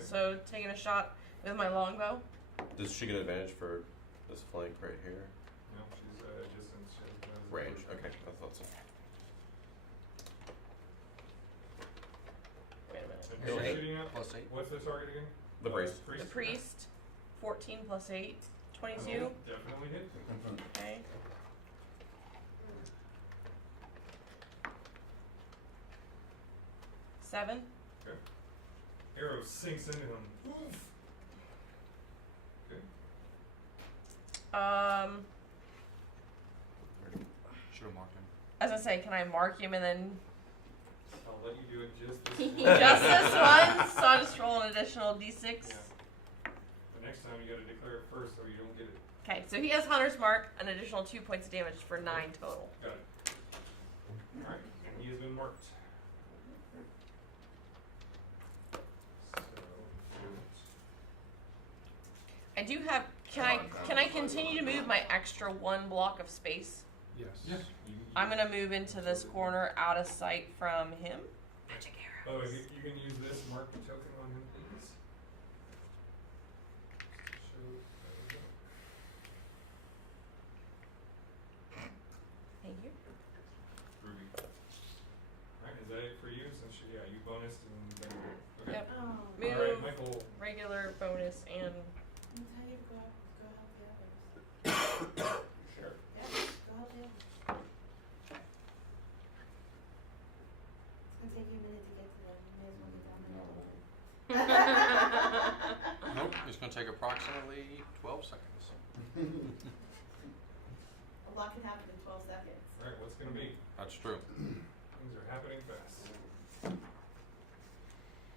So taking a shot with my longbow. Does she get advantage for this flank right here? No, she's at a distance. She has no Range. Okay, I thought so. Wait a minute. And who's Eight. shooting at? Plus 8. What's the target again? The priest. The priest. 14 plus 8. 22. Okay, definitely hit. Okay. Seven. Arrow sinks into him. Okay. Should have marked him. As I say, can I mark him and then I'll let you do it just this once. just this one? So I'll just roll an additional d6. Yeah. The next time you gotta declare it first so you don't get it. Okay, so he has Hunter's Mark, an additional 2 points of damage for 9 total. Got it. Alright, and he has been marked. So, I do have. Can I continue to move my extra 1 block of space? Yes. yeah. I'm gonna move into this corner out of sight from him. Magic Oh, arrows. you can use this mark token on him, please. Show, there we go. Thank you. Ruby. Alright, is that it for you? Since you bonused and then okay. Yep. Oh. Move. Alright, Michael. Regular bonus and I'm tell you to go help the others. Sure. Yeah, go help the others. It's gonna take you a minute to get to them. You may as well get down there. Nope, it's going to take approximately 12 seconds. A lot can happen in 12 seconds. Alright, what's gonna be? That's true. Things are happening fast.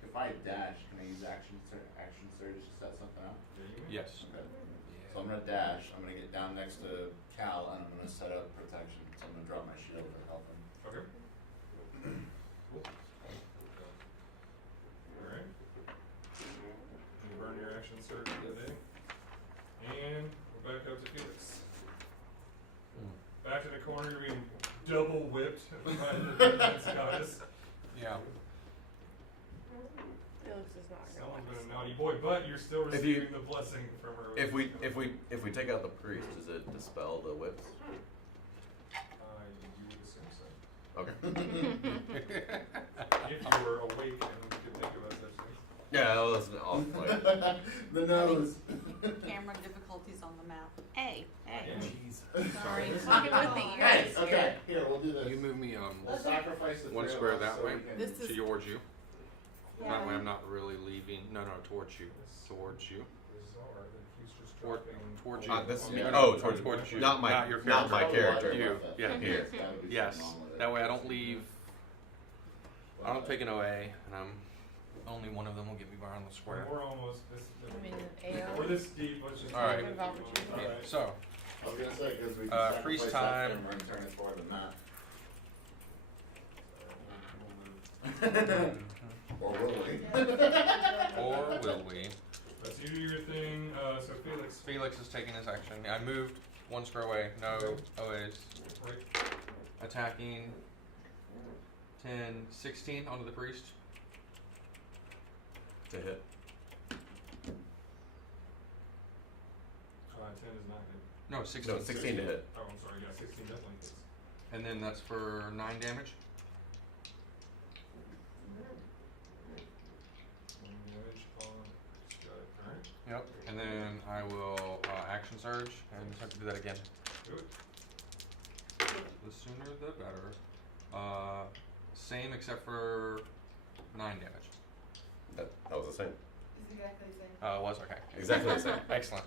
If I dash, can I use action surge to set something up? Yeah, you may. Yes. Okay. So I'm gonna dash. I'm gonna get down next to Cal, and I'm gonna set up protection. So I'm gonna drop my shield to help him. Okay. Cool. Alright. You burn your action surge for the day. And we're back up to Felix. Back to the corner, you're being double whipped by the defense goddess. Yeah. Felix is not Someone's been a naughty boy, but you're still If you- receiving the blessing from her. If we take out the priest, does it dispel the whips? You would assume so. Okay. If you were awake and could think about such things. Yeah, that was off. Like, The nose. Camera difficulties on the map. A. Sorry, Jeez. talking with the Hey, ears. okay, here, we'll do this. You move me We'll sacrifice the one three of square us that so way we can- This is- towards you. Yeah. That way I'm not really leaving. No, towards you. Towards you. Bizarre that he's just Toward- dropping. towards all you. this the- me? No, Oh, towards you. not my, Not your not my character. character. You. Yeah. Here. That would be Yes. something wrong with it. That way I don't leave. I don't take an OA, and only one of them will get me around the square. We're almost this. I mean, AO. We're this deep. Let's just. All right. keep it All going. right. So, I was gonna say, because we can freeze sacrifice time. that camera and turn it toward the map. Or will we? or will we? Let's you do your thing. So Felix. Felix is taking his action. I moved one square away. No OAs. Right. Attacking 10, 16 onto the priest. To hit. 10 is not good. No, 16. No, 16 to hit. Oh, I'm sorry. Yeah, 16 definitely hits. And then that's for 9 damage. 1 damage on. Got it. All right. Yep. And then I will action surge and attempt to do that again. Do it. The sooner the better. Same except for 9 damage. That was the same. It's exactly the same. It was okay. Exactly the same. Excellent.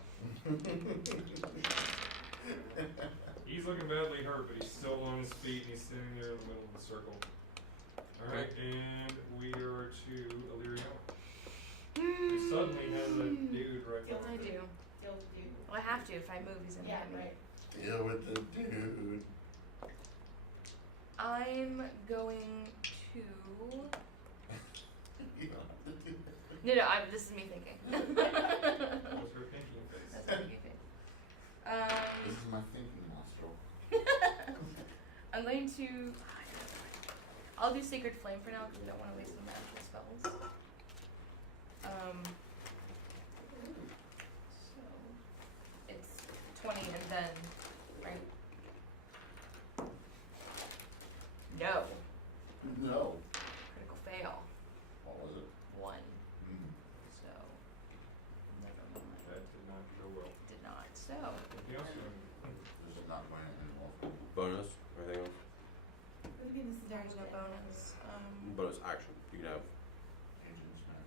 He's looking badly hurt, but he's still on his feet and he's standing there in the middle of the circle. Alright, and we are to Aleeriana. Who suddenly has a dude right Deal now. I with do. Deal with you. Well, I have to. If I move, he's gonna Yeah, hit me. right. Deal with the dude. I'm going to. You don't have to do that. No, this is me thinking. What's her thinking face? That's my thinking. This is my thinking nostril. I'm going to. I'll do Sacred Flame for now because we don't want to waste the magical spells. So it's 20 and then, right? No. No. Critical fail. What was it? 1. Mm. So never mind. That did not go well. Did not. So Anything else? This is not going to end well. Bonus. Anything else? But again, this is there's no actually- bonus. Bonus action. You can have. Agent snack.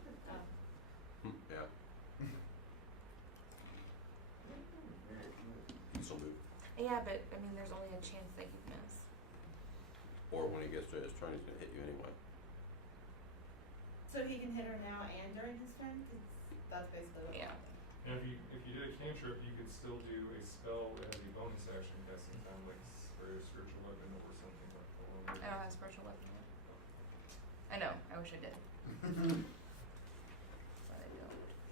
Yeah. You can still move. Yeah, but I mean, there's only a chance that you miss. Or when he gets to his turn, he's gonna hit you anyway. So he can hit her now and during his turn? 'Cause that's basically what Yeah. And if you did a cantrip, you could still do a spell that has a bonus action casting time, like for a spiritual weapon or something like that. I don't have spiritual weapon yet. I know. I wish I did,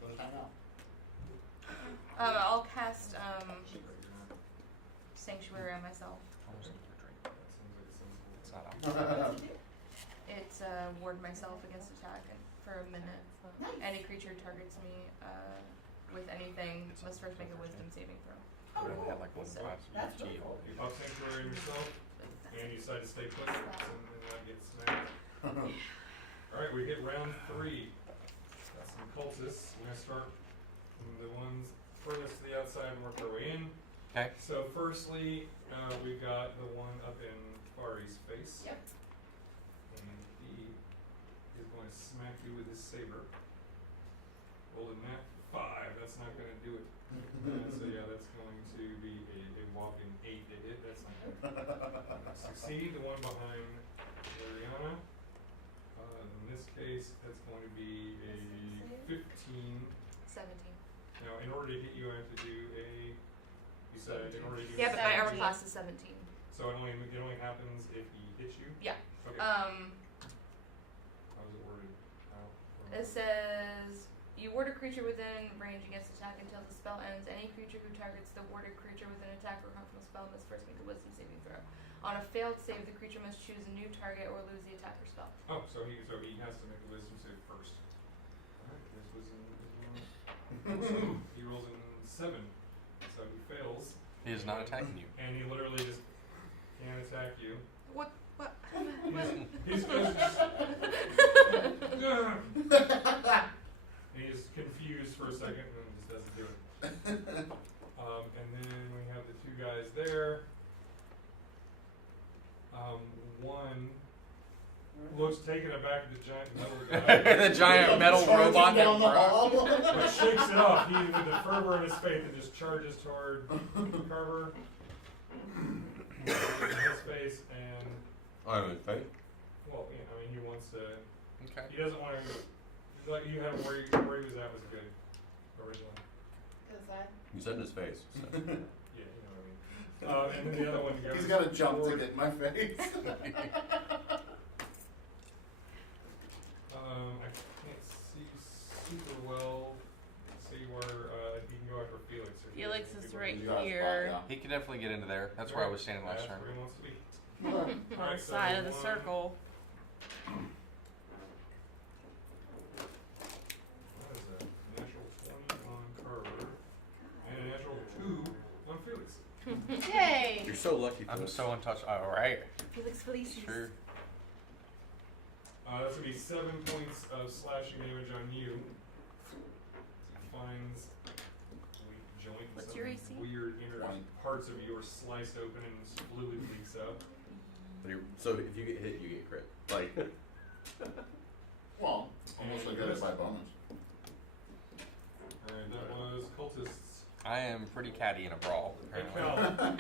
but I don't. So time out. I'll cast Sanctuary on myself. Almost another drink. That seems like a sensible. It's not out. What does it do? It's ward myself against attack for a minute. Nice. Any creature targets me with anything must first make a Wisdom saving throw. Oh, We only cool. had like one So, class. That's Gee. really cool. You pop sanctuary on yourself, and you decide to stay put, and not get smacked. Alright, we hit round 3. Got some cultists. We're gonna start from the ones furthest to the outside and work our way in. Okay. So firstly, we've got the one up in Farih's face. Yep. And he is going to smack you with his saber. Rolled a nat 5. That's not going to do it. So yeah, that's going to be a whopping 8 to hit. That's not going to succeed. The one behind Aleeriana. In this case, that's going to be a 15. 17. Now, in order to hit you, I have to do a. You said in order to do. Yeah, but my armor 17. class is 17. So it only happens if he hits you. Yeah. Okay. How How is it worded? it says you ward a creature within range against attack until the spell ends. Any creature who targets the warded creature with an attack or harmful spell must first make a Wisdom saving throw. On a failed save, the creature must choose a new target or lose the attack or spell. Oh, so he has to make a wisdom save first. Alright, this wisdom is one. He rolls in 7. So he fails. He is not attacking you. And he literally just can't attack you. What? One looks taken aback at the giant metal guy. The giant metal robot down the that hall. But shakes it off. He, with the fervor in his faith, and just charges toward Carver. His face, and I don't think. well, yeah, I mean, he wants to. Okay. He doesn't want to. Like you have where he was at was good originally. Cause that. You said in his face. So. Yeah, you know what I mean. And then the other one goes. He's got a jump toward- to get in my face. I can't see super well. See where he can go after Felix. Or Felix is right You got a spot, here. yeah. He can definitely get into there. That's where I was standing last That's turn. where he wants to be. On Alright, the so side of the one- circle. What is that? Natural 20 on Carver, and a natural 2 on Felix. Yay! You're so lucky. I'm Felix. so untouched. All right. Felix Felicis. Sure. That's gonna be 7 points of slashing damage on you. Finds weak joint. What's some your AC? weird inner 20. parts of yours sliced open and fluid leaks out. So if you get hit, you get crit. Like. Well, almost like that by bonus. Alright, that was cultists. I am pretty catty in a brawl. Hey, Apparently. Cal,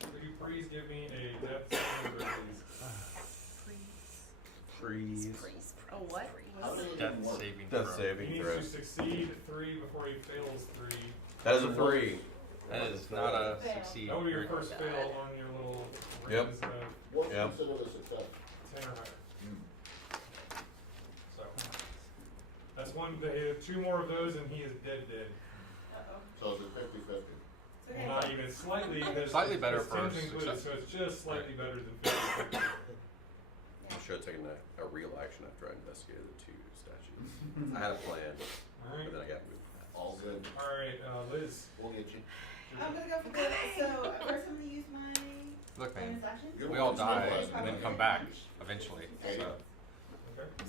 could you please give me a death saving throw, please? Freeze. Oh, what? How did it Death even work? saving Death throw. He saving needs throw. to succeed 3 before he fails 3. That is a 3. That is not a Fail. succeed. That would be your first fail on your little Yep. rings of What's Yep. considered a success? 10 or higher. Hmm. So that's one. They have 2 more of those, and he is dead. Uh-oh. So is it 50-50? It's okay. Well, not even slightly. Because Slightly better it's for 10 things with it, success. so it's just slightly better than 50. I should have taken a real action after I investigated the 2 statues. I had a plan, All right. but then I got moved fast. All good. All right, Liz. We'll get you. I'm gonna go for this. So first I'm gonna use my Look, man. bonus action. You're We all the one die who's and then stabilizing, come don't back you? eventually. Hey, So. Okay.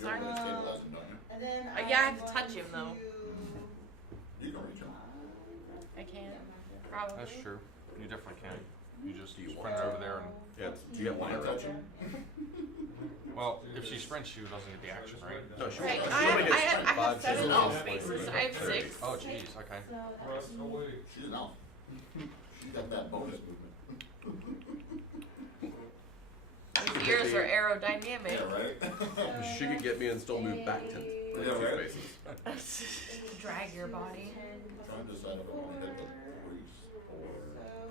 You're the one who's stabilizing, don't you? And then Yeah, I have to I'm touch going him, though. You can reach him. I can't. Probably. That's true. You definitely can. You just Do you sprint want over there and. Yeah. Do you get one Wanna touch touch? him? Well, if she sprints, she doesn't get the action, right? No, she Right, won't. I She only have, gets I have, I have 5 7 she's an wall elf. spaces. I have 6. Oh, jeez. Okay. So that's Rust away. She's an elf. She's got that bonus movement. These ears are aerodynamic. Yeah, right? She could get me and still move back 10 Yeah, 2 right. spaces. Drag your body. Trying to decide if I want to hit the priest or...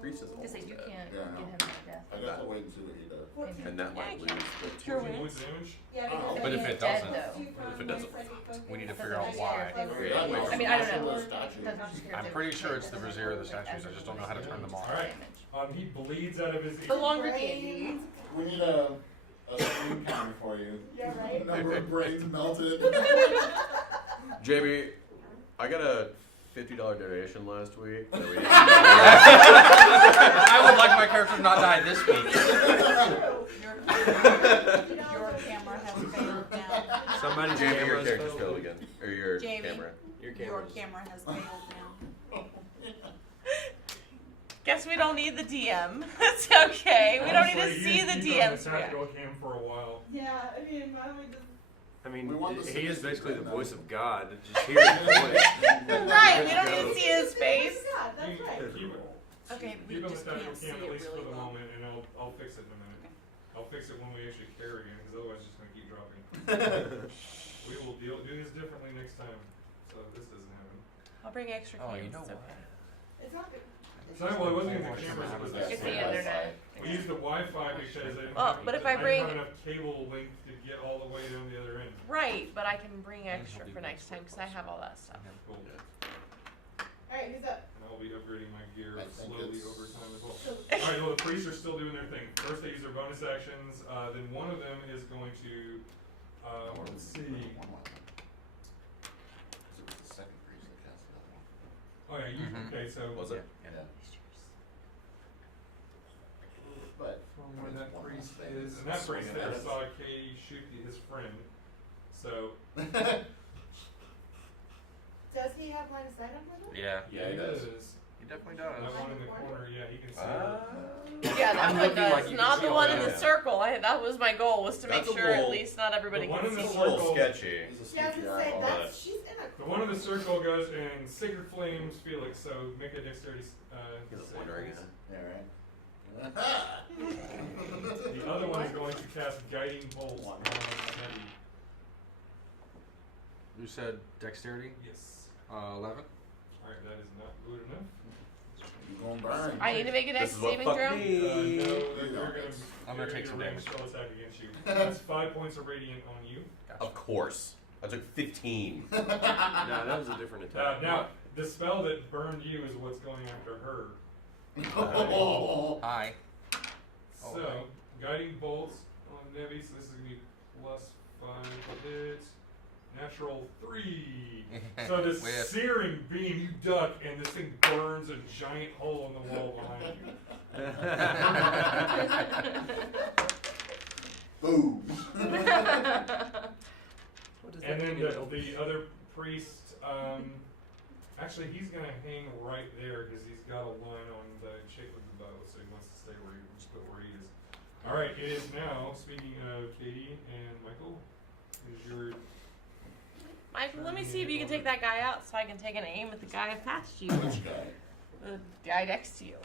Priest is Because almost you dead. can't Yeah, I get know. him to death. I guess I'll wait and see what he does. And that might Yeah, lose the Sure 2. will. Points of damage. Yeah, because Oh. I But if get it dead, doesn't- though. if it doesn't, we need to Doesn't figure out matter why. if they were- Yeah, I mean, I don't know. The statue. I'm pretty sure it's the brazier of the statues. I just don't know how to turn them on. All right. He bleeds out of his The ear. longer D&D. We need a screen counter for you. Yeah, right? Number of brains melted. JB, I got a $50 donation last week. That we I would like my character to not die this week. Your camera has failed now. JB, Somebody's your camera's character's failed. failed again. Or your JB. camera. Your Your camera's camera has failed now. Guess we don't need the DM. It's okay. We don't need to Honestly, see you've the been on DM's the tactical cam for a while. Yeah, I mean, why don't we just... I mean, We want the he is basically the statistics voice right of God. Just hear his voice. Right, we don't need to see his face. Yeah, that's right. Keep it. Okay, we Keep on the just tactical can't see cam it at least really for the well. moment, and I'll fix it in a minute. I'll fix it when we actually carry again, because otherwise it's just gonna keep dropping. We will do this differently next time, so this doesn't happen. I'll bring extra Oh, cans. you know It's what? okay. It's not good. Well, it wasn't even the cameras, it was the It's the Wi-Fi. internet. We used the Wi-Fi because I didn't, Oh, have, but if I I bring- didn't have enough cable link to get all the way down the other end. Right, but I can bring extra for next time because I have all that stuff. Cool. Alright, who's up? And I'll be upgrading my gear I think slowly it's- over time as well. So, Alright, well the priests are still doing their thing. First they use their bonus actions, then one of them is going to, let's see. It was the second priest that cast another one. Oh yeah, you, Mhm. okay, so. Was it? Yeah. But From where that One priest last thing. is, and that priest there Swing saw Caity shoot his friend, so. does he have line of sight on him? Yeah. Yeah, he does. He definitely That does. one in the corner, yeah, he can see her. Yeah, that I'm one looking does. like you can Not see the all one in that. the circle. That was my goal, was to make That's a sure at little- least not everybody The one can in the see. It's a little circle. sketchy. He's a Yeah, I was sneaky gonna say, eyeball. that's, she's in a. The one in the circle goes in Sacred Flames, Felix, so make a dexterity He's save, wondering please. Yeah, right. The other one is going to cast Guiding Bolt on Nettie. You said dexterity? Yes. 11. Alright, that is not good enough. You're going burn. I need to make a This dex is what saving fucked throw. me. No, they're I'm gonna gonna take do some a ranged damage. spell attack against you. That's 5 points of radiant on you. Of course. I took 15. No, that was a different attack. Now, the spell that burned you is what's going after her. Oh. Hi. So, Okay. Guiding Bolts on Nevi, so this is going to be +5 to hit. Natural 3. So this Whiff. searing beam, you duck, and this thing burns a giant hole in the wall behind you. Boom. What does And that then mean? the other priest, actually he's going to hang right there because he's got a line on the shape of the bow, so he wants to stay where he is. Alright, it is now, speaking of Caity and Michael, it is your... Michael, let me see if you can take that guy out so I can take an aim at the guy past you. Which guy? The guy next to you.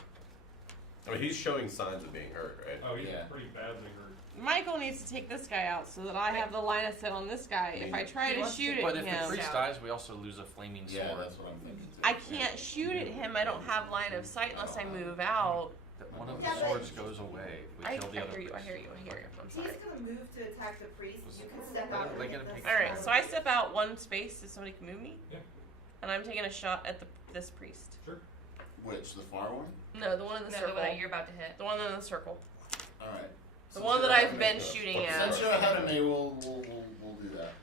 I mean, he's showing signs of being hurt, right? Oh, he's Yeah. pretty badly hurt. Michael needs to take this guy out so that I have the line of sight on this guy. If I try He to wants shoot to- at But if the him, priest dies, we also lose a flaming sword. Yeah, that's what I'm thinking too. I can't shoot at him. I don't have line of sight unless I move out. That one of the Yeah, but- swords goes away if we I kill the other hear you. I priest. hear you. I hear you. I'm He's sorry. gonna move to attack the priest. You can step Are out. and they hit gonna the take- All right, spell. so I step out one space so somebody can move me. Yeah. And I'm taking a shot at this priest. Which, the far one? No, the one in the No, the circle. one that you're about to hit. The one in the circle. Alright. The one that I've been shooting What's at. Since you're ahead of me, we'll do that.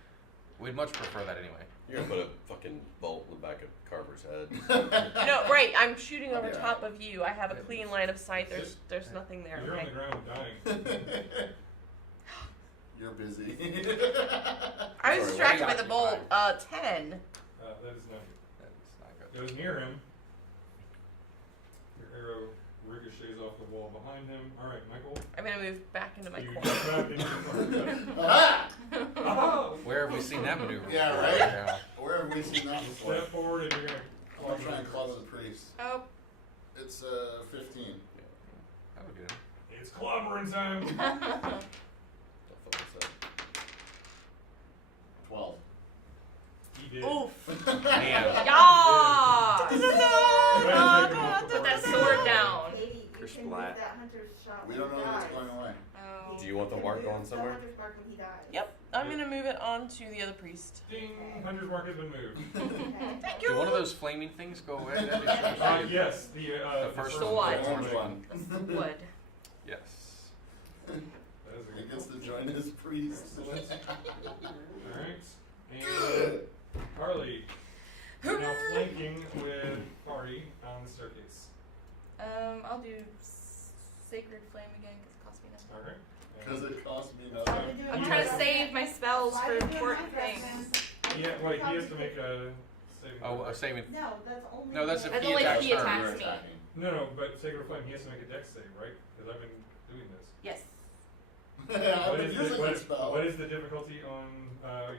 We'd much prefer that anyway. You're gonna put a fucking bolt in the back of Carver's head. No, right. I'm shooting over Yeah. top of you. I have a clean line of sight. There's nothing there. You're on Okay. the ground dying. You're busy. I was Sorry, distracted what by do the you bolt. occupy? 10. That is not good. That's not good. Goes near him. Your arrow ricochets off the wall behind him. Alright, Michael. I'm gonna move back into my You corner. jump back into your corner. Aha! Aha! Where have we seen that maneuver? Yeah, before? right? Yeah. Where have we seen that before? Step forward and you're I'm gonna gonna try and clobber the priest. Oh, It's 15. That would do. It's clobbering time. Don't focus that. 12. He did. Oof. Man. yeah! Put that sword down. Katie, you Chris can Blatt. use that hunter's shot We when don't he know what's dies. going away. Oh. Do you want the can mark move going somewhere? The hunter's mark when he dies. Yep. I'm gonna move it on to the other priest. Ding! Hunter's mark has been moved. Okay. Thank Do one of those flaming things go away? That'd be so Yes, the first one. one. The orange one. Wood. Yes. That is a He good gets to join his priest. Alright. And Karlee. You're now flanking with Farih on the staircase. I'll do Sacred Flame again because it costs me nothing. Alright. Because it cost me Why nothing. did you do I'm it? trying to save my spells Why for did you do important it? things. Yeah, wait, he has to make a saving Oh, throw. a saving. No, that's only. No, that's if That's he only if attacks he her. attacks You're me. attacking. No, but Sacred Flame, he has to make a dex save, right? Because I've been doing this. Yes. I've What been is, using that spell. what is the difficulty on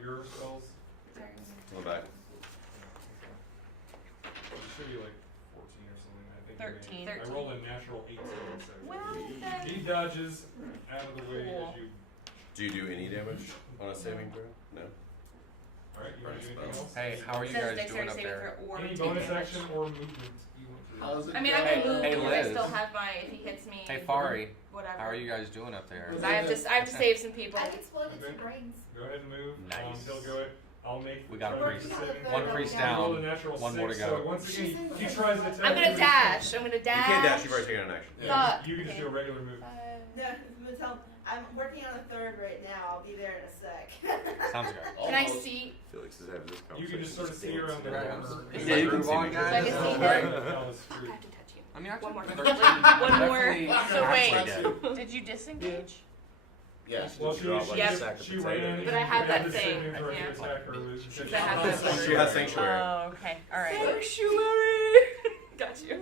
your spells? On the back. It should be like 14 or something. I think. 13. I rolled a natural 18, so Well, then. he dodges out of the way Cool. as you. Do you do any damage on a saving throw? No. All right, you want to do anything else? Hey, how are you It says guys doing dexterity up saving there? throw or Any take bonus damage. action or movement you want to do? How's it I mean, I going? can move Hey, because I Liz. still have my. If he hits me, Hey, Farih, whatever. how are you guys doing up there? 'Cause I have to save some people. I've exploded Okay. some brains. Go ahead and move. Nice. He'll go ahead. I'll make. We got a try to priest. make the saving One throw. priest He rolled down, a natural one more to 6, go. So once again, She's in he the tries to middle. attack I'm gonna you. dash. I'm gonna dash. You can't dash. You've already taken an action. Yeah. Fuck. You can just do a regular move. No, Mattel, I'm working on a third right now. I'll be there in a sec. Sounds good. Can I Almost. see? Felix is having this You conversation. can just sort of see dance around the around. corner. Is Yeah, that you can groove see on, me. So I guys? can see Oh, him? right. I That was screwed. have to touch you. I mean, One more. actually, One more. definitely- So wait. actually, Did you disengage? Yes. Well, Drop like Yep. a sack of she potato. ran. But I have that the thing, saving throw to yeah. attack her with- I have that thing. She has sanctuary. Oh, okay. All right. Sanctuary. Got you.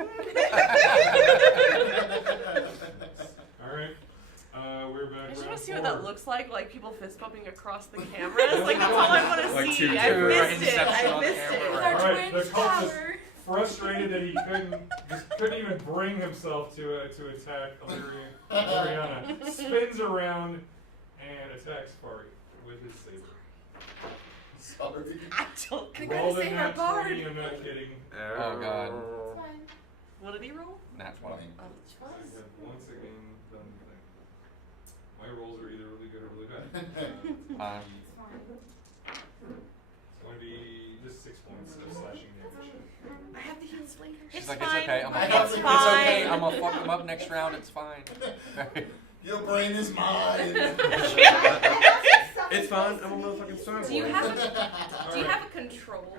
Alright. We're back. I just round want to see what 4. that looks like people fist bumping across the cameras. Like, that's all I want to Like see. two- I two missed it. Inception I on missed camera, it. right. Alright, the Twins cultist, power. frustrated that he couldn't even bring himself to attack Aleeriana, spins around and attacks Farih with his saber. Sorry. I don't think. Rolled a save nat our 20, I'm not kidding. Oh, God. It's fine. What did he roll? Nat 20. I have once again done the thing. My rolls are either really good or really bad. It's fine. It's going to be just 6 points of slashing damage. I have the heals later. She's It's like, fine. it's okay. I'm I gonna have fuck. to- It's okay. fine. I'm gonna fuck him up next round. It's fine. Your brain is mine. It's fine. I'm a motherfucking star Do you boy. have a Do you have a control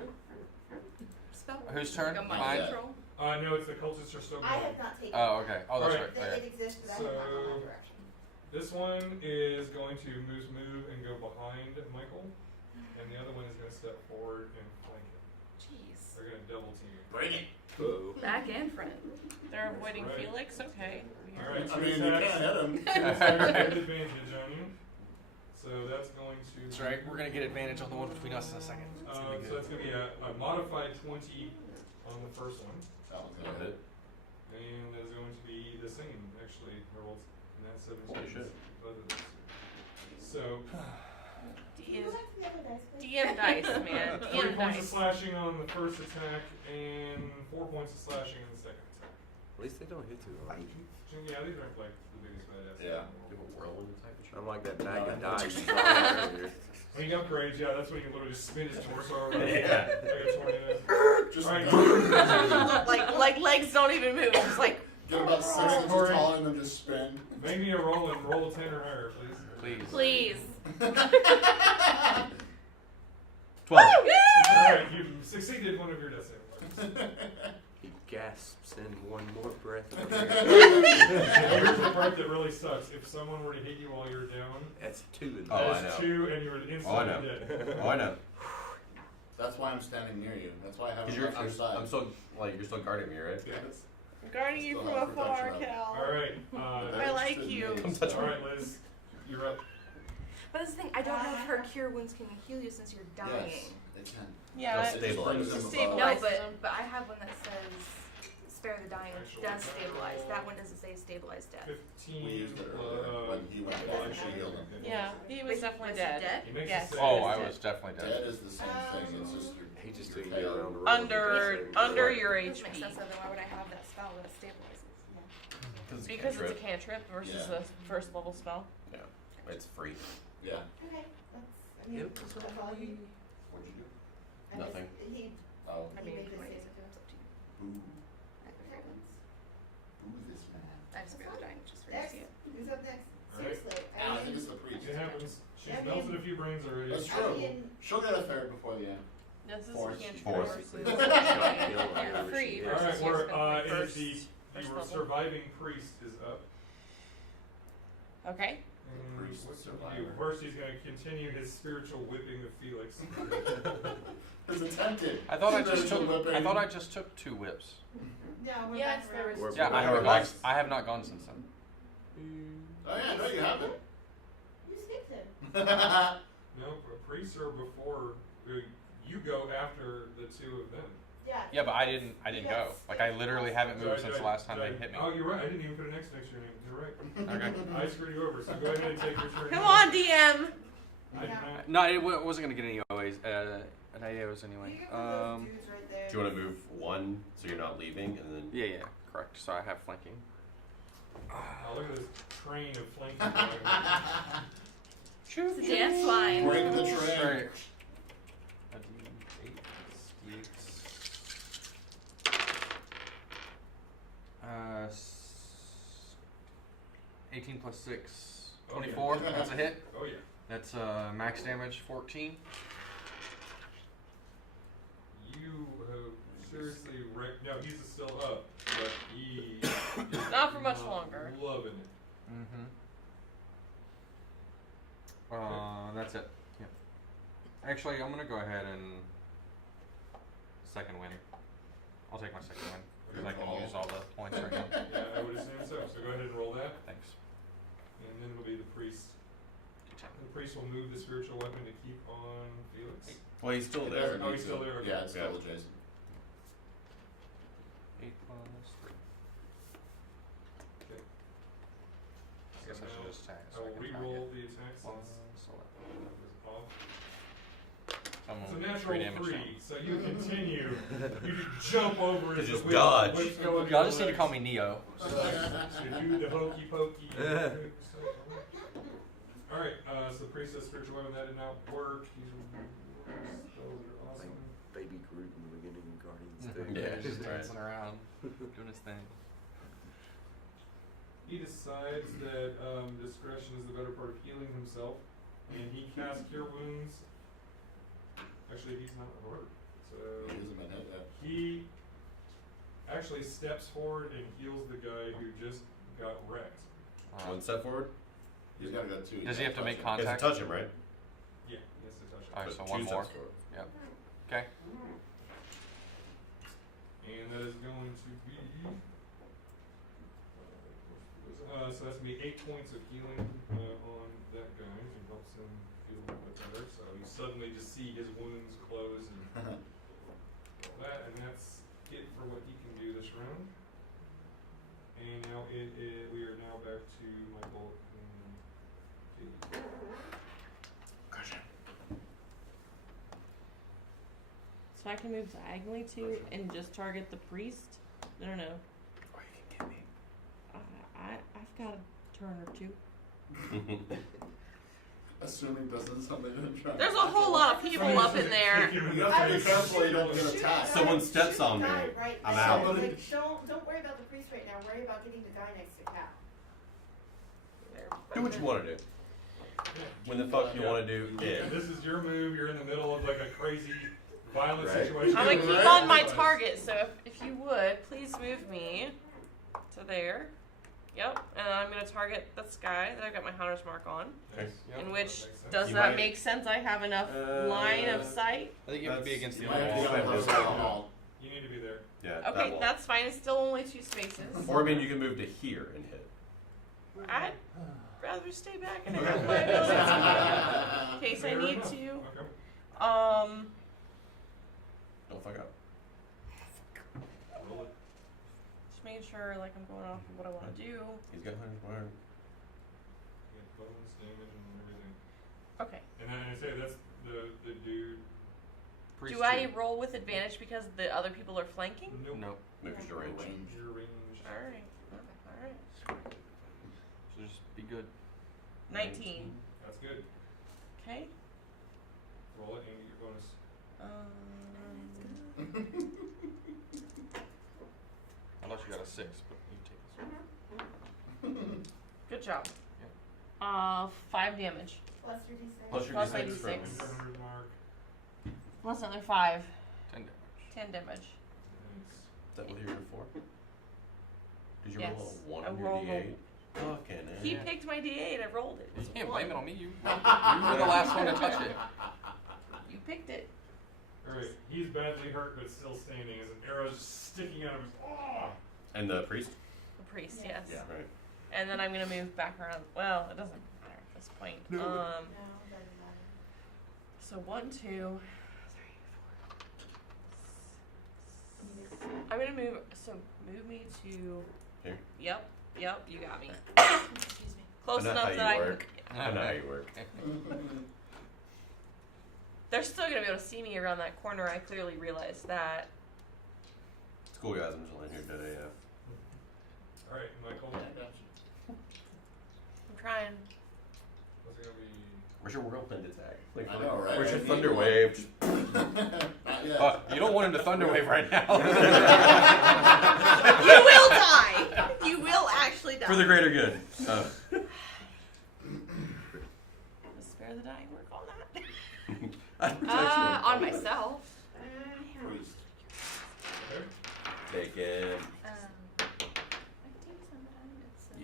spell? Whose turn? Like a mind Mine? control? No, it's the cultists are still I going. have not taken Oh, okay. Oh, that's Alright. right. It Okay. exists, but I have not gone So- that direction. This one is going to move and go behind Michael, and the other one is going to step forward and flank him. Jeez. They're going to double team. Bring it. Whoa. Back and front. They're avoiding Right. Felix. Okay. Alright, I mean, you can't hit him. Two attacks with advantage on you. So that's going to. That's right. We're gonna get advantage on the one between us in a second. It's gonna be So that's good. going to be a modified 20 on the first one, That one's gonna hit. and that's going to be the same actually. I rolled and that's 17. shit. Both of those. So Can you go back to the other dice, please? DM dice, man. 3 DM points of dice. slashing on the first attack, and 4 points of slashing in the second attack. At least they don't hit too hard. Yeah, these aren't like the biggest badass. Yeah. You have a whirlwind type of shit. I'm like that bag of No, dice you saw earlier. When you upgrade, yeah, that's when you literally just spin his torso around. Yeah. Like a tornado. Just Alright. like legs don't even move. Just like get about 6 Alright, inches Corey. taller and then just spin. Make me a roll and roll a 10 or higher, please. Please. Please. 12. Alright, you succeeded one of your death saving throws. He gasps in one more breath. Here's the part that really sucks. If someone were to hit you while you're down, That's 2 in Oh, I that's know. 2 and you were instantly know. dead. Oh, I know. That's why I'm standing near you. That's why I have Because him on your side. I'm still you're still guarding me, right? Yes. I'm guarding you Still from have afar, protection up. Cal. Alright, I like you. alright, Liz, you're up. But that's the thing, I don't know if her cure wounds can heal you since you're dying. Yes, it can. Yeah. It'll it stabilize. Brings him above. No, stabilizes them. but I have one that says spare the dying, which Actual does stabilize. That one doesn't say stabilize death. 15 We used it earlier when he went it to doesn't actually heal him. Yeah, he was Wait, definitely was he dead. dead? He makes Yes. a save. Oh, I was definitely Dead dead. is the same thing. It's just your. He just your didn't get tail. around the room. Under your Which makes HP. sense, though, then why would I have that spell that stabilizes? Because it's a cantrip versus Yeah. a first level spell. It's free. Yeah. Okay, that's, I mean, Yep. that's all you. What'd you do? I just- Nothing. He, Oh. I He mean, made if you the want to save. use it, then it's up to you. Boo. I think that one's- Boo this man. I have spare the dying, just for you to Next, see it. who's up next? Alright. Seriously, I I think mean, it's the priest. It happens. She's I mean- melted a few brains already. That's I true. mean, She'll get a third before the end. This is Force. a cantrip Force. versus Shot kill on you're whoever free she is. versus Alright, you we're, spend my it is first, the first your level. surviving priest is up. Okay. And priest what's he survivor. do? First, he's going to continue his spiritual whipping of Felix. It's attempted. I thought I just Spiritual took. I whipping. thought I just took 2 whips. no, we're Yeah, back it's there around. was- Yeah, I We're haven't gone. back. I have not gone since then. Oh yeah, no, you haven't. You skipped him. No, priests are before. You go after the 2 of them. Yeah. Yeah, but I didn't go. Like I literally haven't moved since the last time they hit me. Oh, you're right. I didn't even put an X next to your name. You're right. Okay. I screwed you over. So go ahead and take your turn. Come on, DM. I did not. No, it wasn't gonna get any OAs. An AOs anyway. You get one of those dudes right there. Do you want to move 1 so you're not leaving, and then Yeah, correct. So I have flanking. Oh, look at this train of flanking. going. It's a dance line. Break the train. Right. Uh, 18 plus 6, 24. Oh, yeah. That's a hit. Oh yeah. That's max damage 14. You have seriously wrecked. No, he's still up, but he is Not for much not longer. Loving it. That's it. Yeah. Actually, I'm gonna go ahead and second win. I'll take my second win. Because I can use all the points right now. Yeah, I would assume so. So go ahead and roll that. Thanks. And then it'll be the priest. The priest will move the spiritual weapon to keep on Felix. Well, he's still It there. doesn't Oh, need he's to. still there, okay. Yeah, it's still Yeah. adjacent. 8 plus 3. Okay. I guess I So should now just tag. I will re-roll the attack since Select. that was off. Someone It's a with natural 3 damage 3, now. so you continue. You jump over To as just the wheel dodge. whips going Y'all your just need to legs. call me Neo. So do the hokey pokey. Alright, so the priest has spiritual weapon. That did not work. These spells are awesome. Baby Groot in the beginning of Guardians Yeah, too. Just right. dancing around, doing his thing. He decides that discretion is the better part of healing himself, and he casts Cure Wounds. Actually, he's not hurt, so It isn't my note yet. he actually steps forward and heals the guy who just got wrecked. One step forward. He's gotta go 2. Does he have to make You have contact? to touch him, right? Yeah, he has to touch him. Alright, But so 2 one more. steps forward. Yep. Okay. And that is going to be so that's gonna be 8 points of healing on that guy. It helps him feel a little bit better. So you suddenly just see his wounds close and all that, and that's it for what he can do this round. And now we are now back to Michael and Katie. So I can move diagonally too and just target the priest? No. Or you can get me. I've got a turn or two. Assuming doesn't somebody gonna try. There's a whole lot of people up in there. You gotta be careful so you don't get attacked. Someone steps on me. Right I'm there. out. Like, don't worry about the priest right now. Worry about getting the guy next to Cal. Do what you want to do. When the fuck you want to do Yeah, it. this is your move. You're in the middle of like a crazy, violent Right. situation. I'm gonna keep Right. on my target, so if you would, please move me to there. Yep, and I'm gonna target this guy that I've got my hunter's mark on. Okay. Yep, In that which, makes sense. does You that might- make sense? I have enough line of sight? I think you have to be against the You other might be wall. on the other side of the hall. You need to be there. Yeah. that Okay, wall. that's fine. It's still only 2 spaces. Or I mean, you can move to here and hit. I'd rather stay back and have my ability in case I Fair need enough. to. Okay. Don't fuck up. Roll it. Just making sure like I'm going off of what I want to do. He's got 100 mark. You get bonus damage and everything. Okay. And then I say that's the dude. Priest Do I two. roll with advantage because the other people are flanking? Nope. Nope. Because your range. Your range. Alright. Alright. So just be good. 19. That's good. Okay. Roll it and you get your bonus. Unless you got a 6, but you take this. Good job. Yeah. 5 damage. Plus your D6. Plus your Plus my D6 from. D6. Your 100 mark. Plus another 5. 10 damage. 10 damage. Nice. Is that what you rolled for? Did you Yes. roll a 1 I on your rolled a- D8? Fucking He A. picked my D8. I rolled it. You It's a can't 1. blame it on me. You were the last one to touch it. You picked it. Alright, he's badly hurt but still standing as an arrow's sticking out of his. Oh! And the priest? The priest, Yeah. yes. Right. And then I'm gonna move back around. Well, it doesn't matter at this point. No, it doesn't matter. So 1, 2, 3, 4. I'm gonna move. So move me to. Here? Yep. You got me. Excuse me. Close I know enough how that you I work. I know how you work. They're still gonna be able to see me around that corner. I clearly realized that. It's cool, guys. I'm just laying here today. Alright, Michael. I'm trying. What's it gonna be? Where's your whirlwind attack? Like, I know, right? Where's your I thunder need one. wave? Not yet. You don't want him to thunderwave right now. You will die. You will actually die. For the greater good. Just spare the dying work on that. On myself. Priest. Okay. Take it.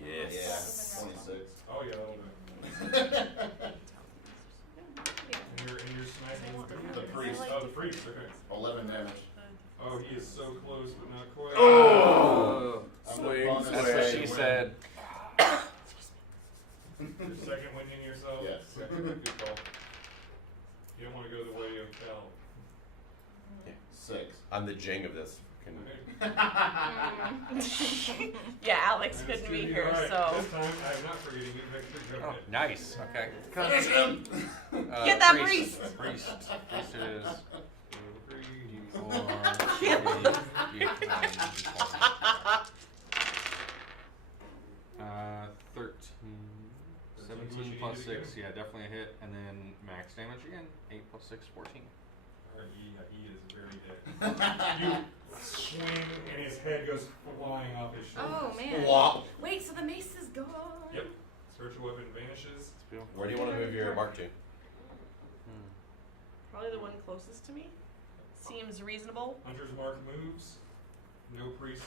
Yes. Yeah, 26. Oh yeah, that'll do. And you're smacking The priest. Oh, the priest, okay. 11 damage. Oh, he is so close but not quite. Oh! Your second winding yourself? Yes. Okay, good call. You don't want to go the way of Cal. 6. I'm the Jing of this. Yeah, Alex That's couldn't be good. here, Alright, so. This time, I'm not forgetting you, Victor. Go Oh, ahead. nice. Okay. Finish him! Get that priest! Priest. Priest it is. Uh, 13. 17 plus 6, yeah, definitely a hit. And then max damage again. 8 plus 6, 14. Alright, he is very dead. You swing and his head goes flying off his shoulders. Oh man. Wop. Wait, so the mace is gone. Yep. Spiritual weapon vanishes. Where do you want to move your mark to? Probably the one closest to me. Seems reasonable. Hunter's mark moves. No priest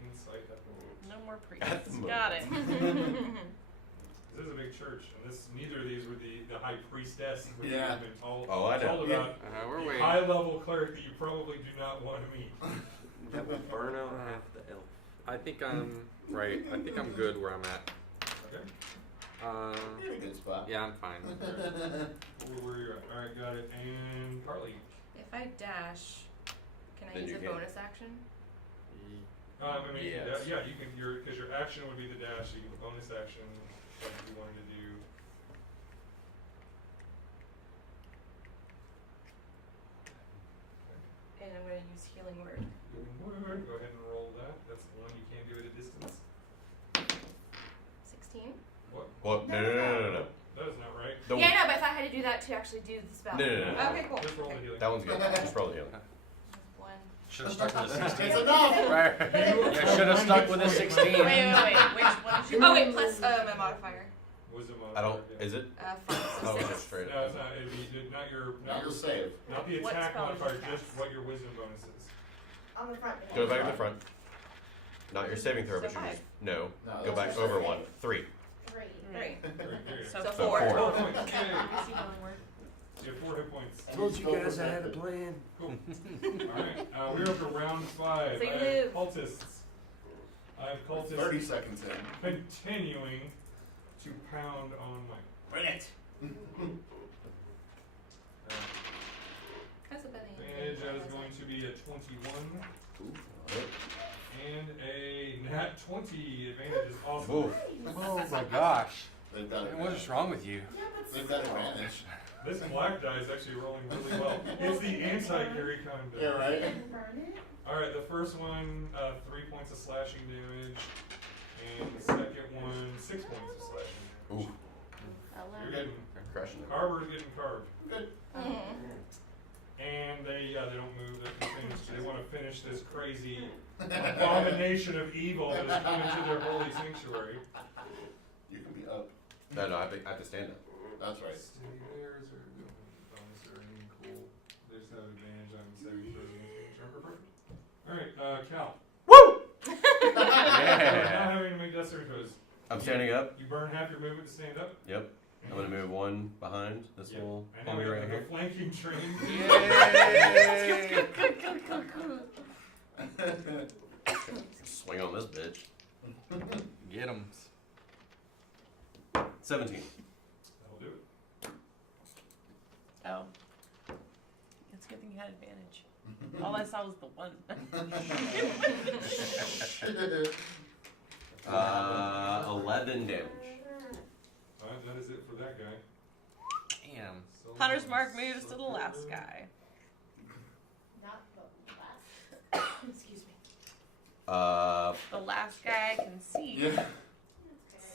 in sight at the moment. No more At the priests. moment. Got it. This is a big church, and neither of these were the high priestess that Yeah. you've been told, Oh, I know. told about. We're the waiting. high level cleric that you probably do not want to meet. That would burn out half the elf. I think I'm right. I think I'm good where I'm at. Okay. You're in a good spot. Yeah, I'm fine. Where you're at. Alright, got it. And Karlee. If I dash, can I Then use you a can. bonus action? I mean, Yes. yeah, you can. Because your action would be the dash. So you can bonus action like you wanted to do. And I'm going to use healing word. Word. Go ahead and roll that. That's the one you can't do at a distance. 16. What? What? No. That is not right. The Yeah, no, but if I had to do that to actually do the spell. No. Okay, cool. Just roll the healing. That one's good. Just roll the healing. 1. Should have stuck with a 16. It's enough! Right. Yeah, should have stuck with a 16. Wait. Which one did you Oh, wait, plus my modifier. Wisdom I don't. modifier, yeah. Is it? 5, so Oh, 6. just straight No, up. it's not. It'd be not your. Not your save. Not the What attack spell did you modifier. cast? Just what your wisdom bonus is. On the front. Go back to the front. Not your saving throw, So but you five. just no. No, Go that's back your over save. 1. 3. 3. 3. There you So go. So 4. 4. Points. Let Okay. me see healing word. You have 4 hit points. Told you guys I had a plan. Cool. Alright, we're up to round 5. So you I have live. cultists. I have 30 cultists seconds in. continuing to pound on Mike. Bring it! That's a bad Advantage, that is going to be a 21. And a nat 20. Advantage is awesome. Ooh. Oh my gosh. They've got What is wrong with you? They've got advantage. This black die is actually rolling really well. It's the anti-carry kind of die. Yeah, right? Burn it. Alright, the first one, 3 points of slashing damage. And the second one, 6 points of slashing damage. Ooh. You're getting, Crushing it. Carver's getting carved. Good. And they don't move. They want to finish this crazy abomination of evil that has come into their holy sanctuary. You can be up. No, I have to stand up. That's right. Stay there. Is there a bonus or anything cool? They just have advantage on saving throws and anything. Perfect. Alright, Cal. Woo! Not having to make death saving throws. I'm standing up. You burn half your movement to stand up. Yep. I'm gonna move 1 behind. This Yep. will And pull now me we right have here. a flanking train. Swing on this bitch. Get him. 17. That'll do it. Oh. It's a good thing you had advantage. All I saw was the 1. 11 damage. Alright, that is it for that guy. Damn. So Hunter's mark moves to the last guy. Not the last. Excuse me. The last guy I can see. Yeah.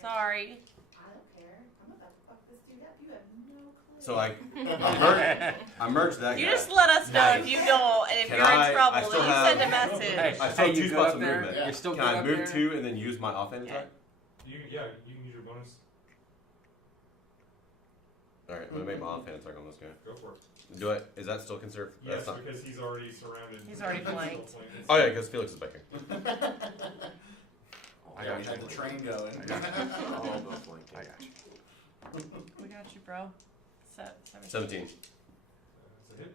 Sorry. I don't care. I'm about to fuck this dude up. You have no clue. So I merged that You guy. just let us know Nice. if you don't, and if Can you're I- in trouble, I then still you send a have- message. Hey, I still have you 2 go spots up of there? movement. Yeah. You're still Can good I up move there? 2 and then use my offhand Yeah. attack? You can use your bonus. Alright, I'm gonna make my offhand attack on this guy. Go for it. Do it. Is that still considered? Yes, That's not. because he's already surrounded. He's already Still flanked. Oh yeah, because Felix is back here. I Yeah, got we you. had the train going. All the flanking. I got you. We got you, bro. 17. It's a hit.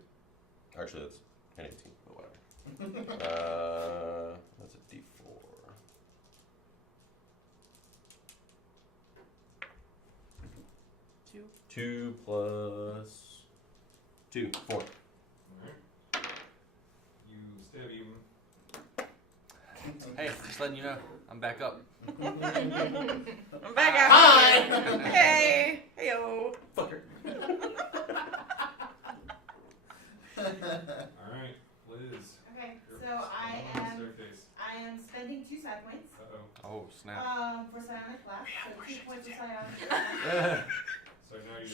Actually, that's an 18, but whatever. That's a D4. 2. 2 plus 2, 4. Alright. You stab him. Hey, just letting you know, I'm back up. I'm back out. Hi! Hey! Heyo! Fucker. Alright, Liz. Okay, You're so I on the am staircase. spending 2 side points. Uh-oh. Oh, snap. For psionic blast, so 2 points of psionic blast. So now you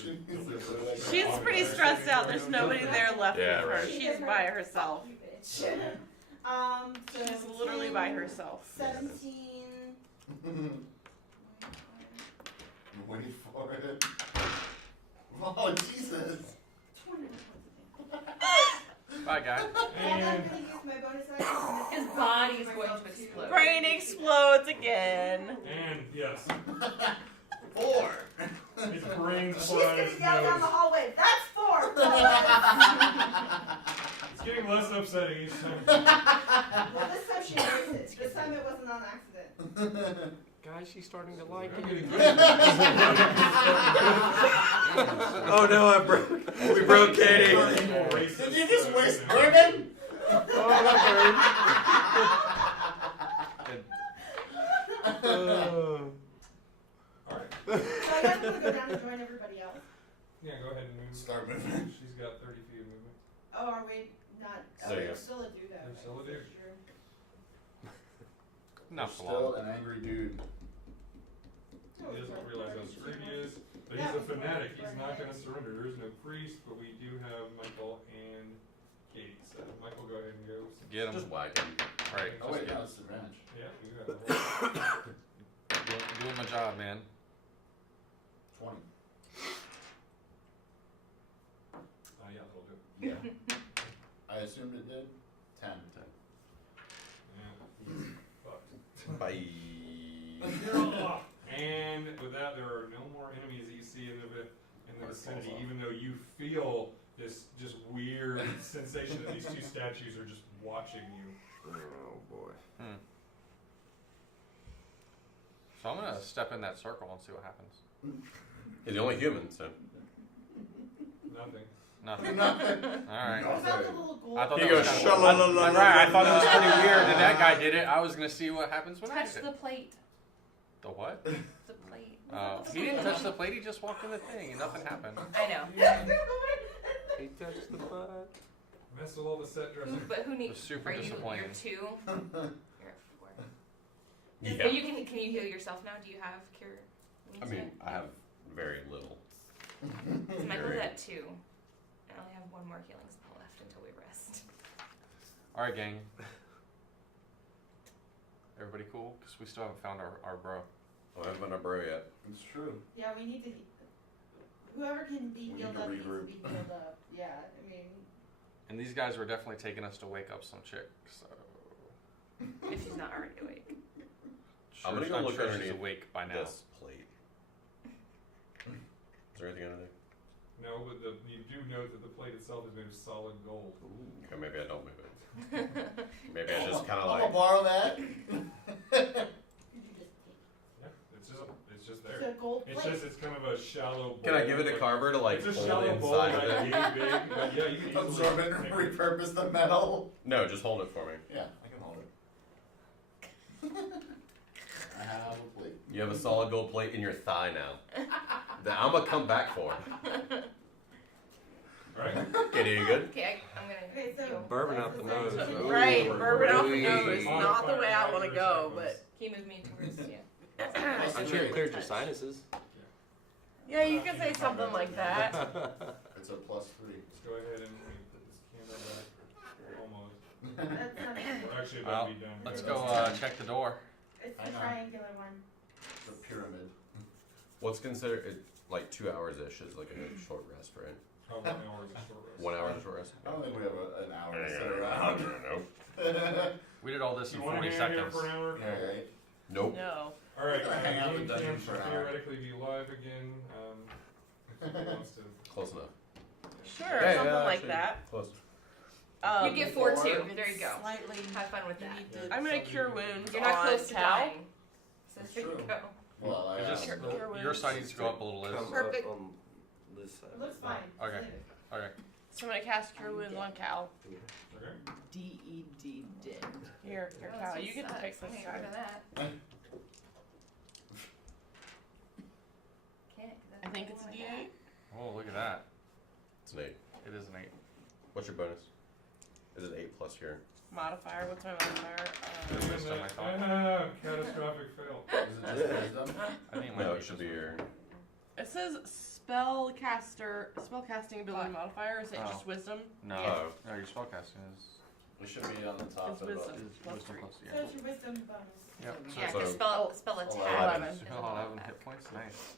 just... She's pretty stressed out. There's nobody there left Yeah, with her. right. She's by herself. Fuck you, bitch. So She's literally by 10, herself. 17. Wait for it. Oh, Jesus. 20. Bye, guy. And I'm gonna use my bonus action. His body's going to explode. Brain explodes again. And, yes. 4. His brains She's fly out gonna his yell down the nose. hallway. That's 4. It's getting less upsetting each time. Well, this time she knows it. This time it wasn't on accident. Guys, she's starting to like You're it. getting good. Oh no, I broke. We broke Caity. Did you just waste bourbon? Alright. So I guess I'm gonna go down and join everybody else. Yeah, go ahead and move. Start moving. She's got 30 feet of movement. Oh, are we not? Oh, There you we're go. still a dude though. There's still a dude. Sure. Not for Still long. an angry dude. He doesn't realize how screwed he is, but he's a fanatic. He's not going to surrender. There is no priest, but we do have Michael and Caity. So Michael, go ahead and go. Get him. Just whack him. Right. Oh wait, no, it's advantage. Yeah, you have the whole. Doing my job, man. 20. Yeah, that'll do. Yeah. I assumed it did. 10. Yeah, he's fucked. Bye. And with that, there are no more enemies that you see in the vicinity, even though you feel this just weird sensation that these 2 statues are just watching you. Oh boy. So I'm gonna step in that circle and see what happens. He's the only human, so. Nothing. Nothing. Nothing. All right. What about the little gold? I thought He that was goes, kinda, "Sha-la-la-la-la-la-la." right. I thought it was pretty weird that that guy did it. I was gonna see what happens when I Touch did the it. plate. The what? The plate. He didn't touch the plate. He just walked in the thing and nothing happened. I know. He touched the butt. Messed with all the set dressing. But who It needs? was super Are you? disappointing. You're 2. You're at 4. Yeah. But you can you heal yourself now? Do you have cure? I mean, I have very little. So Michael's at 2. I only have 1 more healing spell left until we rest. All right, gang. Everybody cool? Because we still haven't found our bro. Oh, I haven't found our bro yet. It's true. Yeah, we need to. Whoever can be We healed need to up needs to regroup. be healed up. Yeah, I mean. And these guys were definitely taking us to wake up some chick. So If she's not already awake. I'm gonna go look sure she's underneath awake by now. this plate. Is there anything under there? No, but you do note that the plate itself is made of solid gold. Okay, maybe I don't move it. Maybe I just kind of I'm like. gonna borrow that. Could you just take Yeah, it's just there. the gold It's plate? just it's kind of a shallow bowl. Can I give it to like- Carver to like It's a hold shallow bowl, inside like of it? yay big, but yeah, you can easily Absorb it and take repurpose the metal. No, just hold it for me. Yeah, I can hold it. I have a plate. You have a solid gold plate in your thigh now. That I'm gonna come back for. Right. Okay, you good? Okay, I'm gonna. Okay, so. heal. Bourbon out the nose. Ooh. Right, bourbon off the Ooh. nose. Not the way I want to go, but Can you move me towards you? I'm sure it cleared your sinuses. yeah, you can say something like that. It's a +3. Just go ahead and put this camera back. Almost. That's not We're actually Well, about to be done. Let's Yeah, go that's- check the door. It's I the know. triangular one. The pyramid. What's considered it, like 2 hours ish is like a short rest, right? Oh, 1 hour is a short rest. 1 hour is a short rest. I don't think we have an hour to sit No. around. We did all this in You want 40 to hang out here seconds. for an hour? Alright. Nope. No. All right. We're gonna hang out in Game the dungeon Cam for should an hour. theoretically be live again. If somebody wants to. Close enough. Sure, Yeah, something yeah, like actually, that. Close. You get 4 too. it's There you go. Slightly. Have fun with that. I'm gonna cure wounds You're not on close to Cal. dying. So That's there you true. go. Well, I You just- Cure Your wounds. side needs to go up a little, Liz. Come Perfect. up on this side. It looks fine. Okay. Leave it. Okay. So I'm gonna cast Cure Wounds on Cal. Okay. D-E-D, dead. Here, Oh, Cal, this you get to sucks. take this I ain't guy. rid of that. Can't, 'cause I that's think the it's a one D8. Oh, look at that. It's an 8. It is an 8. What's your bonus? Is it 8 plus your? Modifier, what's my modifier? Wisdom, I thought. Catastrophic fail. Is it just wisdom? I think it might No, be it should be your. It says spellcasting ability modifier. Is it Oh. just wisdom? No. Oh. No, your spellcasting is It should be on the top It's of wisdom. the. Plus wisdom 3. plus, So yeah. it's your wisdom bonus. Yep. Yeah, So- because spell attack. 11. is a Oh, 11 modifier. hit points? Nice.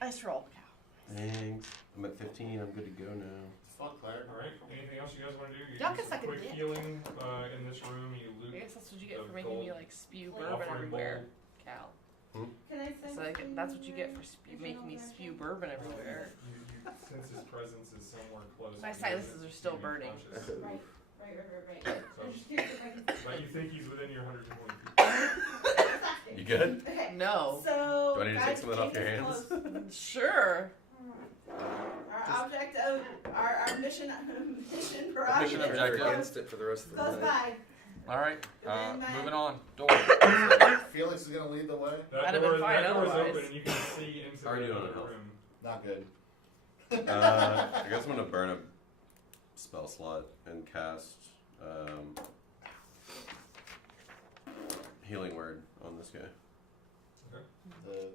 Nice roll, Cal. Thanks. I'm at 15. I'm good to go now. Fuck, Cleric. All right. Anything else you guys want to do? You Y'all do can some suck a quick dick. healing in this room. You I loot guess that's what you get the for making me gold like spew offering bourbon bowl. everywhere, Cal. Can I send So like, you that's what you get for your making me original spew version? bourbon everywhere. You sense his presence is somewhere close. My to you, sinuses but are still you burning. conscious. Right. I'm just curious if I can. But you think he's within your 120 feet. Exactly. You good? Okay. No. So. Do I need to take guys, some of that off your keep hands? this close. Sure. Our object of our mission Mission prerogative is objective. close, Against it for the rest of the close night. by. Alright, And then moving on. Door. Felix is gonna lead the way. That That'd have door, been fine that door is otherwise. open and you can see into How are you the doing on other health? room. Not good. I guess I'm gonna burn a spell slot and cast healing word on this guy. Okay. The